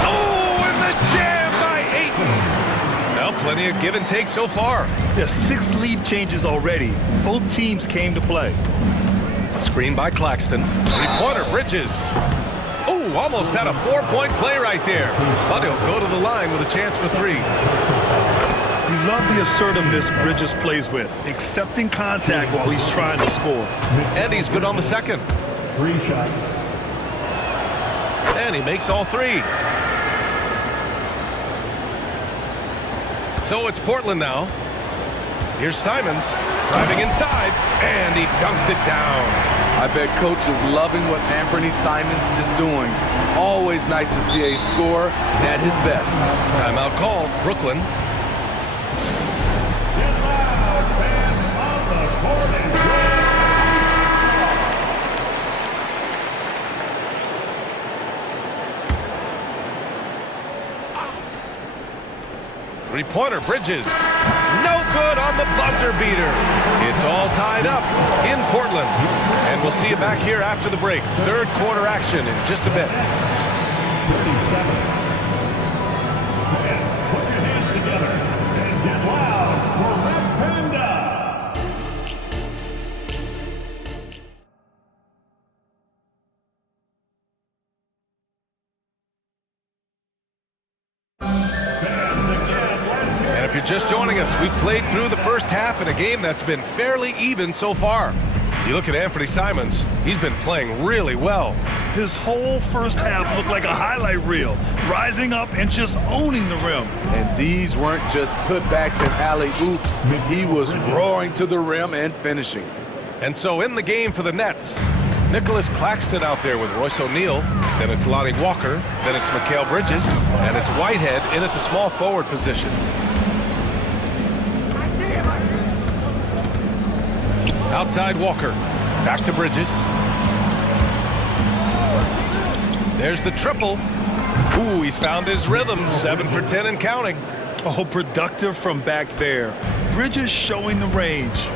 Oh, and the jam by Ayton. Well, plenty of give and take so far. Yeah, 6 lead changes already. Both teams came to play. Screen by Claxton. 3-pointer, Bridges. Oh, almost had a 4-point play right there. But he'll go to the line with a chance for 3. You love the assertiveness Bridges plays with, accepting contact while he's trying to score. And he's good on the second. 3 shots. And he makes all 3. So it's Portland now. Here's Simons. Driving inside, and he dunks it down. I bet coach is loving what Anthony Simons is doing. Always nice to see a scorer at his best. Timeout called, Brooklyn. Three-pointer, Bridges. No good on the buzzer beater. It's all tied up in Portland. And we'll see you back here after the break. Third quarter action in just a bit. 37. Fans, put your hands together and get loud for Red Panda. If you're just joining us, we've played through the first half in a game that's been fairly even so far. You look at Anthony Simons, he's been playing really well. His whole first half looked like a highlight reel, rising up and just owning the rim. And these weren't just putbacks and alley-oops. He was roaring to the rim and finishing. And so in the game for the Nets, Nicholas Claxton out there with Royce O'Neal, then it's Lonnie Walker, then it's Mikal Bridges, and it's Whitehead in at the small forward position. Outside Walker, back to Bridges. There's the triple. Ooh, he's found his rhythm, 7 for 10 and counting. Oh, productive from back there. Bridges showing the range.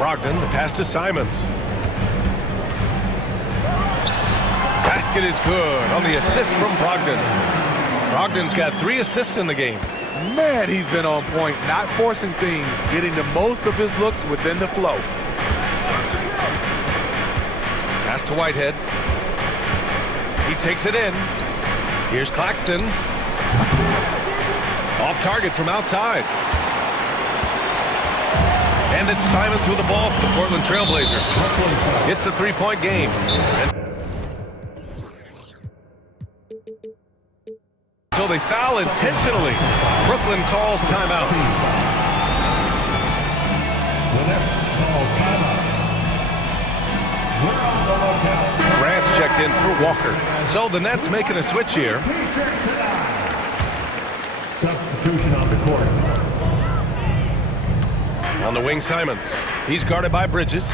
Brogdon, the pass to Simons. Basket is good on the assist from Brogdon. Brogdon's got 3 assists in the game. Man, he's been on point, not forcing things, getting the most of his looks within the flow. Pass to Whitehead. He takes it in. Here's Claxton. Off target from outside. And it's Simons with the ball for the Portland Trailblazers. It's a 3-point game. So they foul intentionally. Brooklyn calls timeout. The Nets call timeout. We're on the lookout. Grant's checked in for Walker. So the Nets making a switch here. Substitution on the court. On the wing, Simons. He's guarded by Bridges.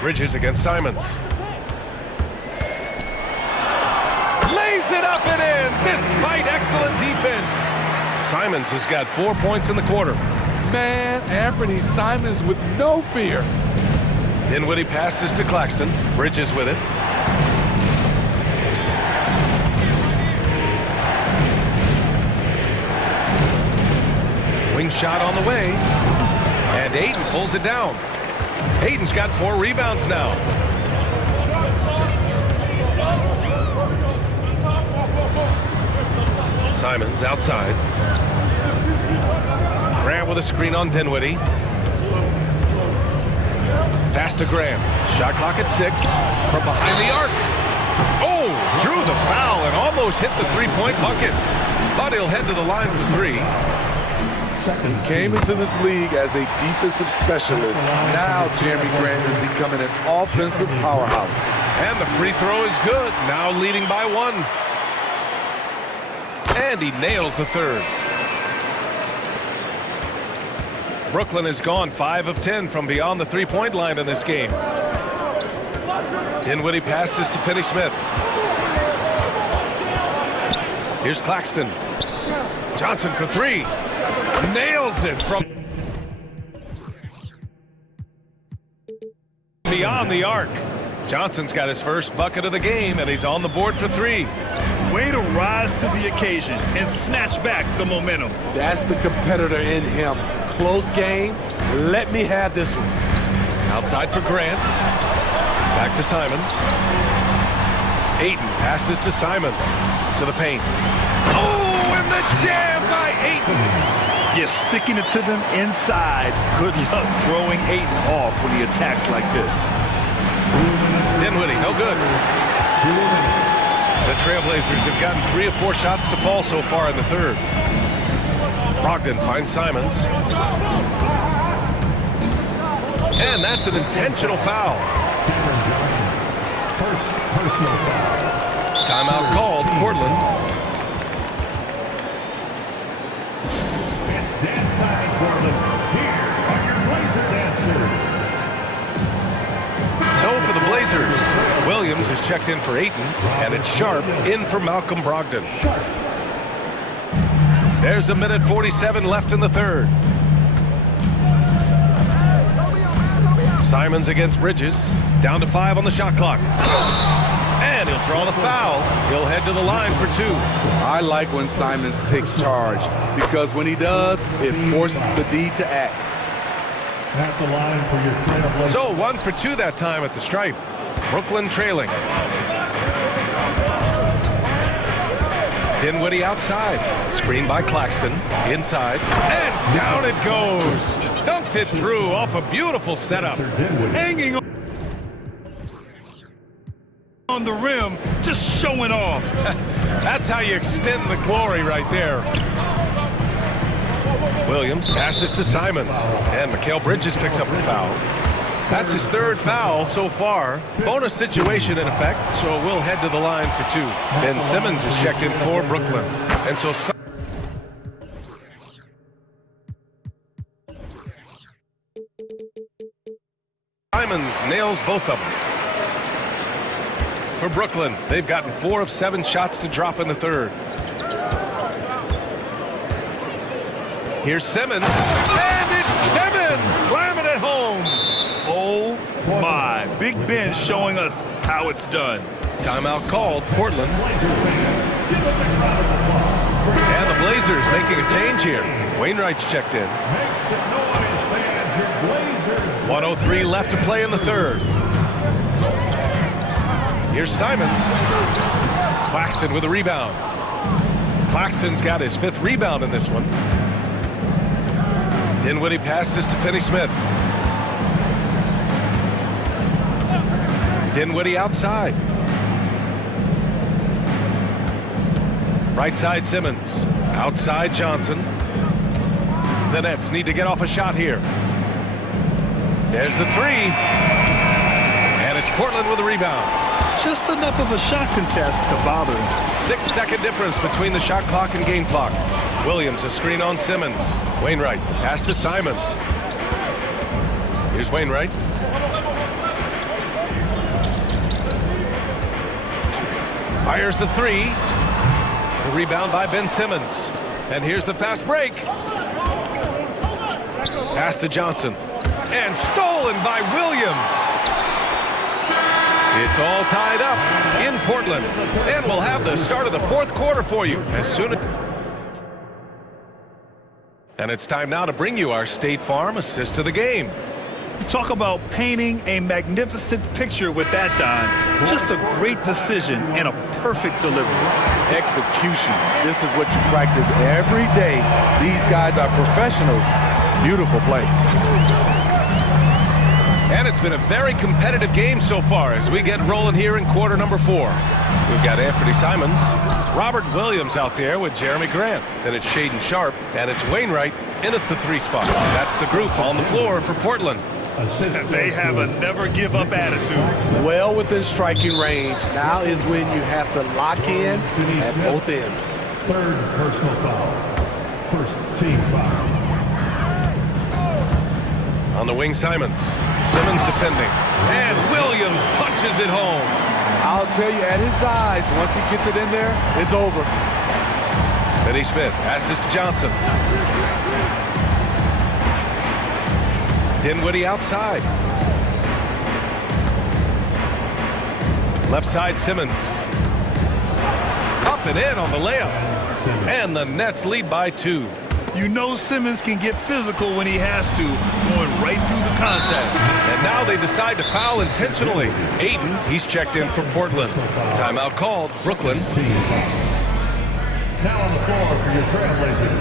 Bridges against Simons. Lays it up and in, despite excellent defense. Simons has got 4 points in the quarter. Man, Anthony Simons with no fear. Dinwiddie passes to Claxton. Bridges with it. Wing shot on the way. And Ayton pulls it down. Ayton's got 4 rebounds now. Simons outside. Grant with a screen on Dinwiddie. Pass to Graham. Shot clock at 6. From behind the arc. Oh, drew the foul and almost hit the 3-point bucket. But he'll head to the line for 3. He came into this league as a defensive specialist. Now Jeremy Grant is becoming an offensive powerhouse. And the free throw is good. Now leading by 1. And he nails the third. Brooklyn has gone 5 of 10 from beyond the 3-point line in this game. Dinwiddie passes to Finney-Smith. Here's Claxton. Johnson for 3. Nails it from beyond the arc. Johnson's got his first bucket of the game, and he's on the board for 3. Way to rise to the occasion and snatch back the momentum. That's the competitor in him. Close game. Let me have this one. Outside for Grant. Back to Simons. Ayton passes to Simons. To the paint. Oh, and the jam by Ayton. Yes, sticking it to them inside. Good luck throwing Ayton off when he attacks like this. Dinwiddie, no good. The Trailblazers have gotten 3 of 4 shots to fall so far in the third. Brogdon finds Simons. And that's an intentional foul. First personal foul. Timeout called, Portland. It's dance time for them. Here are your Blazer dancers. So for the Blazers, Williams is checked in for Ayton, and it's Sharp in for Malcolm Brogdon. There's a minute 47 left in the third. Simons against Bridges, down to 5 on the shot clock. And he'll draw the foul. He'll head to the line for 2. I like when Simons takes charge, because when he does, it forces the D to act. At the line for your trailblazer. So 1 for 2 that time at the stripe. Brooklyn trailing. Dinwiddie outside. Screen by Claxton. Inside. And down it goes. Dunked it through off a beautiful setup. Hanging on the rim, just showing off. That's how you extend the glory right there. Williams passes to Simons. And Mikal Bridges picks up the foul. That's his 3rd foul so far. Bonus situation in effect, so we'll head to the line for 2. Ben Simmons is checked in for Brooklyn. And so Simons nails both of them. For Brooklyn, they've gotten 4 of 7 shots to drop in the third. Here's Simmons. And it's Simmons! Slamming it home! Oh my, Big Ben showing us how it's done. Timeout called, Portland. And the Blazers making a change here. Wainwright's checked in. 1:03 left to play in the third. Here's Simons. Claxton with a rebound. Claxton's got his 5th rebound in this one. Dinwiddie passes to Finney-Smith. Dinwiddie outside. Right side Simmons. Outside Johnson. The Nets need to get off a shot here. There's the 3. And it's Portland with a rebound. Just enough of a shot contest to bother him. 6-second difference between the shot clock and game clock. Williams a screen on Simmons. Wainwright pass to Simons. Here's Wainwright. Fires the 3. The rebound by Ben Simmons. And here's the fast break. Pass to Johnson. And stolen by Williams. It's all tied up in Portland. And we'll have the start of the 4th quarter for you as soon as... And it's time now to bring you our State Farm assist of the game. Talk about painting a magnificent picture with that, Don. Just a great decision and a perfect delivery. Execution. This is what you practice every day. These guys are professionals. Beautiful play. And it's been a very competitive game so far as we get rolling here in quarter number 4. We've got Anthony Simons, Robert Williams out there with Jeremy Grant. Then it's Shaden Sharp, and it's Wainwright in at the 3 spot. That's the group on the floor for Portland. They have a never-give-up attitude. Well within striking range. Now is when you have to lock in at both ends. 3rd personal foul. 1st team foul. On the wing, Simons. Simmons defending. And Williams punches it home. I'll tell you, at his eyes, once he gets it in there, it's over. Finney-Smith passes to Johnson. Dinwiddie outside. Left side Simmons. Up and in on the layup. And the Nets lead by 2. You know Simmons can get physical when he has to, going right through the contact. And now they decide to foul intentionally. Ayton, he's checked in for Portland. Timeout called, Brooklyn. Now on the floor for your Trailblazers.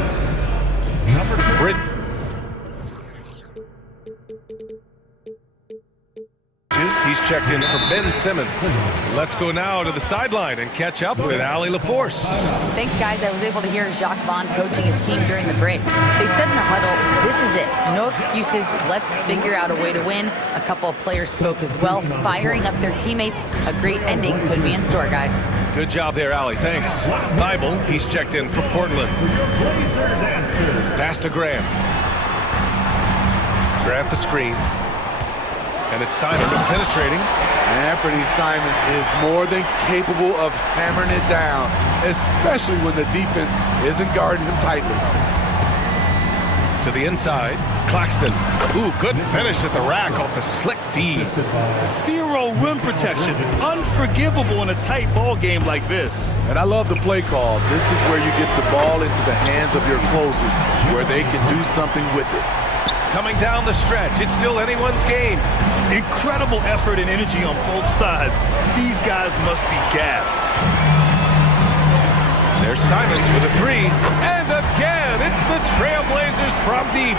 Number 2. He's checked in for Ben Simmons. Let's go now to the sideline and catch up with Allie LaForce. Thanks, guys. I was able to hear Jacques Vaughn coaching his team during the break. They said in the huddle, this is it. No excuses. Let's figure out a way to win. A couple of players spoke as well, firing up their teammates. A great ending could be in store, guys. Good job there, Allie. Thanks. Thibault, he's checked in for Portland. Pass to Graham. Grant the screen. And it's Simon who's penetrating. Anthony Simon is more than capable of hammering it down, especially when the defense isn't guarding him tightly. To the inside, Claxton. Ooh, good finish at the rack off the slick feed. Zero rim protection. Unforgivable in a tight ball game like this. And I love the play call. This is where you get the ball into the hands of your closers, where they can do something with it. Coming down the stretch, it's still anyone's game. Incredible effort and energy on both sides. These guys must be gassed. There's Simons with a three. And again, it's the Trailblazers from deep.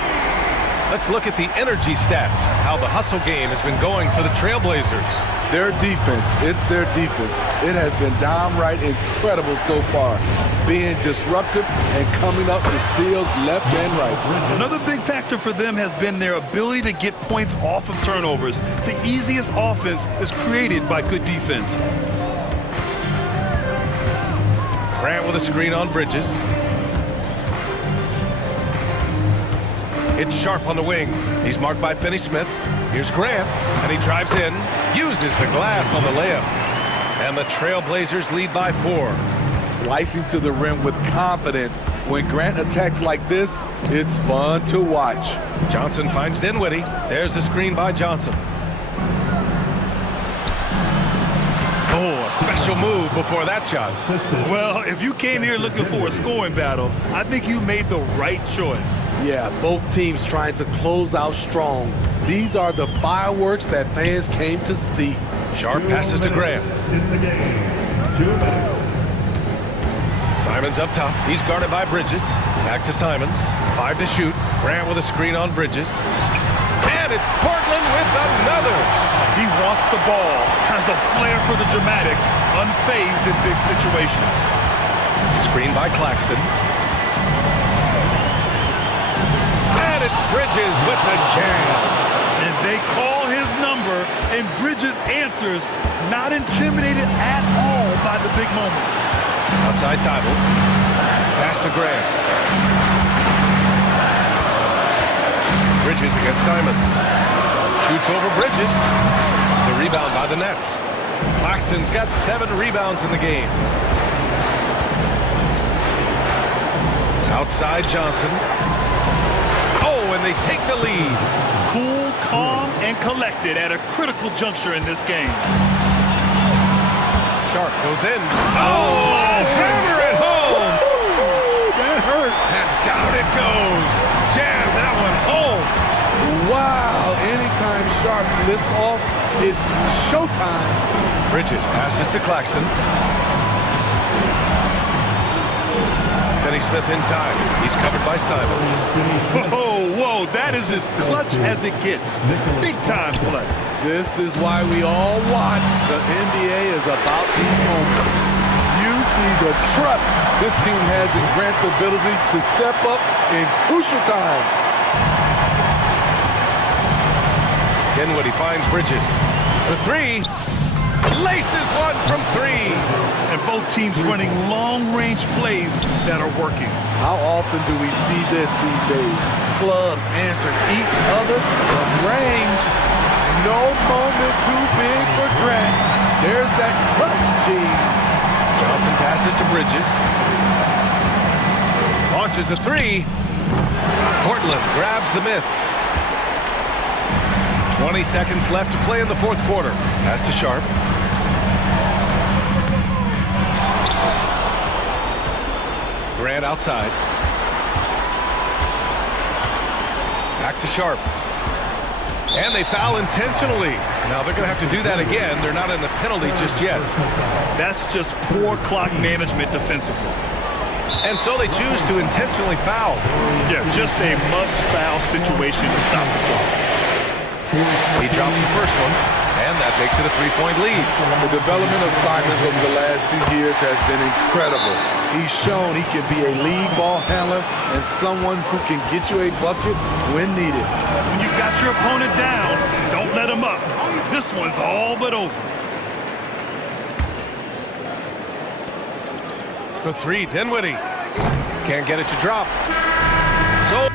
Let's look at the energy stats, how the hustle game has been going for the Trailblazers. Their defense, it's their defense. It has been downright incredible so far, being disruptive and coming up with steals left and right. Another big factor for them has been their ability to get points off of turnovers. The easiest offense is created by good defense. Grant with a screen on Bridges. It's Sharp on the wing. He's marked by Finney Smith. Here's Grant, and he drives in, uses the glass on the layup. And the Trailblazers lead by 4. Slicing to the rim with confidence. When Grant attacks like this, it's fun to watch. Johnson finds Dinwiddie. There's a screen by Johnson. Oh, a special move before that shot. Well, if you came here looking for a scoring battle, I think you made the right choice. Yeah, both teams trying to close out strong. These are the fireworks that fans came to see. Sharp passes to Graham. Simons up top. He's guarded by Bridges. Back to Simons. 5 to shoot. Grant with a screen on Bridges. And it's Portland with another. He wants the ball, has a flair for the dramatic, unfazed in big situations. Screen by Claxton. And it's Bridges with the jam. And they call his number, and Bridges answers, not intimidated at all by the big moment. Outside Thibault. Pass to Graham. Bridges against Simons. Shoots over Bridges. The rebound by the Nets. Claxton's got 7 rebounds in the game. Outside Johnson. Oh, and they take the lead. Cool, calm, and collected at a critical juncture in this game. Sharp goes in. Oh, hammer it home. That hurt. And down it goes. Jam that one home. Wow, anytime Sharp lifts off, it's showtime. Bridges passes to Claxton. Finney Smith inside. He's covered by Simons. Whoa, that is as clutch as it gets. Big time play. This is why we all watch. The NBA is about these moments. You see the trust this team has in Grant's ability to step up in crucial times. Dinwiddie finds Bridges. For 3. Laces one from 3. And both teams running long-range plays that are working. How often do we see this these days? Clubs answer each other from range. No moment too big for Grant. There's that clutch gene. Johnson passes to Bridges. Launches a 3. Portland grabs the miss. 20 seconds left to play in the 4th quarter. Pass to Sharp. Grant outside. Back to Sharp. And they foul intentionally. Now they're going to have to do that again. They're not in the penalty just yet. That's just poor clock management defensively. And so they choose to intentionally foul. Yeah, just a must-foul situation to stop the clock. He drops the first one. And that makes it a 3-point lead. The development of Simons over the last few years has been incredible. He's shown he can be a lead ball handler and someone who can get you a bucket when needed. When you've got your opponent down, don't let him up. This one's all but over. For three, Dinwiddie. Can't get it to drop. So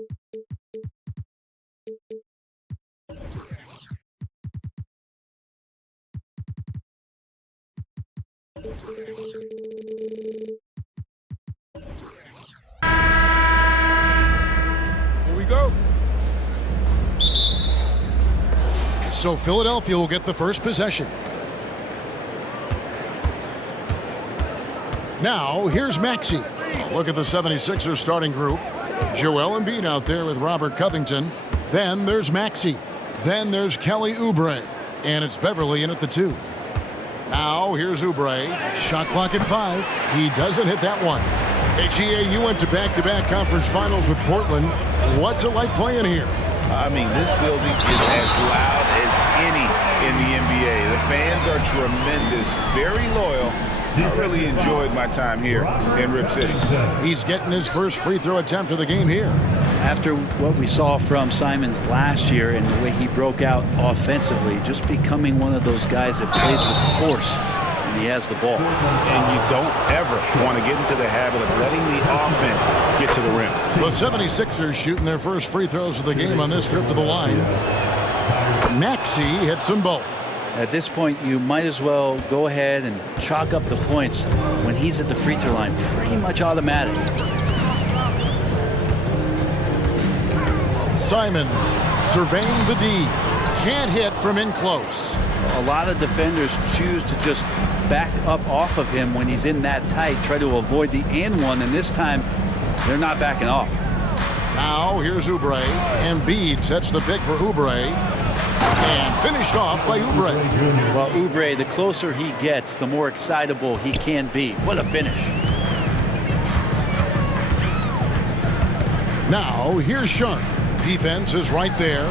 Here we go. So Philadelphia will get the first possession. Now, here's Maxey. Look at the 76ers starting group. Joel Embiid out there with Robert Covington. Then there's Maxey. Then there's Kelly Oubre. And it's Beverly in at the 2. Now, here's Oubre. Shot clock at 5. He doesn't hit that one. Hey, GA, you went to back-to-back conference finals with Portland. What's it like playing here? I mean, this building is as loud as any in the NBA. The fans are tremendous, very loyal. I really enjoyed my time here in Rip City. He's getting his first free throw attempt of the game here. After what we saw from Simons last year and the way he broke out offensively, just becoming one of those guys that plays with force when he has the ball. And you don't ever want to get into the habit of letting the offense get to the rim. The 76ers shooting their first free throws of the game on this trip to the line. Maxey hits them both. At this point, you might as well go ahead and chalk up the points when he's at the free throw line. Pretty much automatic. Simons surveying the D. Can't hit from in close. A lot of defenders choose to just back up off of him when he's in that tight, try to avoid the and one, and this time they're not backing off. Now here's Oubre. Embiid sets the pick for Oubre. And finished off by Oubre. Well, Oubre, the closer he gets, the more excitable he can be. What a finish. Now, here's Sharp. Defense is right there.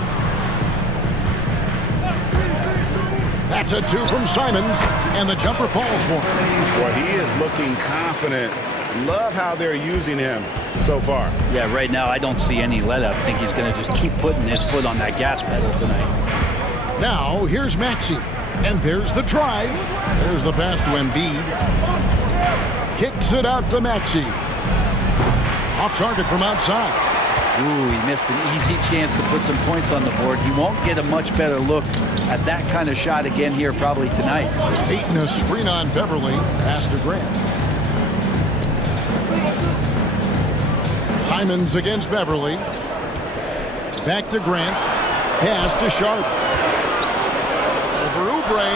That's a 2 from Simons, and the jumper falls for him. Well, he is looking confident. Love how they're using him so far. Yeah, right now I don't see any let up. I think he's going to just keep putting his foot on that gas pedal tonight. Now, here's Maxey. And there's the drive. There's the pass to Embiid. Kicks it out to Maxey. Off target from outside. Ooh, he missed an easy chance to put some points on the board. He won't get a much better look at that kind of shot again here probably tonight. Ayton a screen on Beverly. Pass to Grant. Simons against Beverly. Back to Grant. Pass to Sharp. Over Oubre.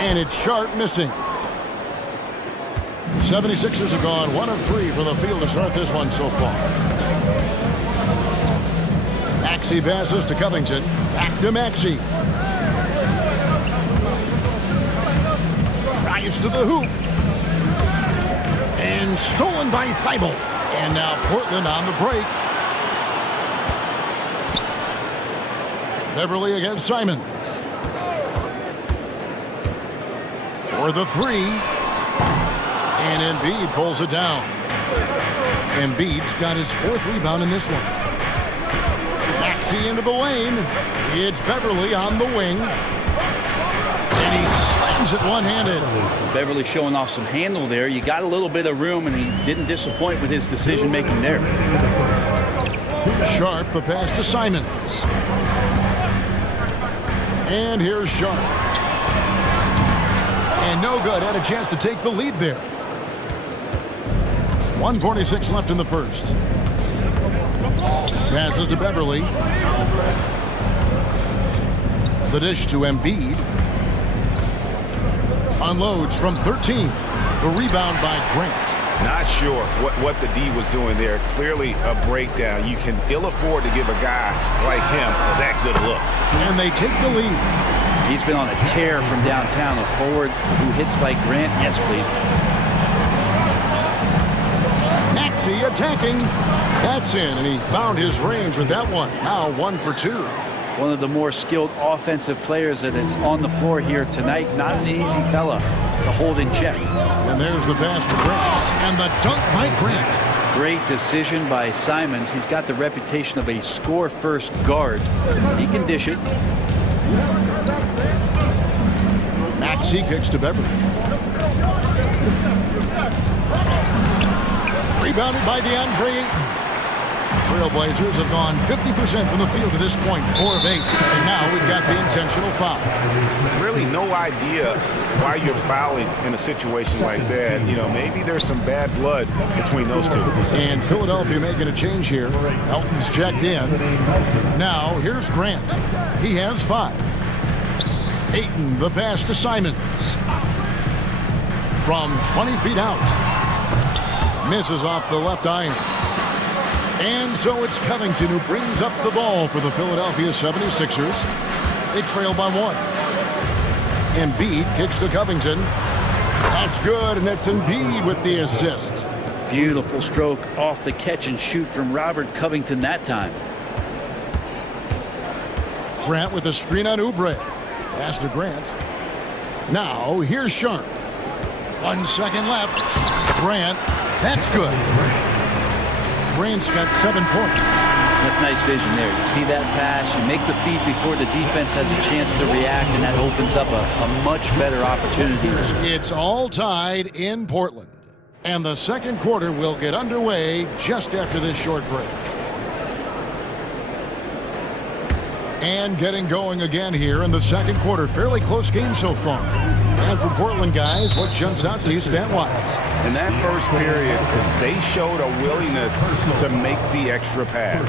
And it's Sharp missing. The 76ers have gone 1 of 3 from the field to start this one so far. Maxey passes to Covington. Back to Maxey. Drives to the hoop. And stolen by Thibault. And now Portland on the break. Beverly against Simons. For the 3. And Embiid pulls it down. Embiid's got his 4th rebound in this one. Maxey into the lane. It's Beverly on the wing. And he slams it one-handed. Beverly showing off some handle there. You got a little bit of room, and he didn't disappoint with his decision-making there. Sharp, the pass to Simons. And here's Sharp. And no good. Had a chance to take the lead there. 1:46 left in the first. Passes to Beverly. The dish to Embiid. Unloads from 13. The rebound by Grant. Not sure what the D was doing there. Clearly a breakdown. You can ill afford to give a guy like him that good look. And they take the lead. He's been on a tear from downtown. A forward who hits like Grant. Yes, please. Maxey attacking. That's in, and he found his range with that one. Now 1 for 2. One of the more skilled offensive players that is on the floor here tonight. Not an easy fella to hold in check. And there's the pass to Grant. And the dunk by Grant. Great decision by Simons. He's got the reputation of a score-first guard. He can dish it. Maxey kicks to Beverly. Rebounded by DeAndre Ayton. Trailblazers have gone 50% from the field to this point, 4 of 8. And now we've got the intentional foul. Really no idea why you're fouling in a situation like that. You know, maybe there's some bad blood between those two. And Philadelphia making a change here. Elton's checked in. Now, here's Grant. He has 5. Ayton, the pass to Simons. From 20 feet out. Misses off the left iron. And so it's Covington who brings up the ball for the Philadelphia 76ers. They trail by 1. Embiid kicks to Covington. That's good, and that's Embiid with the assist. Beautiful stroke off the catch and shoot from Robert Covington that time. Grant with a screen on Oubre. Pass to Grant. Now, here's Sharp. 1 second left. Grant, that's good. Grant's got 7 points. That's nice vision there. You see that pass, you make the feed before the defense has a chance to react, and that opens up a much better opportunity. It's all tied in Portland. And the second quarter will get underway just after this short break. And getting going again here in the second quarter. Fairly close game so far. And for Portland guys, what jumps out to you stat-wise? In that first period, they showed a willingness to make the extra pass.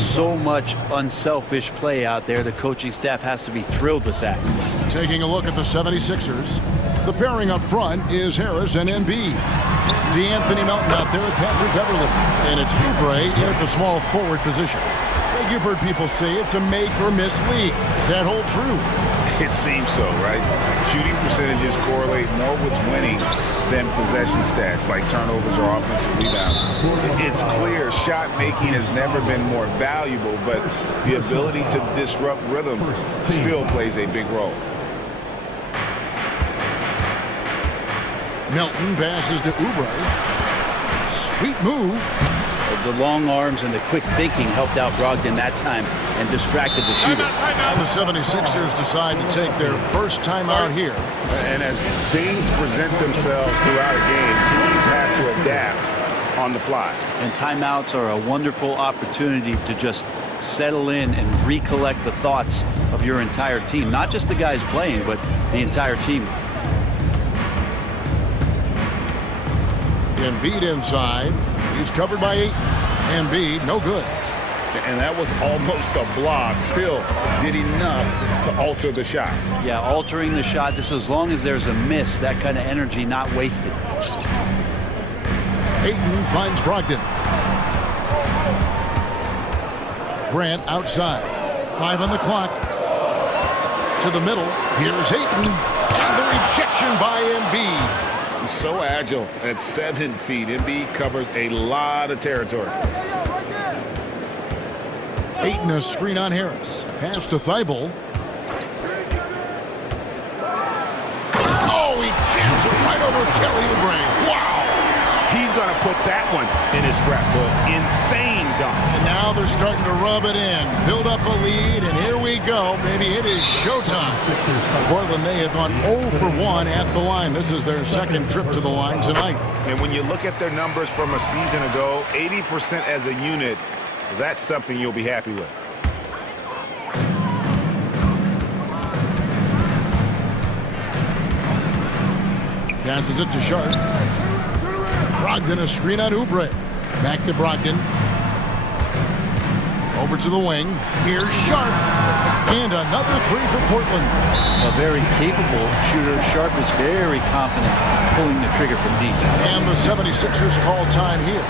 So much unselfish play out there. The coaching staff has to be thrilled with that. Taking a look at the 76ers. The pairing up front is Harris and Embiid. DeAnthony Melton out there at Patrick Beverly. And it's Oubre in at the small forward position. You've heard people say it's a make-or-miss league. Does that hold true? It seems so, right? Shooting percentages correlate more with winning than possession stats like turnovers or offensive rebounds. It's clear shot making has never been more valuable, but the ability to disrupt rhythm still plays a big role. Melton passes to Oubre. Sweet move. The long arms and the quick thinking helped out Brogdon that time and distracted the shooter. And the 76ers decide to take their first timeout here. And as things present themselves throughout a game, teams have to adapt on the fly. And timeouts are a wonderful opportunity to just settle in and recollect the thoughts of your entire team. Not just the guys playing, but the entire team. Embiid inside. He's covered by 8. Embiid, no good. And that was almost a block. Still did enough to alter the shot. Yeah, altering the shot, just as long as there's a miss, that kind of energy not wasted. Ayton finds Brogdon. Grant outside. 5 on the clock. To the middle. Here's Ayton. And the rejection by Embiid. He's so agile at 7 feet. Embiid covers a lot of territory. Ayton a screen on Harris. Pass to Thibault. Oh, he jams it right over Kelly Oubre. Wow! He's going to put that one in his scrapbook. Insane dunk. And now they're starting to rub it in. Build up a lead, and here we go. Maybe it is showtime. Portland, they have gone 0 for 1 at the line. This is their second trip to the line tonight. And when you look at their numbers from a season ago, 80% as a unit, that's something you'll be happy with. Passes it to Sharp. Brogdon a screen on Oubre. Back to Brogdon. Over to the wing. Here's Sharp. And another 3 for Portland. A very capable shooter. Sharp is very confident pulling the trigger from deep. And the 76ers call time here.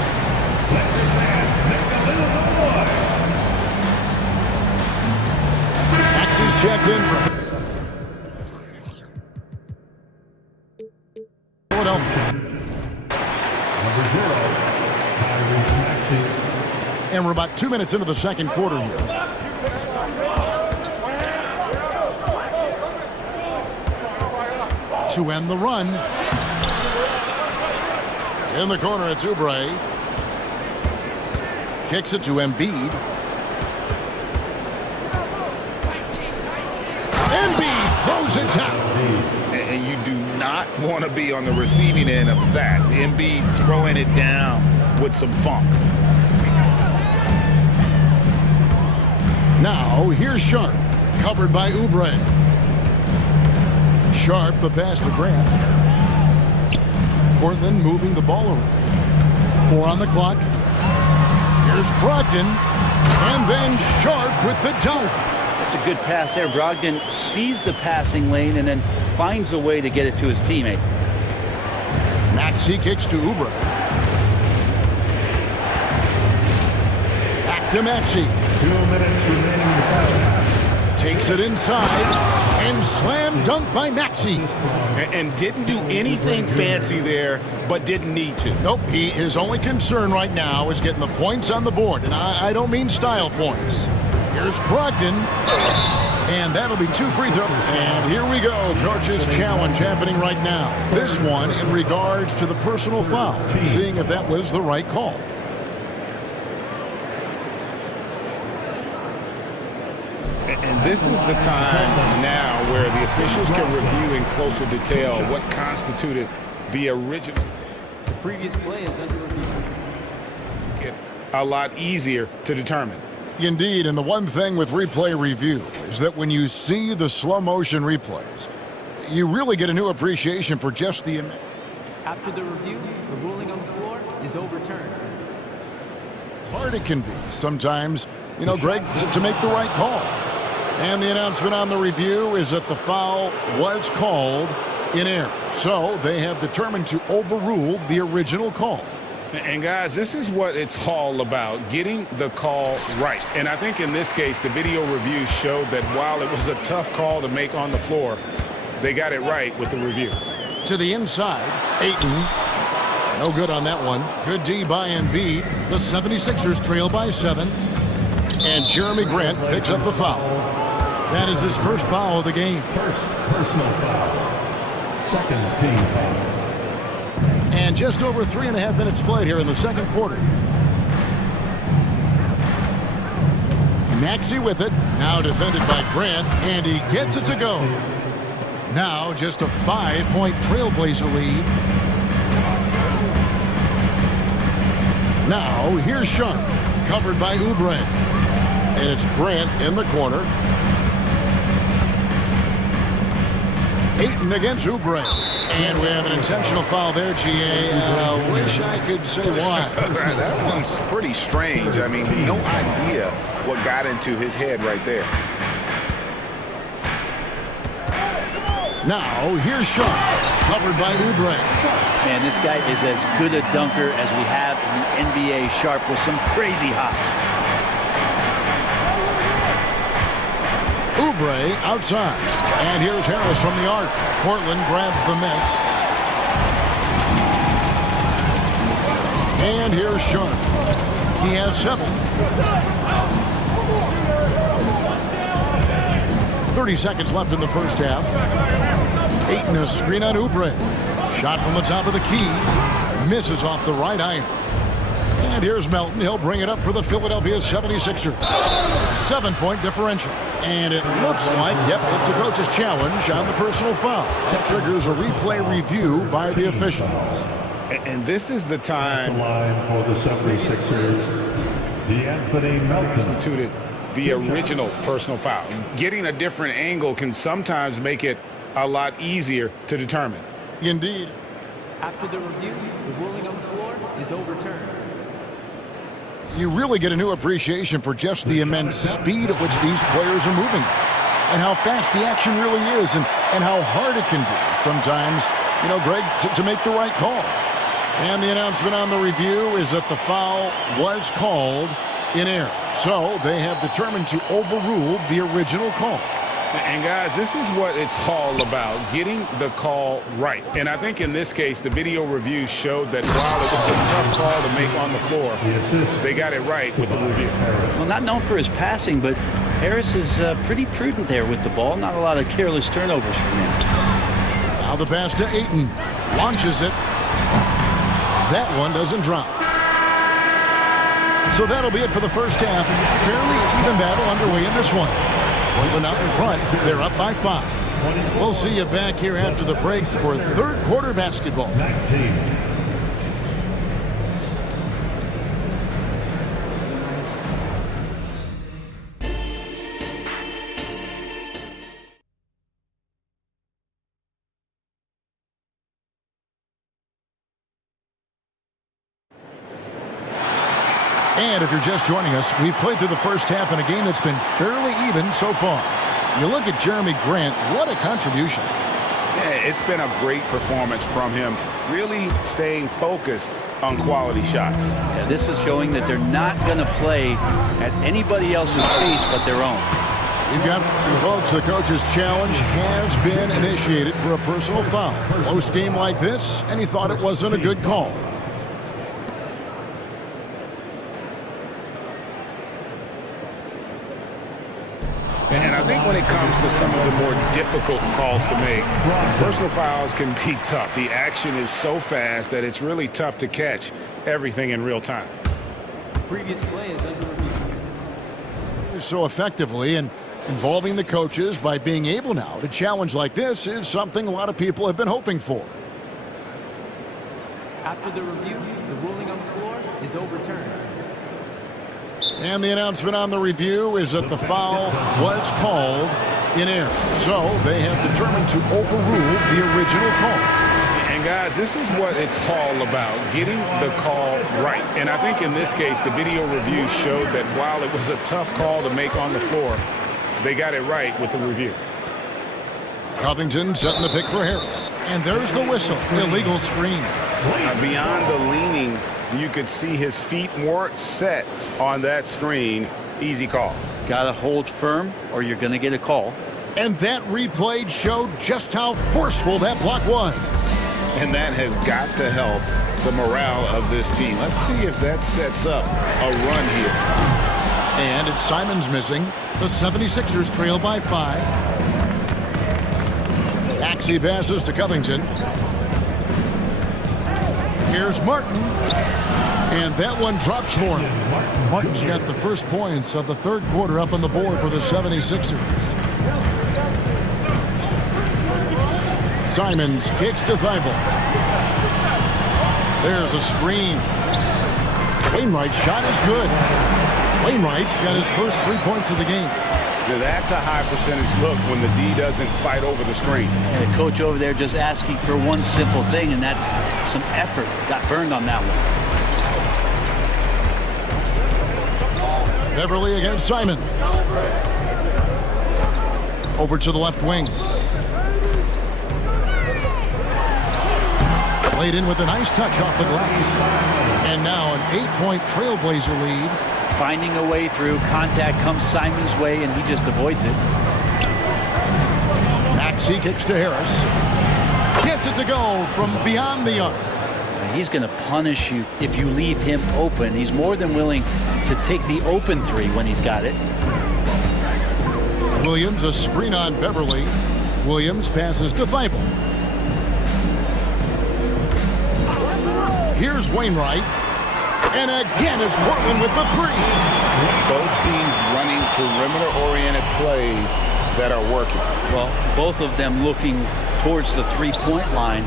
Taxis checked in for Philadelphia. And we're about 2 minutes into the second quarter here. To end the run. In the corner, it's Oubre. Kicks it to Embiid. Embiid throws it down. And you do not want to be on the receiving end of that. Embiid throwing it down with some funk. Now, here's Sharp, covered by Oubre. Sharp, the pass to Grant. Portland moving the ball around. 4 on the clock. Here's Brogdon, and then Sharp with the dunk. That's a good pass there. Brogdon sees the passing lane and then finds a way to get it to his teammate. Maxey kicks to Oubre. Back to Maxey. 2 minutes remaining in the first half. Takes it inside, and slam dunk by Maxey. And didn't do anything fancy there, but didn't need to. Nope, his only concern right now is getting the points on the board, and I don't mean style points. Here's Brogdon, and that'll be 2 free throws. And here we go, coach's challenge happening right now. This one in regards to the personal foul, seeing if that was the right call. And this is the time now where the officials can review in closer detail what constituted the original. The previous play is under review. Get a lot easier to determine. Indeed, and the one thing with replay review is that when you see the slow motion replays, you really get a new appreciation for just the... After the review, the ruling on the floor is overturned. Hard it can be sometimes, you know, Greg, to make the right call. And the announcement on the review is that the foul was called in error. So they have determined to overrule the original call. And guys, this is what it's all about, getting the call right. And I think in this case, the video review showed that while it was a tough call to make on the floor, they got it right with the review. To the inside, Ayton. No good on that one. Good D by Embiid. The 76ers trail by 7. And Jeremy Grant picks up the foul. That is his first foul of the game. First personal foul. Second team foul. And just over 3.5 minutes played here in the second quarter. Maxey with it. Now defended by Grant, and he gets it to go. Now just a 5-point Trailblazer lead. Now here's Sharp, covered by Oubre. And it's Grant in the corner. Ayton against Oubre. And we have an intentional foul there, GA. Wish I could say why. That one's pretty strange. I mean, no idea what got into his head right there. Now, here's Sharp, covered by Oubre. Man, this guy is as good a dunker as we have in the NBA. Sharp with some crazy hops. Oubre outside. And here's Harris from the arc. Portland grabs the miss. And here's Sharp. He has 7. 30 seconds left in the first half. Ayton a screen on Oubre. Shot from the top of the key. Misses off the right iron. And here's Melton. He'll bring it up for the Philadelphia 76ers. 7-point differential. And it looks like, yep, it's a coach's challenge on the personal foul. That triggers a replay review by the officials. And this is the time. The line for the 76ers, Anthony Melton. Instituted the original personal foul. Getting a different angle can sometimes make it a lot easier to determine. Indeed. After the review, the ruling on the floor is overturned. You really get a new appreciation for just the immense speed at which these players are moving and how fast the action really is and how hard it can be sometimes, you know, Greg, to make the right call. And the announcement on the review is that the foul was called in error. So they have determined to overrule the original call. And guys, this is what it's all about, getting the call right. And I think in this case, the video review showed that while it was a tough call to make on the floor, they got it right with the review. Well, not known for his passing, but Harris is pretty prudent there with the ball. Not a lot of careless turnovers from him. Now the pass to Ayton. Launches it. That one doesn't drop. So that'll be it for the first half. Fairly even battle underway in this one. Portland out in front. They're up by 5. We'll see you back here after the break for third quarter basketball. 19. And if you're just joining us, we've played through the first half in a game that's been fairly even so far. You look at Jeremy Grant, what a contribution. Yeah, it's been a great performance from him, really staying focused on quality shots. Yeah, this is showing that they're not going to play at anybody else's pace but their own. You've got, folks, the coach's challenge has been initiated for a personal foul. Close game like this, and he thought it wasn't a good call. And I think when it comes to some of the more difficult calls to make, personal fouls can be tough. The action is so fast that it's really tough to catch everything in real time. Previous play is under review. So effectively, and involving the coaches by being able now to challenge like this is something a lot of people have been hoping for. After the review, the ruling on the floor is overturned. And the announcement on the review is that the foul was called in error. So they have determined to overrule the original call. And guys, this is what it's all about, getting the call right. And I think in this case, the video review showed that while it was a tough call to make on the floor, they got it right with the review. Covington setting the pick for Harris. And there's the whistle, illegal screen. Beyond the leaning, you could see his feet more set on that screen. Easy call. Got to hold firm or you're going to get a call. And that replay showed just how forceful that block was. And that has got to help the morale of this team. Let's see if that sets up a run here. And it's Simons missing. The 76ers trail by 5. Maxey passes to Covington. Here's Martin. And that one drops for him. Martin's got the first points of the third quarter up on the board for the 76ers. Simons kicks to Thibault. There's a screen. Wainwright's shot is good. Wainwright's got his first 3 points of the game. Now that's a high percentage look when the D doesn't fight over the screen. And the coach over there just asking for one simple thing, and that's some effort. Got burned on that one. Beverly against Simon. Over to the left wing. Played in with a nice touch off the glass. And now an 8-point Trailblazer lead. Finding a way through. Contact comes Simon's way, and he just avoids it. Maxey kicks to Harris. Gets it to go from beyond the arc. He's going to punish you if you leave him open. He's more than willing to take the open three when he's got it. Williams, a screen on Beverly. Williams passes to Thibault. Here's Wainwright. And again, it's Portland with the 3. Both teams running perimeter-oriented plays that are working. Well, both of them looking towards the three-point line.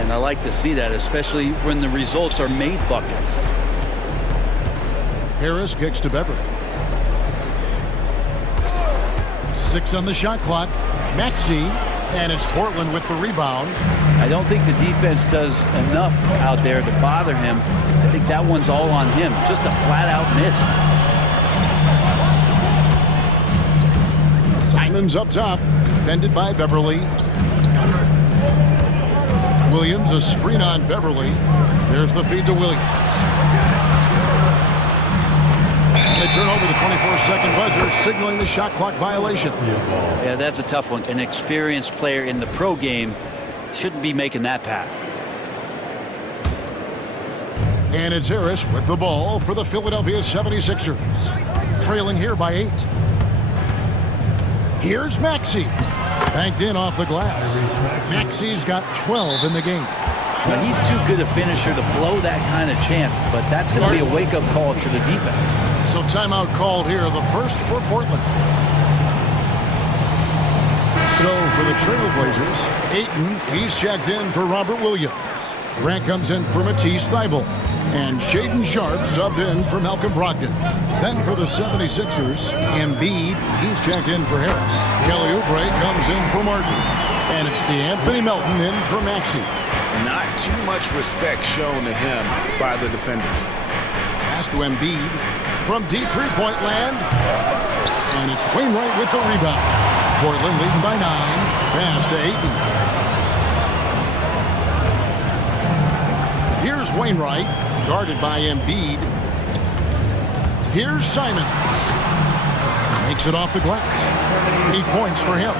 And I like to see that, especially when the results are made buckets. Harris kicks to Beverly. 6 on the shot clock. Maxey, and it's Portland with the rebound. I don't think the defense does enough out there to bother him. I think that one's all on him. Just a flat-out miss. Simons up top, defended by Beverly. Williams, a screen on Beverly. There's the feed to Williams. They turn over the 24-second buzzer, signaling the shot clock violation. Yeah, that's a tough one. An experienced player in the pro game shouldn't be making that pass. And it's Harris with the ball for the Philadelphia 76ers. Trailing here by 8. Here's Maxey. Banked in off the glass. Maxey's got 12 in the game. Now, he's too good a finisher to blow that kind of chance, but that's going to be a wake-up call to the defense. So timeout called here, the first for Portland. So for the Trailblazers, Ayton, he's checked in for Robert Williams. Grant comes in for Matisse Thybulle. And Shaedon Sharpe subbed in for Malcolm Brogdon. Then for the 76ers, Embiid, he's checked in for Harris. Kelly Oubre comes in for Martin. And it's DeAnthony Melton in for Maxey. Not too much respect shown to him by the defenders. Pass to Embiid from deep three-point land. And it's Wainwright with the rebound. Portland leading by 9. Pass to Ayton. Here's Wainwright, guarded by Embiid. Here's Simons. Makes it off the glass. 8 points for him.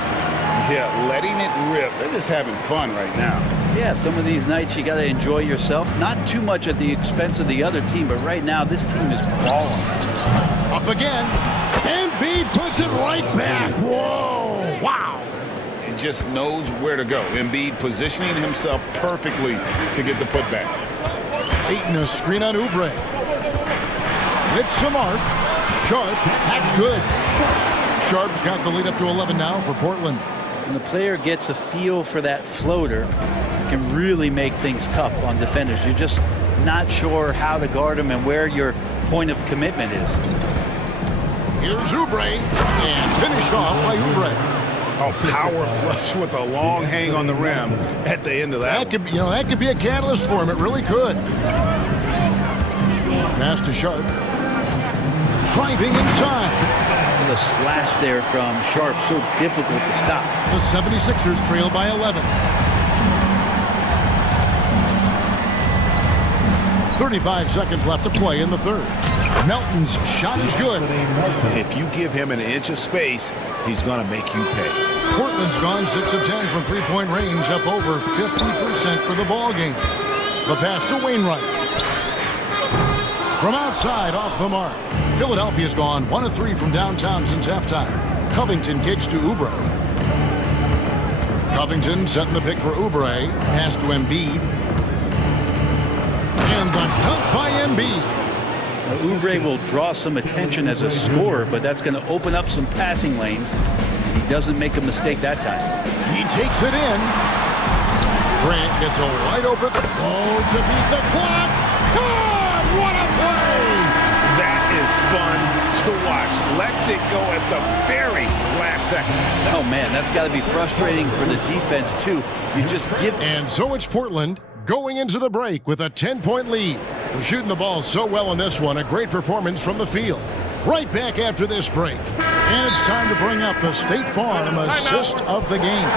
Yeah, letting it rip. They're just having fun right now. Yeah, some of these nights you got to enjoy yourself. Not too much at the expense of the other team, but right now this team is balling. Up again. Embiid puts it right back. Whoa, wow. He just knows where to go. Embiid positioning himself perfectly to get the putback. Ayton a screen on Oubre. With some arc. Sharp, that's good. Sharp's got the lead up to 11 now for Portland. When the player gets a feel for that floater, it can really make things tough on defenders. You're just not sure how to guard them and where your point of commitment is. Here's Oubre, and finished off by Oubre. Oh, power flush with a long hang on the rim at the end of that. That could be a catalyst for him. It really could. Pass to Sharp. Driving inside. The slash there from Sharp, so difficult to stop. The 76ers trail by 11. 35 seconds left to play in the third. Melton's shot is good. If you give him an inch of space, he's going to make you pay. Portland's gone 6 of 10 from three-point range, up over 50% for the ball game. The pass to Wainwright. From outside, off the mark. Philadelphia's gone 1 of 3 from downtown since halftime. Covington kicks to Oubre. Covington setting the pick for Oubre. Pass to Embiid. And the dunk by Embiid. Oubre will draw some attention as a scorer, but that's going to open up some passing lanes. He doesn't make a mistake that time. He takes it in. Grant gets a wide open. Oh, to beat the clock. God, what a play! That is fun to watch. Lets it go at the very last second. Oh, man, that's got to be frustrating for the defense, too. You just give... And so it's Portland going into the break with a 10-point lead. They're shooting the ball so well in this one. A great performance from the field. Right back after this break. And it's time to bring up the State Farm assist of the game.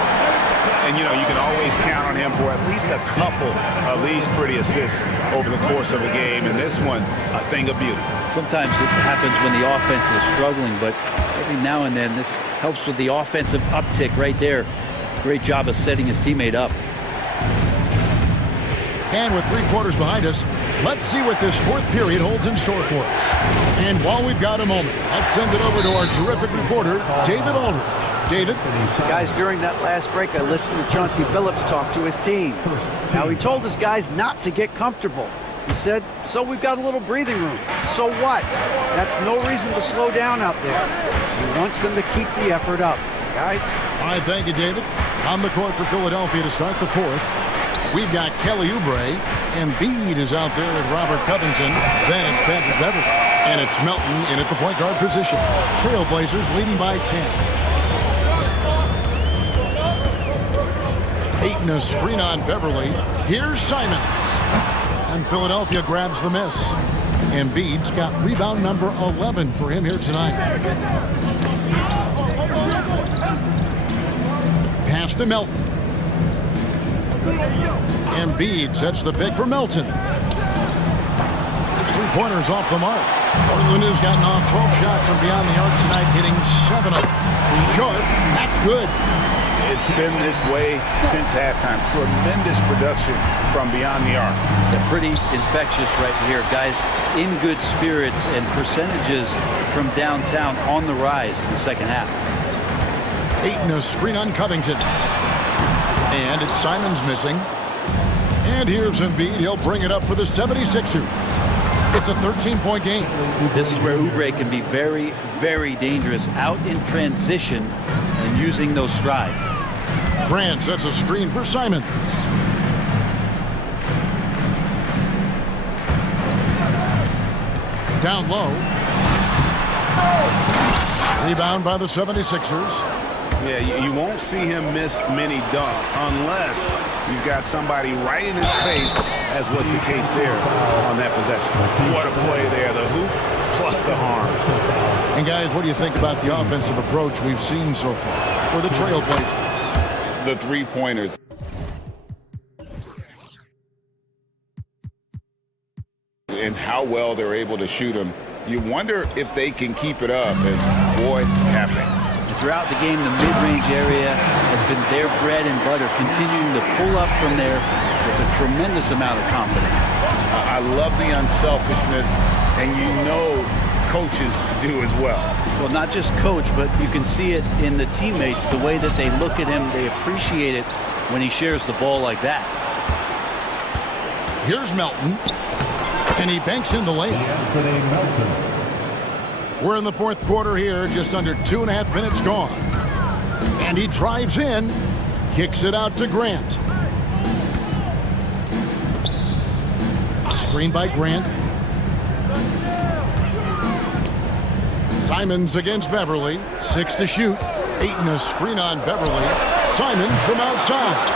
And, you know, you can always count on him for at least a couple of these pretty assists over the course of a game. And this one, a thing of beauty. Sometimes it happens when the offense is struggling, but every now and then this helps with the offensive uptick right there. Great job of setting his teammate up. And with 3 quarters behind us, let's see what this fourth period holds in store for us. And while we've got a moment, let's send it over to our terrific reporter, David Aldridge. David? Guys, during that last break, I listened to Chauncey Billups talk to his team. Now, he told his guys not to get comfortable. He said, so we've got a little breathing room. So what? That's no reason to slow down out there. He wants them to keep the effort up. Guys? All right, thank you, David. On the court for Philadelphia to start the fourth. We've got Kelly Oubre. Embiid is out there with Robert Covington. Then it's Patrick Beverley. And it's Melton in at the point guard position. Trailblazers leading by 10. Ayton a screen on Beverley. Here's Simons. And Philadelphia grabs the miss. Embiid's got rebound number 11 for him here tonight. Pass to Melton. Embiid sets the pick for Melton. His 3-pointers off the mark. Portland has gotten off 12 shots from beyond the arc tonight, hitting 7 of them. Short, that's good. It's been this way since halftime. Tremendous production from beyond the arc. They're pretty infectious right here. Guys in good spirits and percentages from downtown on the rise in the second half. Ayton a screen on Covington. And it's Simons missing. And here's Embiid. He'll bring it up for the 76ers. It's a 13-point game. This is where Oubre can be very, very dangerous out in transition and using those strides. Grant sets a screen for Simons. Down low. Rebound by the 76ers. Yeah, you won't see him miss many dunks unless you've got somebody right in his face, as was the case there on that possession. What a play there, the hoop plus the harm. And guys, what do you think about the offensive approach we've seen so far for the Trailblazers? The three-pointers. And how well they're able to shoot them. You wonder if they can keep it up, and boy, happening. Throughout the game, the mid-range area has been their bread and butter, continuing to pull up from there with a tremendous amount of confidence. I love the unselfishness, and you know coaches do as well. Well, not just coach, but you can see it in the teammates, the way that they look at him, they appreciate it when he shares the ball like that. Here's Melton, and he banks in the layup. We're in the fourth quarter here, just under 2.5 minutes gone. And he drives in, kicks it out to Grant. Screen by Grant. Simons against Beverly. 6 to shoot. Ayton a screen on Beverly. Simons from outside.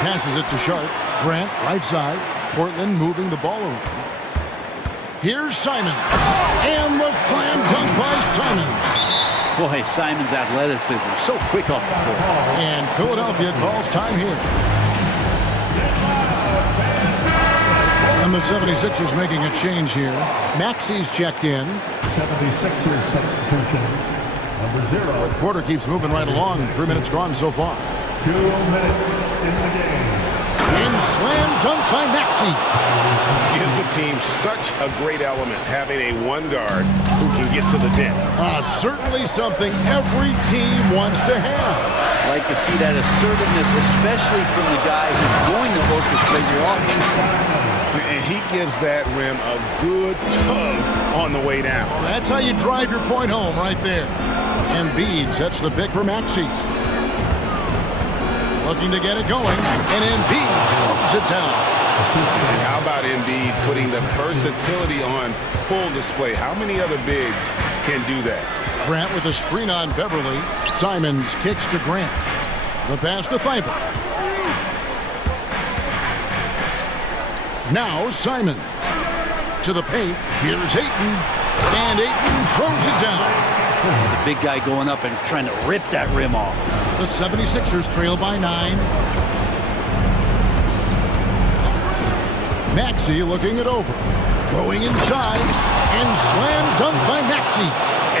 Passes it to Sharp. Grant right side. Portland moving the ball around. Here's Simons. And the slam dunk by Simons. Boy, Simons' athleticism, so quick off the floor. And Philadelphia calls time here. And the 76ers making a change here. Maxi's checked in. 76ers substitution. Number 0. Fourth quarter keeps moving right along. 3 minutes gone so far. 2 minutes in the game. And slam dunk by Maxi. Gives the team such a great element, having a one guard who can get to the 10. Certainly something every team wants to have. Like to see that assertiveness, especially from the guy who's going to orchestrate your offense. And he gives that rim a good tug on the way down. Well, that's how you drive your point home right there. Embiid sets the pick for Maxi. Looking to get it going, and Embiid throws it down. And how about Embiid putting the versatility on full display? How many other bigs can do that? Grant with a screen on Beverly. Simons kicks to Grant. The pass to Thibault. Now Simons to the paint. Here's Ayton, and Ayton throws it down. The big guy going up and trying to rip that rim off. The 76ers trail by 9. Maxi looking it over. Going inside, and slam dunk by Maxi.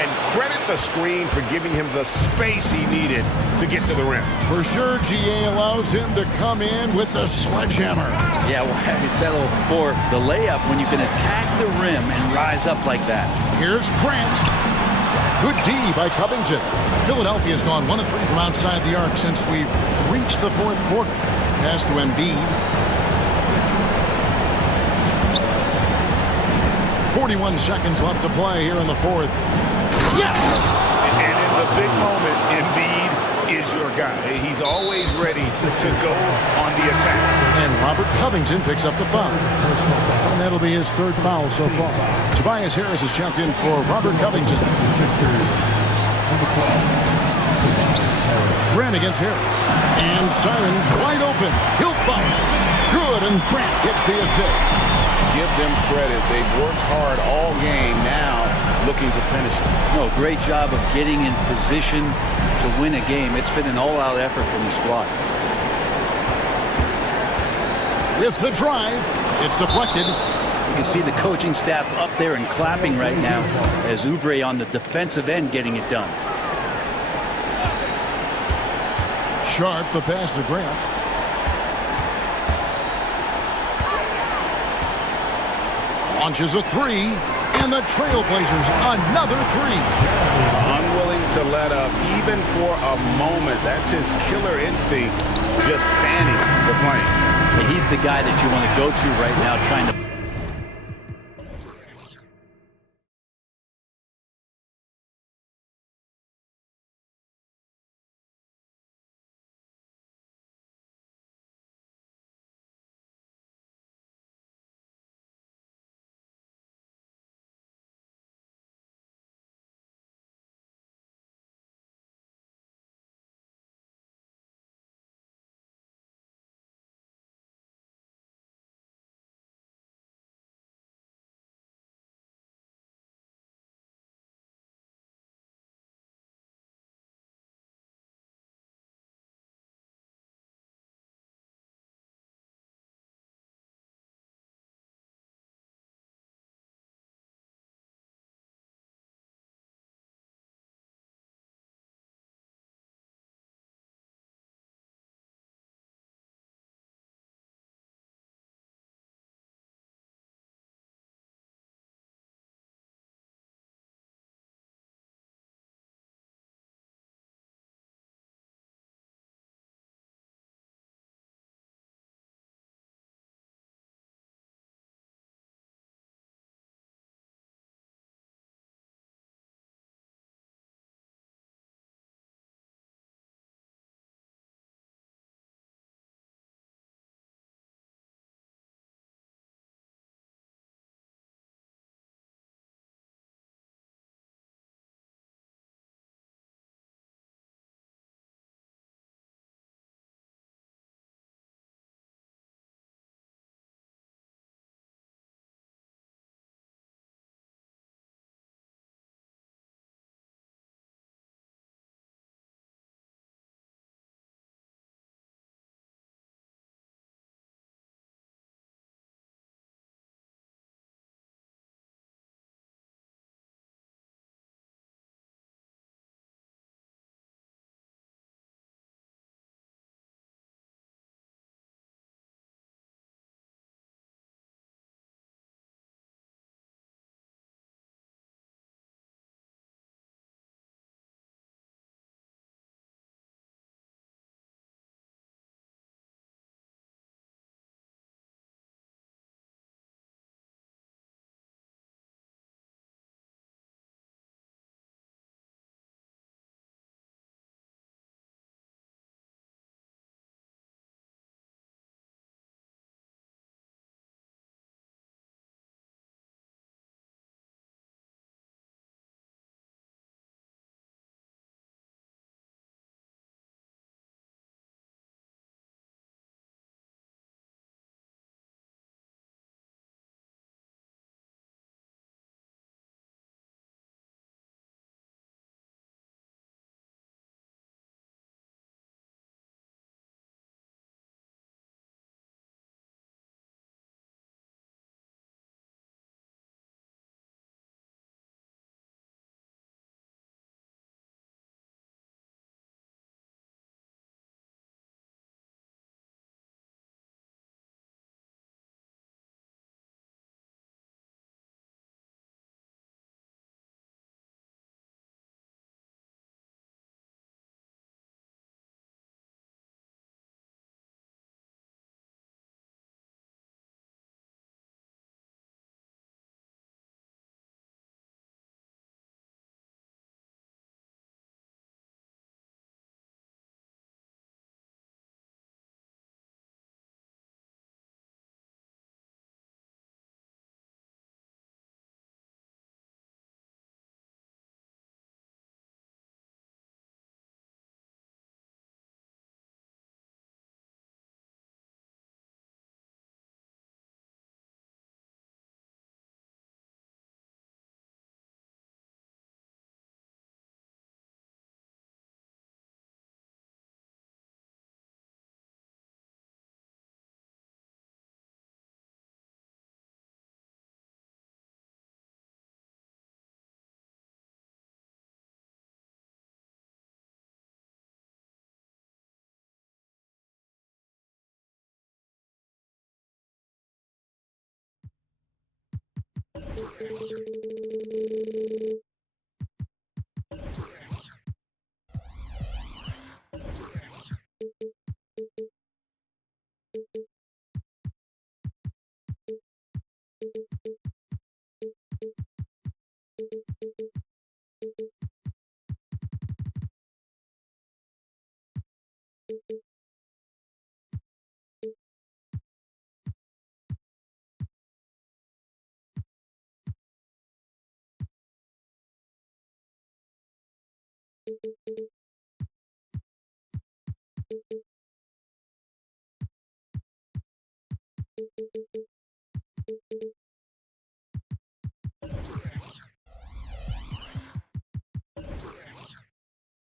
And credit the screen for giving him the space he needed to get to the rim. For sure, GA allows him to come in with the sledgehammer. Yeah, why settle for the layup when you can attack the rim and rise up like that? Here's Grant. Good D by Covington. Philadelphia's gone 1 of 3 from outside the arc since we've reached the fourth quarter. Pass to Embiid. 41 seconds left to play here in the fourth. Yes! And in the big moment, Embiid is your guy. He's always ready to go on the attack. And Robert Covington picks up the foul. And that'll be his 3rd foul so far. Tobias Harris is checked in for Robert Covington. Grant against Harris. And Simons wide open. He'll foul. Good, and Grant gets the assist. Give them credit. They've worked hard all game, now looking to finish it. No, great job of getting in position to win a game. It's been an all-out effort from the squad. With the drive, it's deflected. You can see the coaching staff up there and clapping right now as Oubre on the defensive end getting it done. Sharp, the pass to Grant. Launches a 3, and the Trailblazers another 3. Unwilling to let up even for a moment. That's his killer instinct, just fanning the flame. He's the guy that you want to go to right now trying to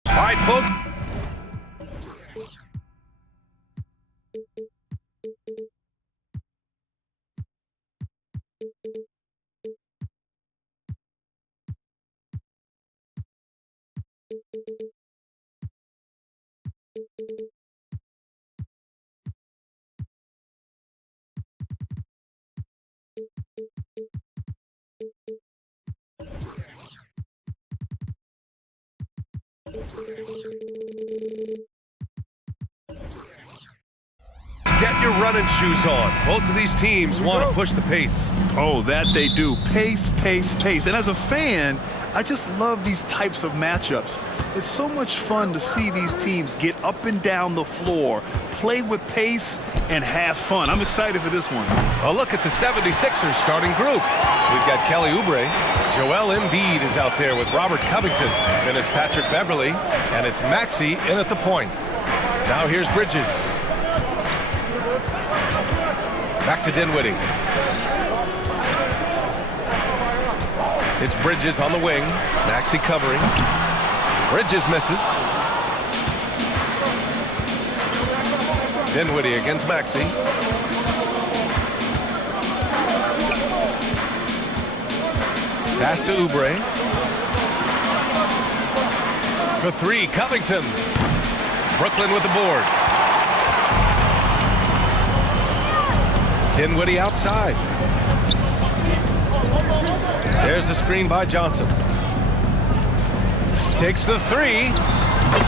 All right, folks. Get your running shoes on. Both of these teams want to push the pace. Oh, that they do. Pace, pace, pace. And as a fan, I just love these types of matchups. It's so much fun to see these teams get up and down the floor, play with pace, and have fun. I'm excited for this one. A look at the 76ers starting group. We've got Kelly Oubre. Joel Embiid is out there with Robert Covington. Then it's Patrick Beverly, and it's Maxey in at the point. Now here's Bridges. Back to Dinwiddie. It's Bridges on the wing. Maxey covering. Bridges misses. Dinwiddie against Maxey. Pass to Oubre. For three, Covington. Brooklyn with the board. Dinwiddie outside. There's the screen by Johnson. Takes the three.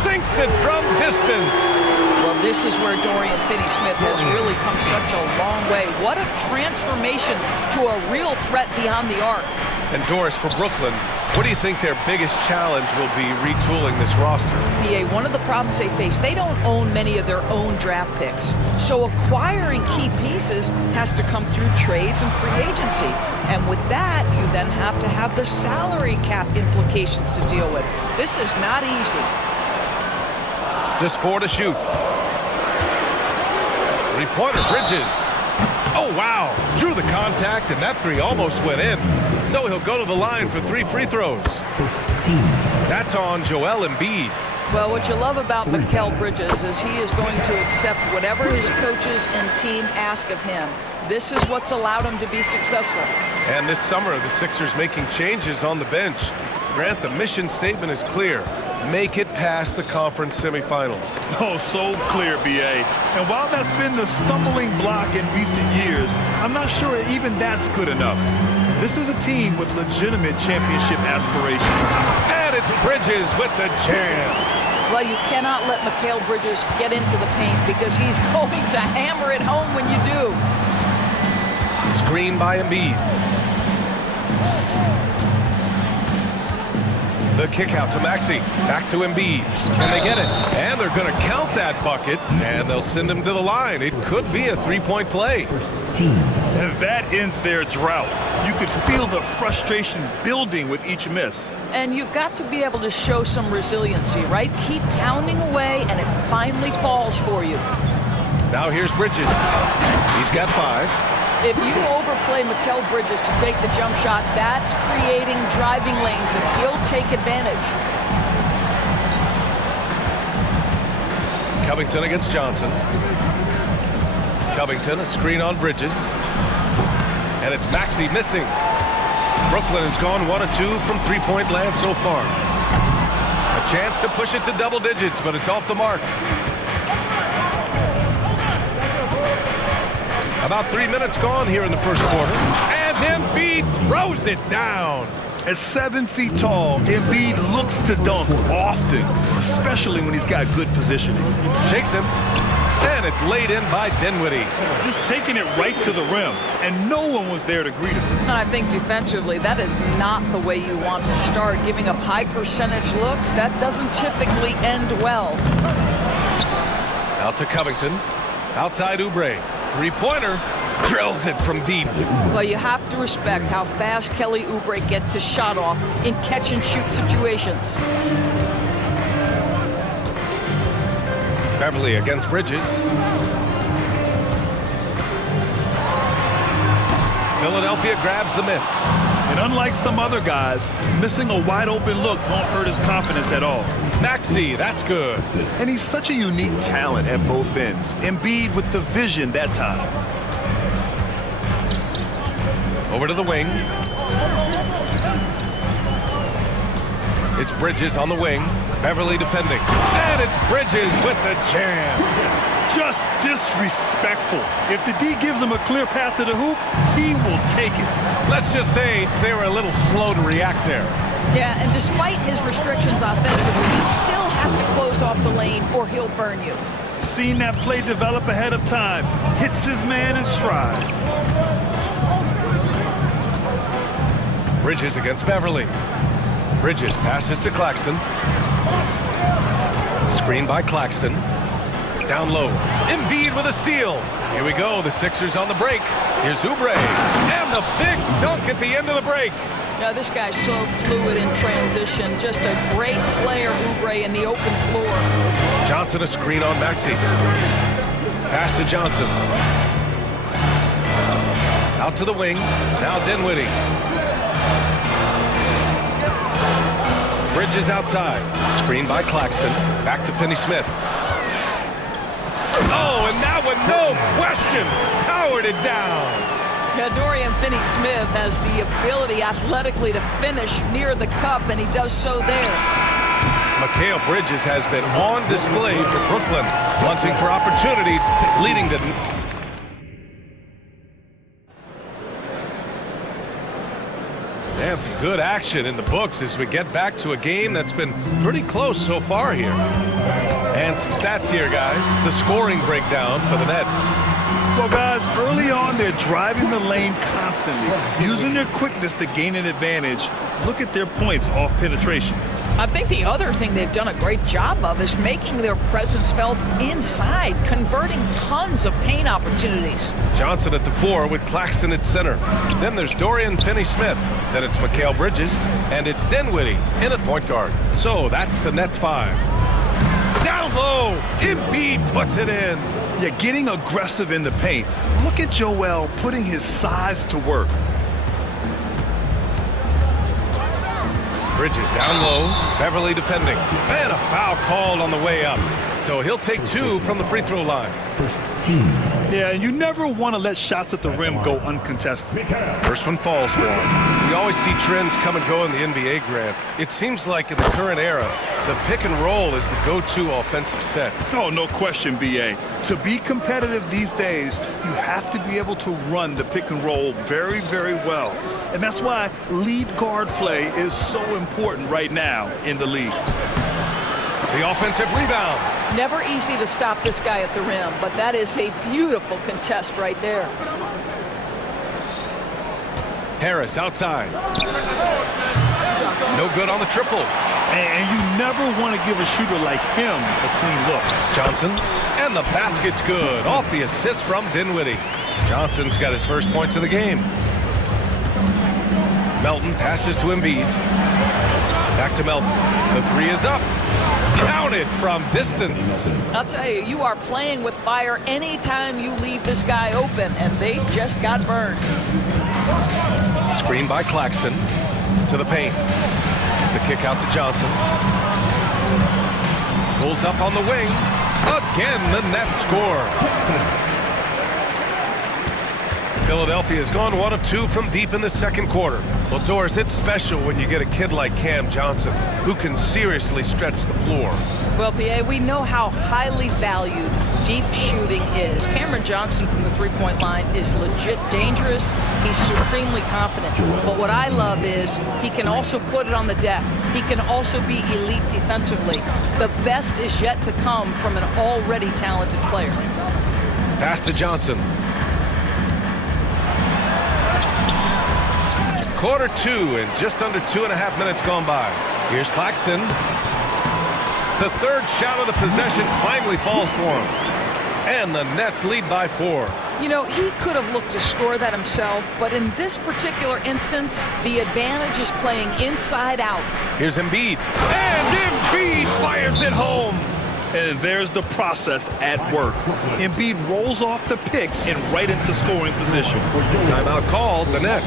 Sinks it from distance. Well, this is where Dorian Finney-Smith has really come such a long way. What a transformation to a real threat beyond the arc. And Doris, for Brooklyn, what do you think their biggest challenge will be retooling this roster? PA, one of the problems they face, they don't own many of their own draft picks. So acquiring key pieces has to come through trades and free agency. And with that, you then have to have the salary cap implications to deal with. This is not easy. Just 4 to shoot. Three-pointer, Bridges. Oh, wow. Drew the contact, and that three almost went in. So he'll go to the line for 3 free throws. That's on Joel Embiid. Well, what you love about Mikal Bridges is he is going to accept whatever his coaches and team ask of him. This is what's allowed him to be successful. And this summer, the Sixers making changes on the bench. Grant, the mission statement is clear. Make it past the conference semifinals. Oh, so clear, BA. And while that's been the stumbling block in recent years, I'm not sure even that's good enough. This is a team with legitimate championship aspirations. And it's Bridges with the jam. Well, you cannot let Mikal Bridges get into the paint because he's going to hammer it home when you do. Screen by Embiid. The kick out to Maxey. Back to Embiid. Can they get it? And they're going to count that bucket, and they'll send him to the line. It could be a three-point play. And that ends their drought. You could feel the frustration building with each miss. And you've got to be able to show some resiliency, right? Keep pounding away, and it finally falls for you. Now here's Bridges. He's got 5. If you overplay Mikal Bridges to take the jump shot, that's creating driving lanes, and he'll take advantage. Covington against Johnson. Covington, a screen on Bridges. And it's Maxey missing. Brooklyn has gone 1 of 2 from three-point land so far. A chance to push it to double digits, but it's off the mark. About 3 minutes gone here in the first quarter. And Embiid throws it down. At 7 feet tall, Embiid looks to dunk often, especially when he's got good positioning. Shakes him, and it's laid in by Dinwiddie. Just taking it right to the rim, and no one was there to greet him. I think defensively, that is not the way you want to start. Giving up high percentage looks, that doesn't typically end well. Out to Covington, outside Oubre, three-pointer, drills it from deep. Well, you have to respect how fast Kelly Oubre gets his shot off in catch-and-shoot situations. Beverly against Bridges. Philadelphia grabs the miss. And unlike some other guys, missing a wide-open look won't hurt his confidence at all. Maxey, that's good. And he's such a unique talent at both ends. Embiid with the vision that time. Over to the wing. It's Bridges on the wing. Beverly defending. And it's Bridges with the jam. Just disrespectful. If the D gives him a clear path to the hoop, he will take it. Let's just say they were a little slow to react there. Yeah, and despite his restrictions offensively, you still have to close off the lane or he'll burn you. Seen that play develop ahead of time. Hits his man in stride. Bridges against Beverly. Bridges passes to Claxton. Screen by Claxton. Down low. Embiid with a steal. Here we go. The Sixers on the break. Here's Oubre. And the big dunk at the end of the break. Yeah, this guy's so fluid in transition. Just a great player, Oubre, in the open floor. Johnson a screen on Maxey. Pass to Johnson. Out to the wing. Now Dinwiddie. Bridges outside. Screen by Claxton. Back to Finney-Smith. Oh, and that one, no question, powered it down. Yeah, Dorian Finney-Smith has the ability athletically to finish near the cup, and he does so there. Mikal Bridges has been on display for Brooklyn, hunting for opportunities, leading to... And some good action in the books as we get back to a game that's been pretty close so far here. And some stats here, guys. The scoring breakdown for the Nets. Well, guys, early on, they're driving the lane constantly, using their quickness to gain an advantage. Look at their points off penetration. I think the other thing they've done a great job of is making their presence felt inside, converting tons of paint opportunities. Johnson at the 4 with Claxton at center. Then there's Dorian Finney-Smith. Then it's Mikal Bridges. And it's Dinwiddie in at point guard. So that's the Nets 5. Down low, Embiid puts it in. Yeah, getting aggressive in the paint. Look at Joel putting his size to work. Bridges down low, Beverly defending. And a foul called on the way up. So he'll take 2 from the free throw line. Yeah, you never want to let shots at the rim go uncontested. First one falls for him. We always see trends come and go in the NBA, Grant. It seems like in the current era, the pick and roll is the go-to offensive set. Oh, no question, B.A. To be competitive these days, you have to be able to run the pick and roll very, very well. And that's why lead guard play is so important right now in the league. The offensive rebound. Never easy to stop this guy at the rim, but that is a beautiful contest right there. Harris outside. No good on the triple. And you never want to give a shooter like him a clean look. Johnson, and the basket's good. Off the assist from Dinwiddie. Johnson's got his first points of the game. Melton passes to Embiid. Back to Melton. The 3 is up. Counted from distance. I'll tell you, you are playing with fire anytime you leave this guy open, and they just got burned. Screen by Claxton to the paint. The kick out to Johnson. Pulls up on the wing. Again, the Nets score. Philadelphia has gone 1 of 2 from deep in the second quarter. Well, Doris, it's special when you get a kid like Cam Johnson who can seriously stretch the floor. Well, P.A., we know how highly valued deep shooting is. Cameron Johnson from the three-point line is legit dangerous. He's supremely confident. But what I love is he can also put it on the deck. He can also be elite defensively. The best is yet to come from an already talented player. Pass to Johnson. Quarter 2 and just under 2.5 minutes gone by. Here's Claxton. The third shot of the possession finally falls for him. And the Nets lead by 4. You know, he could have looked to score that himself, but in this particular instance, the advantage is playing inside out. Here's Embiid. And Embiid fires it home. And there's the process at work. Embiid rolls off the pick and right into scoring position. Timeout called, the Nets.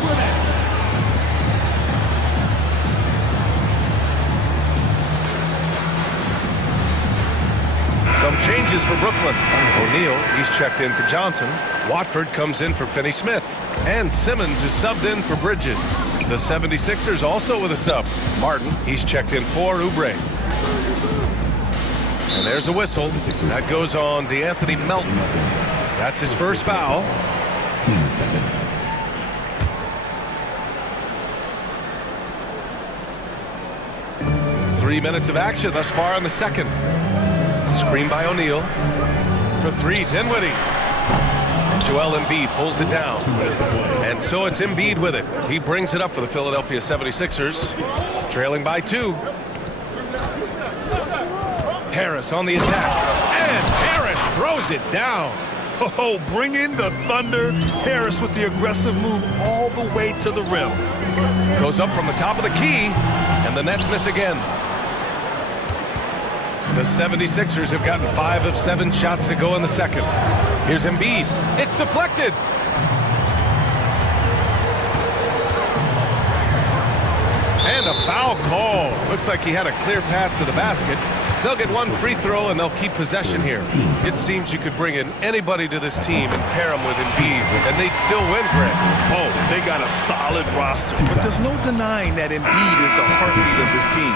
Some changes for Brooklyn. O'Neal, he's checked in for Johnson. Watford comes in for Finney-Smith. And Simmons is subbed in for Bridges. The 76ers also with a sub. Martin, he's checked in for Oubre. And there's a whistle. That goes on DeAnthony Melton. That's his first foul. 10 seconds. Three minutes of action thus far in the second. Screen by O'Neal. For 3, Dinwiddie. And Joel Embiid pulls it down. And so it's Embiid with it. He brings it up for the Philadelphia 76ers. Trailing by 2. Harris on the attack. And Harris throws it down. Oh, bring in the thunder. Harris with the aggressive move all the way to the rim. Goes up from the top of the key. And the Nets miss again. The 76ers have gotten 5 of 7 shots to go in the second. Here's Embiid. It's deflected. And a foul call. Looks like he had a clear path to the basket. They'll get 1 free throw and they'll keep possession here. It seems you could bring in anybody to this team and pair them with Embiid, and they'd still win, Greg. Oh, they got a solid roster. But there's no denying that Embiid is the heartbeat of this team.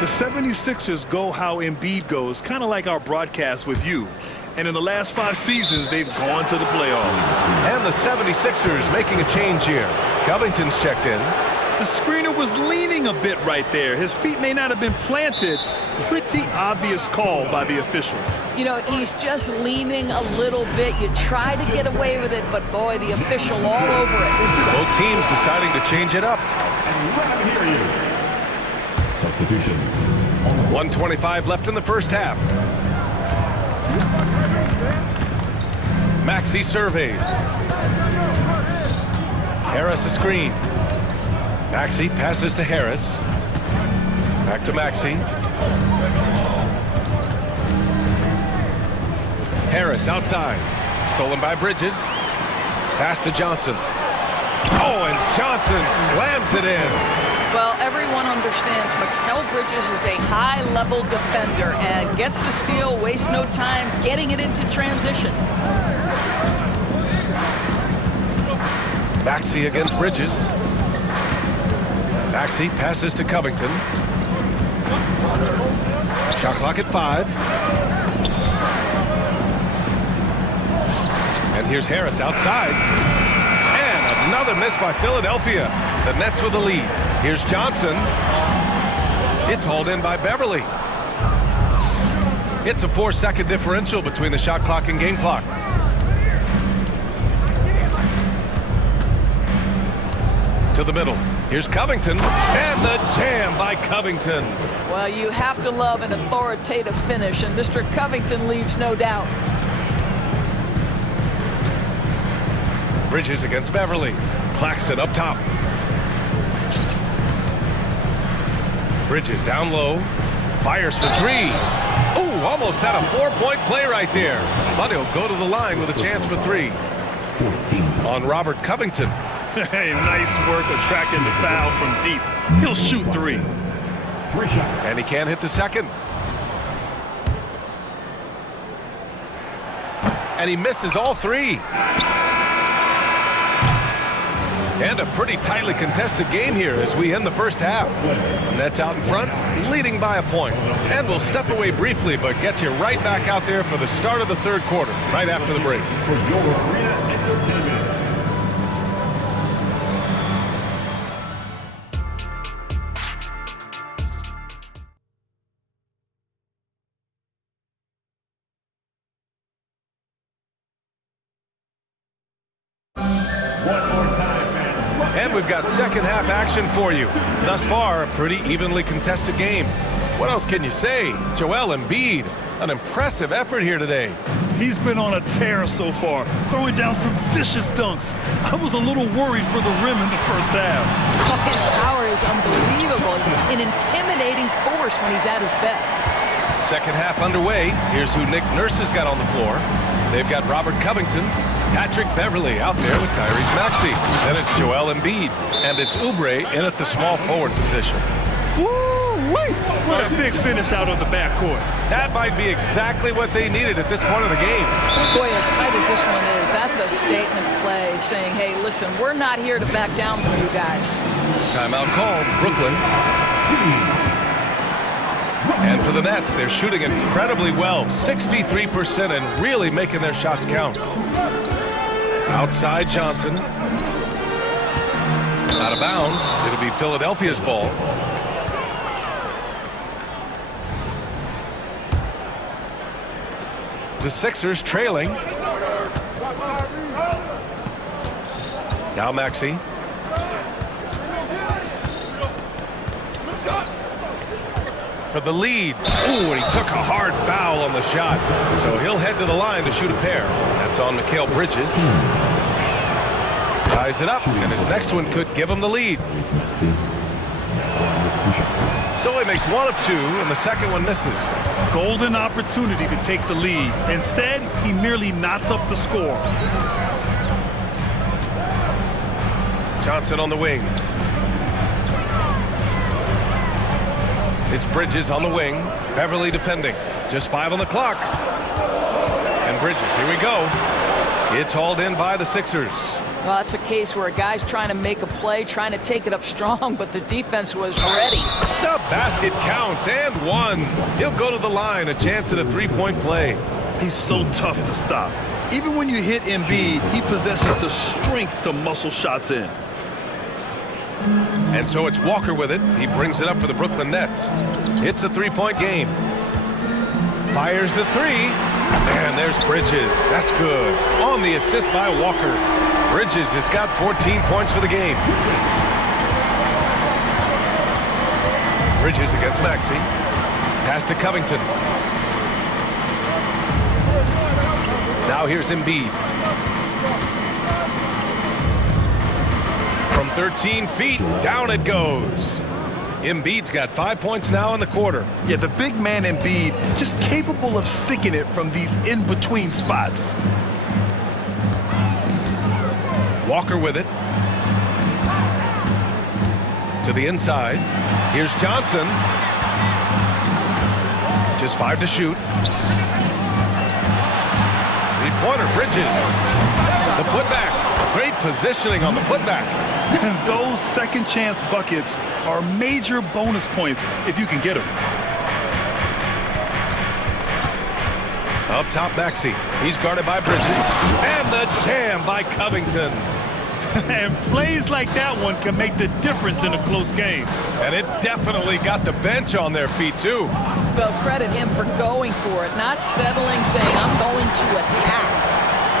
The 76ers go how Embiid goes, kind of like our broadcast with you. And in the last 5 seasons, they've gone to the playoffs. And the 76ers making a change here. Covington's checked in. The screener was leaning a bit right there. His feet may not have been planted. Pretty obvious call by the officials. You know, he's just leaning a little bit. You try to get away with it, but boy, the official all over it. Both teams deciding to change it up. Substitutions. 1:25 left in the first half. Maxey surveys. Harris a screen. Maxey passes to Harris. Back to Maxey. Harris outside. Stolen by Bridges. Pass to Johnson. Oh, and Johnson slams it in. Well, everyone understands Mikal Bridges is a high-level defender and gets the steal, wastes no time getting it into transition. Maxey against Bridges. Maxey passes to Covington. Shot clock at 5. And here's Harris outside. And another miss by Philadelphia. The Nets with the lead. Here's Johnson. It's hauled in by Beverly. It's a 4-second differential between the shot clock and game clock. To the middle. Here's Covington. And the jam by Covington. Well, you have to love an authoritative finish, and Mr. Covington leaves no doubt. Bridges against Beverly. Claxton up top. Bridges down low. Fires for 3. Ooh, almost had a 4-point play right there. But he'll go to the line with a chance for 3. 14. On Robert Covington. Hey, nice work attracting the foul from deep. He'll shoot 3. 3 shots. And he can't hit the second. And he misses all 3. And a pretty tightly contested game here as we end the first half. Nets out in front, leading by a point. And we'll step away briefly, but get you right back out there for the start of the third quarter, right after the break. For your arena entertainment. And we've got second half action for you. Thus far, a pretty evenly contested game. What else can you say? Joel Embiid, an impressive effort here today. He's been on a tear so far, throwing down some vicious dunks. I was a little worried for the rim in the first half. His power is unbelievable. An intimidating force when he's at his best. Second half underway. Here's who Nick Nurse has got on the floor. They've got Robert Covington, Patrick Beverly out there with Tyrese Maxey. Then it's Joel Embiid, and it's Oubre in at the small forward position. Woo-wee! What a big finish out of the backcourt. That might be exactly what they needed at this point of the game. Boy, as tight as this one is, that's a statement play saying, hey, listen, we're not here to back down from you guys. Timeout called, Brooklyn. And for the Nets, they're shooting incredibly well, 63%, and really making their shots count. Outside Johnson. Out of bounds. It'll be Philadelphia's ball. The Sixers trailing. Now Maxey. For the lead. Ooh, and he took a hard foul on the shot. So he'll head to the line to shoot a pair. That's on Mikal Bridges. Ties it up, and his next one could give him the lead. So he makes one of two, and the second one misses. Golden opportunity to take the lead. Instead, he merely knots up the score. Johnson on the wing. It's Bridges on the wing. Beverly defending. Just 5 on the clock. And Bridges, here we go. It's hauled in by the Sixers. Well, that's a case where a guy's trying to make a play, trying to take it up strong, but the defense was ready. The basket counts, and one. He'll go to the line, a chance at a three-point play. He's so tough to stop. Even when you hit Embiid, he possesses the strength to muscle shots in. And so it's Walker with it. He brings it up for the Brooklyn Nets. It's a three-point game. Fires the three. And there's Bridges. That's good. On the assist by Walker. Bridges has got 14 points for the game. Bridges against Maxey. Pass to Covington. Now here's Embiid. From 13 feet, down it goes. Embiid's got 5 points now in the quarter. Yeah, the big man Embiid just capable of sticking it from these in-between spots. Walker with it. To the inside. Here's Johnson. Just 5 to shoot. Three-pointer, Bridges. The putback. Great positioning on the putback. Those second chance buckets are major bonus points if you can get them. Up top, Maxey. He's guarded by Bridges. And the jam by Covington. And plays like that one can make the difference in a close game. And it definitely got the bench on their feet, too. Well, credit him for going for it, not settling, saying, I'm going to attack.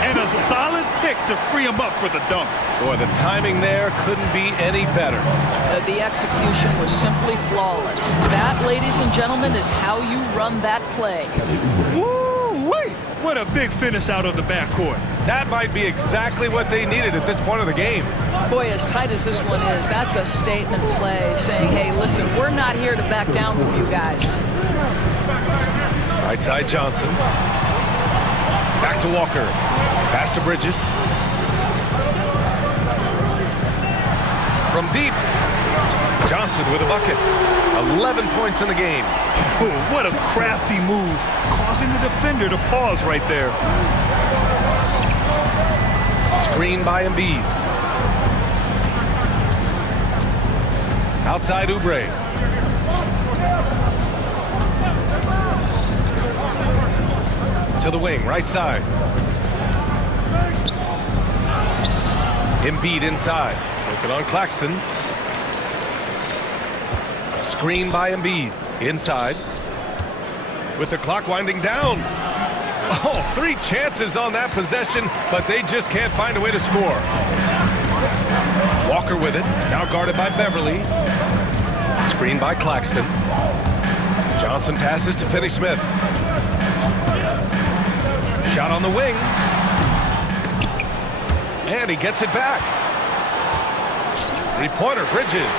And a solid pick to free him up for the dunk. Boy, the timing there couldn't be any better. The execution was simply flawless. That, ladies and gentlemen, is how you run that play. Woo-wee! What a big finish out of the backcourt. That might be exactly what they needed at this point of the game. Boy, as tight as this one is, that's a statement play saying, hey, listen, we're not here to back down from you guys. Right side Johnson. Back to Walker. Pass to Bridges. From deep. Johnson with a bucket. 11 points in the game. Oh, what a crafty move, causing the defender to pause right there. Screen by Embiid. Outside Oubre. To the wing, right side. Embiid inside. Working on Claxton. Screen by Embiid. Inside. With the clock winding down. Oh, 3 chances on that possession, but they just can't find a way to score. Walker with it. Now guarded by Beverly. Screen by Claxton. Johnson passes to Finney-Smith. Shot on the wing. And he gets it back. 3-pointer, Bridges.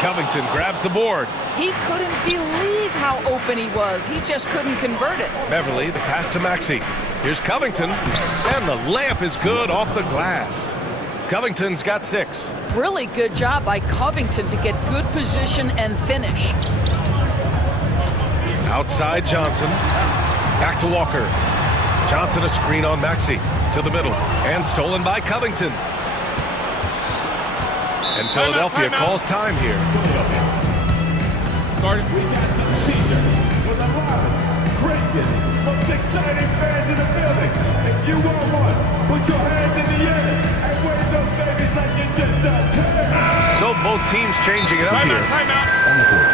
Covington grabs the board. He couldn't believe how open he was. He just couldn't convert it. Beverly, the pass to Maxey. Here's Covington. And the layup is good off the glass. Covington's got 6. Really good job by Covington to get good position and finish. Outside Johnson. Back to Walker. Johnson a screen on Maxey. To the middle. And stolen by Covington. And Philadelphia calls time here. Guarded. We got some teacher with the loudest, craziest, most exciting fans in the building. If you want one, put your hands in the air and wave those babies like you just done. So both teams changing it up here. Timeout. On the court.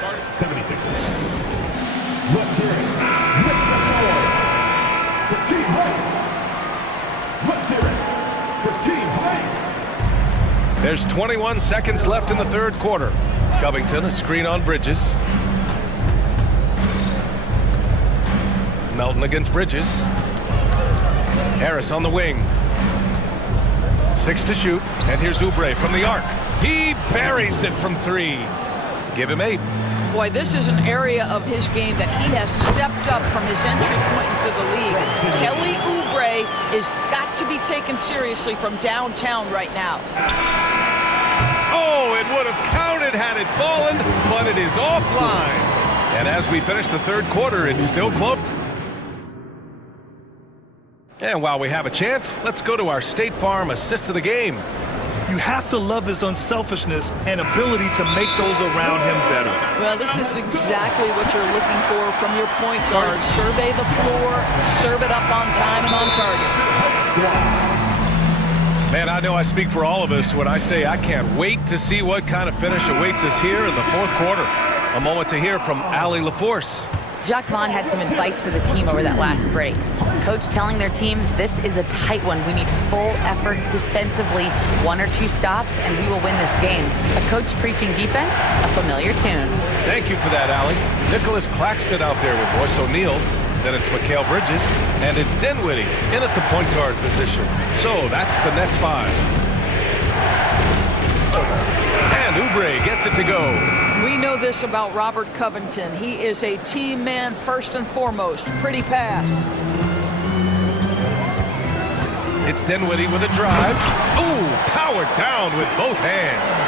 Guarded. 70 seconds. Let's hear it. Make some noise for Team Height. Let's hear it for Team Height. There's 21 seconds left in the third quarter. Covington, a screen on Bridges. Melton against Bridges. Harris on the wing. 6 to shoot. And here's Oubre from the arc. He buries it from 3. Give him 8. Boy, this is an area of his game that he has stepped up from his entry point into the league. Kelly Oubre is got to be taken seriously from downtown right now. Oh, it would have counted had it fallen, but it is offline. And as we finish the third quarter, it's still close. And while we have a chance, let's go to our State Farm assist of the game. You have to love his unselfishness and ability to make those around him better. Well, this is exactly what you're looking for from your point guard. Survey the floor, serve it up on time and on target. Man, I know I speak for all of us when I say I can't wait to see what kind of finish awaits us here in the fourth quarter. A moment to hear from Allie LaForce. Jacques Vaughn had some advice for the team over that last break. Coach telling their team, this is a tight one. We need full effort defensively, 1 or 2 stops, and we will win this game. A coach preaching defense, a familiar tune. Thank you for that, Allie. Nicholas Claxton out there with Royce O'Neal. Then it's Mikal Bridges, and it's Dinwiddie in at the point guard position. So that's the Nets 5. And Oubre gets it to go. We know this about Robert Covington. He is a team man first and foremost. Pretty pass. It's Dinwiddie with a drive. Ooh, powered down with both hands.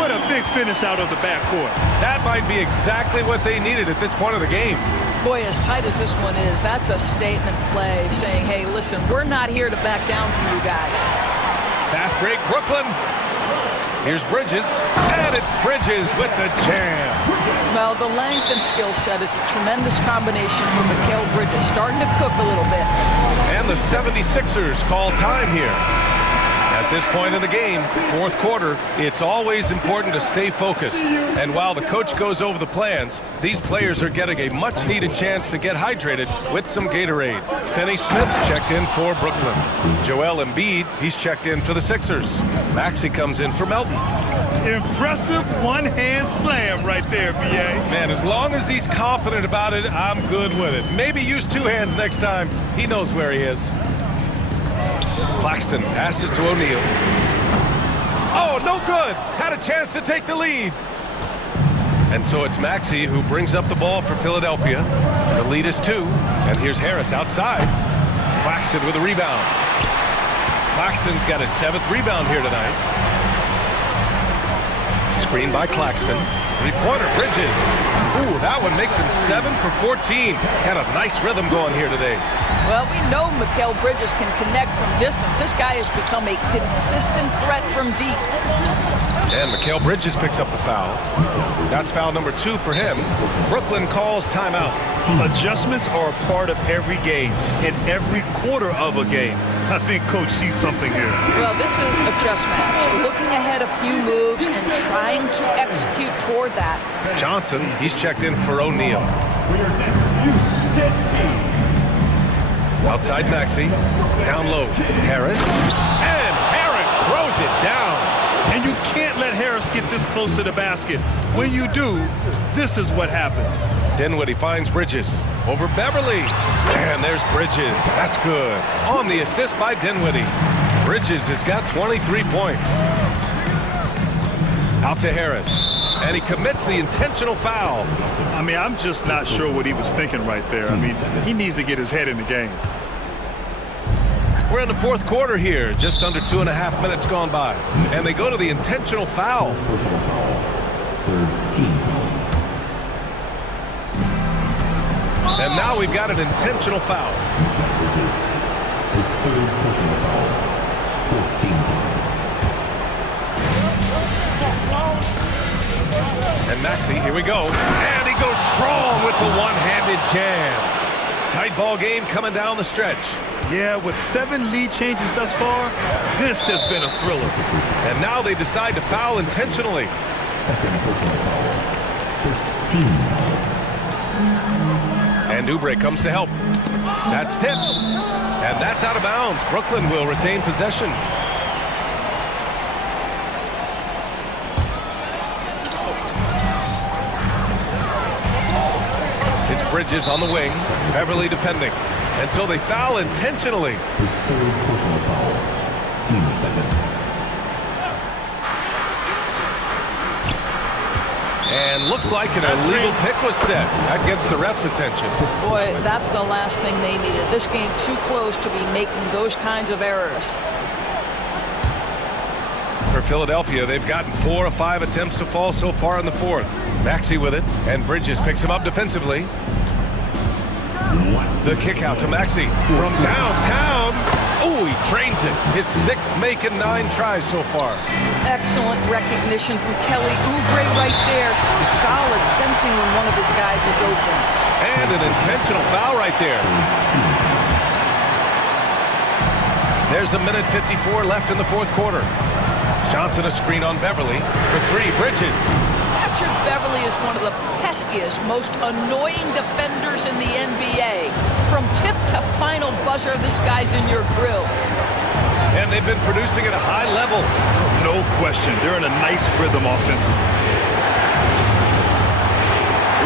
What a big finish out of the backcourt. That might be exactly what they needed at this point of the game. Boy, as tight as this one is, that's a statement play saying, hey, listen, we're not here to back down from you guys. Fast break, Brooklyn. Here's Bridges, and it's Bridges with the jam. Well, the length and skill set is a tremendous combination for Mikal Bridges, starting to cook a little bit. And the 76ers call time here. At this point in the game, fourth quarter, it's always important to stay focused. And while the coach goes over the plans, these players are getting a much-needed chance to get hydrated with some Gatorade. Finney-Smith checked in for Brooklyn. Joel Embiid, he's checked in for the Sixers. Maxey comes in for Melton. Impressive one-hand slam right there, B.A. Man, as long as he's confident about it, I'm good with it. Maybe use 2 hands next time. He knows where he is. Claxton passes to O'Neal. Oh, no good. Had a chance to take the lead. And so it's Maxey who brings up the ball for Philadelphia. The lead is 2. And here's Harris outside. Claxton with a rebound. Claxton's got his 7th rebound here tonight. Screen by Claxton. 3-pointer, Bridges. Ooh, that one makes him 7 for 14. Got a nice rhythm going here today. Well, we know Mikal Bridges can connect from distance. This guy has become a consistent threat from deep. And Mikal Bridges picks up the foul. That's foul number 2 for him. Brooklyn calls timeout. Adjustments are a part of every game, in every quarter of a game. I think Coach sees something here. Well, this is a chess match. Looking ahead a few moves and trying to execute toward that. Johnson, he's checked in for O'Neal. Outside Maxey, down low, Harris. And Harris throws it down. And you can't let Harris get this close to the basket. When you do, this is what happens. Dinwiddie finds Bridges over Beverly. And there's Bridges. That's good. On the assist by Dinwiddie. Bridges has got 23 points. Out to Harris. And he commits the intentional foul. I mean, I'm just not sure what he was thinking right there. I mean, he needs to get his head in the game. We're in the fourth quarter here, just under 2.5 minutes gone by. And they go to the intentional foul. And now we've got an intentional foul. His third personal foul. 15th. And Maxey, here we go. And he goes strong with the one-handed jam. Tight ball game coming down the stretch. Yeah, with 7 lead changes thus far, this has been a thriller. And now they decide to foul intentionally. Second personal foul. First team foul. And Oubre comes to help. That's tipped. And that's out of bounds. Brooklyn will retain possession. It's Bridges on the wing. Beverly defending. Until they foul intentionally. His third personal foul. Team second. And looks like an illegal pick was set. That gets the ref's attention. Boy, that's the last thing they needed. This game too close to be making those kinds of errors. For Philadelphia, they've gotten 4 of 5 attempts to fall so far in the fourth. Maxey with it, and Bridges picks him up defensively. The kick out to Maxey from downtown. Oh, he drains it. His 6th making 9 tries so far. Excellent recognition from Kelly Oubre right there. So solid, sensing when one of his guys is open. And an intentional foul right there. There's a minute 54 left in the fourth quarter. Johnson a screen on Beverly for 3. Bridges. Patrick Beverly is one of the peskiest, most annoying defenders in the NBA. From tip to final buzzer, this guy's in your grill. And they've been producing at a high level. No question. They're in a nice rhythm offensively.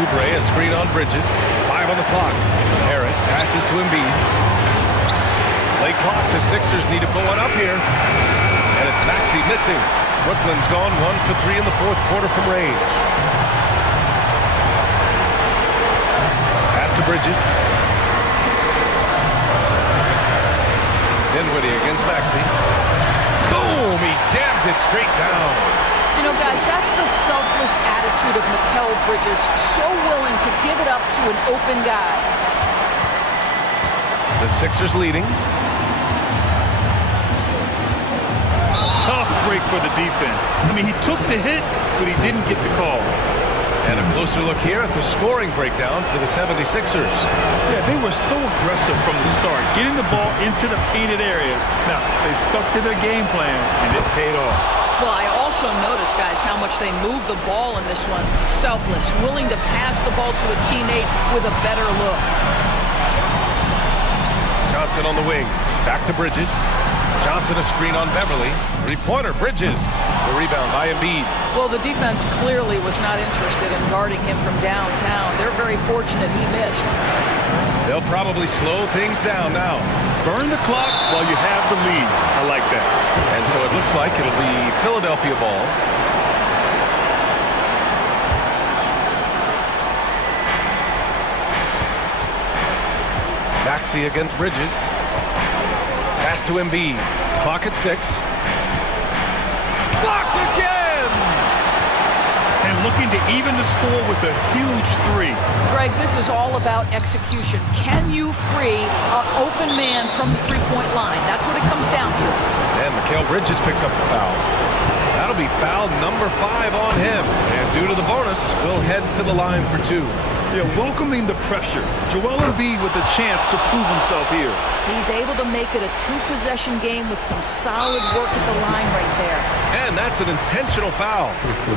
Oubre a screen on Bridges. 5 on the clock. Harris passes to Embiid. Late clock. The Sixers need to pull one up here. And it's Maxey missing. Brooklyn's gone 1 for 3 in the fourth quarter from range. Pass to Bridges. Dinwiddie against Maxey. Boom! He jams it straight down. You know, guys, that's the selfless attitude of Mikal Bridges. So willing to give it up to an open guy. The Sixers leading. Tough break for the defense. I mean, he took the hit, but he didn't get the call. And a closer look here at the scoring breakdown for the 76ers. Yeah, they were so aggressive from the start, getting the ball into the painted area. Now, they stuck to their game plan, and it paid off. Well, I also noticed, guys, how much they moved the ball in this one. Selfless, willing to pass the ball to a teammate with a better look. Johnson on the wing. Back to Bridges. Johnson a screen on Beverly. 3-pointer, Bridges. The rebound by Embiid. Well, the defense clearly was not interested in guarding him from downtown. They're very fortunate he missed. They'll probably slow things down now. Burn the clock while you have the lead. I like that. And so it looks like it'll be Philadelphia ball. Maxey against Bridges. Pass to Embiid. Clock at 6. Blocked again! And looking to even the score with a huge three. Greg, this is all about execution. Can you free an open man from the three-point line? That's what it comes down to. And Mikal Bridges picks up the foul. That'll be foul number 5 on him. And due to the bonus, we'll head to the line for 2. Yeah, welcoming the pressure. Joel Embiid with a chance to prove himself here. He's able to make it a 2-possession game with some solid work at the line right there. And that's an intentional foul.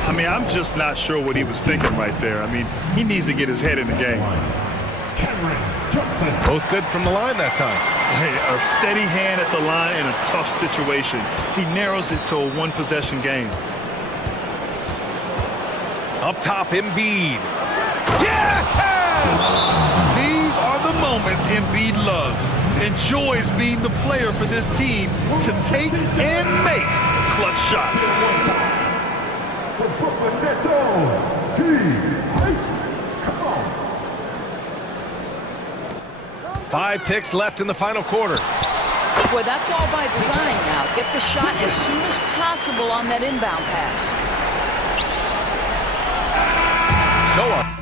I mean, I'm just not sure what he was thinking right there. I mean, he needs to get his head in the game. Both good from the line that time. Hey, a steady hand at the line in a tough situation. He narrows it to a 1-possession game. Up top, Embiid. Yes! These are the moments Embiid loves. Enjoys being the player for this team to take and make clutch shots. For Brooklyn Nets on, T. 5 ticks left in the final quarter. Boy, that's all by design now. Get the shot as soon as possible on that inbound pass. So up.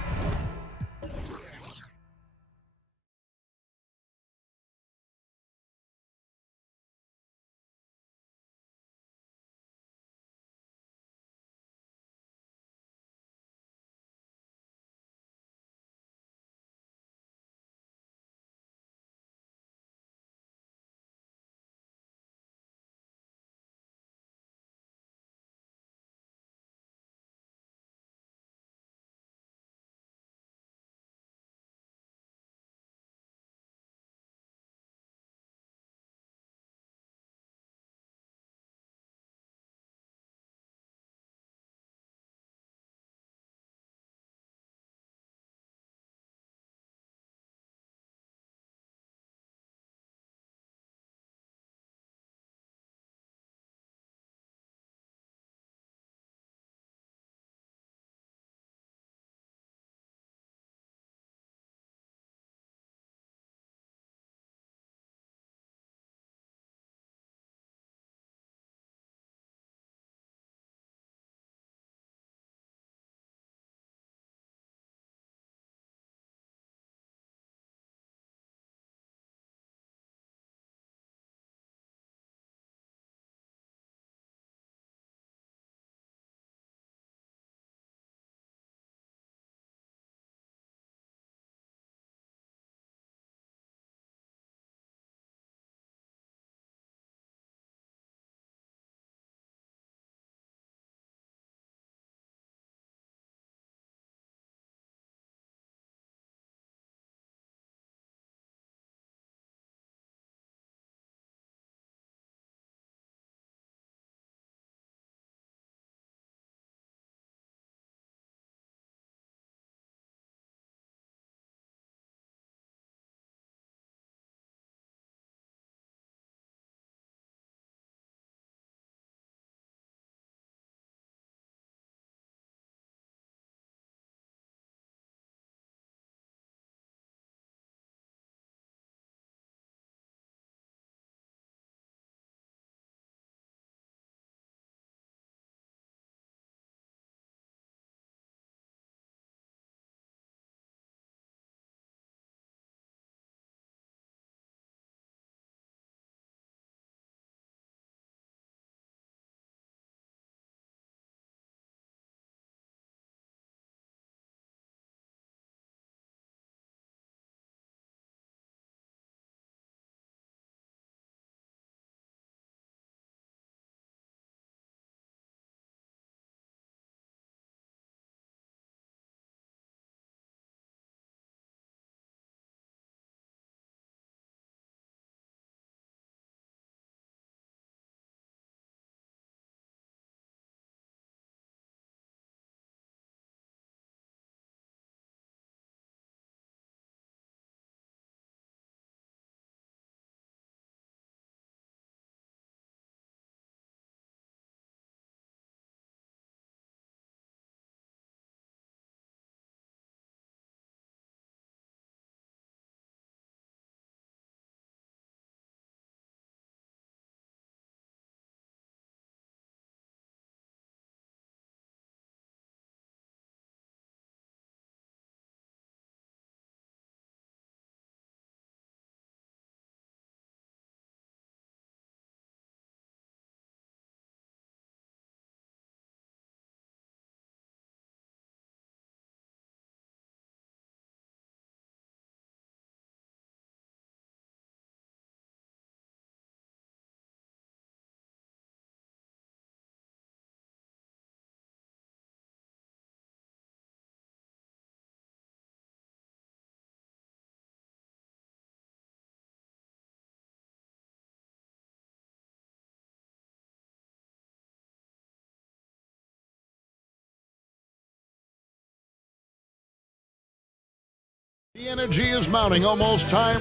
The energy is mounting, almost time.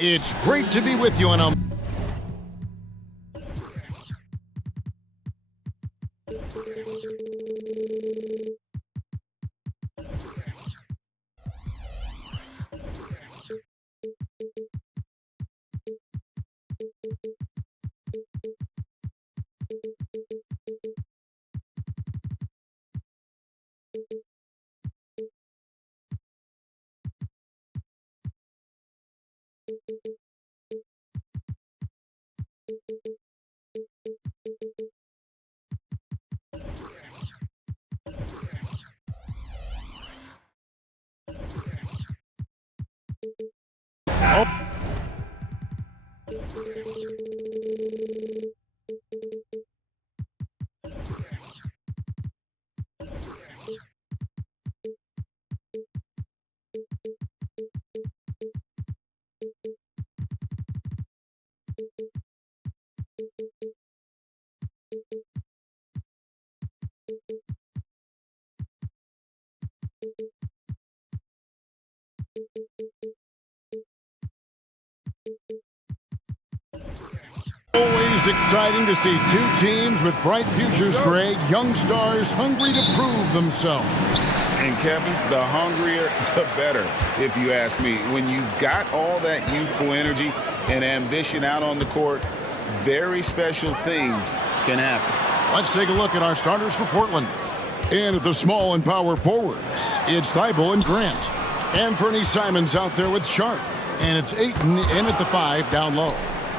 It's great to be with you, and I'm... Always exciting to see two teams with bright futures, Greg. Young stars hungry to prove themselves. And Kevin, the hungrier, the better, if you ask me. When you've got all that youthful energy and ambition out on the court, very special things can happen. Let's take a look at our starters for Portland. And at the small and power forwards, it's Thibault and Grant. And Fernie Simons out there with Sharp. And it's Ayton in at the 5 down low.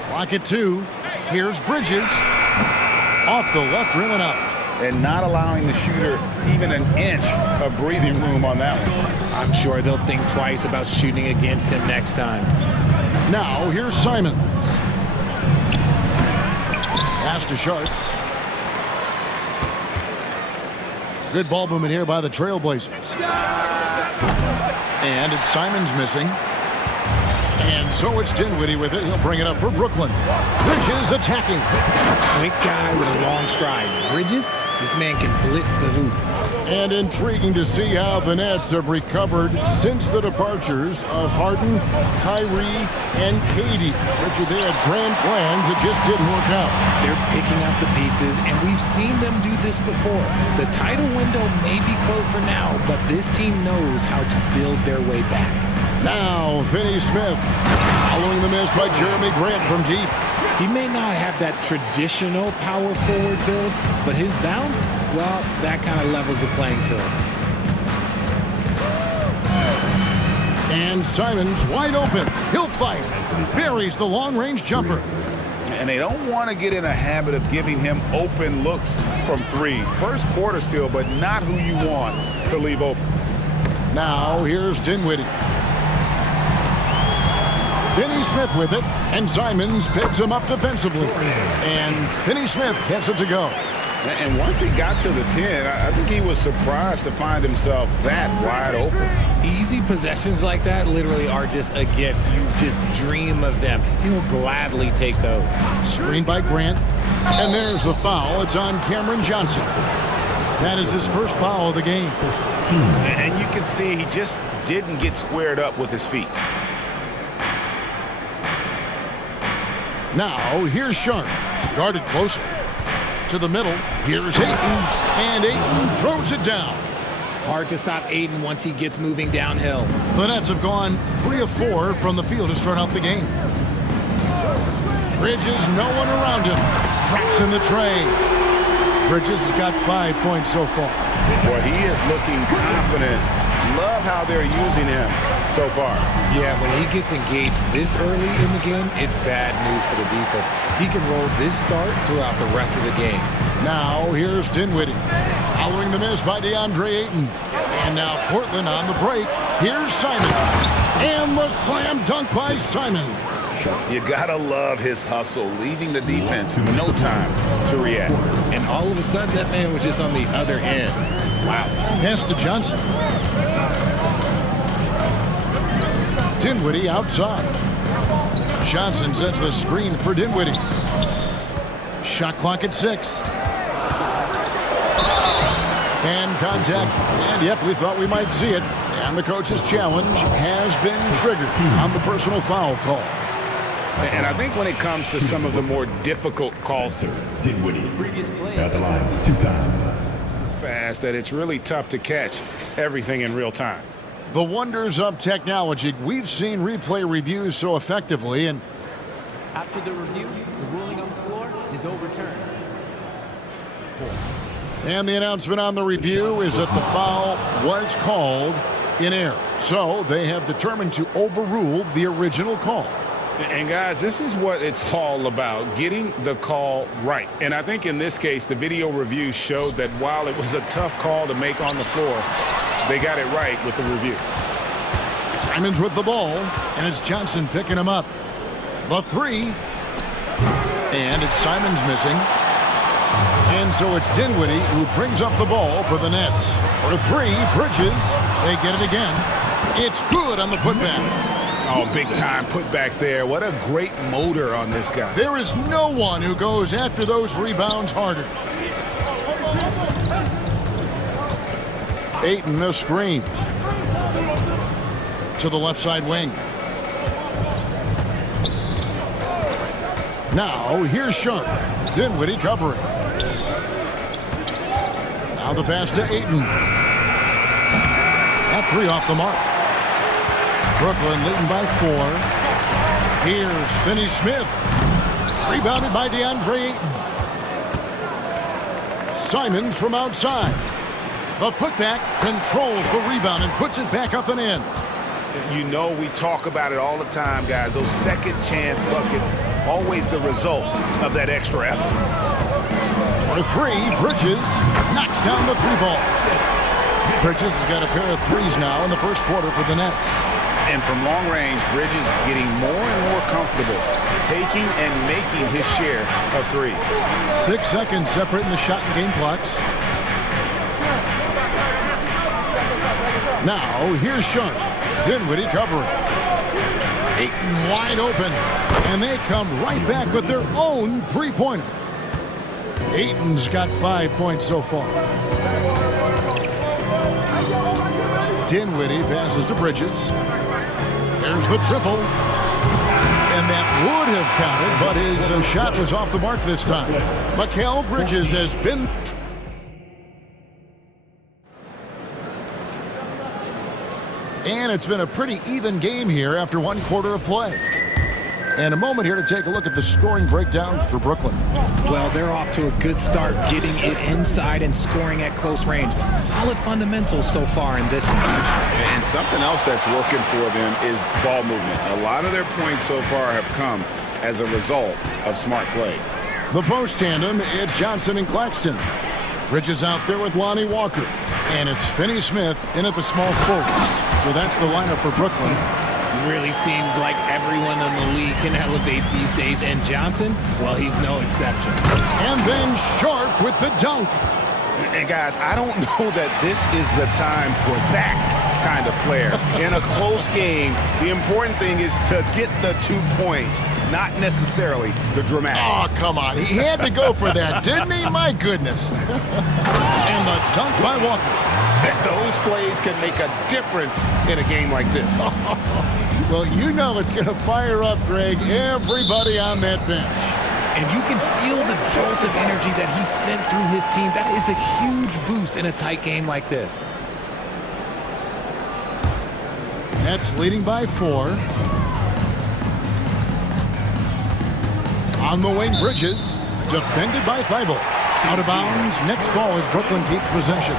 Clock at 2. Here's Bridges. Off the left rim and out. And not allowing the shooter even an inch of breathing room on that one. I'm sure they'll think twice about shooting against him next time. Now, here's Simons. Pass to Sharp. Good ball movement here by the Trailblazers. And it's Simons missing. And so it's Dinwiddie with it. He'll bring it up for Brooklyn. Bridges attacking. Quick guy with a long stride. Bridges, this man can blitz the hoop. And intriguing to see how the Nets have recovered since the departures of Harden, Kyrie, and KD. Richard, they had grand plans. It just didn't work out. They're picking up the pieces, and we've seen them do this before. The title window may be closed for now, but this team knows how to build their way back. Now, Finney Smith, following the miss by Jeremy Grant from deep. He may not have that traditional power forward build, but his bounce, well, that kind of levels the playing field. And Simons wide open. He'll fight. Buries the long-range jumper. And they don't want to get in a habit of giving him open looks from 3. First quarter still, but not who you want to leave open. Now, here's Dinwiddie. Finney Smith with it, and Simons picks him up defensively. And Finney Smith gets it to go. And once he got to the 10, I think he was surprised to find himself that wide open. Easy possessions like that literally are just a gift. You just dream of them. He'll gladly take those. Screen by Grant. And there's the foul. It's on Cameron Johnson. That is his first foul of the game. And you can see he just didn't get squared up with his feet. Now, here's Sharp. Guarded closer. To the middle. Here's Ayton. And Ayton throws it down. Hard to stop Ayton once he gets moving downhill. The Nets have gone 3 of 4 from the field to start out the game. Bridges, no one around him. Drops in the tray. Bridges has got 5 points so far. Boy, he is looking confident. Love how they're using him so far. Yeah, when he gets engaged this early in the game, it's bad news for the defense. He can roll this start throughout the rest of the game. Now, here's Dinwiddie. Following the miss by DeAndre Ayton. And now Portland on the break. Here's Simons. And the slam dunk by Simons. You gotta love his hustle, leaving the defense with no time to react. And all of a sudden, that man was just on the other end. Wow. Pass to Johnson. Dinwiddie outside. Johnson sets the screen for Dinwiddie. Shot clock at 6. And contact, and yep, we thought we might see it. And the coach's challenge has been triggered on the personal foul call. And I think when it comes to some of the more difficult calls, Previous plays at the line 2 times. Fast that it's really tough to catch everything in real time. The wonders of technology. We've seen replay reviews so effectively, and After the review, the ruling on the floor is overturned. 4. And the announcement on the review is that the foul was called in error. So they have determined to overrule the original call. And guys, this is what it's all about, getting the call right. And I think in this case, the video review showed that while it was a tough call to make on the floor, they got it right with the review. Simons with the ball, and it's Johnson picking him up. The 3, and it's Simons missing. And so it's Dinwiddie who brings up the ball for the Nets. For 3, Bridges, they get it again. It's good on the putback. Oh, big time putback there. What a great motor on this guy. There is no one who goes after those rebounds harder. Ayton, the screen. To the left side wing. Now, here's Sharp. Dinwiddie covering. Now the pass to Ayton. That 3 off the mark. Brooklyn leading by 4. Here's Finney-Smith. Rebounded by DeAndre Ayton. Simons from outside. The putback controls the rebound and puts it back up and in. You know we talk about it all the time, guys. Those second chance buckets, always the result of that extra effort. For 3, Bridges knocks down the 3 ball. Bridges has got a pair of 3s now in the first quarter for the Nets. And from long range, Bridges getting more and more comfortable taking and making his share of 3s. 6 seconds separating the shot and game clocks. Now, here's Sharp. Dinwiddie covering. Ayton wide open. And they come right back with their own 3-pointer. Ayton's got 5 points so far. Dinwiddie passes to Bridges. There's the triple. And that would have counted, but his shot was off the mark this time. Mikal Bridges has been... And it's been a pretty even game here after 1 quarter of play. And a moment here to take a look at the scoring breakdown for Brooklyn. Well, they're off to a good start, getting it inside and scoring at close range. Solid fundamentals so far in this one. And something else that's working for them is ball movement. A lot of their points so far have come as a result of smart plays. The post tandem, it's Johnson and Claxton. Bridges out there with Lonnie Walker. And it's Finney-Smith in at the small forward. So that's the lineup for Brooklyn. Really seems like everyone in the league can elevate these days. And Johnson, well, he's no exception. And then Sharp with the dunk. And guys, I don't know that this is the time for that kind of flair. In a close game, the important thing is to get the 2 points, not necessarily the dramatics. Oh, come on. He had to go for that, didn't he? My goodness. And the dunk by Walker. Those plays can make a difference in a game like this. Well, you know it's going to fire up, Greg, everybody on that bench. And you can feel the jolt of energy that he sent through his team. That is a huge boost in a tight game like this. Nets leading by 4. On the wing, Bridges. Defended by Thibault. Out of bounds. Next ball as Brooklyn keeps possession.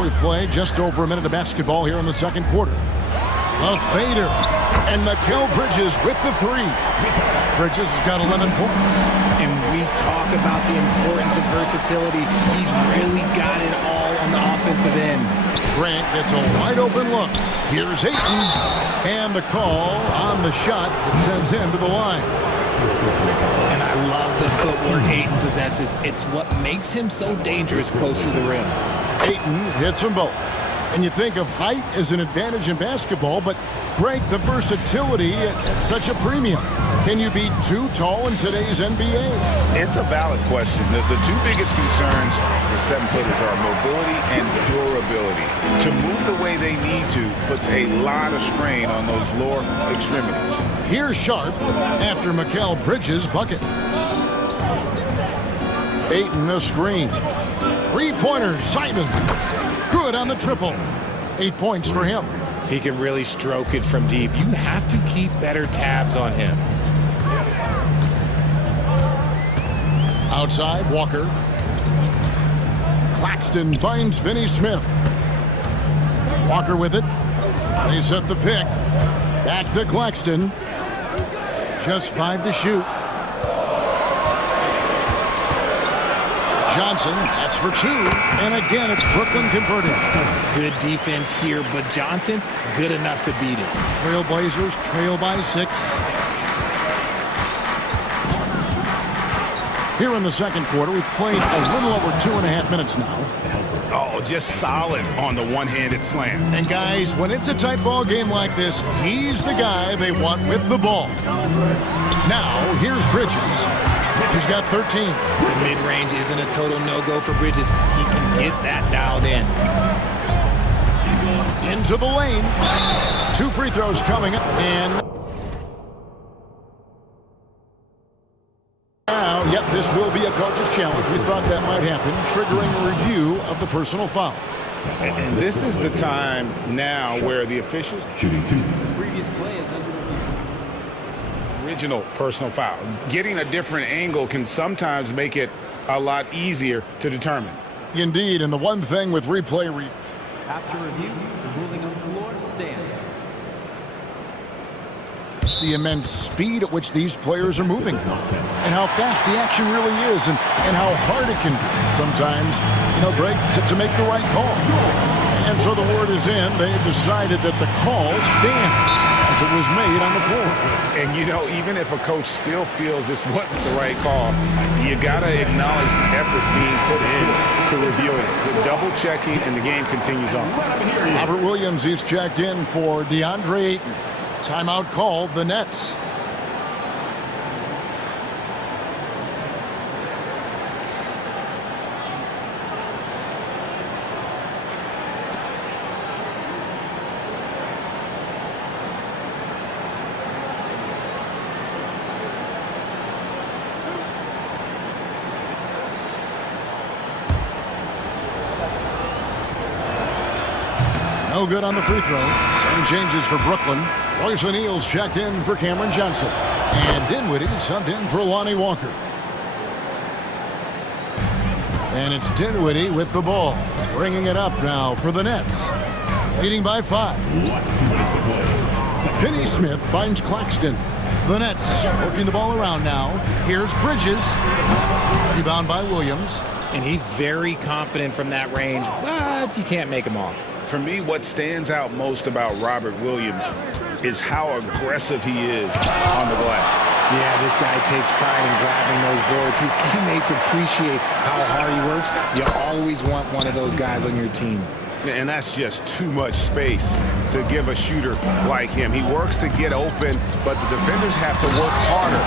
We play just over a minute of basketball here in the second quarter. A fader. And Mikal Bridges with the 3. Bridges has got 11 points. And we talk about the importance of versatility. He's really got it all on the offensive end. Grant gets a wide open look. Here's Ayton. And the call on the shot that sends him to the line. And I love the footwork Ayton possesses. It's what makes him so dangerous close to the rim. Ayton hits them both. And you think of height as an advantage in basketball, but Greg, the versatility at such a premium. Can you be too tall in today's NBA? It's a valid question. The two biggest concerns for 7-footers are mobility and durability. To move the way they need to puts a lot of strain on those lower extremities. Here's Sharp after Mikal Bridges' bucket. Ayton a screen. Three-pointer, Simon. Good on the triple. 8 points for him. He can really stroke it from deep. You have to keep better tabs on him. Outside, Walker. Claxton finds Finney Smith. Walker with it. They set the pick. Back to Claxton. Just 5 to shoot. Johnson, that's for 2. And again, it's Brooklyn converting. Good defense here, but Johnson, good enough to beat it. Trailblazers trail by 6. Here in the second quarter, we've played a little over 2.5 minutes now. Oh, just solid on the one-handed slam. And guys, when it's a tight ball game like this, he's the guy they want with the ball. Now, here's Bridges. He's got 13. The mid-range isn't a total no-go for Bridges. He can get that dialed in. Into the lane. 2 free throws coming up. And now, yep, this will be a coach's challenge. We thought that might happen, triggering a review of the personal foul. And this is the time now where the officials... Shooting 2. Previous play is under review. Original personal foul. Getting a different angle can sometimes make it a lot easier to determine. Indeed, and the one thing with replay... After review, the ruling on the floor stands. The immense speed at which these players are moving and how fast the action really is and how hard it can be sometimes, Greg, to make the right call. And so the word is in. They've decided that the call stands as it was made on the floor. And, even if a coach still feels this wasn't the right call, you got to acknowledge the effort being put in to reviewing it. The double-checking, and the game continues on. Robert Williams, he's checked in for DeAndre Ayton. Timeout called, the Nets. No good on the free throw. Some changes for Brooklyn. Royce O'Neal's checked in for Cameron Johnson. And Dinwiddie subbed in for Lonnie Walker. And it's Dinwiddie with the ball. Bringing it up now for the Nets. Leading by 5. Finney Smith finds Claxton. The Nets working the ball around now. Here's Bridges. Rebound by Williams. And he's very confident from that range, but you can't make him all. For me, what stands out most about Robert Williams is how aggressive he is on the glass. Yeah, this guy takes pride in grabbing those boards. His teammates appreciate how hard he works. You always want one of those guys on your team. And that's just too much space to give a shooter like him. He works to get open, but the defenders have to work harder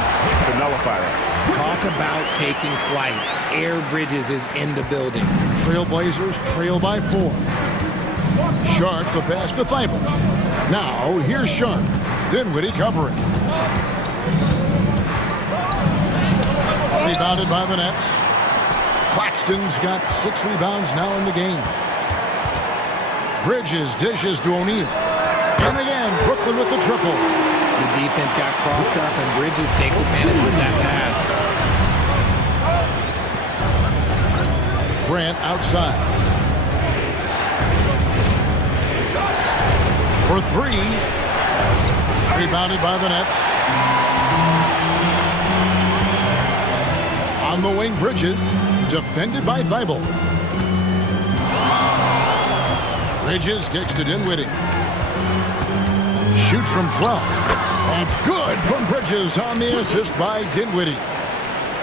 to nullify that. Talk about taking flight. Air Bridges is in the building. Trailblazers trail by 4. Sharp the pass to Thibault. Now here's Sharp. Dinwiddie covering. Rebounded by the Nets. Claxton's got 6 rebounds now in the game. Bridges dishes to O'Neal. And again, Brooklyn with the triple. The defense got crossed up, and Bridges takes advantage with that pass. Grant outside. For 3. Rebounded by the Nets. On the wing, Bridges. Defended by Thibault. Bridges kicks to Dinwiddie. Shoots from 12. That's good from Bridges on the assist by Dinwiddie.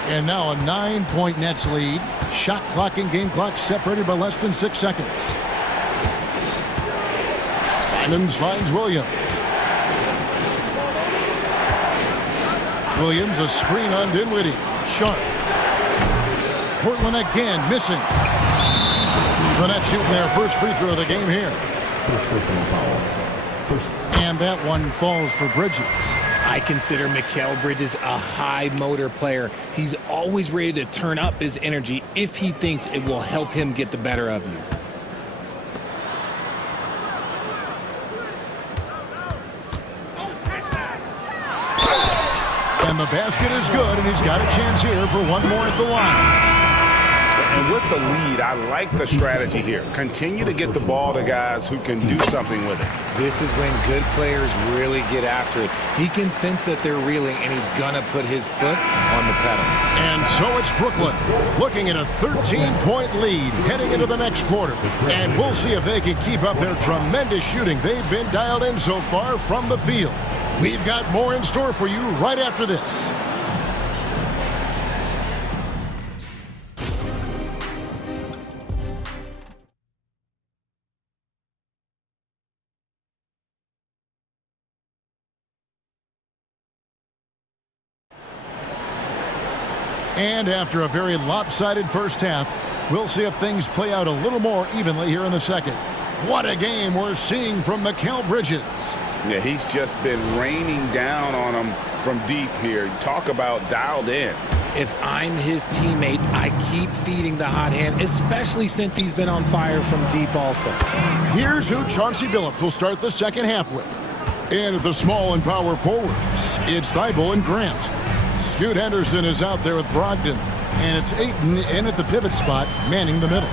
And now a 9-point Nets lead. Shot clock and game clock separated by less than 6 seconds. Simons finds Williams. Williams, a screen on Dinwiddie. Sharp. Portland again missing. The Nets shooting their first free throw of the game here. And that one falls for Bridges. I consider Mikal Bridges a high motor player. He's always ready to turn up his energy if he thinks it will help him get the better of you. And the basket is good, and he's got a chance here for one more at the line. And with the lead, I like the strategy here. Continue to get the ball to guys who can do something with it. This is when good players really get after it. He can sense that they're reeling, and he's going to put his foot on the pedal. And so it's Brooklyn looking at a 13-point lead heading into the next quarter. And we'll see if they can keep up their tremendous shooting. They've been dialed in so far from the field. We've got more in store for you right after this. And after a very lopsided first half, we'll see if things play out a little more evenly here in the second. What a game we're seeing from Mikal Bridges. Yeah, he's just been raining down on him from deep here. Talk about dialed in. If I'm his teammate, I keep feeding the hot hand, especially since he's been on fire from deep also. Here's who Chauncey Billups will start the second half with. And at the small and power forwards, it's Thibault and Grant. Scoot Henderson is out there with Brogdon. And it's Ayton in at the pivot spot, manning the middle.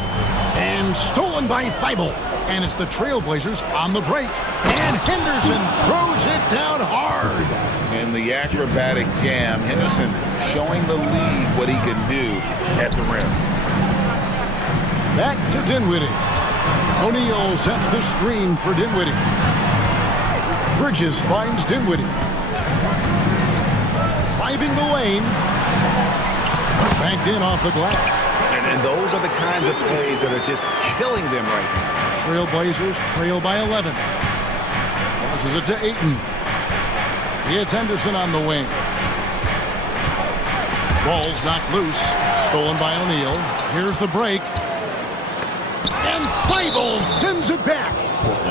And stolen by Thibault. And it's the Trailblazers on the break. And Henderson throws it down hard. In the acrobatic jam, Henderson showing the league what he can do at the rim. Back to Dinwiddie. O'Neal sets the screen for Dinwiddie. Bridges finds Dinwiddie. Driving the lane. Banked in off the glass. And those are the kinds of plays that are just killing them right now. Trailblazers trail by 11. Passes it to Ayton. It's Henderson on the wing. Ball's knocked loose. Stolen by O'Neal. Here's the break. And Thibault sends it back.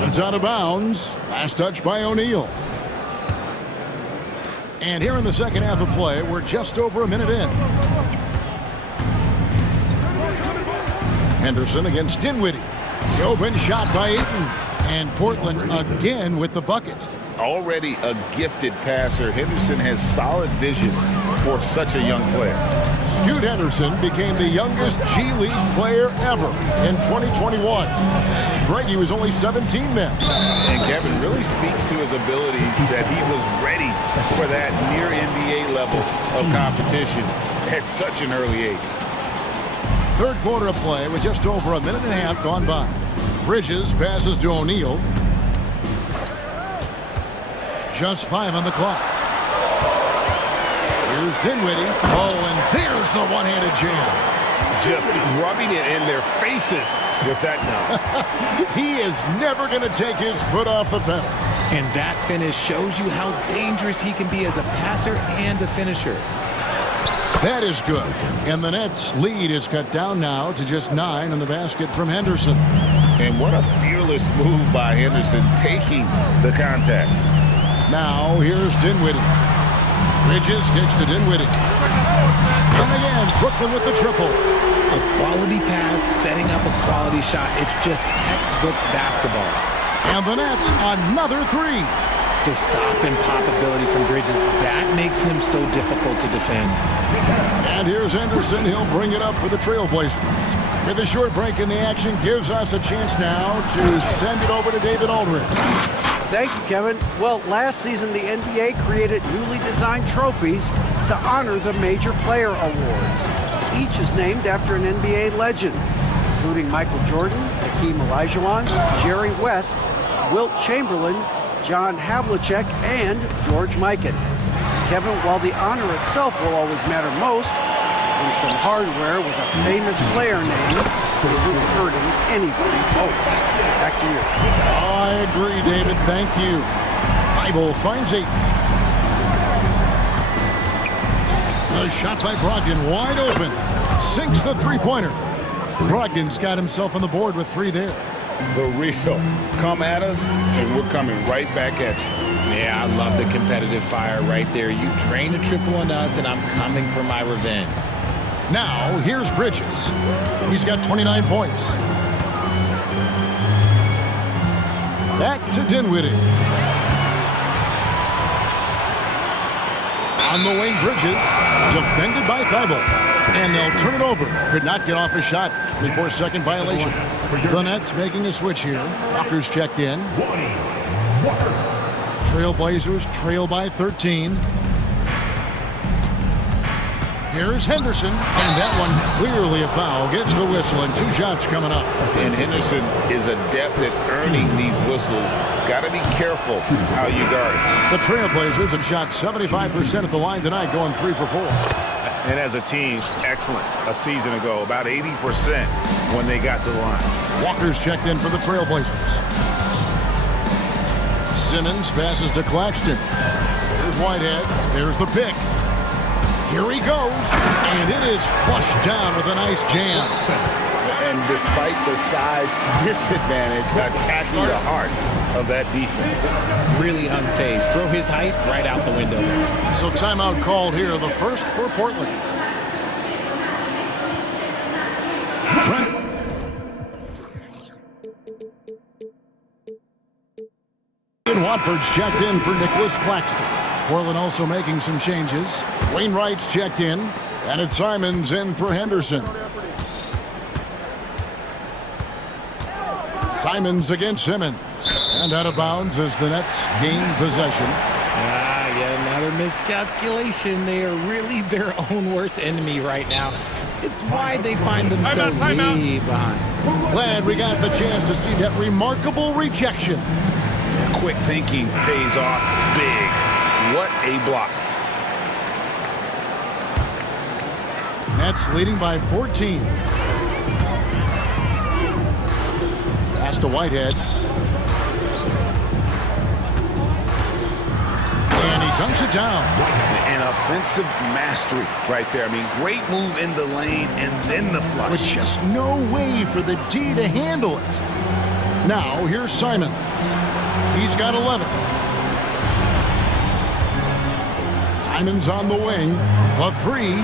It's out of bounds. Last touch by O'Neal. And here in the second half of play, we're just over a minute in. Henderson against Dinwiddie. The open shot by Ayton. And Portland again with the bucket. Already a gifted passer, Henderson has solid vision for such a young player. Scoot Henderson became the youngest G League player ever in 2021. Brady was only 17 then. And Kevin really speaks to his abilities that he was ready for that near NBA level of competition at such an early age. Third quarter of play with just over a minute and a half gone by. Bridges passes to O'Neal. Just 5 on the clock. Here's Dinwiddie. Oh, and there's the one-handed jam. Just rubbing it in their faces with that now. He is never going to take his foot off the pedal. And that finish shows you how dangerous he can be as a passer and a finisher. That is good. And the Nets' lead is cut down now to just 9 on the basket from Henderson. And what a fearless move by Henderson, taking the contact. Now, here's Dinwiddie. Bridges kicks to Dinwiddie. And again, Brooklyn with the triple. A quality pass, setting up a quality shot. It's just textbook basketball. And the Nets, another 3. The stop and pop ability from Bridges, that makes him so difficult to defend. And here's Henderson. He'll bring it up for the Trailblazers. With a short break in the action, gives us a chance now to send it over to David Aldridge. Thank you, Kevin. Well, last season, the NBA created newly designed trophies to honor the major player awards. Each is named after an NBA legend, including Michael Jordan, Hakeem Olajuwon, Jerry West, Wilt Chamberlain, John Havlicek, and George Mikan. Kevin, while the honor itself will always matter most, having some hardware with a famous player name isn't hurting anybody's hopes. Back to you. I agree, David. Thank you. Thibault finds it. The shot by Brogdon, wide open. Sinks the three-pointer. Brogdon's got himself on the board with 3 there. The real. Come at us, and we're coming right back at you. Yeah, I love the competitive fire right there. You drain a triple on us, and I'm coming for my revenge. Now, here's Bridges. He's got 29 points. Back to Dinwiddie. On the wing, Bridges. Defended by Thibault. And they'll turn it over. Could not get off a shot. 24-second violation. The Nets making a switch here. Walker's checked in. Trailblazers trail by 13. Here's Henderson, and that one clearly a foul. Gets the whistle, and 2 shots coming up. And Henderson is adept at earning these whistles. Got to be careful how you guard it. The Trailblazers have shot 75% at the line tonight, going 3 for 4. And as a team, excellent. A season ago, about 80% when they got to the line. Walker's checked in for the Trailblazers. Simmons passes to Claxton. There's Whitehead. There's the pick. Here he goes, and it is flushed down with a nice jam. And despite the size disadvantage, attacking the heart of that defense. Really unfazed. Throw his height right out the window there. So timeout called here, the first for Portland. Trent. And Watford's checked in for Nicholas Claxton. Portland also making some changes. Wainwright's checked in, and it's Simons in for Henderson. Simons against Simmons. And out of bounds as the Nets gain possession. Yeah, another miscalculation. They are really their own worst enemy right now. It's why they find themselves way behind. Glad we got the chance to see that remarkable rejection. Quick thinking pays off big. What a block. Nets leading by 14. Pass to Whitehead. And he dunks it down. An offensive mastery right there. I mean, great move in the lane and then the flush. With just no way for the D to handle it. Now, here's Simons. He's got 11. Simons on the wing. The 3.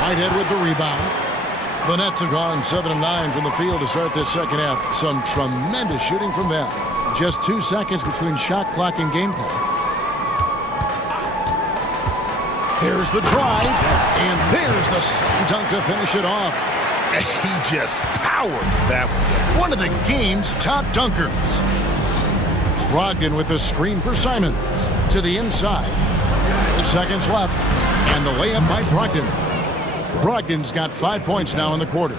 Whitehead with the rebound. The Nets have gone 7 of 9 from the field to start this second half. Some tremendous shooting from them. Just 2 seconds between shot clock and game clock. There's the drive, and there's the slam dunk to finish it off. He just powered that one. One of the game's top dunkers. Brogdon with the screen for Simons. To the inside. 2 seconds left, and the layup by Brogdon. Brogdon's got 5 points now in the quarter.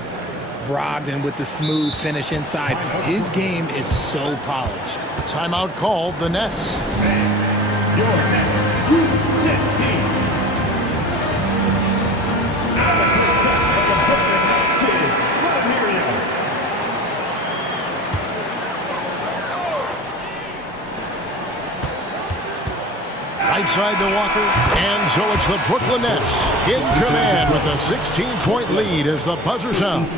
Brogdon with the smooth finish inside. His game is so polished. Timeout called, the Nets. Your Nets team. Right side to Walker, and so it's the Brooklyn Nets in command with a 16-point lead as the buzzer sounds.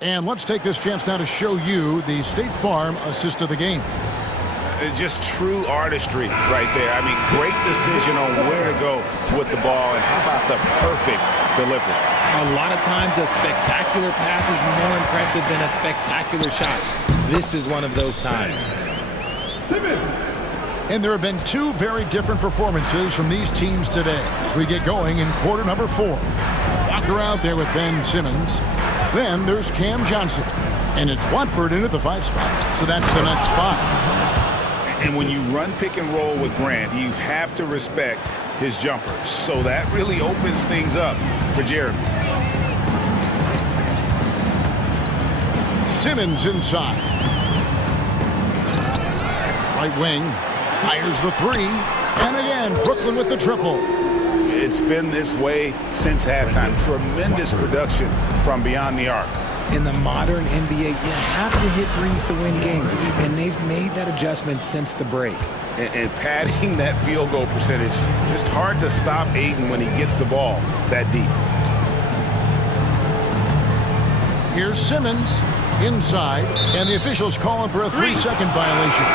And let's take this chance now to show you the State Farm assist of the game. Just true artistry right there. I mean, great decision on where to go with the ball, and how about the perfect delivery? A lot of times a spectacular pass is more impressive than a spectacular shot. This is one of those times. And there have been 2 very different performances from these teams today as we get going in quarter number 4. Walker out there with Ben Simmons. Then there's Cam Johnson. And it's Watford into the 5 spot. So that's the Nets 5. And when you run pick and roll with Grant, you have to respect his jumpers. So that really opens things up for Jeremy. Simmons inside. Right wing, fires the three, and again, Brooklyn with the triple. It's been this way since halftime. Tremendous production from beyond the arc. In the modern NBA, you have to hit threes to win games, and they've made that adjustment since the break. And padding that field goal percentage, just hard to stop Ayton when he gets the ball that deep. Here's Simmons inside, and the officials calling for a 3-second violation.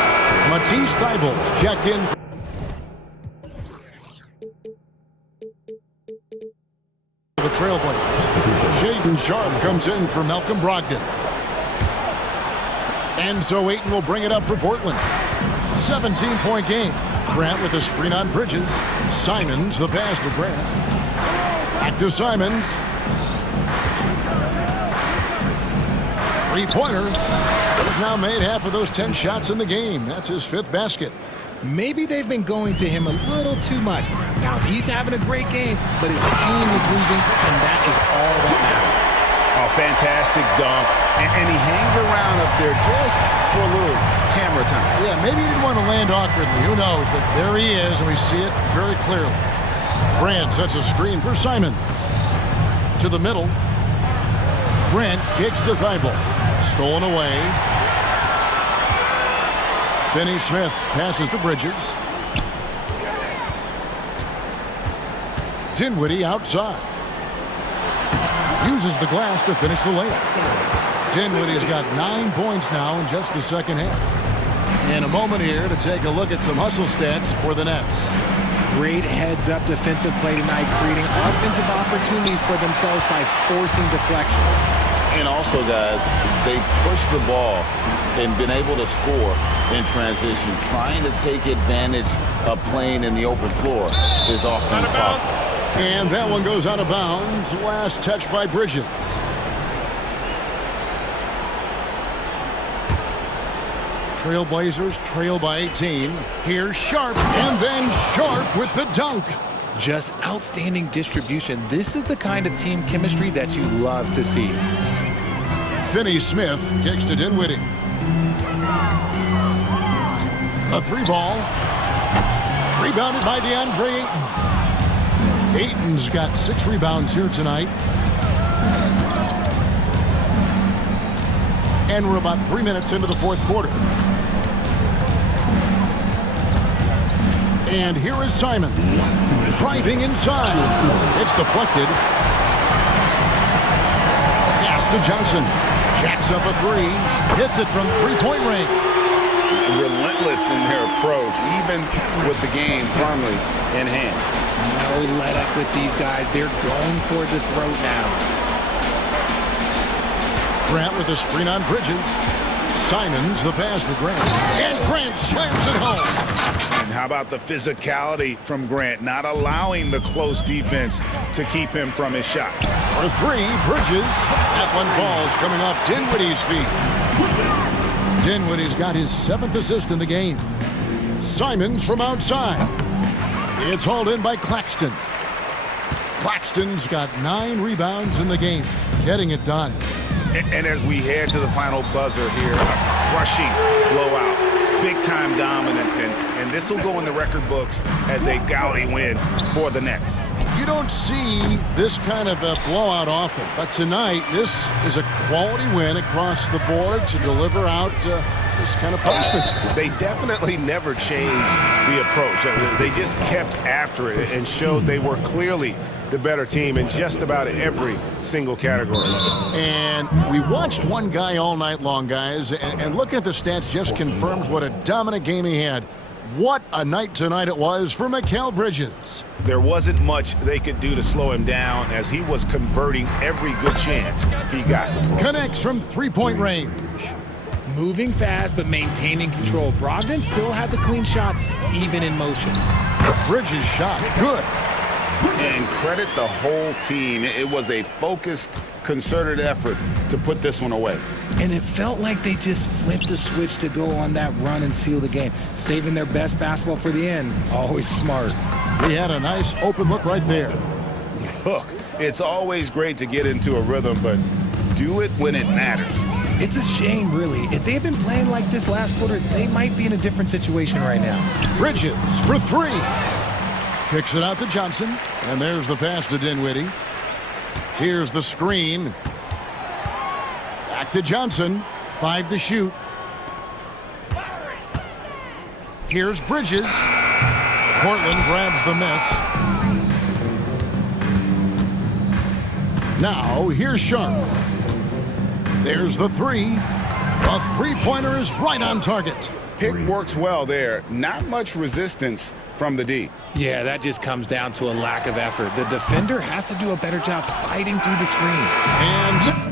Matisse Thybulle checked in for the Trailblazers. Shaedon Sharpe comes in for Malcolm Brogdon. And so Ayton will bring it up for Portland. 17-point game. Grant with a screen on Bridges. Simons, the pass to Grant. Back to Simons. Three-pointer. He's now made half of those 10 shots in the game. That's his 5th basket. Maybe they've been going to him a little too much. Now he's having a great game, but his team is losing, and that is all that matters. A fantastic dunk, and he hangs around up there just for a little camera time. Yeah, maybe he didn't want to land awkwardly. Who knows? But there he is, and we see it very clearly. Grant sets a screen for Simon. To the middle. Grant kicks to Thybulle. Stolen away. Finney Smith passes to Bridges. Dinwiddie outside. Uses the glass to finish the layup. Dinwiddie's got 9 points now in just the second half. And a moment here to take a look at some hustle stats for the Nets. Great heads-up defensive play tonight, creating offensive opportunities for themselves by forcing deflections. And also, guys, they push the ball and been able to score in transition. Trying to take advantage of playing in the open floor as often as possible. And that one goes out of bounds. Last touch by Bridges. Trailblazers trail by 18. Here's Sharpe, and then Sharpe with the dunk. Just outstanding distribution. This is the kind of team chemistry that you love to see. Finney Smith kicks to Dinwiddie. A 3-ball. Rebounded by DeAndre Ayton. Ayton's got 6 rebounds here tonight. And we're about 3 minutes into the 4th quarter. And here is Simon. Driving inside. It's deflected. Pass to Johnson. Jacks up a 3. Hits it from 3-point range. Relentless in their approach, even with the game firmly in hand. No let up with these guys. They're going for the throat now. Grant with a screen on Bridges. Simons the pass to Grant. And Grant slams it home. And how about the physicality from Grant, not allowing the close defense to keep him from his shot. For 3, Bridges. That one falls coming off Dinwiddie's feet. Dinwiddie's got his 7th assist in the game. Simons from outside. It's hauled in by Claxton. Claxton's got 9 rebounds in the game, getting it done. And as we head to the final buzzer here, a crushing blowout, big-time dominance, and this will go in the record books as a gaudy win for the Nets. You don't see this kind of a blowout often, but tonight this is a quality win across the board to deliver out this kind of punishment. They definitely never changed the approach. They just kept after it and showed they were clearly the better team in just about every single category. And we watched one guy all night long, guys, and looking at the stats just confirms what a dominant game he had. What a night tonight it was for Mikal Bridges. There wasn't much they could do to slow him down as he was converting every good chance he got. Connects from 3-point range. Moving fast but maintaining control. Brogdon still has a clean shot even in motion. Bridges shot good. And credit the whole team. It was a focused, concerted effort to put this one away. And it felt like they just flipped the switch to go on that run and seal the game. Saving their best basketball for the end. Always smart. He had a nice open look right there. Look, it's always great to get into a rhythm, but do it when it matters. It's a shame, really. If they had been playing like this last quarter, they might be in a different situation right now. Bridges for three. Kicks it out to Johnson. And there's the pass to Dinwiddie. Here's the screen. Back to Johnson. 5 to shoot. Here's Bridges. Portland grabs the miss. Now, here's Sharp. There's the three. The three-pointer is right on target. Pick works well there. Not much resistance from the D. Yeah, that just comes down to a lack of effort. The defender has to do a better job fighting through the screen. And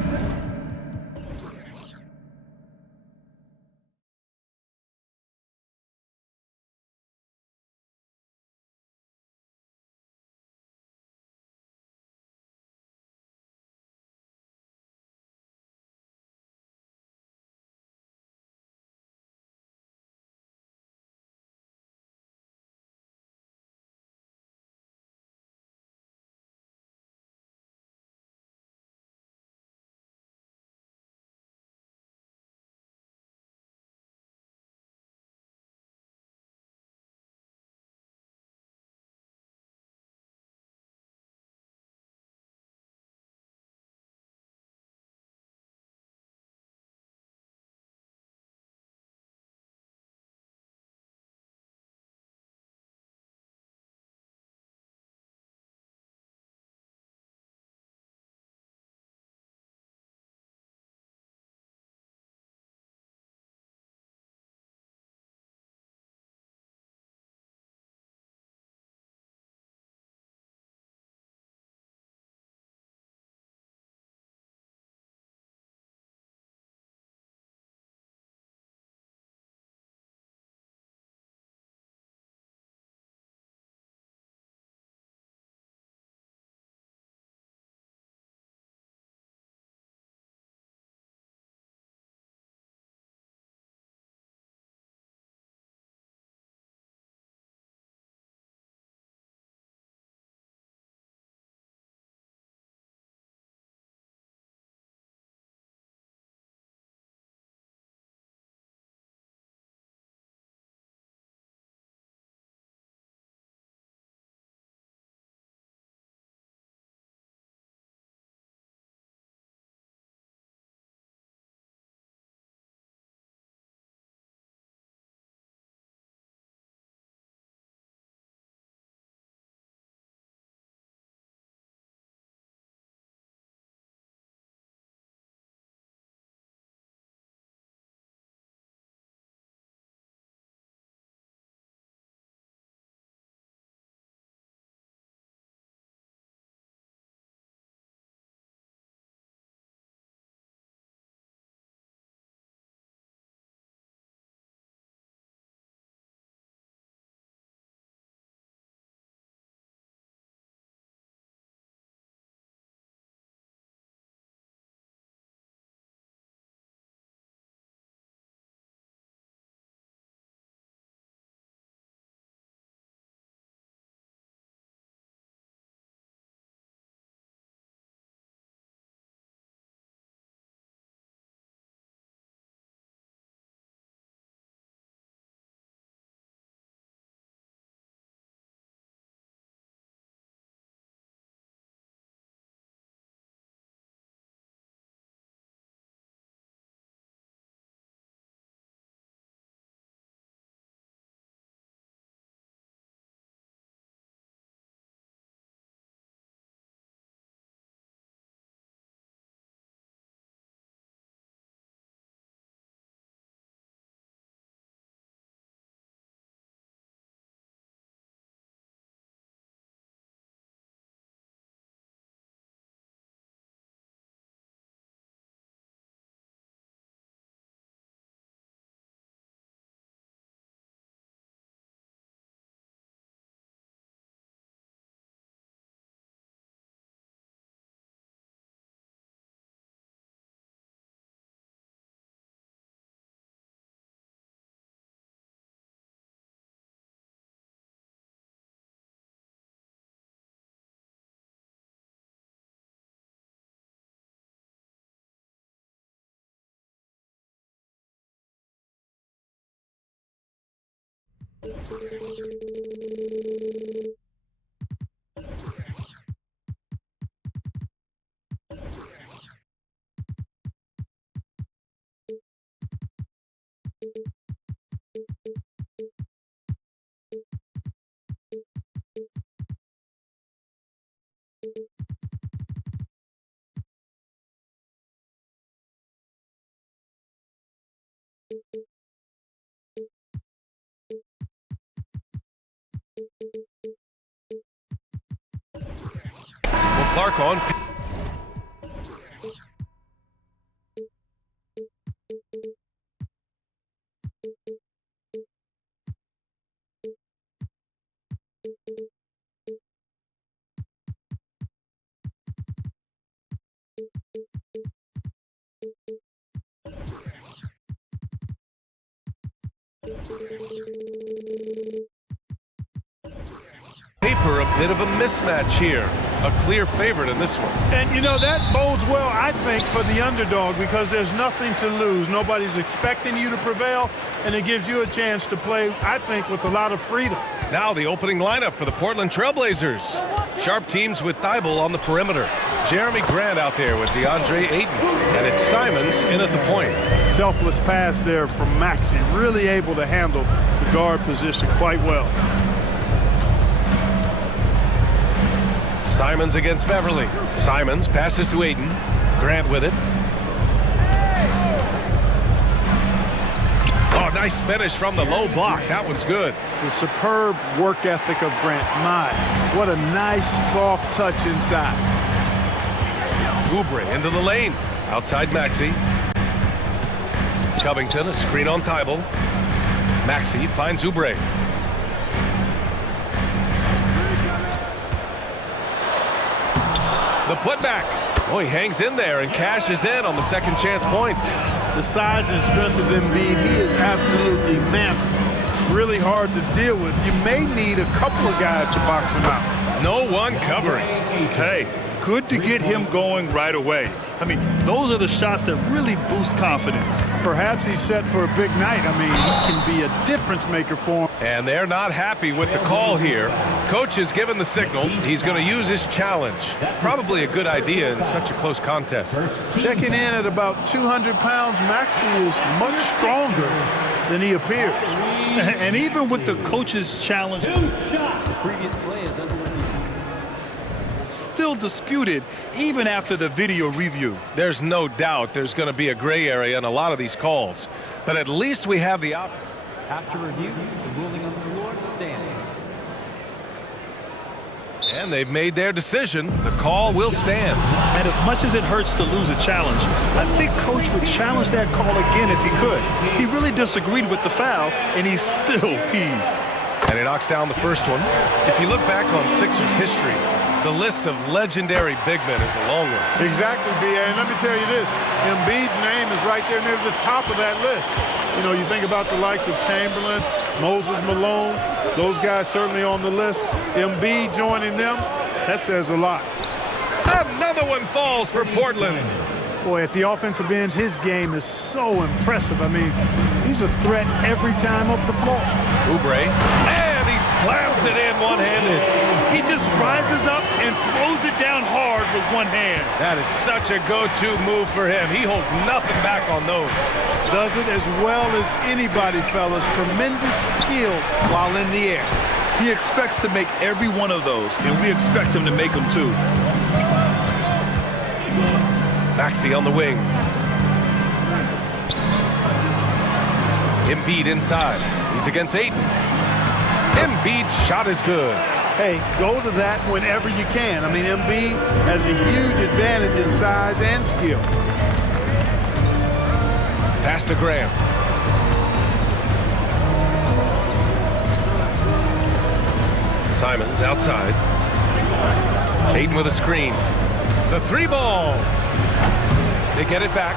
Well, Clark on. Paper, a bit of a mismatch here. A clear favorite in this one. And, you know, that bodes well, I think, for the underdog because there's nothing to lose. Nobody's expecting you to prevail, and it gives you a chance to play, I think, with a lot of freedom. Now the opening lineup for the Portland Trailblazers. Sharp teams with Thibault on the perimeter. Jeremy Grant out there with DeAndre Ayton. And it's Simons in at the point. Selfless pass there from Maxey. Really able to handle the guard position quite well. Simons against Beverly. Simons passes to Ayton. Grant with it. Oh, nice finish from the low block. That one's good. The superb work ethic of Grant. My, what a nice soft touch inside. Oubre into the lane. Outside Maxey. Covington, a screen on Thibault. Maxey finds Oubre. The putback. Oh, he hangs in there and cashes in on the second chance points. The size and strength of Embiid, he is absolutely mammoth. Really hard to deal with. You may need a couple of guys to box him out. No one covering. Hey, good to get him going right away. I mean, those are the shots that really boost confidence. Perhaps he's set for a big night. I mean, he can be a difference maker for him. And they're not happy with the call here. Coach has given the signal. He's going to use his challenge. Probably a good idea in such a close contest. Checking in at about 200 pounds, Maxey is much stronger than he appears. And even with the coach's challenge, The previous play is under review. still disputed even after the video review. There's no doubt there's going to be a gray area in a lot of these calls. But at least we have the option. After review, the ruling on the floor stands. And they've made their decision. The call will stand. And as much as it hurts to lose a challenge, I think Coach would challenge that call again if he could. He really disagreed with the foul, and he's still peeved. And he knocks down the first one. If you look back on Sixers history, the list of legendary big men is a long one. Exactly, B.A. And let me tell you this, Embiid's name is right there near the top of that list. You know, you think about the likes of Chamberlain, Moses Malone, those guys certainly on the list. Embiid joining them, that says a lot. Another one falls for Portland. Boy, at the offensive end, his game is so impressive. I mean, he's a threat every time up the floor. Oubre, and he slams it in one-handed. He just rises up and throws it down hard with one hand. That is such a go-to move for him. He holds nothing back on those. Does it as well as anybody, fellas. Tremendous skill while in the air. He expects to make every one of those, and we expect him to make them too. Maxey on the wing. Embiid inside. He's against Ayton. Embiid's shot is good. Hey, go to that whenever you can. I mean, Embiid has a huge advantage in size and skill. Pass to Graham. Simons outside. Ayton with a screen. The three ball. They get it back.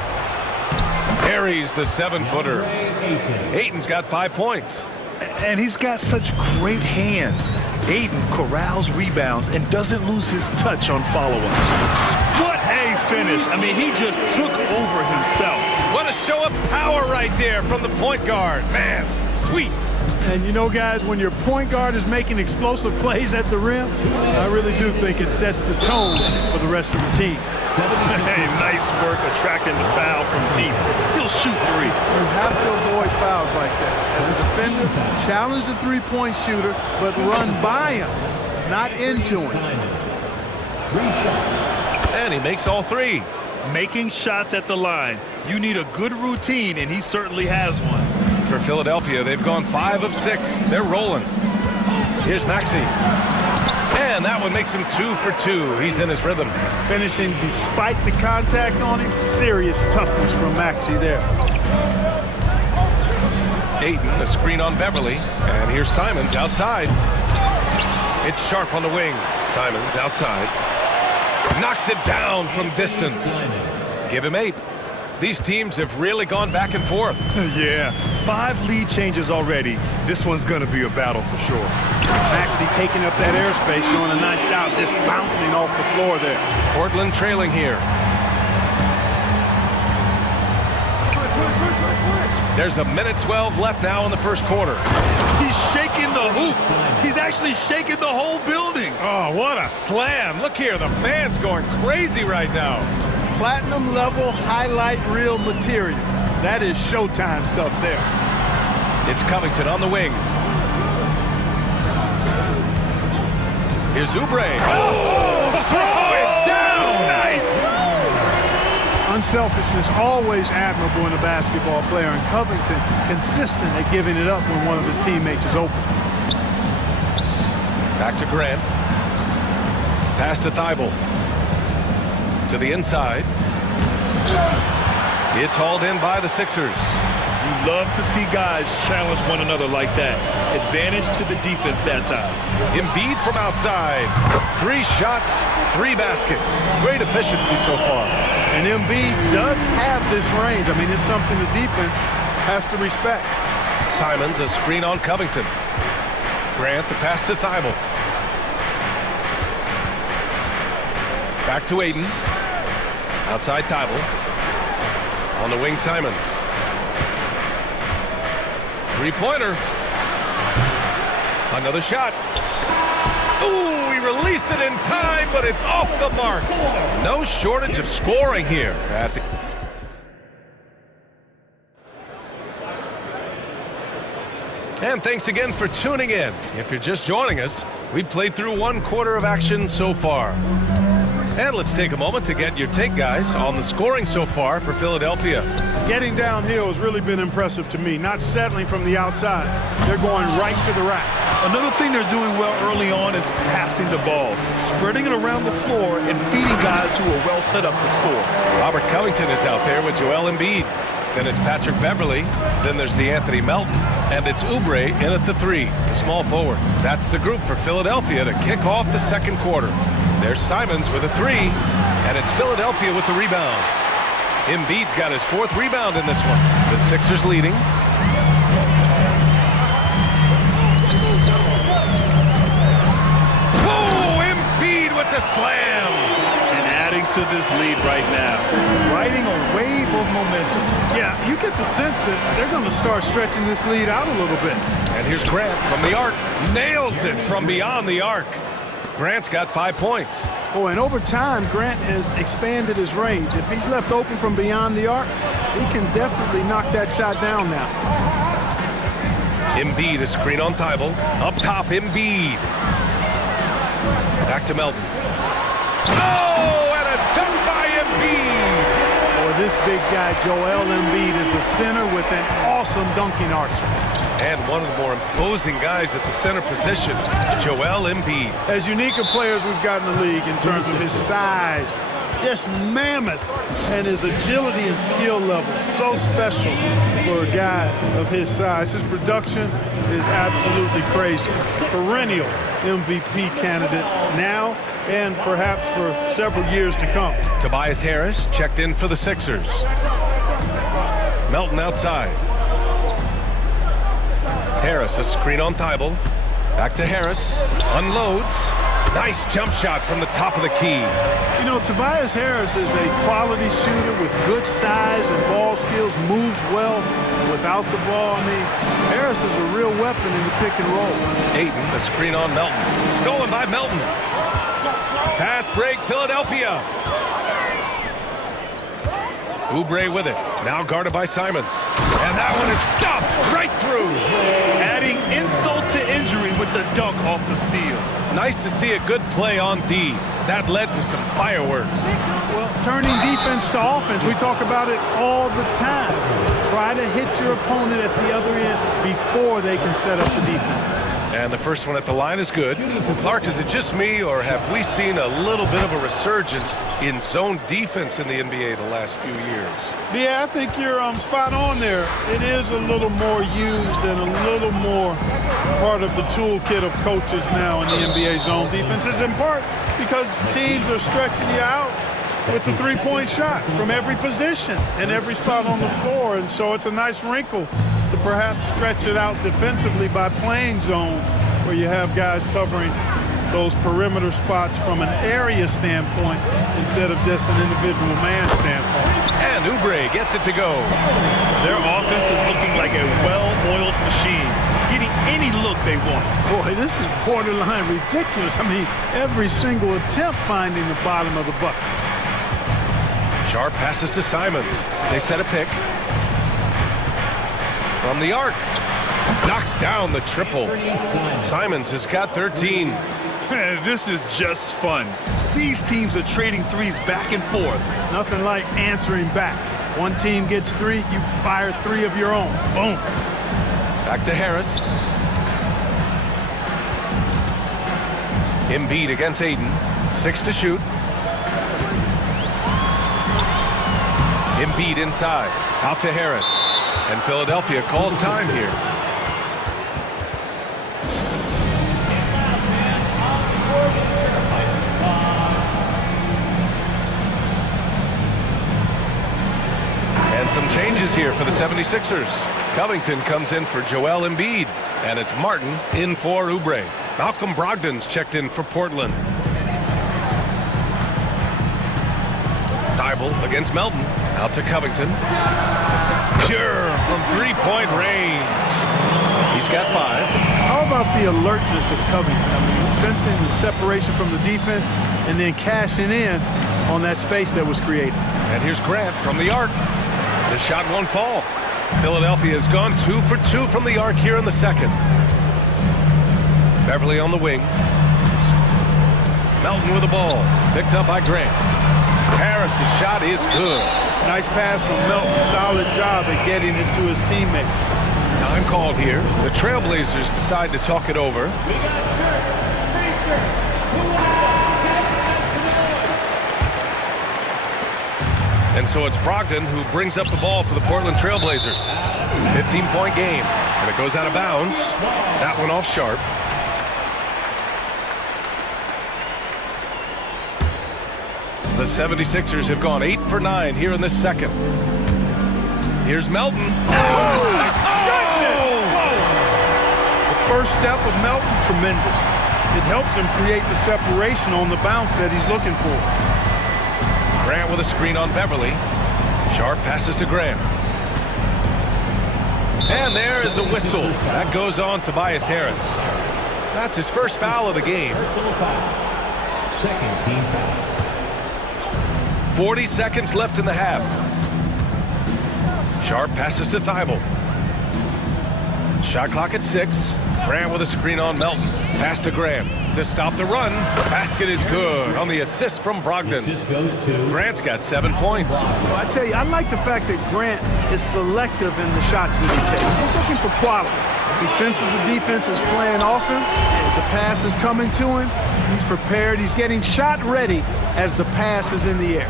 Carries the 7-footer. Ayton's got 5 points. And he's got such great hands. Ayton corrals rebounds and doesn't lose his touch on follow-ups. What a finish. I mean, he just took over himself. What a show of power right there from the point guard. Man, sweet. And you know, guys, when your point guard is making explosive plays at the rim, I really do think it sets the tone for the rest of the team. Hey, nice work attracting the foul from deep. He'll shoot three. You have to avoid fouls like that. As a defender, challenge the three-point shooter, but run by him, not into him. And he makes all three. Making shots at the line. You need a good routine, and he certainly has one. For Philadelphia, they've gone 5 of 6. They're rolling. Here's Maxey. And that one makes him 2 for 2. He's in his rhythm. Finishing despite the contact on him. Serious toughness from Maxey there. Aiden, a screen on Beverly. And here's Simons outside. It's Sharp on the wing. Simons outside. Knocks it down from distance. Give him 8. These teams have really gone back and forth. Yeah, 5 lead changes already. This one's going to be a battle for sure. Maxey taking up that airspace, doing a nice job just bouncing off the floor there. Portland trailing here. There's a minute 12 left now in the first quarter. He's shaking the hoop. He's actually shaking the whole building. Oh, what a slam. Look here, the fans going crazy right now. Platinum level highlight reel material. That is Showtime stuff there. It's Covington on the wing. Here's Oubre. Oh, throw it down! Nice! Unselfishness always admirable in a basketball player, and Covington consistent at giving it up when one of his teammates is open. Back to Grant. Pass to Thibault. To the inside. It's hauled in by the Sixers. You love to see guys challenge one another like that. Advantage to the defense that time. Embiid from outside. 3 shots, 3 baskets. Great efficiency so far. And Embiid does have this range. I mean, it's something the defense has to respect. Simons, a screen on Covington. Grant, the pass to Thibault. Back to Aiden. Outside Thibault. On the wing, Simons. 3-pointer. Another shot. Ooh, he released it in time, but it's off the mark. No shortage of scoring here at the... And thanks again for tuning in. If you're just joining us, we've played through 1 quarter of action so far. And let's take a moment to get your take, guys, on the scoring so far for Philadelphia. Getting downhill has really been impressive to me. Not settling from the outside. They're going right to the rack. Another thing they're doing well early on is passing the ball, spreading it around the floor and feeding guys who are well set up to score. Robert Covington is out there with Joel Embiid. Then it's Patrick Beverly. Then there's DeAnthony Melton. And it's Oubre in at the 3, the small forward. That's the group for Philadelphia to kick off the second quarter. There's Simons with a 3, and it's Philadelphia with the rebound. Embiid's got his 4th rebound in this one. The Sixers leading. Whoa, Embiid with the slam. And adding to this lead right now. Riding a wave of momentum. Yeah, you get the sense that they're going to start stretching this lead out a little bit. And here's Grant from the arc. Nails it from beyond the arc. Grant's got 5 points. Oh, and over time, Grant has expanded his range. If he's left open from beyond the arc, he can definitely knock that shot down now. Embiid, a screen on Thibault. Up top, Embiid. Back to Melton. Oh, and a dunk by Embiid. Oh, this big guy, Joel Embiid, is a center with an awesome dunking arsenal. And one of the more imposing guys at the center position, Joel Embiid. As unique a players we've got in the league in terms of his size, just mammoth, and his agility and skill level. So special for a guy of his size. His production is absolutely crazy. Perennial MVP candidate now and perhaps for several years to come. Tobias Harris checked in for the Sixers. Melton outside. Harris, a screen on Thibault. Back to Harris. Unloads. Nice jump shot from the top of the key. You know, Tobias Harris is a quality shooter with good size and ball skills, moves well without the ball. I mean, Harris is a real weapon in the pick and roll. Ayton, the screen on Melton. Stolen by Melton. Fast break, Philadelphia. Oubre with it. Now guarded by Simons. And that one is stuffed right through. Adding insult to injury with the dunk off the steal. Nice to see a good play on D. That led to some fireworks. Well, turning defense to offense, we talk about it all the time. Try to hit your opponent at the other end before they can set up the defense. And the first one at the line is good. Clark, is it just me, or have we seen a little bit of a resurgence in zone defense in the NBA the last few years? Yeah, I think you're spot on there. It is a little more used and a little more part of the toolkit of coaches now in the NBA zone defense. It's in part because teams are stretching you out with the three-point shot from every position and every spot on the floor. And so it's a nice wrinkle to perhaps stretch it out defensively by playing zone, where you have guys covering those perimeter spots from an area standpoint instead of just an individual man standpoint. And Oubre gets it to go. Their offense is looking like a well-oiled machine, getting any look they want. Boy, this is borderline ridiculous. I mean, every single attempt finding the bottom of the bucket. Sharp passes to Simons. They set a pick. From the arc. Knocks down the triple. Simons has got 13. This is just fun. These teams are trading threes back and forth. Nothing like answering back. One team gets three, you fire three of your own. Boom. Back to Harris. Embiid against Ayton. 6 to shoot. Embiid inside. Out to Harris. And Philadelphia calls time here. And some changes here for the 76ers. Covington comes in for Joel Embiid. And it's Martin in for Oubre. Malcolm Brogdon's checked in for Portland. Thibault against Melton. Out to Covington. Pure from three-point range. He's got 5. How about the alertness of Covington? I mean, sensing the separation from the defense and then cashing in on that space that was created. And here's Grant from the arc. The shot won't fall. Philadelphia has gone 2 for 2 from the arc here in the second. Beverly on the wing. Melton with the ball. Picked up by Grant. Harris's shot is good. Nice pass from Melton. Solid job at getting it to his teammates. Time called here. The Trailblazers decide to talk it over. And so it's Brogdon who brings up the ball for the Portland Trailblazers. 15-point game. And it goes out of bounds. That one off Sharp. The 76ers have gone 8 for 9 here in this second. Here's Melton. Oh! The first step of Melton, tremendous. It helps him create the separation on the bounce that he's looking for. Grant with a screen on Beverly. Sharp passes to Grant. And there is a whistle. That goes on Tobias Harris. That's his first foul of the game. Second team foul. 40 seconds left in the half. Sharp passes to Thibault. Shot clock at 6. Grant with a screen on Melton. Pass to Grant to stop the run. Basket is good on the assist from Brogdon. Grant's got 7 points. Well, I tell you, I like the fact that Grant is selective in the shots that he takes. He's looking for quality. He senses the defense is playing off him. As the pass is coming to him, he's prepared. He's getting shot ready as the pass is in the air.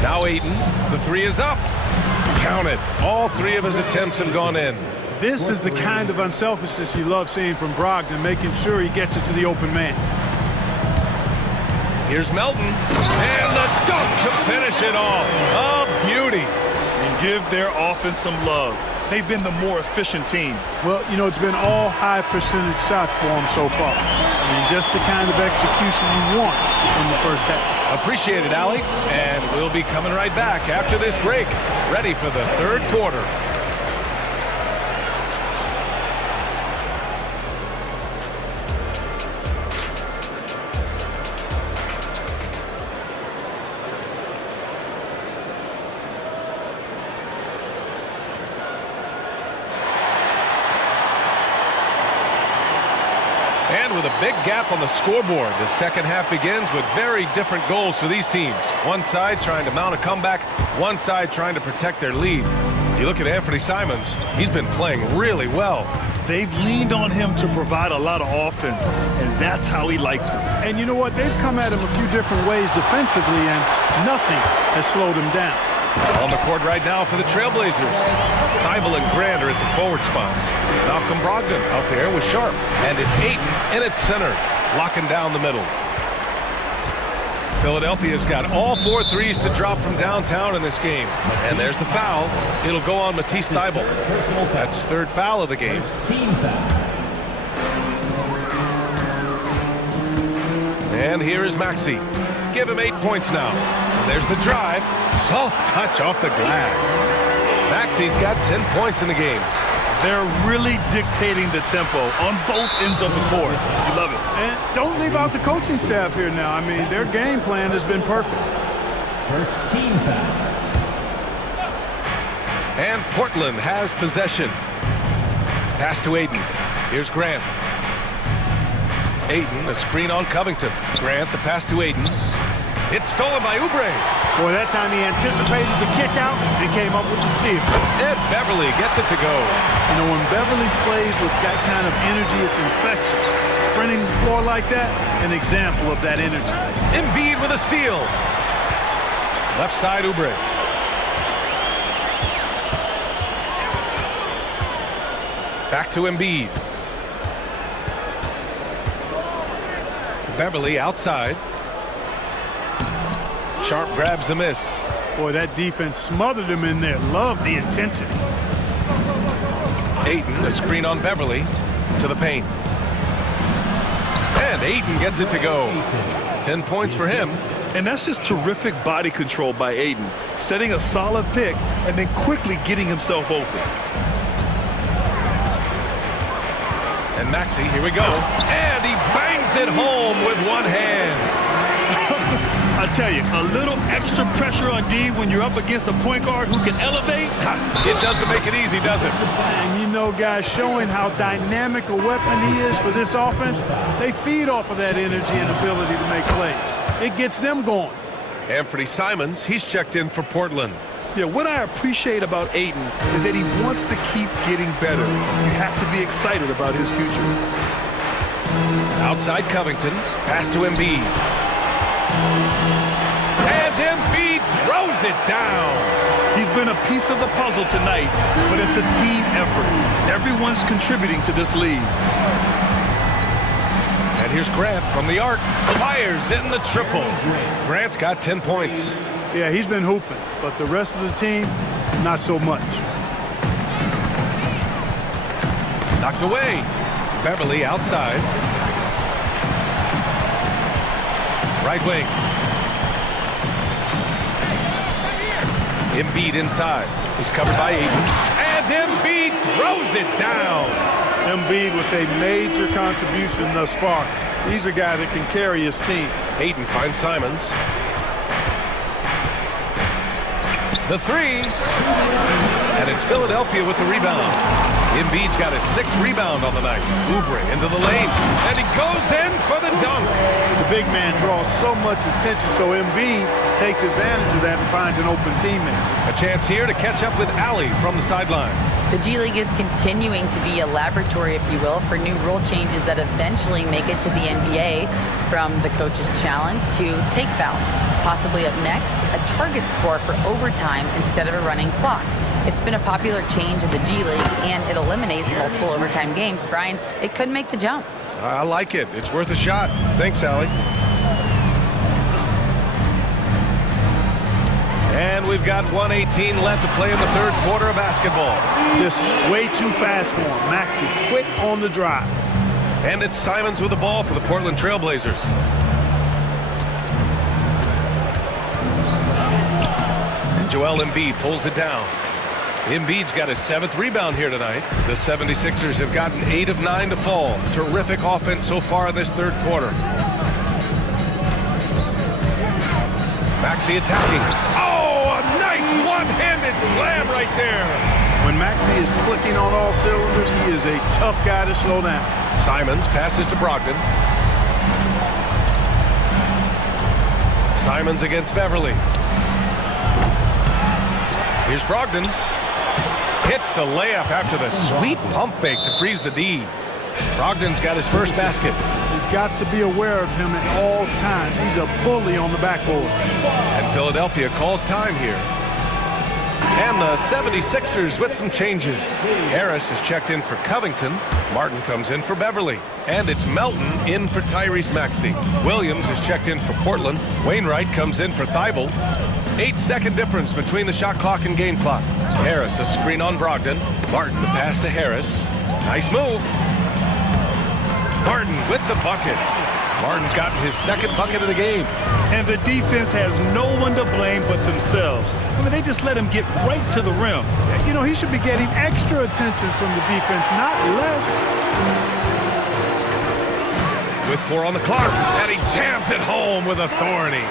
Now Ayton, the 3 is up. Count it. All 3 of his attempts have gone in. This is the kind of unselfishness you love seeing from Brogdon, making sure he gets it to the open man. Here's Melton. And the dunk to finish it off. A beauty. And give their offense some love. They've been the more efficient team. Well, you know, it's been all high percentage shots for them so far. And just the kind of execution you want in the first half. Appreciate it, Allie. And we'll be coming right back after this break, ready for the third quarter. With a big gap on the scoreboard, the second half begins with very different goals for these teams. One side trying to mount a comeback, one side trying to protect their lead. You look at Anthony Simons, he's been playing really well. They've leaned on him to provide a lot of offense, and that's how he likes it. And you know what? They've come at him a few different ways defensively, and nothing has slowed him down. On the court right now for the Trailblazers. Thibault and Grant are at the forward spots. Malcolm Brogdon out there with Sharp. And it's Ayton in at center, locking down the middle. Philadelphia's got all 4 threes to drop from downtown in this game. And there's the foul. It'll go on Matisse Thibault. That's his third foul of the game. And here is Maxey. Give him 8 points now. And there's the drive. Soft touch off the glass. Maxey's got 10 points in the game. They're really dictating the tempo on both ends of the court. You love it. And don't leave out the coaching staff here now. I mean, their game plan has been perfect. First team foul. And Portland has possession. Pass to Ayton. Here's Grant. Ayton, a screen on Covington. Grant, the pass to Ayton. It's stolen by Oubre. Boy, that time he anticipated the kick out and came up with the steal. Ed Beverly gets it to go. You know, when Beverly plays with that kind of energy, it's infectious. Sprinting the floor like that, an example of that energy. Embiid with a steal. Left side, Oubre. Back to Embiid. Beverly outside. Sharp grabs the miss. Boy, that defense smothered him in there. Love the intensity. Ayton, a screen on Beverly to the paint. And Ayton gets it to go. 10 points for him. And that's just terrific body control by Ayton, setting a solid pick and then quickly getting himself open. And Maxey, here we go. And he bangs it home with one hand. I tell you, a little extra pressure on D when you're up against a point guard who can elevate. It doesn't make it easy, does it? And you know, guys, showing how dynamic a weapon he is for this offense, they feed off of that energy and ability to make plays. It gets them going. Anthony Simons, he's checked in for Portland. Yeah, what I appreciate about Ayton is that he wants to keep getting better. You have to be excited about his future. Outside Covington, pass to Embiid. And Embiid throws it down. He's been a piece of the puzzle tonight, but it's a team effort. Everyone's contributing to this lead. And here's Grant from the arc. Fires in the triple. Grant's got 10 points. Yeah, he's been hooping, but the rest of the team, not so much. Knocked away. Beverly outside. Right wing. Embiid inside. He's covered by Ayton. And Embiid throws it down. Embiid with a major contribution thus far. He's a guy that can carry his team. Ayton finds Simons. The three. And it's Philadelphia with the rebound. Embiid's got his 6th rebound on the night. Oubre into the lane. And he goes in for the dunk. The big man draws so much attention, so Embiid takes advantage of that and finds an open teammate. A chance here to catch up with Allie from the sideline. The G League is continuing to be a laboratory, if you will, for new rule changes that eventually make it to the NBA, from the coach's challenge to take foul. Possibly up next, a target score for overtime instead of a running clock. It's been a popular change in the G League, and it eliminates multiple overtime games. Brian, it could make the jump. I like it. It's worth a shot. Thanks, Allie. And we've got 1:18 left to play in the third quarter of basketball. Just way too fast for him. Maxey quick on the drive. And it's Simons with the ball for the Portland Trailblazers. And Joel Embiid pulls it down. Embiid's got his 7th rebound here tonight. The 76ers have gotten 8 of 9 to fall. Terrific offense so far in this third quarter. Maxey attacking. Oh, a nice one-handed slam right there. When Maxey is clicking on all cylinders, he is a tough guy to slow down. Simons passes to Brogdon. Simons against Beverly. Here's Brogdon. Hits the layup after the sweet pump fake to freeze the D. Brogdon's got his first basket. You've got to be aware of him at all times. He's a bully on the backboard. And Philadelphia calls time here. And the 76ers with some changes. Harris is checked in for Covington. Martin comes in for Beverly. And it's Melton in for Tyrese Maxey. Williams is checked in for Portland. Wainwright comes in for Thibault. 8-second difference between the shot clock and game clock. Harris a screen on Brogdon. Martin the pass to Harris. Nice move. Martin with the bucket. Martin's gotten his 2nd bucket of the game. And the defense has no one to blame but themselves. I mean, they just let him get right to the rim. You know, he should be getting extra attention from the defense, not less. With 4 on the clock, and he jams it home with authority.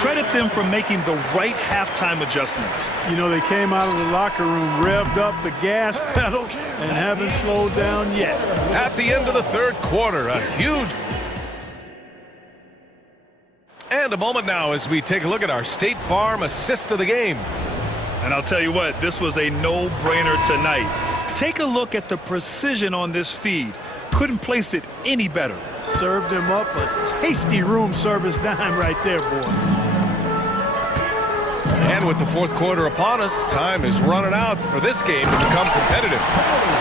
Credit them for making the right halftime adjustments. You know, they came out of the locker room, revved up the gas pedal, and haven't slowed down yet. At the end of the third quarter, a huge... And a moment now as we take a look at our State Farm assist of the game. And I'll tell you what, this was a no-brainer tonight. Take a look at the precision on this feed. Couldn't place it any better. Served him up a tasty room service dime right there, boy. And with the fourth quarter upon us, time is running out for this game to become competitive.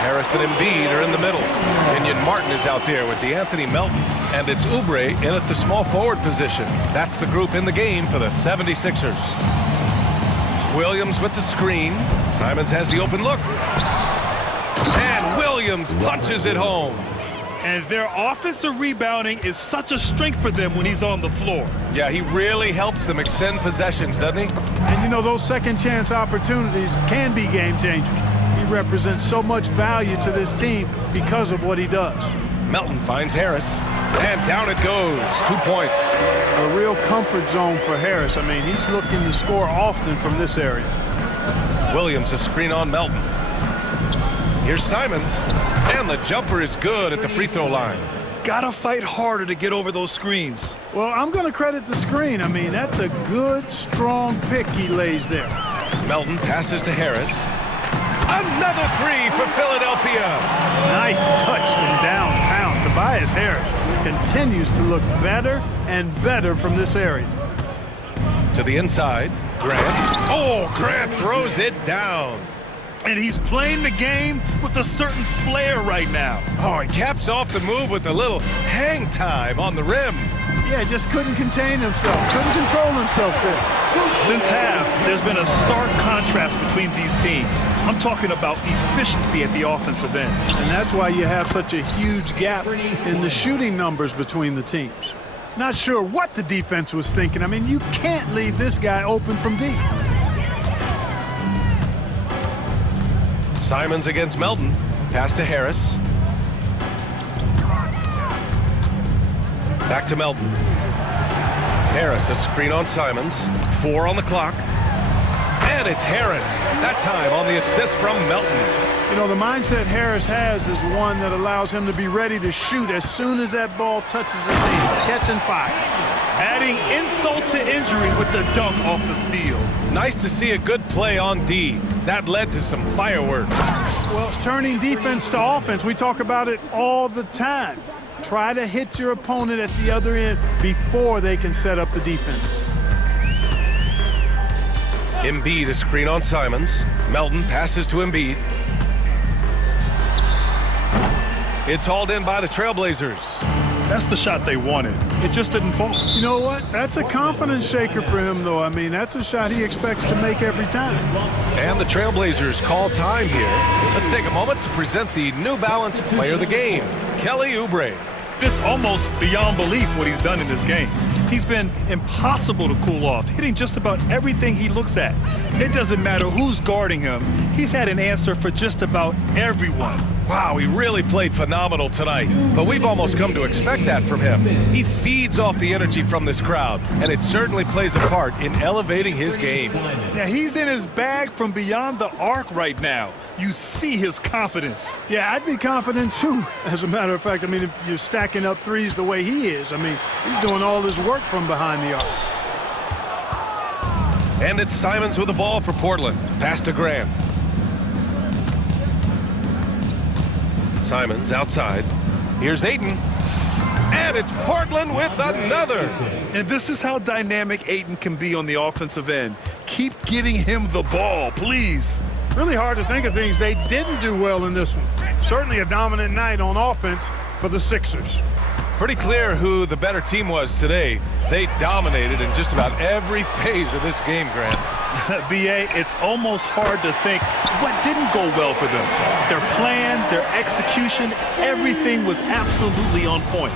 Harris and Embiid are in the middle. Kenyon Martin is out there with DeAnthony Melton. And it's Oubre in at the small forward position. That's the group in the game for the 76ers. Williams with the screen. Simons has the open look. And Williams punches it home. And their offensive rebounding is such a strength for them when he's on the floor. Yeah, he really helps them extend possessions, doesn't he? And you know, those second chance opportunities can be game changers. He represents so much value to this team because of what he does. Melton finds Harris, and down it goes. 2 points. A real comfort zone for Harris. I mean, he's looking to score often from this area. Williams a screen on Melton. Here's Simons, and the jumper is good at the free throw line. Gotta fight harder to get over those screens. Well, I'm going to credit the screen. I mean, that's a good, strong pick he lays there. Melton passes to Harris. Another 3 for Philadelphia. Nice touch from downtown. Tobias Harris continues to look better and better from this area. To the inside, Grant. Oh, Grant throws it down. And he's playing the game with a certain flair right now. Oh, he caps off the move with a little hang time on the rim. Yeah, just couldn't contain himself. Couldn't control himself there. Since half, there's been a stark contrast between these teams. I'm talking about efficiency at the offensive end. And that's why you have such a huge gap in the shooting numbers between the teams. Not sure what the defense was thinking. I mean, you can't leave this guy open from deep. Simons against Melton. Pass to Harris. Back to Melton. Harris, a screen on Simons. 4 on the clock. And it's Harris. That time on the assist from Melton. You know, the mindset Harris has is one that allows him to be ready to shoot as soon as that ball touches his hands. Catch and fire. Adding insult to injury with the dunk off the steal. Nice to see a good play on D. That led to some fireworks. Well, turning defense to offense, we talk about it all the time. Try to hit your opponent at the other end before they can set up the defense. Embiid a screen on Simons. Melton passes to Embiid. It's hauled in by the Trailblazers. That's the shot they wanted. It just didn't fall. You know what? That's a confidence shaker for him, though. I mean, that's a shot he expects to make every time. And the Trailblazers call time here. Let's take a moment to present the New Balance Player of the Game. Kelly Oubre. It's almost beyond belief what he's done in this game. He's been impossible to cool off, hitting just about everything he looks at. It doesn't matter who's guarding him. He's had an answer for just about everyone. Wow, he really played phenomenal tonight, but we've almost come to expect that from him. He feeds off the energy from this crowd, and it certainly plays a part in elevating his game. Yeah, he's in his bag from beyond the arc right now. You see his confidence. Yeah, I'd be confident too. As a matter of fact, I mean, if you're stacking up threes the way he is, I mean, he's doing all his work from behind the arc. And it's Simons with the ball for Portland. Pass to Graham. Simons outside. Here's Ayton. And it's Portland with another. And this is how dynamic Ayton can be on the offensive end. Keep getting him the ball, please. Really hard to think of things they didn't do well in this one. Certainly a dominant night on offense for the Sixers. Pretty clear who the better team was today. They dominated in just about every phase of this game, Grant. B.A., it's almost hard to think what didn't go well for them. Their plan, their execution, everything was absolutely on point.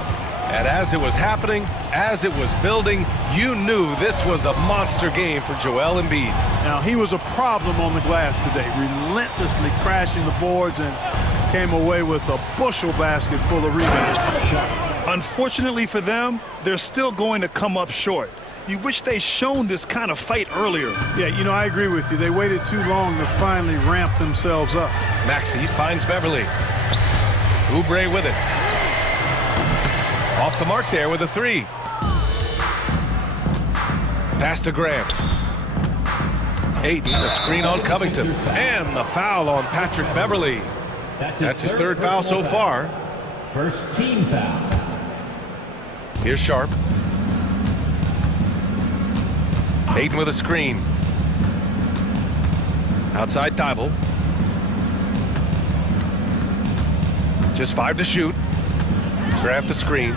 And as it was happening, as it was building, you knew this was a monster game for Joel Embiid. Now, he was a problem on the glass today, relentlessly crashing the boards and came away with a bushel basket full of rebounds. Unfortunately for them, they're still going to come up short. You wish they'd shown this kind of fight earlier. Yeah, you know, I agree with you. They waited too long to finally ramp themselves up. Maxey finds Beverly. Oubre with it. Off the mark there with a three. Pass to Graham. Ayton, the screen on Covington. And the foul on Patrick Beverly. That's his third foul so far. First team foul. Here's Sharp. Ayton with a screen. Outside Thibault. Just 5 to shoot. Grant the screen.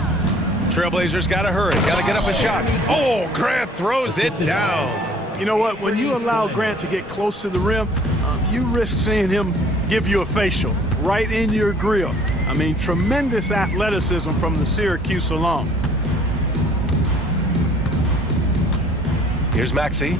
Trailblazers got to hurry. Got to get up a shot. Oh, Grant throws it down. You know what? When you allow Grant to get close to the rim, you risk seeing him give you a facial right in your grill. I mean, tremendous athleticism from the Syracuse alum. Here's Maxey.